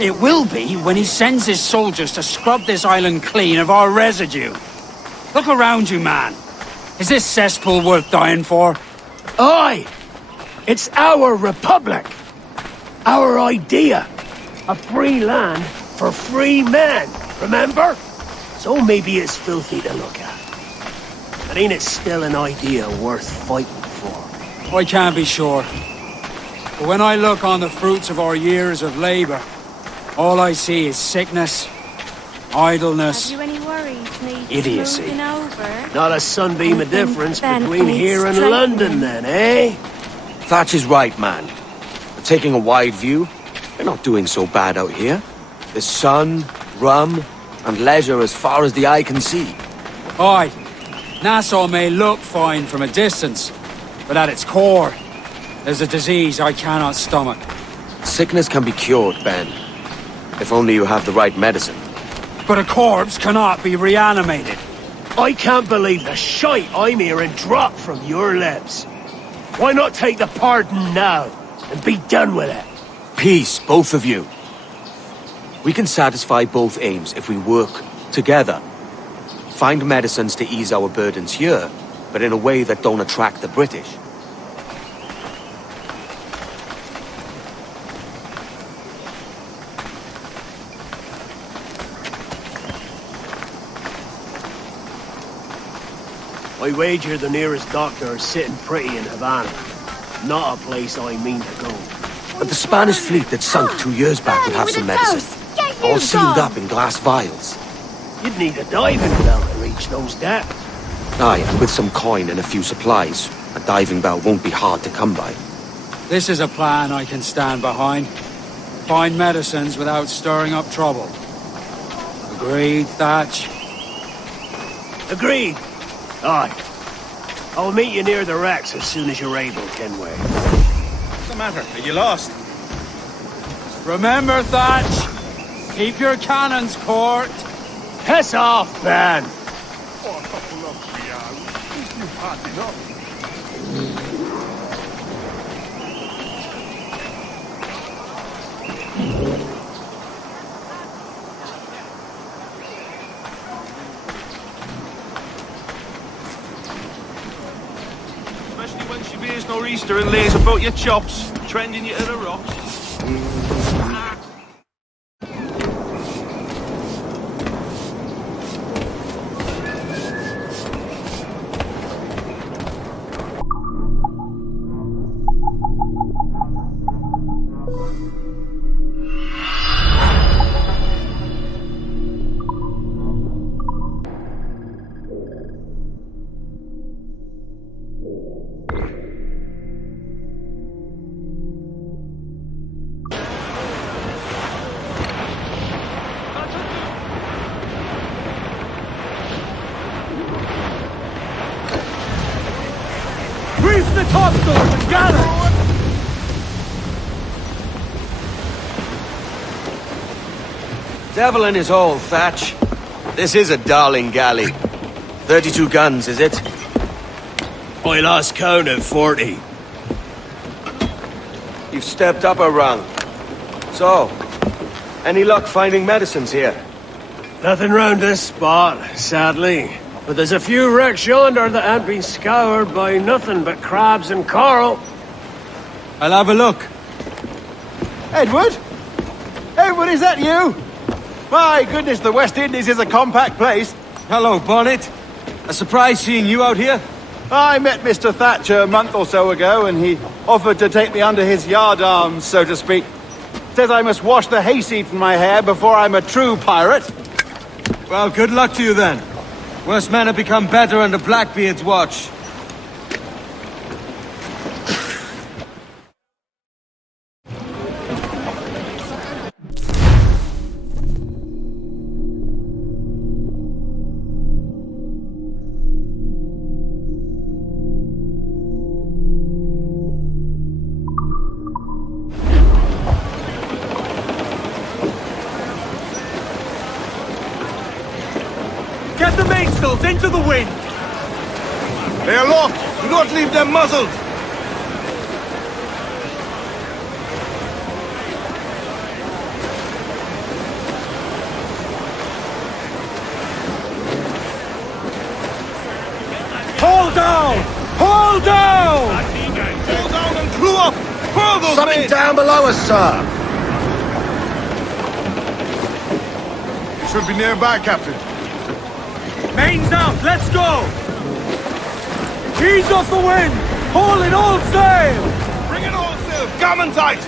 It will be when he sends his soldiers to scrub this island clean of our residue. Look around you, man. Is this cesspool worth dying for? Aye! It's our republic! Our idea! A free land for free men, remember? So maybe it's filthy to look at. But ain't it still an idea worth fighting for? I can't be sure. But when I look on the fruits of our years of labor, all I see is sickness, idleness, Have you any worries, mate? idiocy. Moving over? Not a sunbeam of difference Ben between ain't here and straight London then, eh? Thatch is right, man. But taking a wide view, we're not doing so bad out here. There's sun, rum, and leisure as far as the eye can see. Aye, Nassau may look fine from a distance, but at its core, there's a disease I cannot stomach. Sickness can be cured, Ben. If only you have the right medicine. But a corpse cannot be reanimated. I can't believe the shite I'm hearing drop from your lips. Why not take the pardon now and be done with it? Peace, both of you. We can satisfy both aims if we work together. Find medicines to ease our burdens here, but in a way that don't attract the British. I wager the nearest doctor is sitting pretty in Havana. Not a place I mean to go. But the Spanish fleet that sunk 2 years back would have some medicine. All sealed up in glass vials. You'd need a diving bell to reach those depths. Aye, and with some coin and a few supplies, a diving bell won't be hard to come by. This is a plan I can stand behind. Find medicines without stirring up trouble. Agreed, Thatch? Agreed. Aye. I'll meet you near the wrecks as soon as you're able, Kenway. What's the matter? Are you lost? Remember, Thatch! Keep your cannons court! Piss off, man! Especially when she bears no Easter and lays about your chops, trending you to the rocks. Reef the topsails and gather! Devil in his hole, Thatch. This is a darling galley. 32 guns, is it? I lost count at 40. You've stepped up a rung. So, any luck finding medicines here? Nothing round this spot, sadly. But there's a few wrecks yonder that ain't been scoured by nothing but crabs and coral. I'll have a look. Edward? Edward, is that you? My goodness, the West Indies is a compact place. Hello, Bonnet. A surprise seeing you out here. I met Mr. Thatcher a month or so ago, and he offered to take me under his yardarms, so to speak. Says I must wash the hayseed from my hair before I'm a true pirate. Well, good luck to you then. Worst men have become better under Blackbeard's watch. Get the mainsails into the wind! They are locked! Do not leave them muzzled! Hold down! Hold down! Hold down and crew up! Furl those Something men! down below us, sir! It should be nearby, Captain. Mains out, let's go! Ease off the wind! Haul in all sail! Bring it all sail! Gammon tight!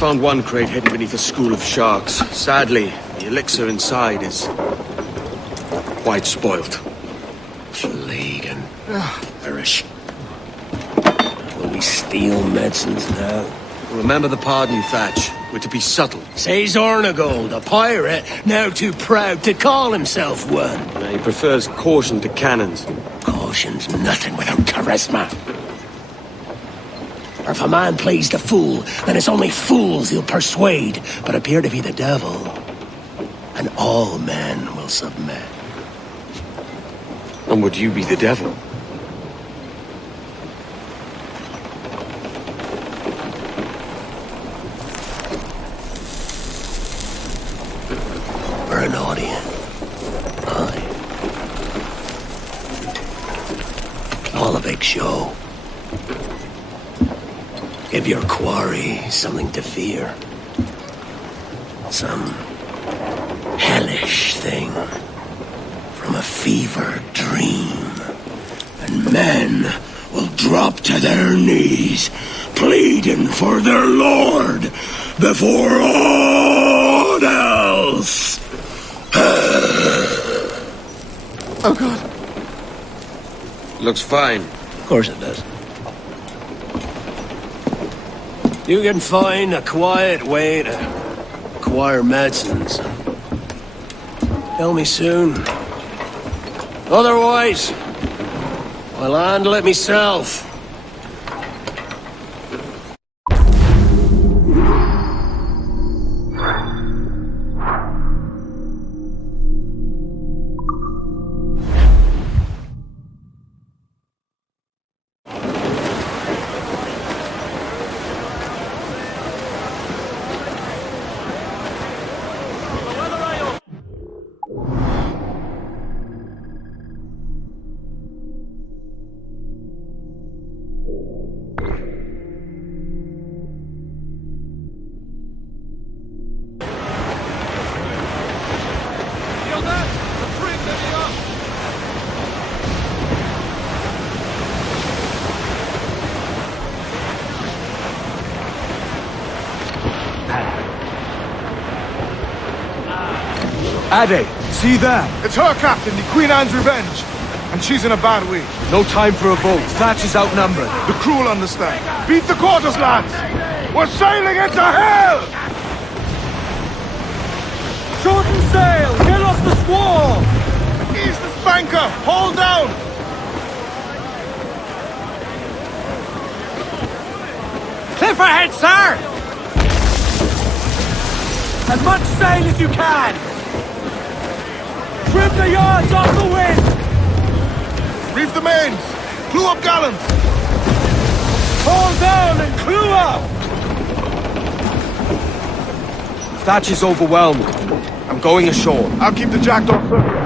found one crate hidden beneath a school of sharks. Sadly, the elixir inside is quite spoilt. Plague and perish. Will we steal medicines now? Remember the pardon, Thatch. We're to be subtle. Says Ornagold, a pirate, now too proud to call himself one. He prefers caution to cannons. Caution's nothing without charisma. Or if a man plays the fool, then it's only fools he'll persuade, but appear to be the devil. And all men will submit. And would you be the devil? We're an audience. Aye. All a big show. Give your quarry something to fear. Some hellish thing from a fever dream. And men will drop to their knees, pleading for their lord before all else. Oh, God. Looks fine. Of course it does. You can find a quiet way to acquire medicines. Tell me soon. Otherwise, I'll handle it myself. Ade, see there? It's her, Captain, the Queen Anne's Revenge. And she's in a bad way. No time for a vote. Thatch is outnumbered. The crew will understand. Beat the quarters, lads! We're sailing into hell! Shorten sail! Get off the squall! Ease the spanker! Hold down! Cliff ahead, sir! As much sail as you can! Trim the yards off the wind! Reef the mains! Clew up gallants! Hold down and clew up! Thatch is overwhelmed. I'm going ashore. I'll keep the jackdaw circle.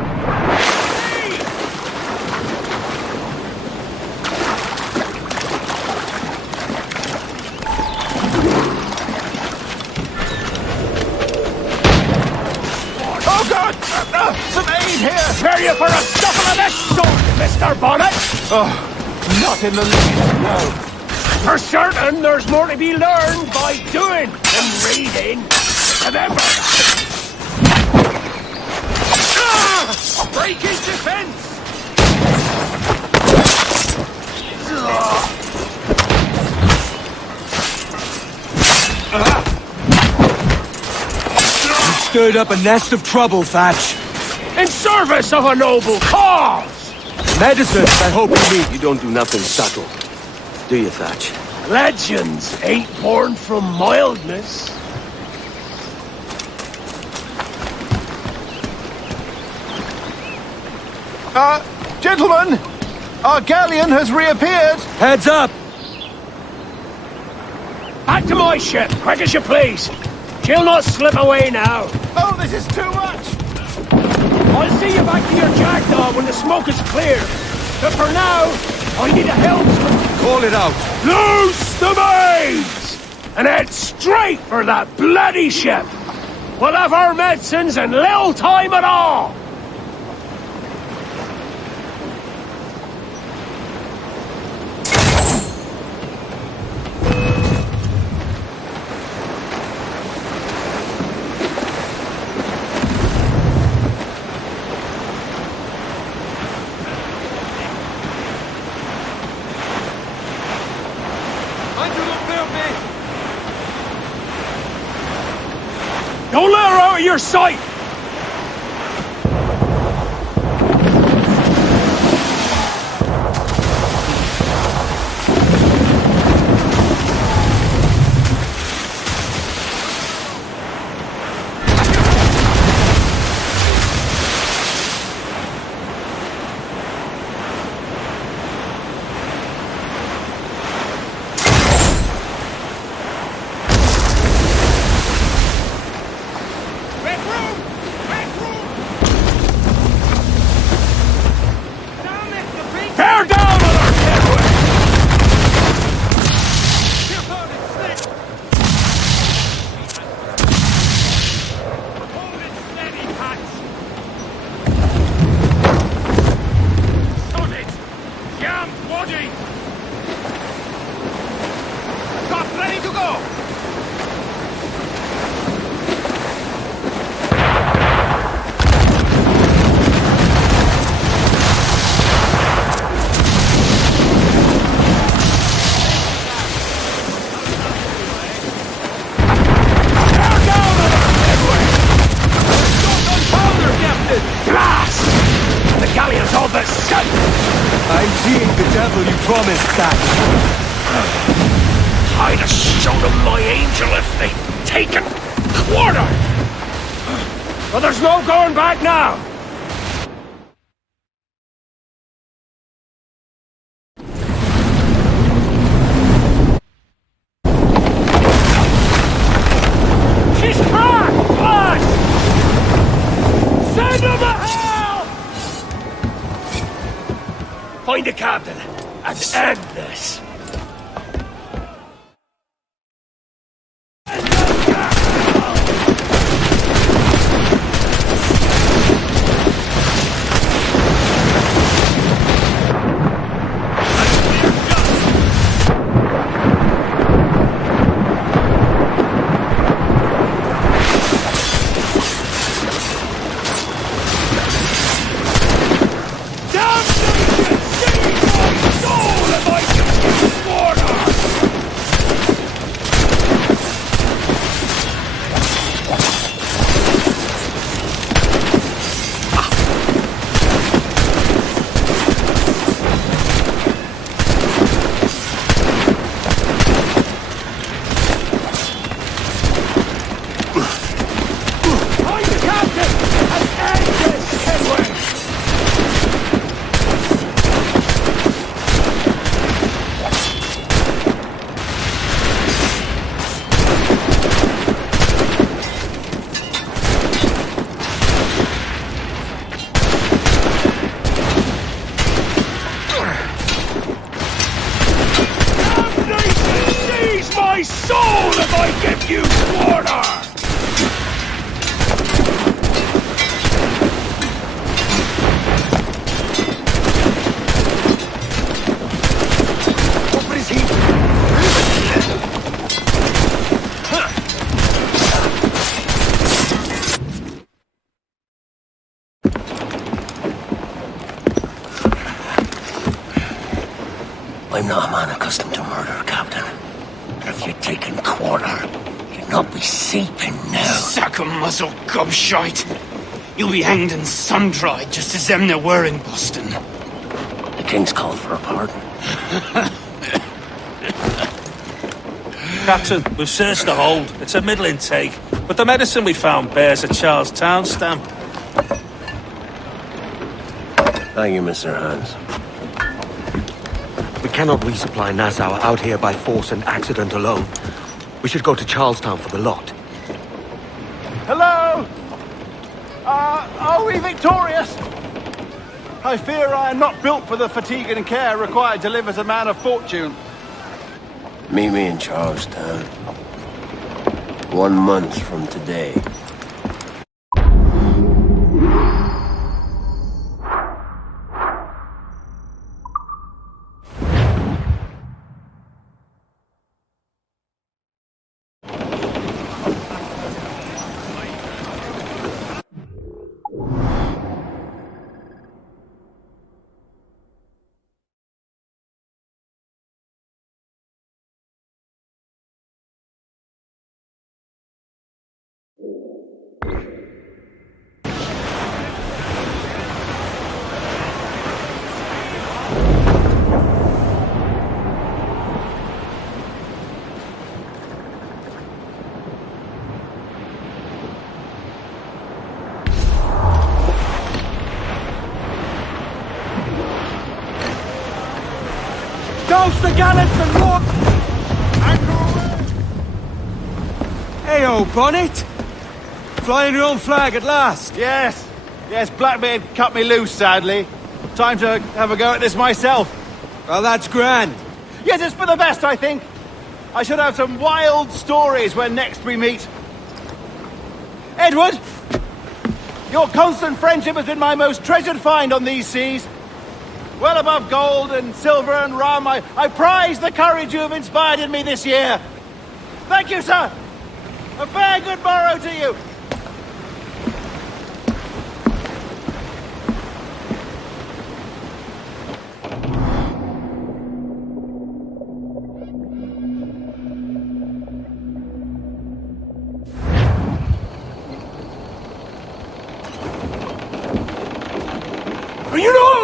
Oh, God! Some aid here! Prepare you for a scuffle of this sort, Mr. Bonnet! Oh, not in the least, no. For certain, there's more to be learned by doing than reading. Remember that! Break his defense! You stirred up a nest of trouble, Thatch. In service of a noble cause! Medicine, I hope you mean. You don't do nothing subtle, do you, Thatch? Legends ain't born from mildness. Gentlemen, our galleon has reappeared. Heads up! Back to my ship, quick as you please. She'll not slip away now. Oh, this is too much. I'll see you back to your jackdaw when the smoke is clear. But for now, I need a helmsman. Call it out. Loose the mains! And head straight for that bloody ship. We'll have our medicines in little time at all. out of your sight! Tear down on our headway! Hold it steady, Patch! Shut it! Jammed body! Got ready to go! Blast! The galleon's all but sunk! I'm seeing the devil you promised, Thatch. I'd have shown them my angel if they'd taken quarter! But there's no going back now! She's cracked! Blast! Send them to hell! Find the captain and end this! My soul if I give you quarter! What is he? I'm not a man accustomed to murder, Captain. And if you'd taken quarter, you'd not be seeping now. Sack a muzzle, gobshite. You'll be hanged and sun-dried just as them there were in Boston. The King's called for a pardon. Captain, we've searched the hold. It's a middling take, but the medicine we found bears a Charlestown stamp. Thank you, Mr. Hans. We cannot resupply Nassau out here by force and accident alone. We should go to Charlestown for the lot. Hello? Are we victorious? I fear I am not built for the fatigue and care required to live as a man of fortune. Meet me in Charlestown. 1 month from today. gallants and more! Hey-o, Bonnet! Flying your own flag at last! Yes. Yes, Blackbeard cut me loose, sadly. Time to have a go at this myself. Well, that's grand. Yes, it's for the best, I think. I should have some wild stories when next we meet. Edward! Your constant friendship has been my most treasured find on these seas. Well above gold and silver and rum, I prize the courage you have inspired in me this year. Thank you, sir. A fair good morrow to you. Are you not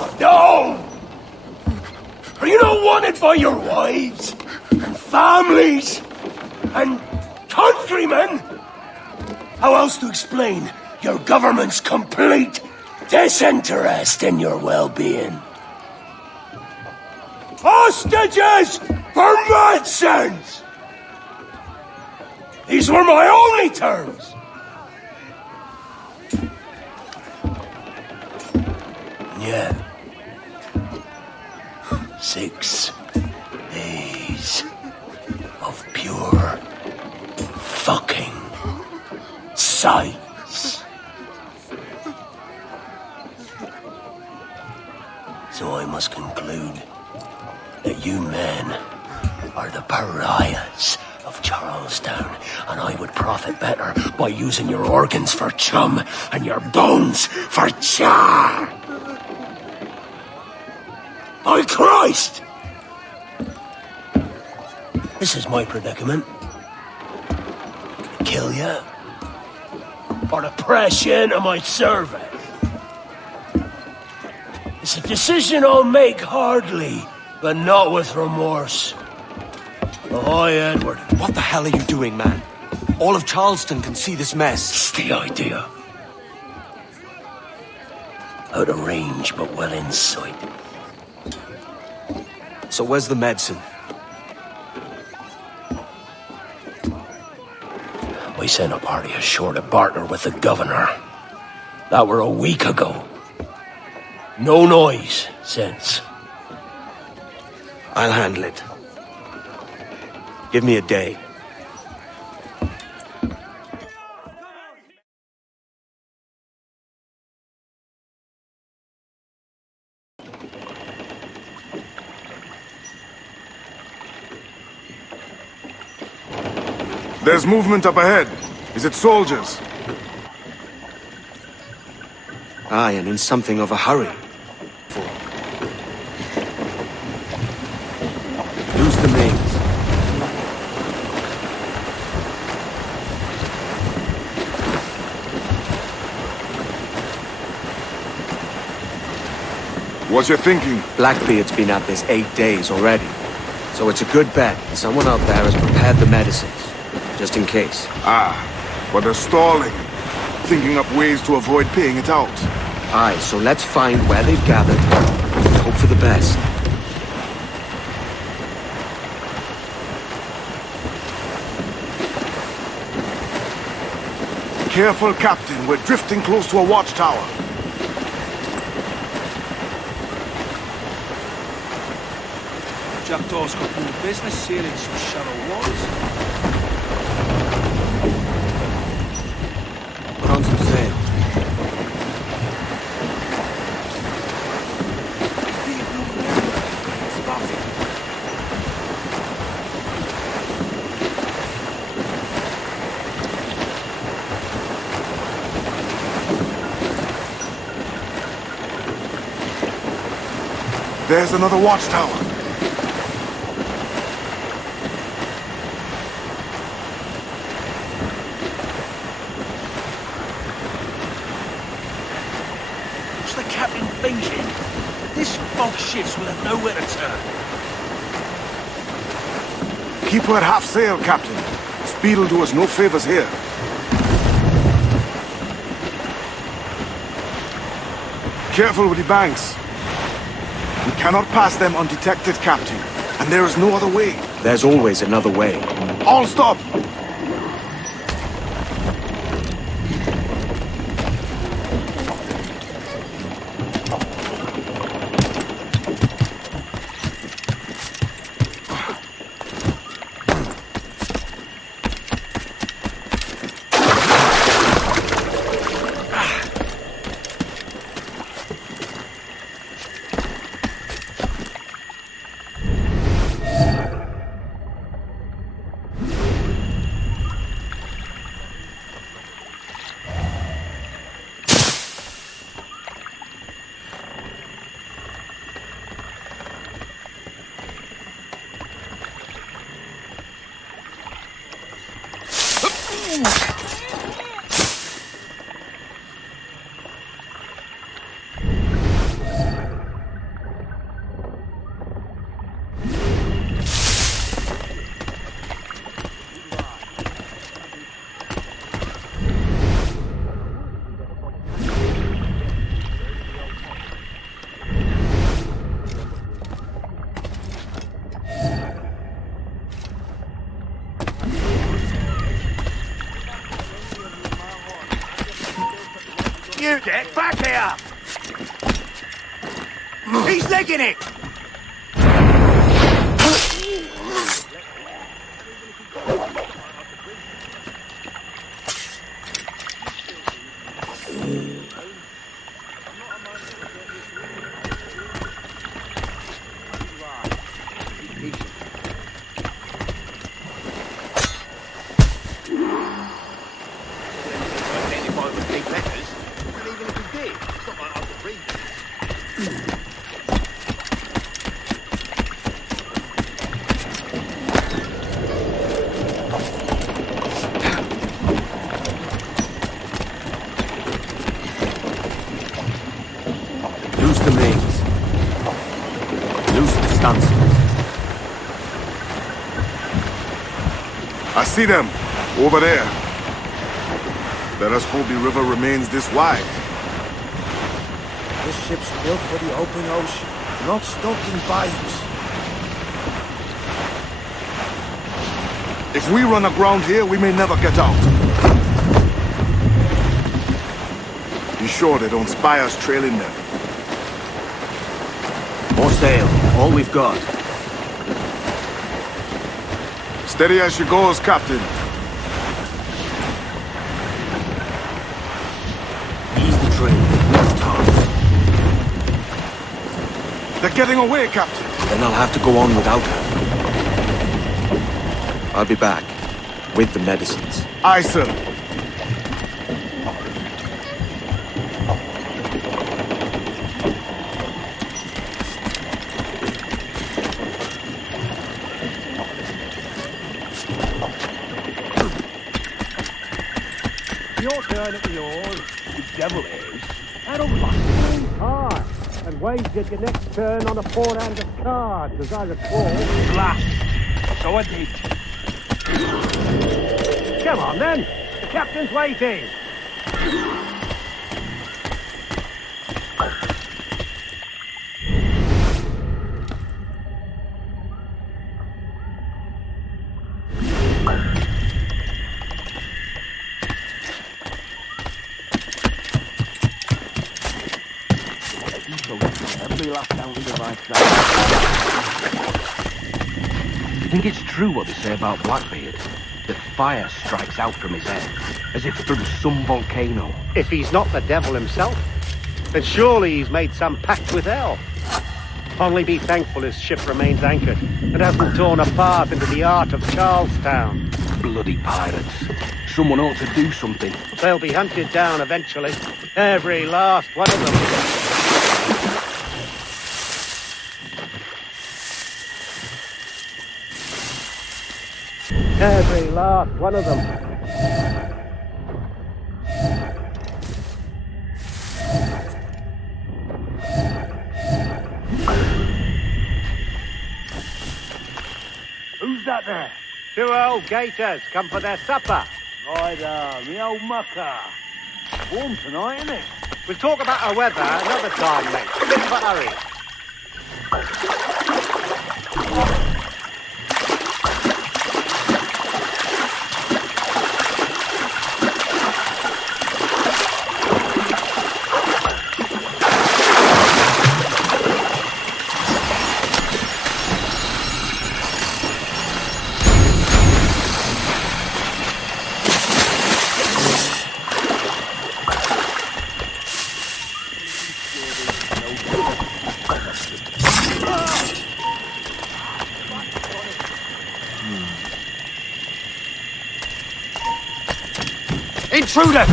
loved? No! Are you not wanted by your wives and families and countrymen? How else to explain your government's complete disinterest in your well-being? Hostages for medicines! These were my only terms. Yeah. 6 days of pure fucking sights. So I must conclude that you men are the pariahs of Charlestown, and I would profit better by using your organs for chum and your bones for char. By Christ! This is my predicament. Kill you, or to press you into my service. It's a decision I'll make hardly, but not with remorse. Ahoy, Edward. What the hell are you doing, man? All of Charleston can see this mess. It's the idea. Out of range, but well in sight. So where's the medicine? We sent a party ashore to barter with the governor. That were a week ago. No noise since. I'll handle it. Give me a day. There's movement up ahead. Is it soldiers? Aye, and in something of a hurry. Lose the names. What's your thinking? Blackbeard's been at this 8 days already. So it's a good bet someone out there has prepared the medicines. Just in case. Ah, but they're stalling. Thinking up ways to avoid paying it out. Aye, so let's find where they've gathered. Hope for the best. Careful, Captain. We're drifting close to a watchtower. Jackdaw's got more business sailing some shallow waters. Put on some sail. There's another watchtower. What's the captain thinking? This fog shifts will have nowhere to turn. Keep her at half sail, Captain. Speed will do us no favors here. Careful with the banks. We cannot pass them undetected, Captain. And there is no other way. There's always another way. All stop! You get back here! He's legging it! Loose the mains. Loose the stunsails. I see them. Over there. Let us hope the river remains this wide. This ship's built for the open ocean, not stoked in bayous. If we run aground here, we may never get out. Be sure they don't spy us trailing them. More sail. All we've got. Steady as she goes, Captain. Ease the train. Left arm. They're getting away, Captain. Then I'll have to go on without her. I'll be back. With the medicines. Aye, sir. Your turn at the oars, the devil is. That'll bust hard. And waves get your next turn on a forehand of cards, as I recall. Blast! So I did. Come on then, the captain's waiting. I think it's true what they say about Blackbeard, that fire strikes out from his head, as if from some volcano. If he's not the devil himself, then surely he's made some pact with hell. Only be thankful his ship remains anchored and hasn't torn a path into the heart of Charlestown. Bloody pirates. Someone ought to do something. They'll be hunted down eventually. Every last one of them. Every last one of them. Who's that there? Two old gators come for their supper. Right, me old mucker. Warm tonight, isn't it? We'll talk about our weather another time, mate. Bit of a hurry. Intruder!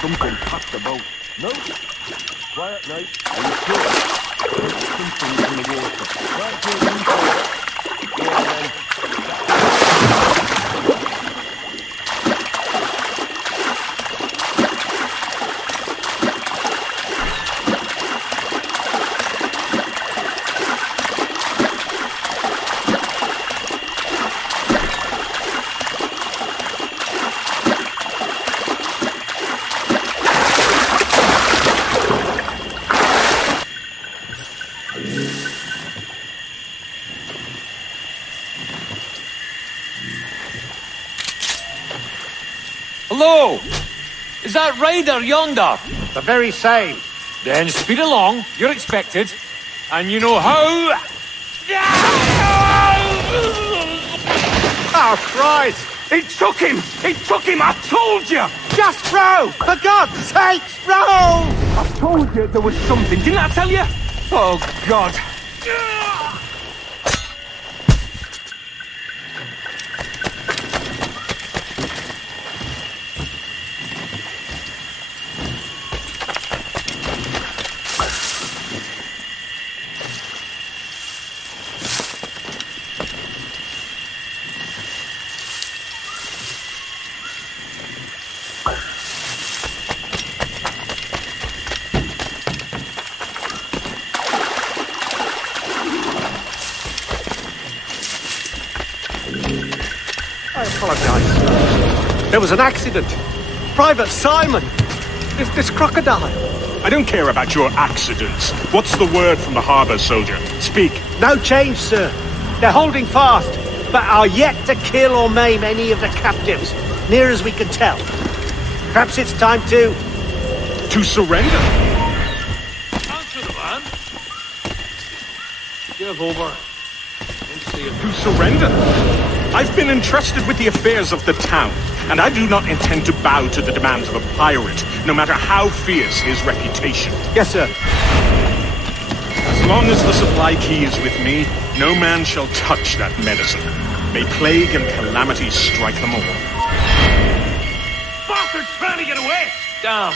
Something past the boat. No? Quiet night. Are you sure? There's something in the water. Right here, you go. Go on then. Hello! Is that rider yonder? The very same. Then speed along, you're expected. And you know how... Oh, Christ! He took him! He took him! I told you! Just row! For God's sake, row! I told you there was something, didn't I tell you? Oh, God. I apologize. There was an accident. Private Simon. This crocodile. I don't care about your accidents. What's the word from the harbour, soldier? Speak. No change, sir. They're holding fast, but are yet to kill or maim any of the captives, near as we can tell. Perhaps it's time to... To surrender? Answer the man. Give over. To surrender? I've been entrusted with the affairs of the town, and I do not intend to bow to the demands of a pirate, no matter how fierce his reputation. Yes, sir. As long as the supply key is with me, no man shall touch that medicine. May plague and calamity strike them all. Bastards trying to get away! Down.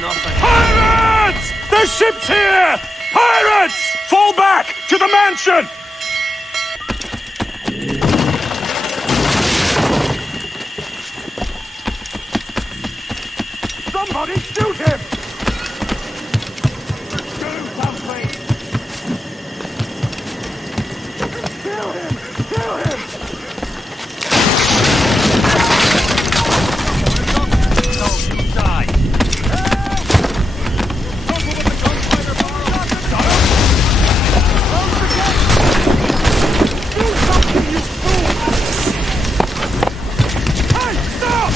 Nothing. Pirates! The ship's here! Pirates! Fall back to the mansion! Somebody shoot him! Do something! Kill him! Kill him! No, you die! Do something, you fool! Hey, stop!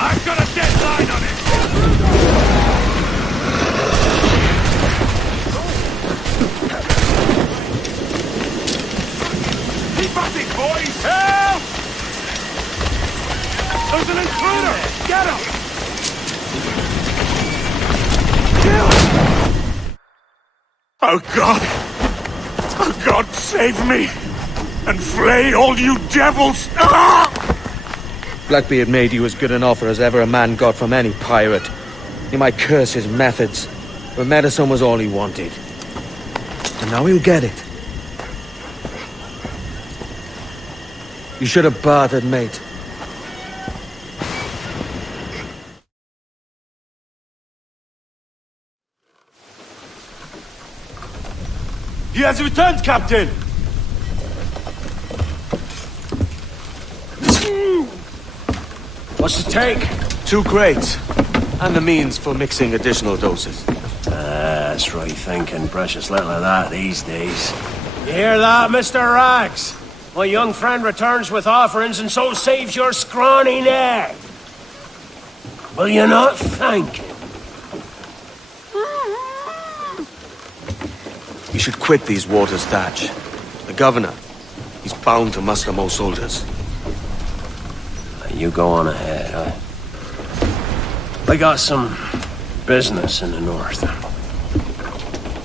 I've got a deadline on it! Keep at it, boys! Help! There's an intruder! Get him! Kill him! Oh God! Oh God, save me! And flay all you devils! Ah! Blackbeard made you as good an offer as ever a man got from any pirate. He might curse his methods, but medicine was all he wanted. And now he'll get it. You should have bartered, mate. He has returned, Captain! What's the take? 2 crates. And the means for mixing additional doses. That's right thinking. Precious little of that these days. You hear that, Mr. Rags? My young friend returns with offerings and so saves your scrawny neck. Will you not thank him? You should quit these waters, Thatch. The governor, He's bound to muster more soldiers. You go on ahead, huh? I got some business in the north.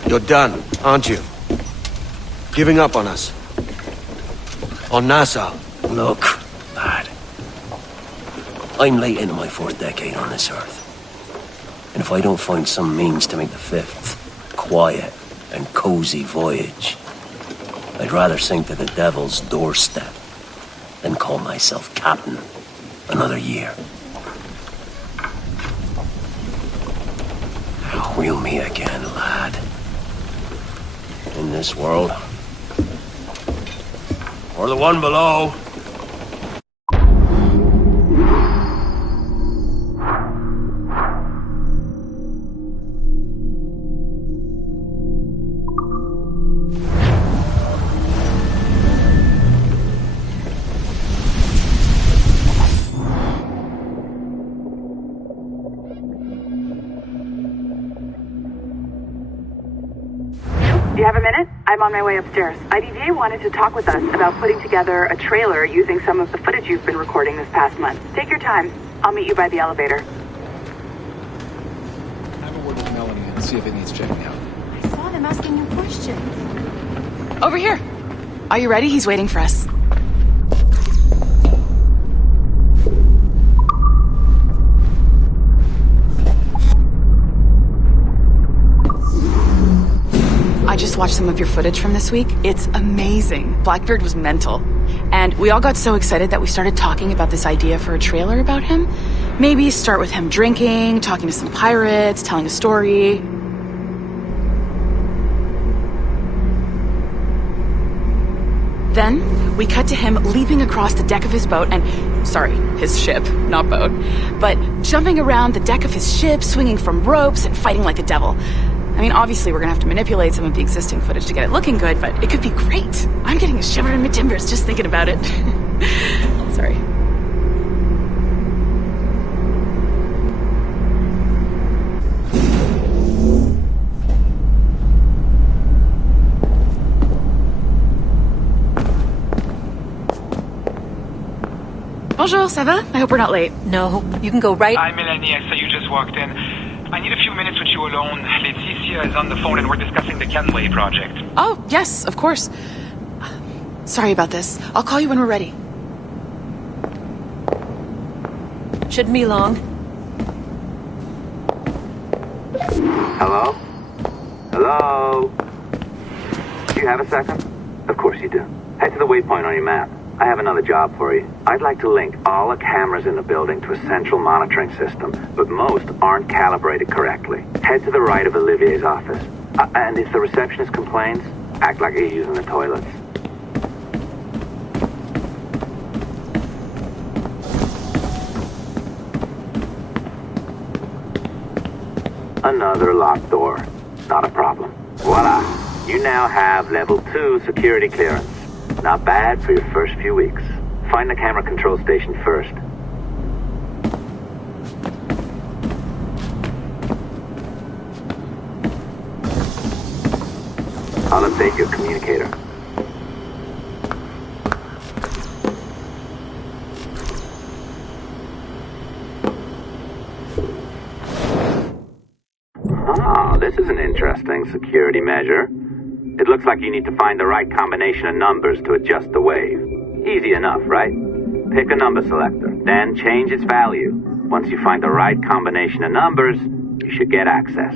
You're done, aren't you? Giving up on us? On Nassau? Look, lad. I'm late into my 4th decade on this earth. And if I don't find some means to make the 5th a quiet and cozy voyage, I'd rather sink to the devil's doorstep than call myself captain another year. We'll meet again, lad. In this world. Or the one below. Do you have a minute? I'm on my way upstairs. IDVA wanted to talk with us about putting together a trailer using some of the footage you've been recording this past month. Take your time. I'll meet you by the elevator. Have a word with Melanie and see if it needs checking out. I saw them asking you questions. Over here. Are you ready? He's waiting for us. I just watched some of your footage from this week. It's amazing. Blackbeard was mental. And we all got so excited that we started talking about this idea for a trailer about him. Maybe start with him drinking, talking to some pirates, telling a story. Then, we cut to him leaping across the deck of his boat and... Sorry, his ship, not boat. But jumping around the deck of his ship, swinging from ropes, and fighting like a devil. I mean, obviously we're gonna have to manipulate some of the existing footage to get it looking good, but it could be great. I'm getting a shiver in my timbers just thinking about it. Sorry. Bonjour, ça va? I hope we're not late. No, you can go right... Hi, Melanie. I saw you just walked in. I need a few minutes with you alone. Laetitia is on the phone and we're discussing the Kenway project. Oh, yes, of course. Sorry about this. I'll call you when we're ready. Shouldn't be long. Hello? Hello? Do you have a second? Of course you do. Head to the waypoint on your map. I have another job for you. I'd like to link all the cameras in the building to a central monitoring system, but most aren't calibrated correctly. Head to the right of Olivier's office. And if the receptionist complains, act like you're using the toilets. Another locked door. Not a problem. Voila. You now have level 2 security clearance. Not bad for your first few weeks. Find the camera control station first. I'll update your communicator. Ah, this is an interesting security measure. It looks like you need to find the right combination of numbers to adjust the wave. Easy enough, right? Pick a number selector, then change its value. Once you find the right combination of numbers, you should get access.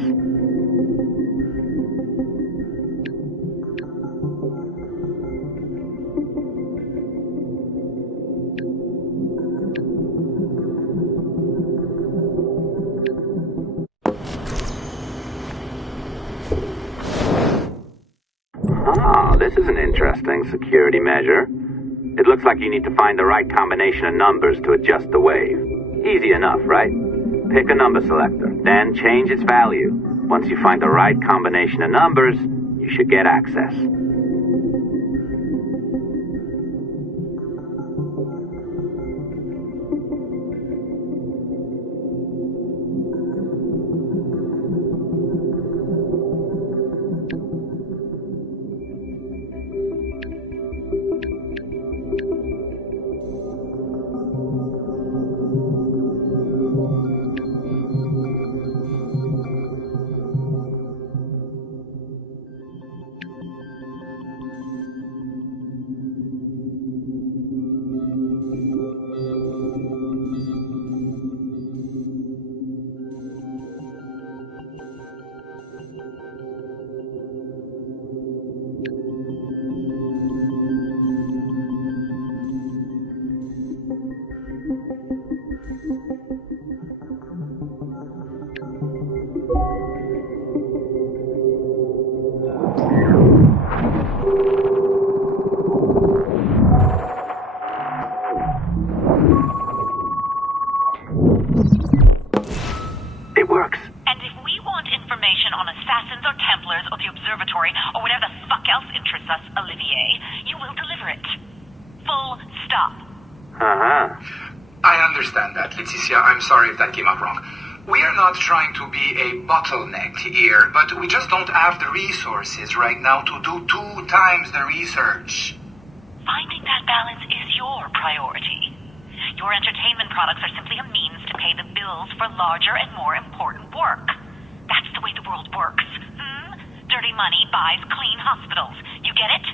Ah, this is an interesting security measure. It looks like you need to find the right combination of numbers to adjust the wave. Easy enough, right? Pick a number selector, then change its value. Once you find the right combination of numbers, you should get access. observatory, or whatever the fuck else interests us, Olivier, you will deliver it. Full stop. Uh-huh. I understand that, Leticia. I'm sorry if that came out wrong. We are not trying to be a bottleneck here, but we just don't have the resources right now to do 2 times the research. Finding that balance is your priority. Your entertainment products are simply a means to pay the bills for larger and more important work. That's the way the world works. Dirty money buys clean hospitals. You get it?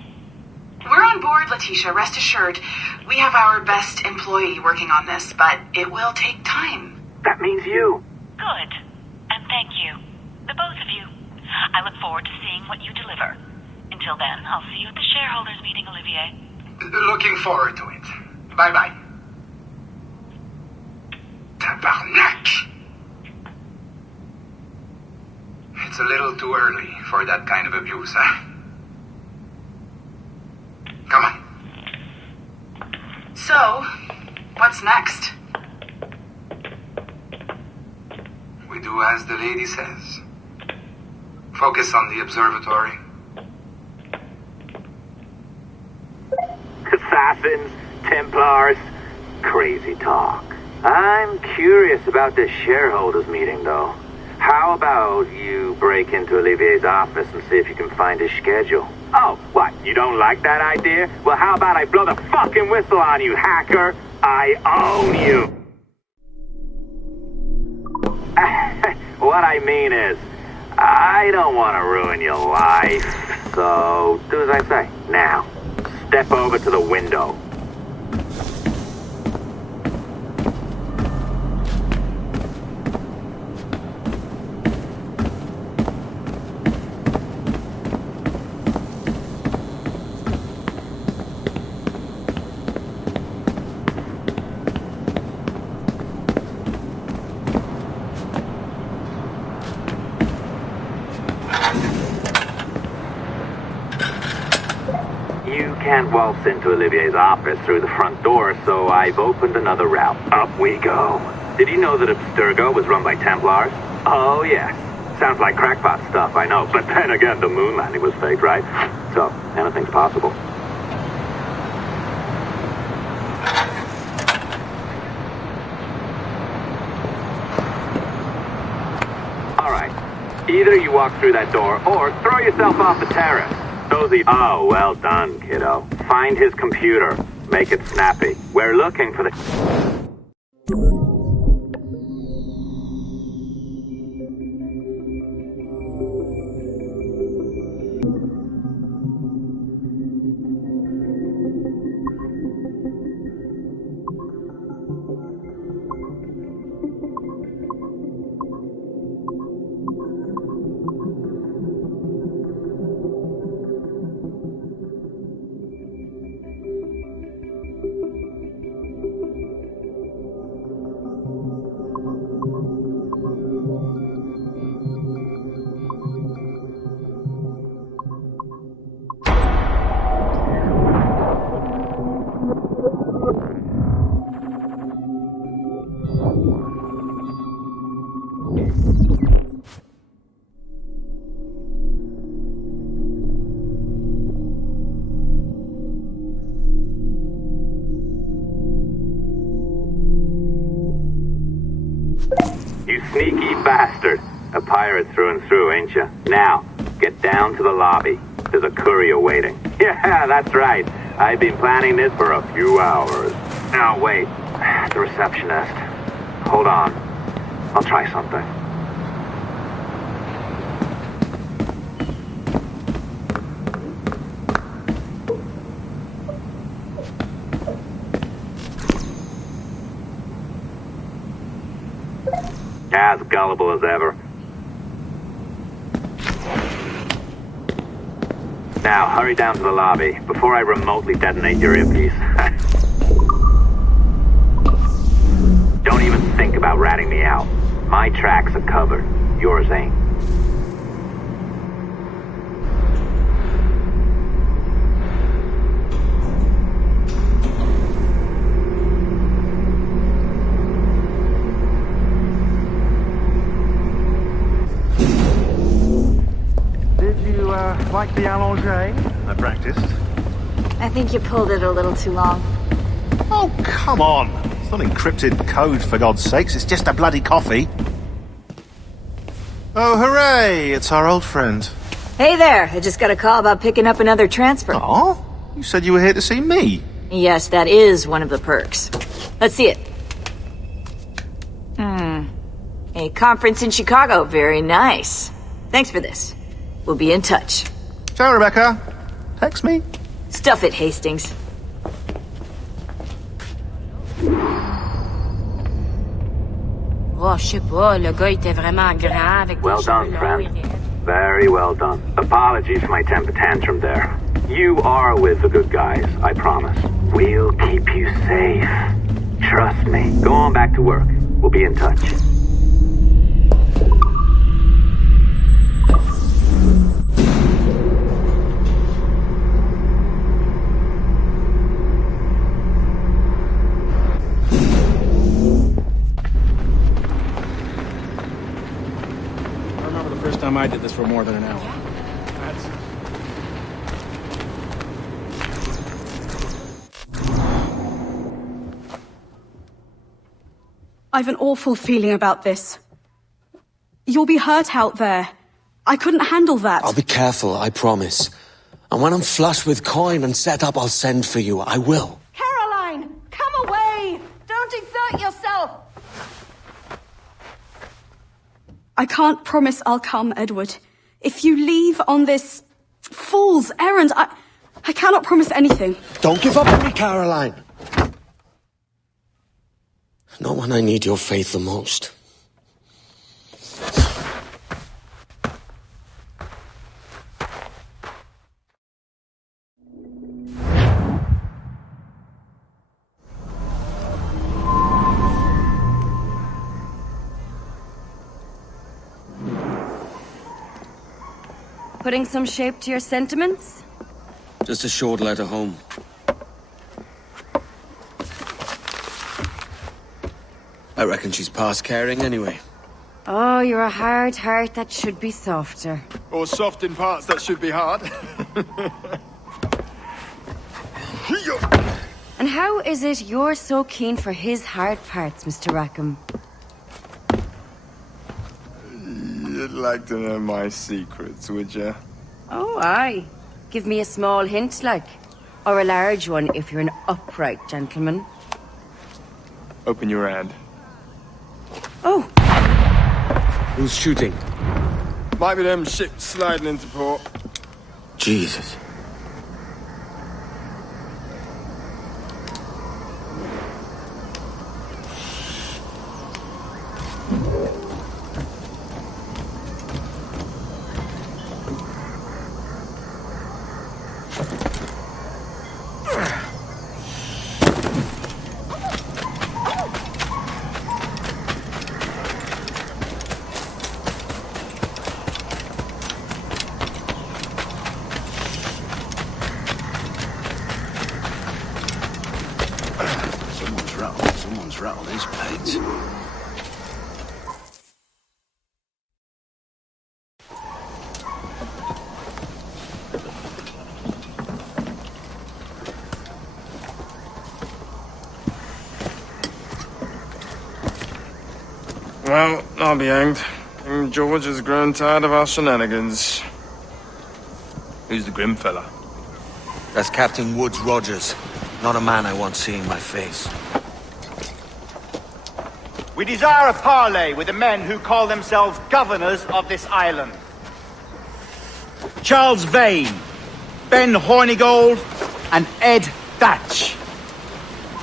We're on board, Letitia, rest assured. We have our best employee working on this, but it will take time. That means you. Good. And thank you. The both of you. I look forward to seeing what you deliver. Until then, I'll see you at the shareholders meeting, Olivier. Looking forward to it. Bye-bye. Tabarnak! It's a little too early for that kind of abuse, huh? Come on. So, what's next? We do as the lady says. Focus on the observatory. Assassins, Templars, crazy talk. I'm curious about this shareholders meeting, though. How about you break into Olivier's office and see if you can find his schedule? Oh, what? You don't like that idea? Well, how about I blow the fucking whistle on you, hacker? I own you! What I mean is, I don't want to ruin your life, so do as I say. Now, step over to the window. You can't waltz into Olivier's office through the front door, so I've opened another route. Up we go. Did you know that Abstergo was run by Templars? Oh, yes. Sounds like crackpot stuff, I know. But then again, the moon landing was fake, right? So, anything's possible. All right. Either you walk through that door, or throw yourself off the terrace. Oh, well done, kiddo. Find his computer. Make it snappy. We're looking for the... You sneaky bastard. A pirate through and through, ain't you? Now, get down to the lobby. There's a courier waiting. Yeah, that's right. I've been planning this for a few hours. Now, wait. The receptionist. Hold on. I'll try something. As gullible as ever. Now, hurry down to the lobby before I remotely detonate your earpiece. Don't even think about ratting me out. My tracks are covered. Yours ain't. Like the allongé? I practiced. I think you pulled it a little too long. Oh, come on. It's not encrypted code, for God's sakes. It's just a bloody coffee. Oh, hooray! It's our old friend. Hey there, I just got a call about picking up another transfer. Oh? You said you were here to see me. Yes, that is one of the perks. Let's see it. A conference in Chicago, very nice. Thanks for this. We'll be in touch. Ciao, Rebecca. Text me. Stuff it, Hastings. Oh, je sais pas, le gars était vraiment grand avec Well done, friend. Very well done. Apologies for my temper tantrum there. You are with the good guys, I promise. We'll keep you safe. Trust me. Go on back to work. We'll be in touch. First time I did this for more than an hour. I've an awful feeling about this. You'll be hurt out there. I couldn't handle that. I'll be careful, I promise. And when I'm flush with coin and set up, I'll send for you. I will. Caroline, come away! Don't exert yourself! I can't promise I'll come, Edward. If you leave on this fool's errand, I cannot promise anything. Don't give up on me, Caroline. Not when I need your faith the most. Putting some shape to your sentiments? Just a short letter home. I reckon she's past caring anyway. Oh, you're a hard heart that should be softer. Or soft in parts that should be hard. And how is it you're so keen for his hard parts, Mr. Rackham? You'd like to know my secrets, would you? Oh, aye. Give me a small hint, like. Or a large one, if you're an upright gentleman. Open your hand. Oh! Who's shooting? Might be them ships sliding into port. Jesus. Someone's rattled his plates. Well, I'll be hanged. King George has grown tired of our shenanigans. Who's the grim fella? That's Captain Woods Rogers. Not a man I want seeing my face. We desire a parley with the men who call themselves governors of this island. Charles Vane, Ben Hornigold, and Ed Thatch.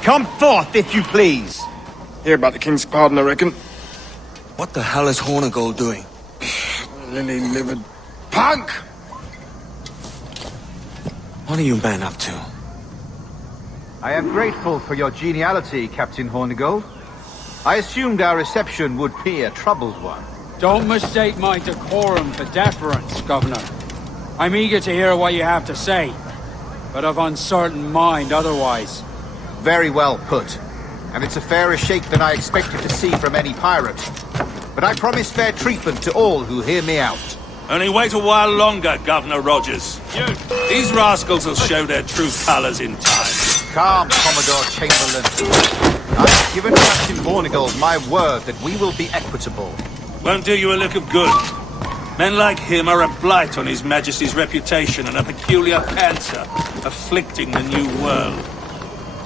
Come forth, if you please. Hear about the King's pardon, I reckon. What the hell is Hornigold doing? Lily-livered punk! What are you men up to? I am grateful for your geniality, Captain Hornigold. I assumed our reception would be a troubled one. Don't mistake my decorum for deference, Governor. I'm eager to hear what you have to say, but of uncertain mind otherwise. Very well put. And it's a fairer shake than I expected to see from any pirate. But I promise fair treatment to all who hear me out. Only wait a while longer, Governor Rogers. These rascals will show their true colors in time. Calm, Commodore Chamberlain. I've given Captain Hornigold my word that we will be equitable. Won't do you a lick of good. Men like him are a blight on His Majesty's reputation and a peculiar cancer afflicting the new world.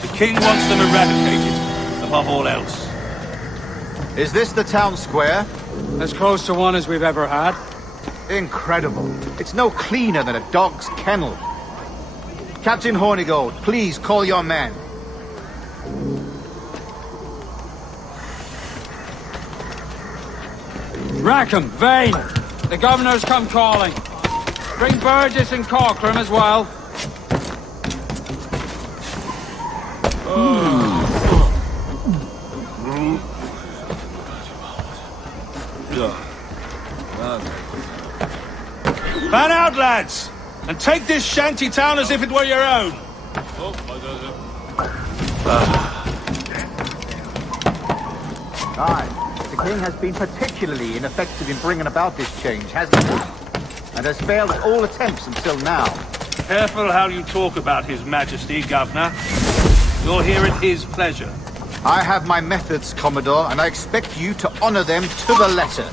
The king wants them eradicated, above all else. Is this the town square? As close to one as we've ever had. Incredible. It's no cleaner than a dog's kennel. Captain Hornigold, please call your men. Rackham, Vane! The governor's come calling. Bring Burgess and Corcoran as well. Fan out, lads! And take this shanty town as if it were your own. Aye, the king has been particularly ineffective in bringing about this change, hasn't he? And has failed at all attempts until now. Careful how you talk about His Majesty, Governor. You're here at his pleasure. I have my methods, Commodore, and I expect you to honor them to the letter.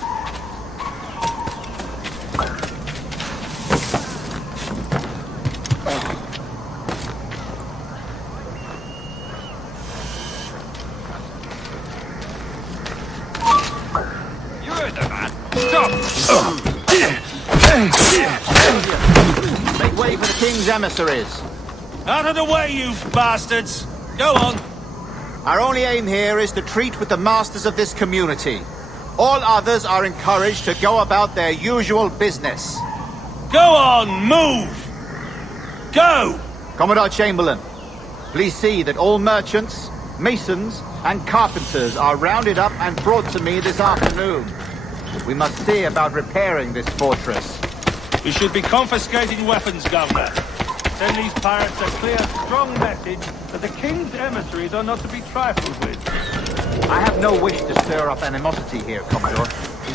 Make way for the king's emissaries. Out of the way, you bastards! Go on. Our only aim here is to treat with the masters of this community. All others are encouraged to go about their usual business. Go on, move! Go! Commodore Chamberlain, please see that all merchants, masons, and carpenters are rounded up and brought to me this afternoon. We must see about repairing this fortress. We should be confiscating weapons, Governor. Send these pirates a clear, strong message that the king's emissaries are not to be trifled with. I have no wish to stir up animosity here, Commodore.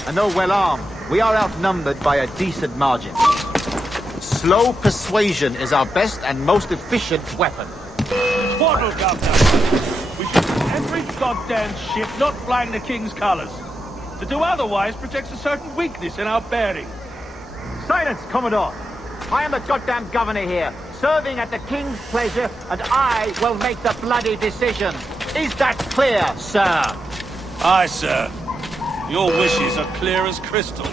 And though well armed, we are outnumbered by a decent margin. Slow persuasion is our best and most efficient weapon. Twaddle, Governor! We should put every goddamn ship not flying the king's colours. To do otherwise protects a certain weakness in our bearing. Silence, Commodore! I am the goddamn governor here, serving at the king's pleasure, and I will make the bloody decision. Is that clear, sir? Aye, sir. Your wishes are clear as crystal.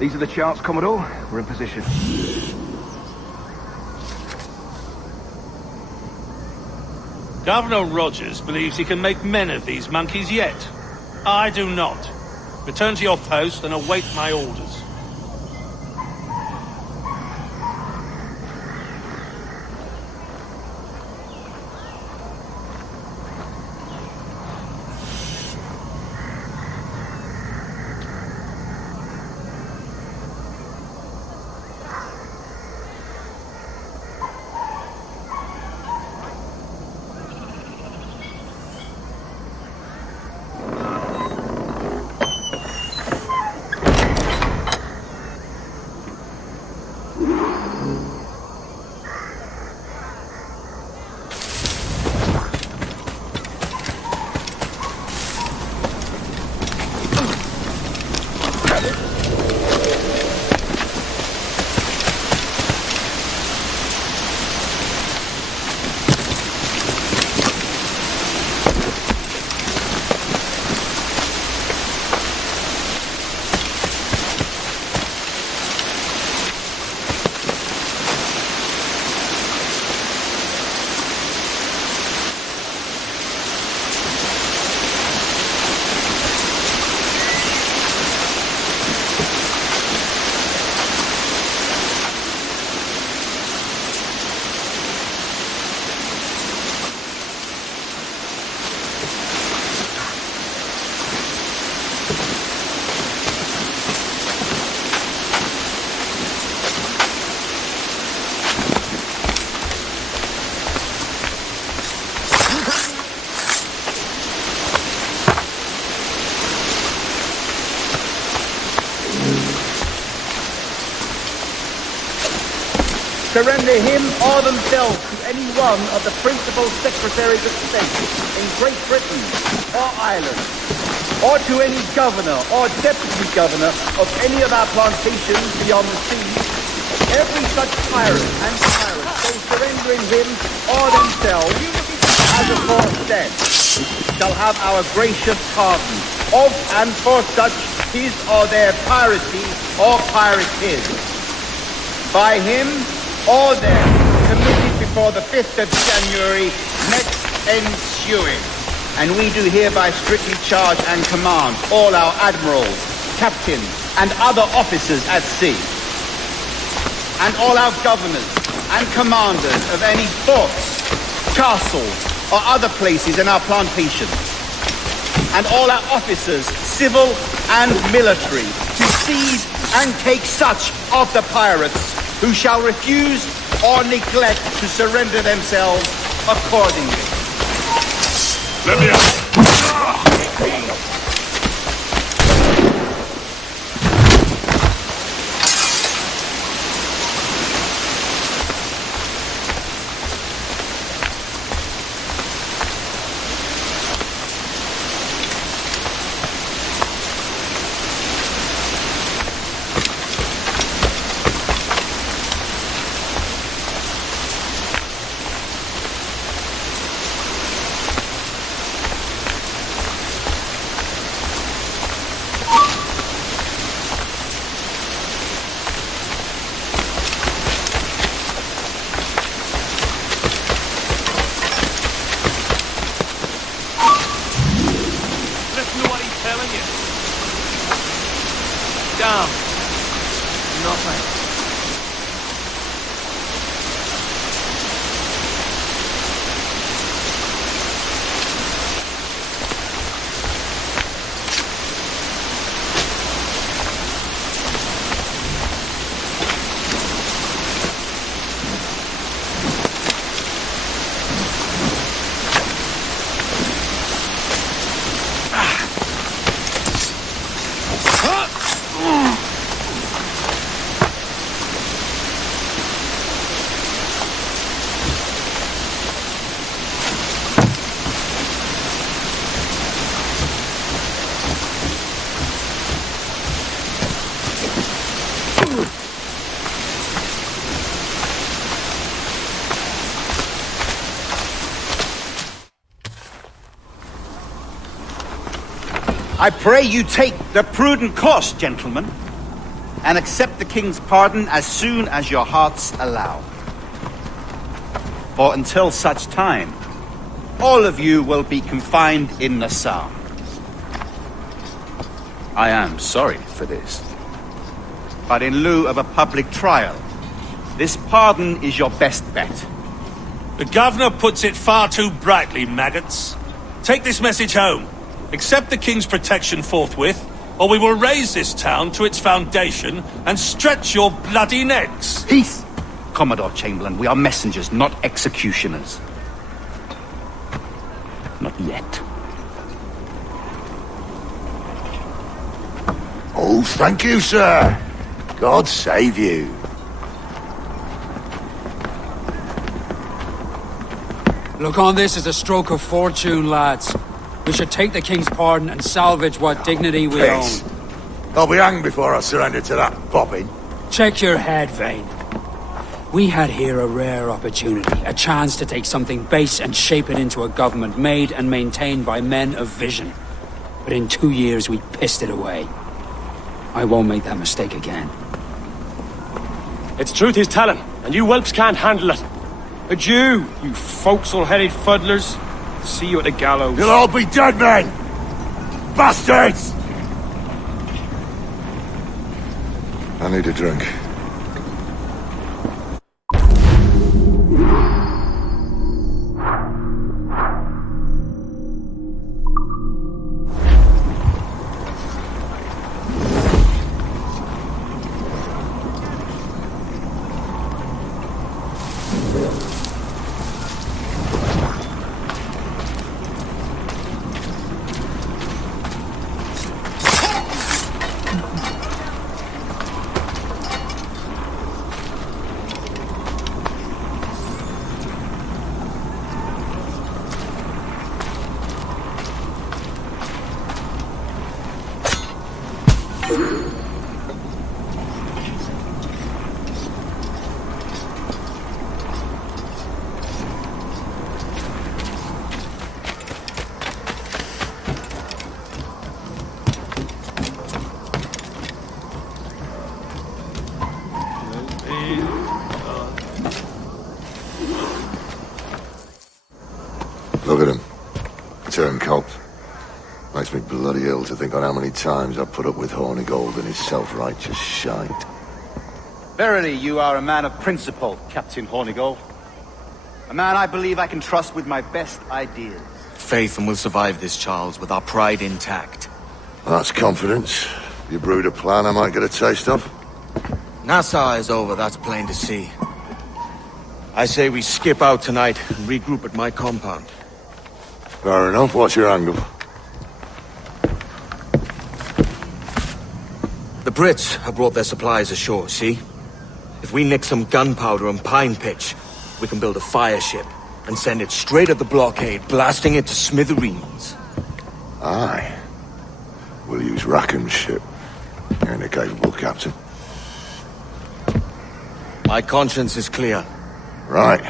These are the charts, Commodore. We're in position. Governor Rogers believes he can make men of these monkeys yet. I do not. Return to your post and await my orders. surrender him or themselves to any one of the principal secretaries of state in Great Britain or Ireland, or to any governor or deputy governor of any of our plantations beyond the sea, every such pirate and pirate so surrendering him or themselves, as aforesaid, shall have our gracious pardon of and for such his or their piracy or pirated, by him or them committed before the 5th of January next ensuing. And we do hereby strictly charge and command all our admirals, captains, and other officers at sea, and all our governors and commanders of any forts, castles, or other places in our plantations, and all our officers, civil and military, to seize and take such of the pirates who shall refuse or neglect to surrender themselves accordingly. Let me out. I pray you take the prudent course, gentlemen, and accept the king's pardon as soon as your hearts allow. For until such time, all of you will be confined in Nassau. I am sorry for this, but in lieu of a public trial, this pardon is your best bet. The governor puts it far too brightly, maggots. Take this message home. Accept the king's protection forthwith, or we will raise this town to its foundation and stretch your bloody necks. Peace! Commodore Chamberlain, we are messengers, not executioners. Not yet. Oh, thank you, sir. God save you. Look on this as a stroke of fortune, lads. We should take the king's pardon and salvage what dignity we own. I'll be hanged before I surrender to that bobbin. Check your head, Vane. We had here a rare opportunity, a chance to take something base and shape it into a government made and maintained by men of vision. But in 2 years, we pissed it away. I won't make that mistake again. It's truth he's telling, and you whelps can't handle it. Adieu, you forecastle-headed fuddlers. See you at the gallows. You'll all be dead men! Bastards! I need a drink. Look at him. Turncoat. Makes me bloody ill to think on how many times I've put up with Hornigold and his self-righteous shite. Verily, you are a man of principle, Captain Hornigold. A man I believe I can trust with my best ideas. Faith, and we'll survive this, Charles, with our pride intact. That's confidence. You brewed a plan I might get a taste of? Nassau is over, that's plain to see. I say we skip out tonight and regroup at my compound. Fair enough. What's your angle? The Brits have brought their supplies ashore, see? If we nick some gunpowder and pine pitch, we can build a fire ship and send it straight at the blockade, blasting it to smithereens. Aye. We'll use Rackham's ship. You're a capable captain. My conscience is clear. Right.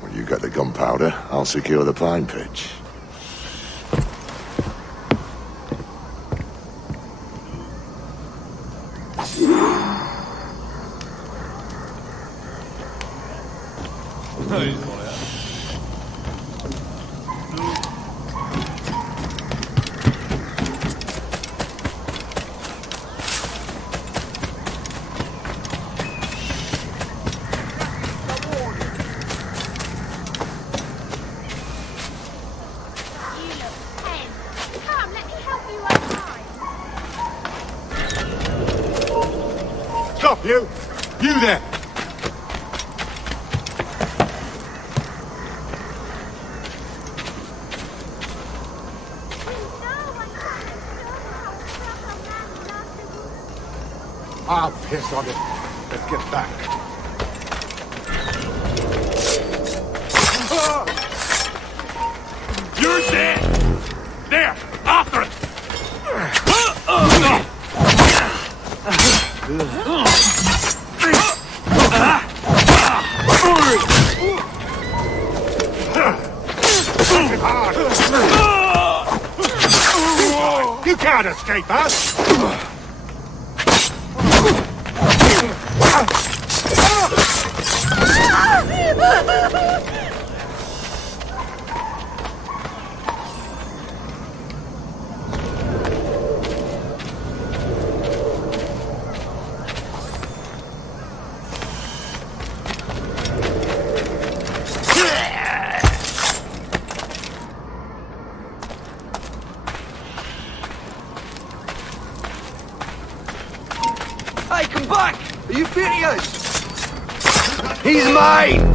When you get the gunpowder, I'll secure the pine pitch. Stop, you! You there! I'll piss on it. Let's get back. You're dead! There! After it! You can't escape us! Hey, come back! Are you furious? He's mine!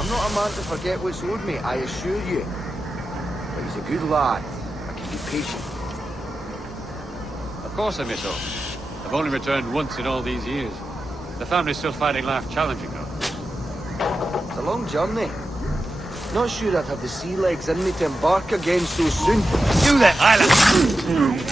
I'm not a man to forget what's owed me, I assure you. But he's a good lad. I can be patient. Of course I miss home. I've only returned once in all these years. The family's still fighting life challenging though. It's a long journey. Not sure I'd have the sea legs in me to embark again so soon. Do that, Island!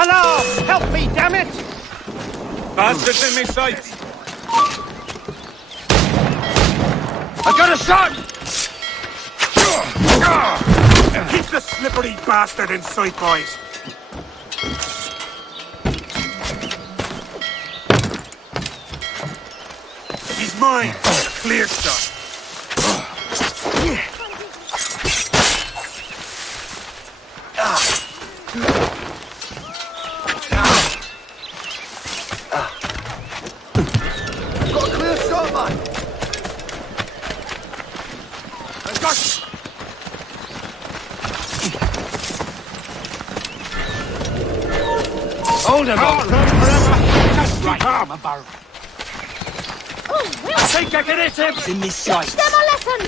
Hello! Help me, damn it! Bastards in me sights! I got a shot! Keep the slippery bastard in sight, boys! He's mine! Clear shot! Got a clear shot, man! I got you! Hold him up! Just right, I'm a barrel. Oh, I think I can hit him! He's in this sight. Demolition!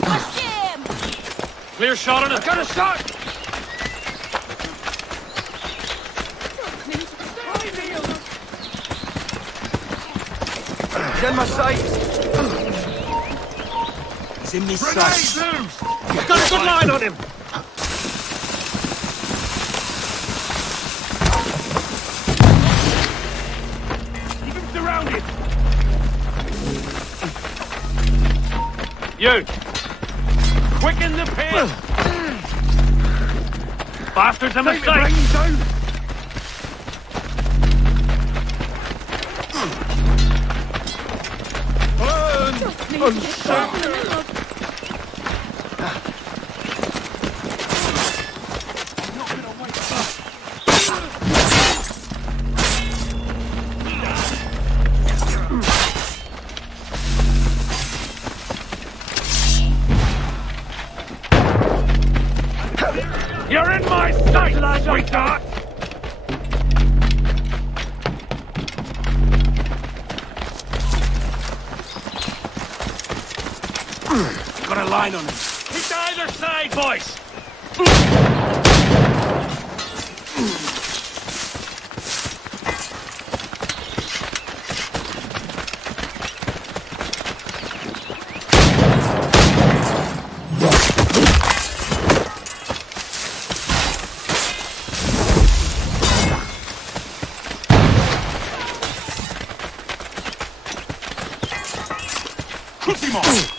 Push him! Clear shot on it. I got a shot! He's in my sight. He's in this sight. I've got a good line on him. Keep him surrounded! You! Quicken the pace! Bastards in the sight! You're in my sight, sweetheart! Got a line on him. Hit to either side, boys! Cut him off!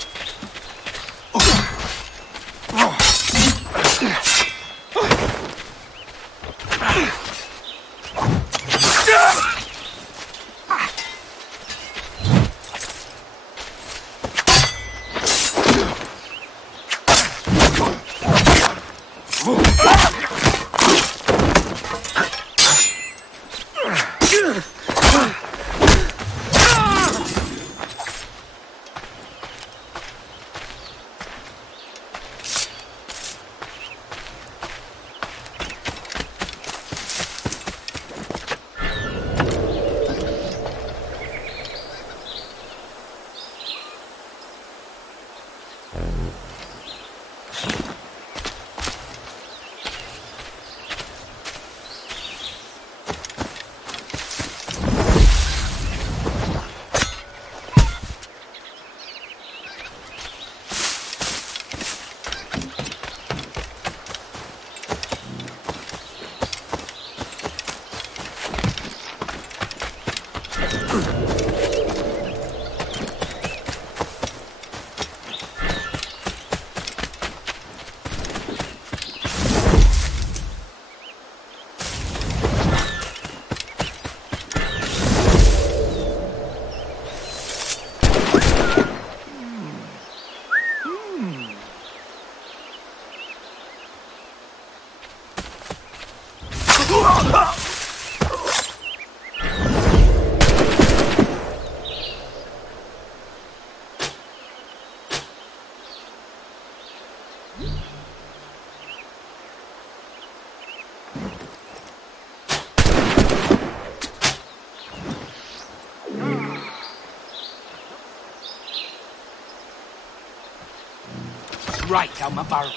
Right down my barrel.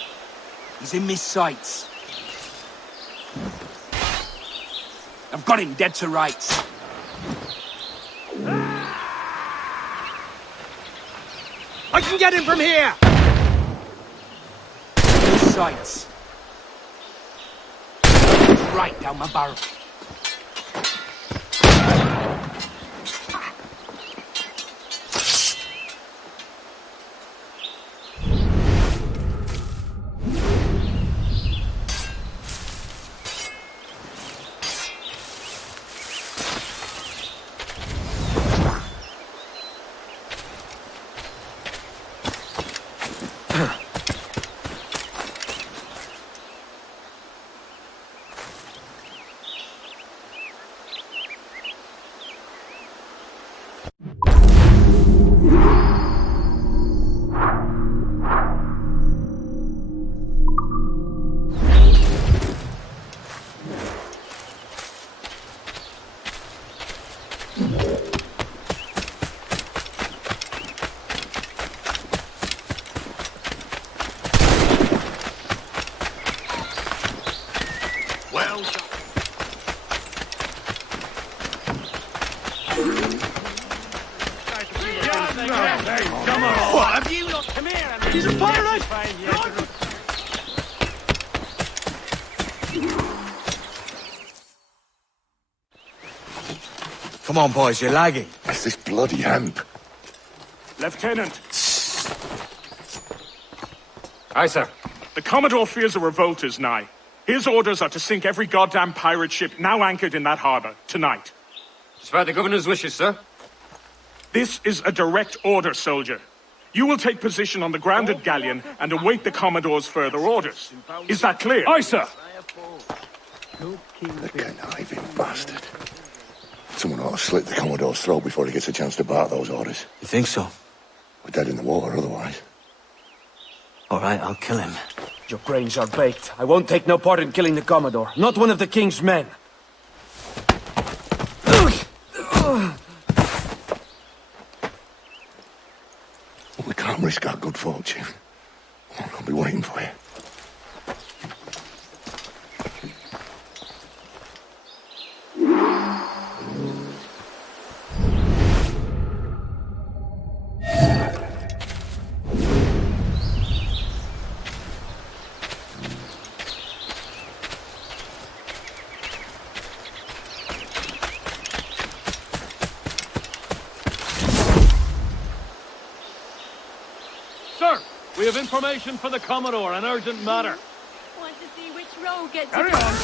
He's in my sights. I've got him dead to rights. I can get him from here! His sights. Right down my barrel. What have you lot? Come here, he's a pirate! Come on, boys, you're lagging. It's this bloody amp. Lieutenant, Aye, sir. the Commodore fears a revolt is nigh. His orders are to sink every goddamn pirate ship now anchored in that harbor, tonight. It's by the governor's wishes, sir. This is a direct order, soldier. You will take position on the grounded galleon and await the Commodore's further orders. Is that clear? Aye, sir. The conniving bastard. Someone ought to slit the Commodore's throat before he gets a chance to bark those orders. You think so? We're dead in the water otherwise. All right, I'll kill him. Your brains are baked. I won't take no part in killing the Commodore. Not one of the King's men. We can't risk our good fortune. I'll be waiting for you. Sir, we have information for the Commodore, an urgent matter. Want to see which row gets Carry it? on.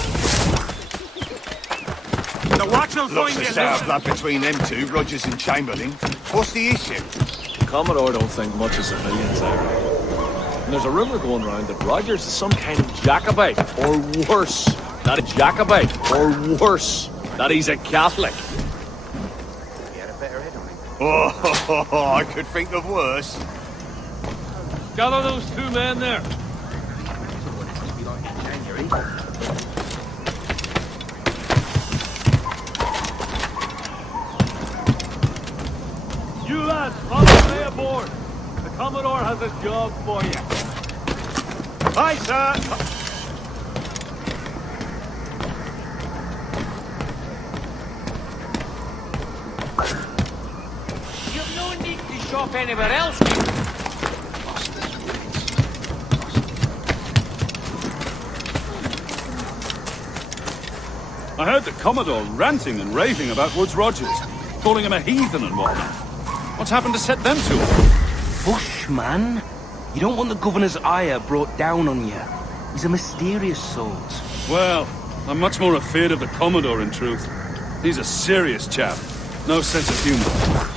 The watch will Looks as though blood between them two, Rogers and Chamberlain. What's the issue? Commodore don't think much of civilians, And there's a rumour going around that Rogers is some kind of Jacobite, or worse. Not a Jacobite, or worse. That he's a Catholic. He had a better head on him. Oh, I could think of worse. Gather those two men there. You lads, follow me aboard. The Commodore has a job for you. Aye, sir. You've no need to shop anywhere else. I heard the Commodore ranting and raving about Woods Rogers, calling him a heathen and whatnot. What's happened to set them to him? Bushman? You don't want the governor's ire brought down on you. He's a mysterious sort. Well, I'm much more afraid of the Commodore, in truth. He's a serious chap. No sense of humor.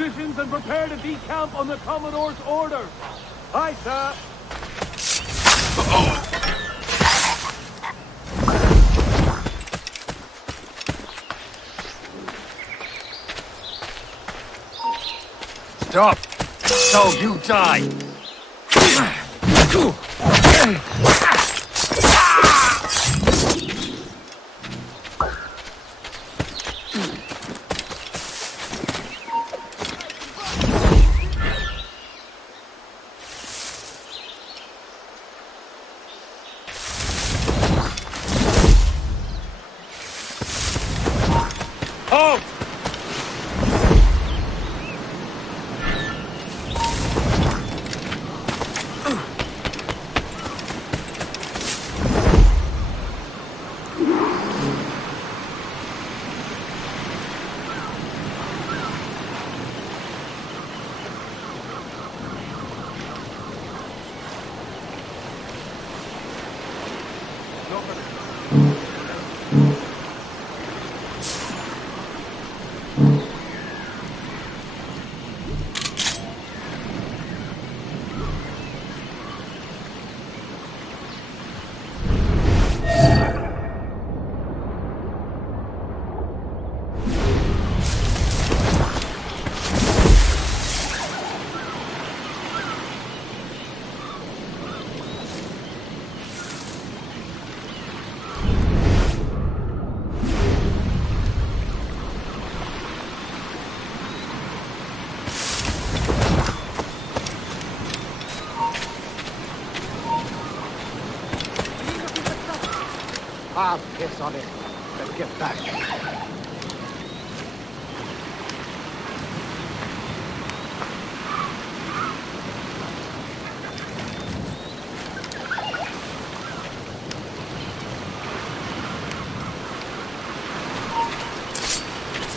positions and prepare to decamp on the Commodore's orders. Aye, sir. Stop! So you die! Halt! Ah, piss on it. Let's get back.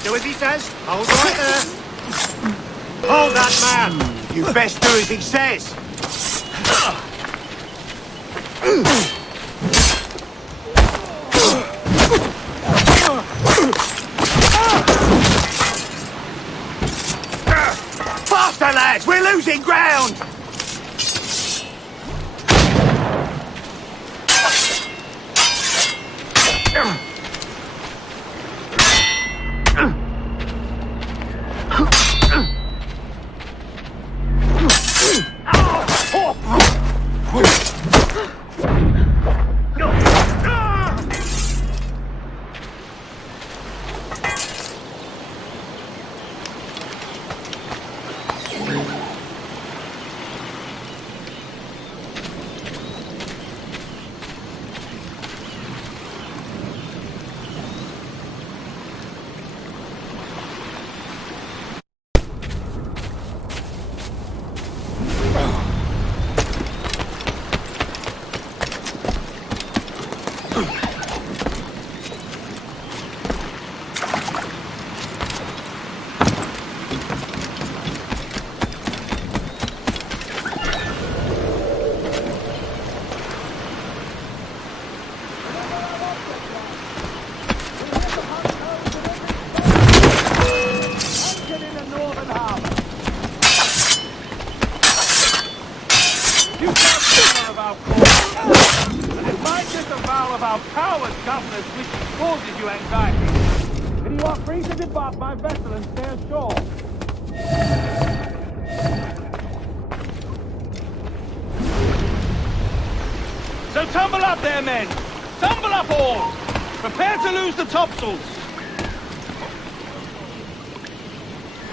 Do as he says. Hold right there. Hold that man. You best do as he says. Faster, lads! We're losing ground! So tumble up there, men! Tumble up all! Prepare to lose the topsails!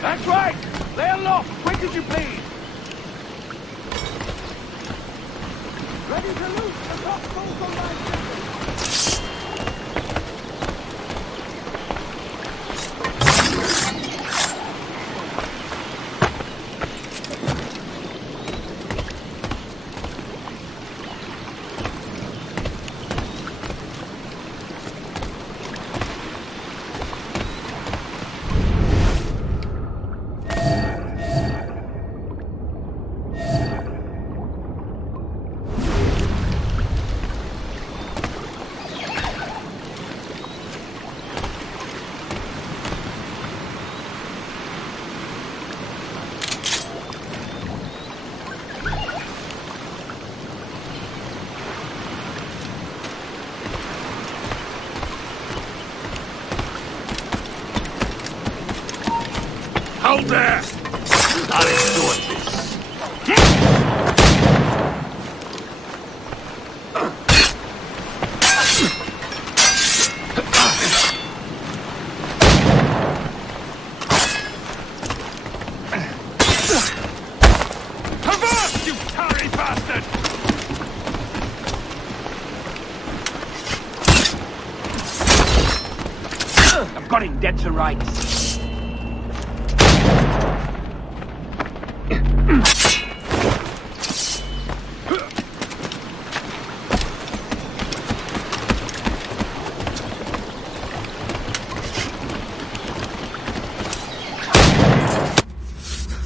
That's right! Lay aloft, quick as you please! Ready to loose the topsails on my ship! Hold there! I'll enjoy this. Avast, you tarry bastard! I've got him dead to rights.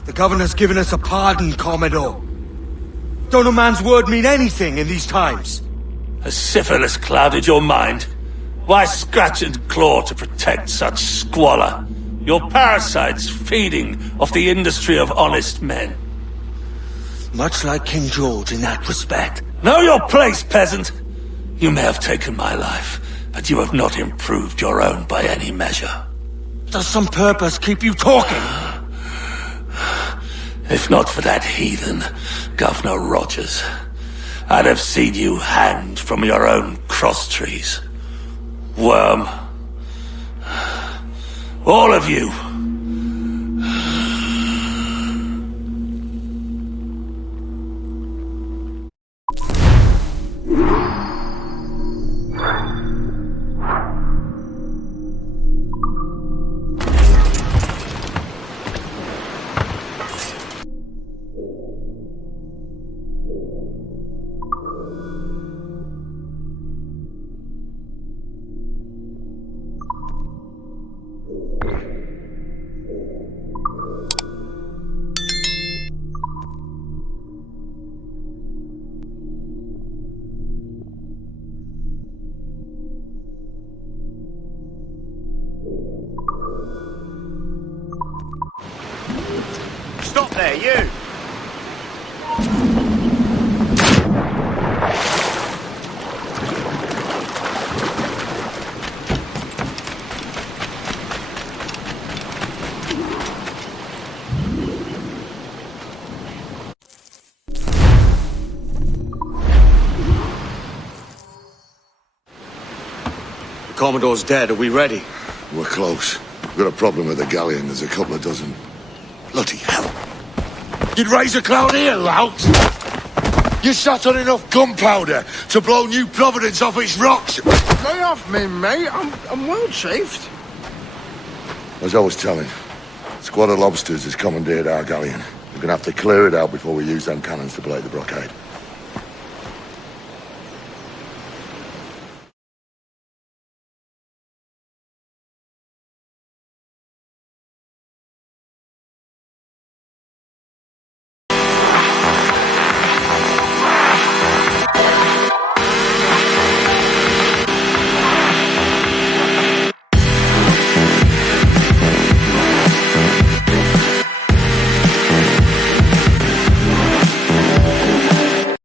The governor's given us a pardon, Commodore. Don't a man's word mean anything in these times? Has syphilis clouded your mind? Why scratch and claw to protect such squalor? Your parasites feeding off the industry of honest men. Much like King George in that respect. Know your place, peasant! You may have taken my life, but you have not improved your own by any measure. Does some purpose keep you talking? If not for that heathen, Governor Rogers, I'd have seen you hanged from your own cross trees. Worm. All of you. Stop there, you! The Commodore's dead. Are we ready? We're close. We've got a problem with the galleon. There's a couple of dozen. Bloody hell. You'd raise a cloud here, lout! You sat on enough gunpowder to blow New Providence off its rocks! Lay off me, mate. I'm well chafed. As I was telling, a squad of lobsters has commandeered our galleon. We're gonna have to clear it out before we use them cannons to blow the blockade.